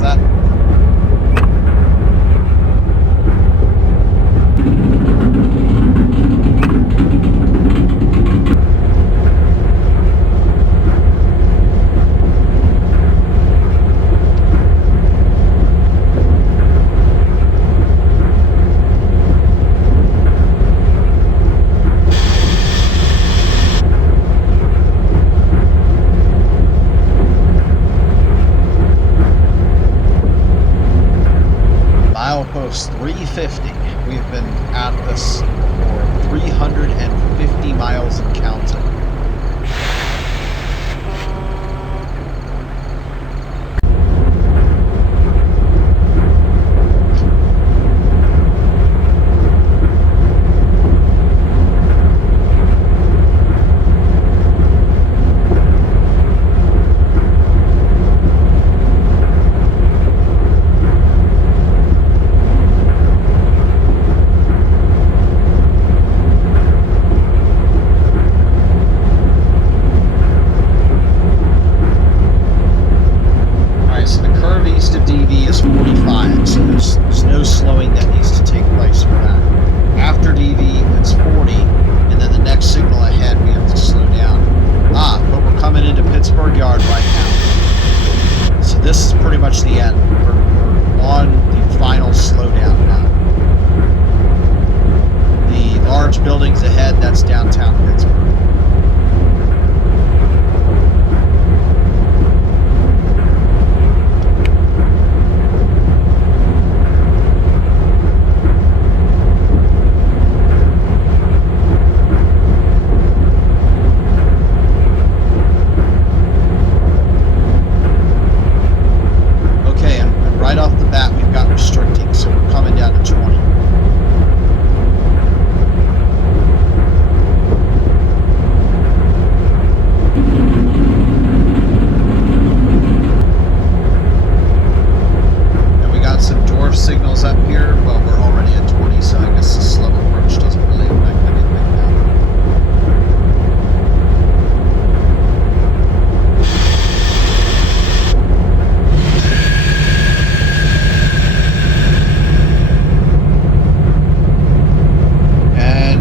Is that? Milepost 350. We've been at this for 350 miles and counting.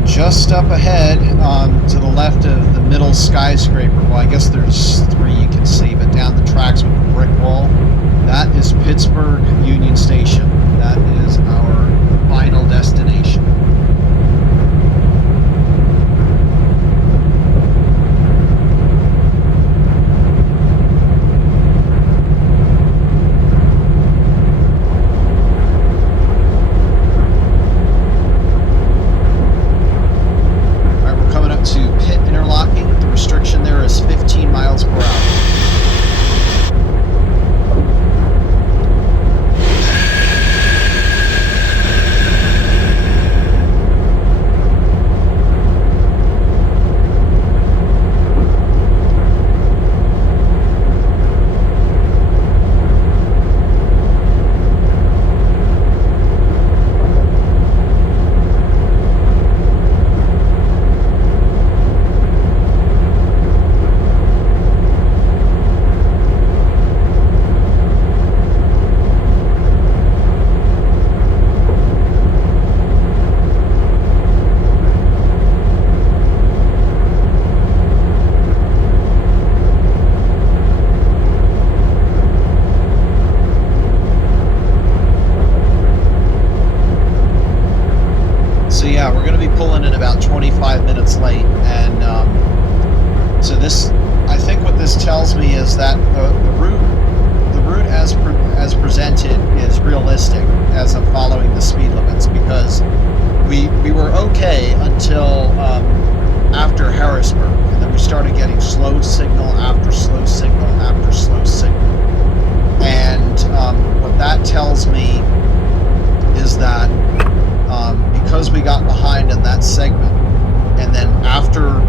Just up ahead, to the left of the middle skyscraper, well, I guess there's three you can see, but down the tracks with the brick wall, that is Pittsburgh Union Station. That is our final destination. After Harrisburg, and then we started getting slow signal after slow signal after slow signal. And what that tells me is that because we got behind in that segment, and then after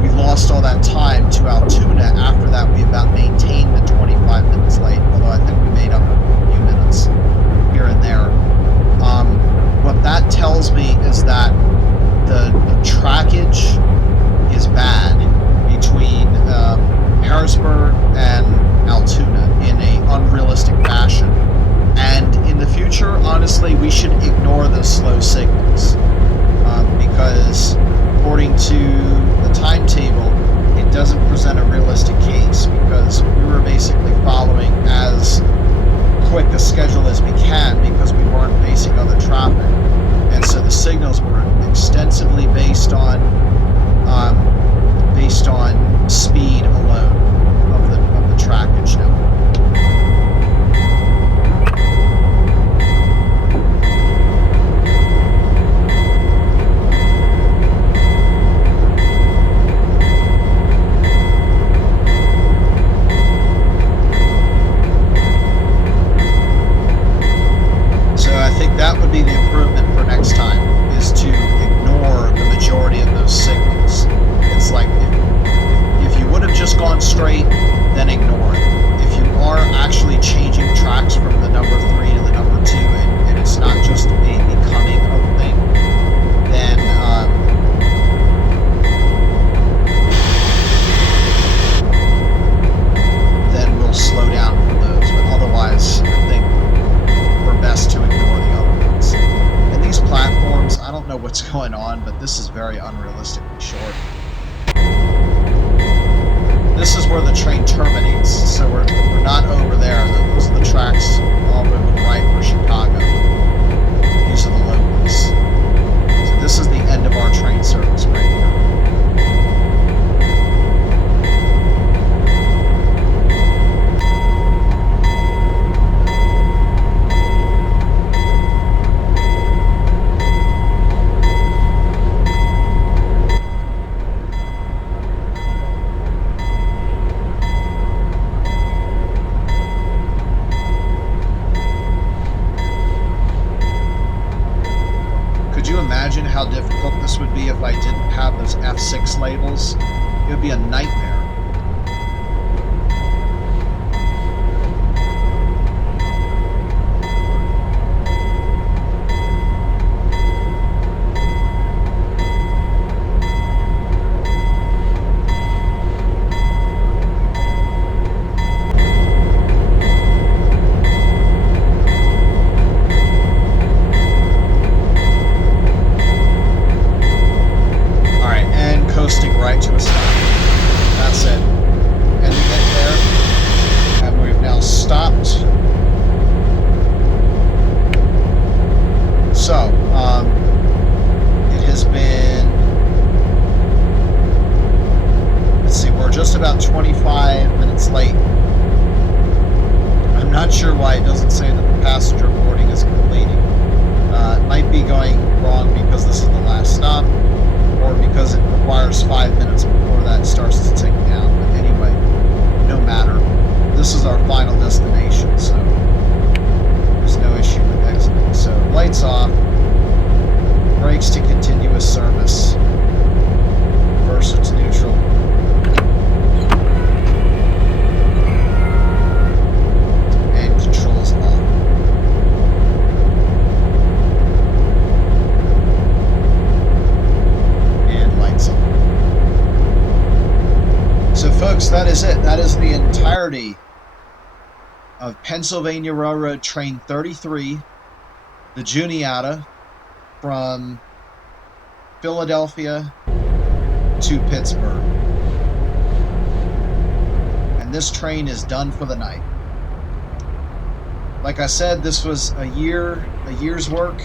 we lost all that time to Altoona, after that we about maintained the 25 minutes late, although I think we made up a few minutes here and there. What that tells me is that the trackage is bad between Harrisburg and Altoona in a unrealistic fashion. going on, but this is very unrealistically short. This is where the train terminates, so we're not over there. Those are the tracks all moving right for Chicago. These are the locals. So this is the end of our train service right here. Imagine how difficult this would be if I didn't have those F6 labels. It would be a nightmare. Right to a stop. That's it. Ending it there. And we've now stopped. So, it has been, let's see, we're just about 25 minutes late. I'm not sure why it doesn't say that the passenger boarding is completing. It might be going wrong because this is the last stop, or because it requires 5 minutes before that starts to tick down. But anyway, no matter. This is our final destination, so there's no issue with exiting. So lights off, brakes to continuous service, reverser to neutral. And controls off. So folks, that is it. That is the entirety of Pennsylvania Railroad Train 33, the Juniata, from Philadelphia to Pittsburgh. And this train is done for the night. Like I said, this was a year's work,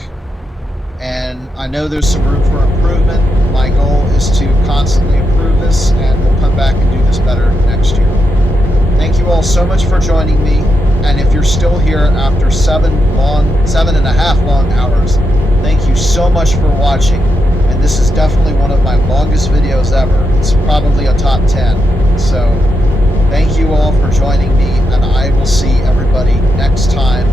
and I know there's some room for improvement. My goal is to constantly improve this, and we'll come back and do this better next year. Thank you all so much for joining me, and if you're still here after 7.5 long hours, thank you so much for watching. And this is definitely one of my longest videos ever. It's probably a top 10. So thank you all for joining me, and I will see everybody next time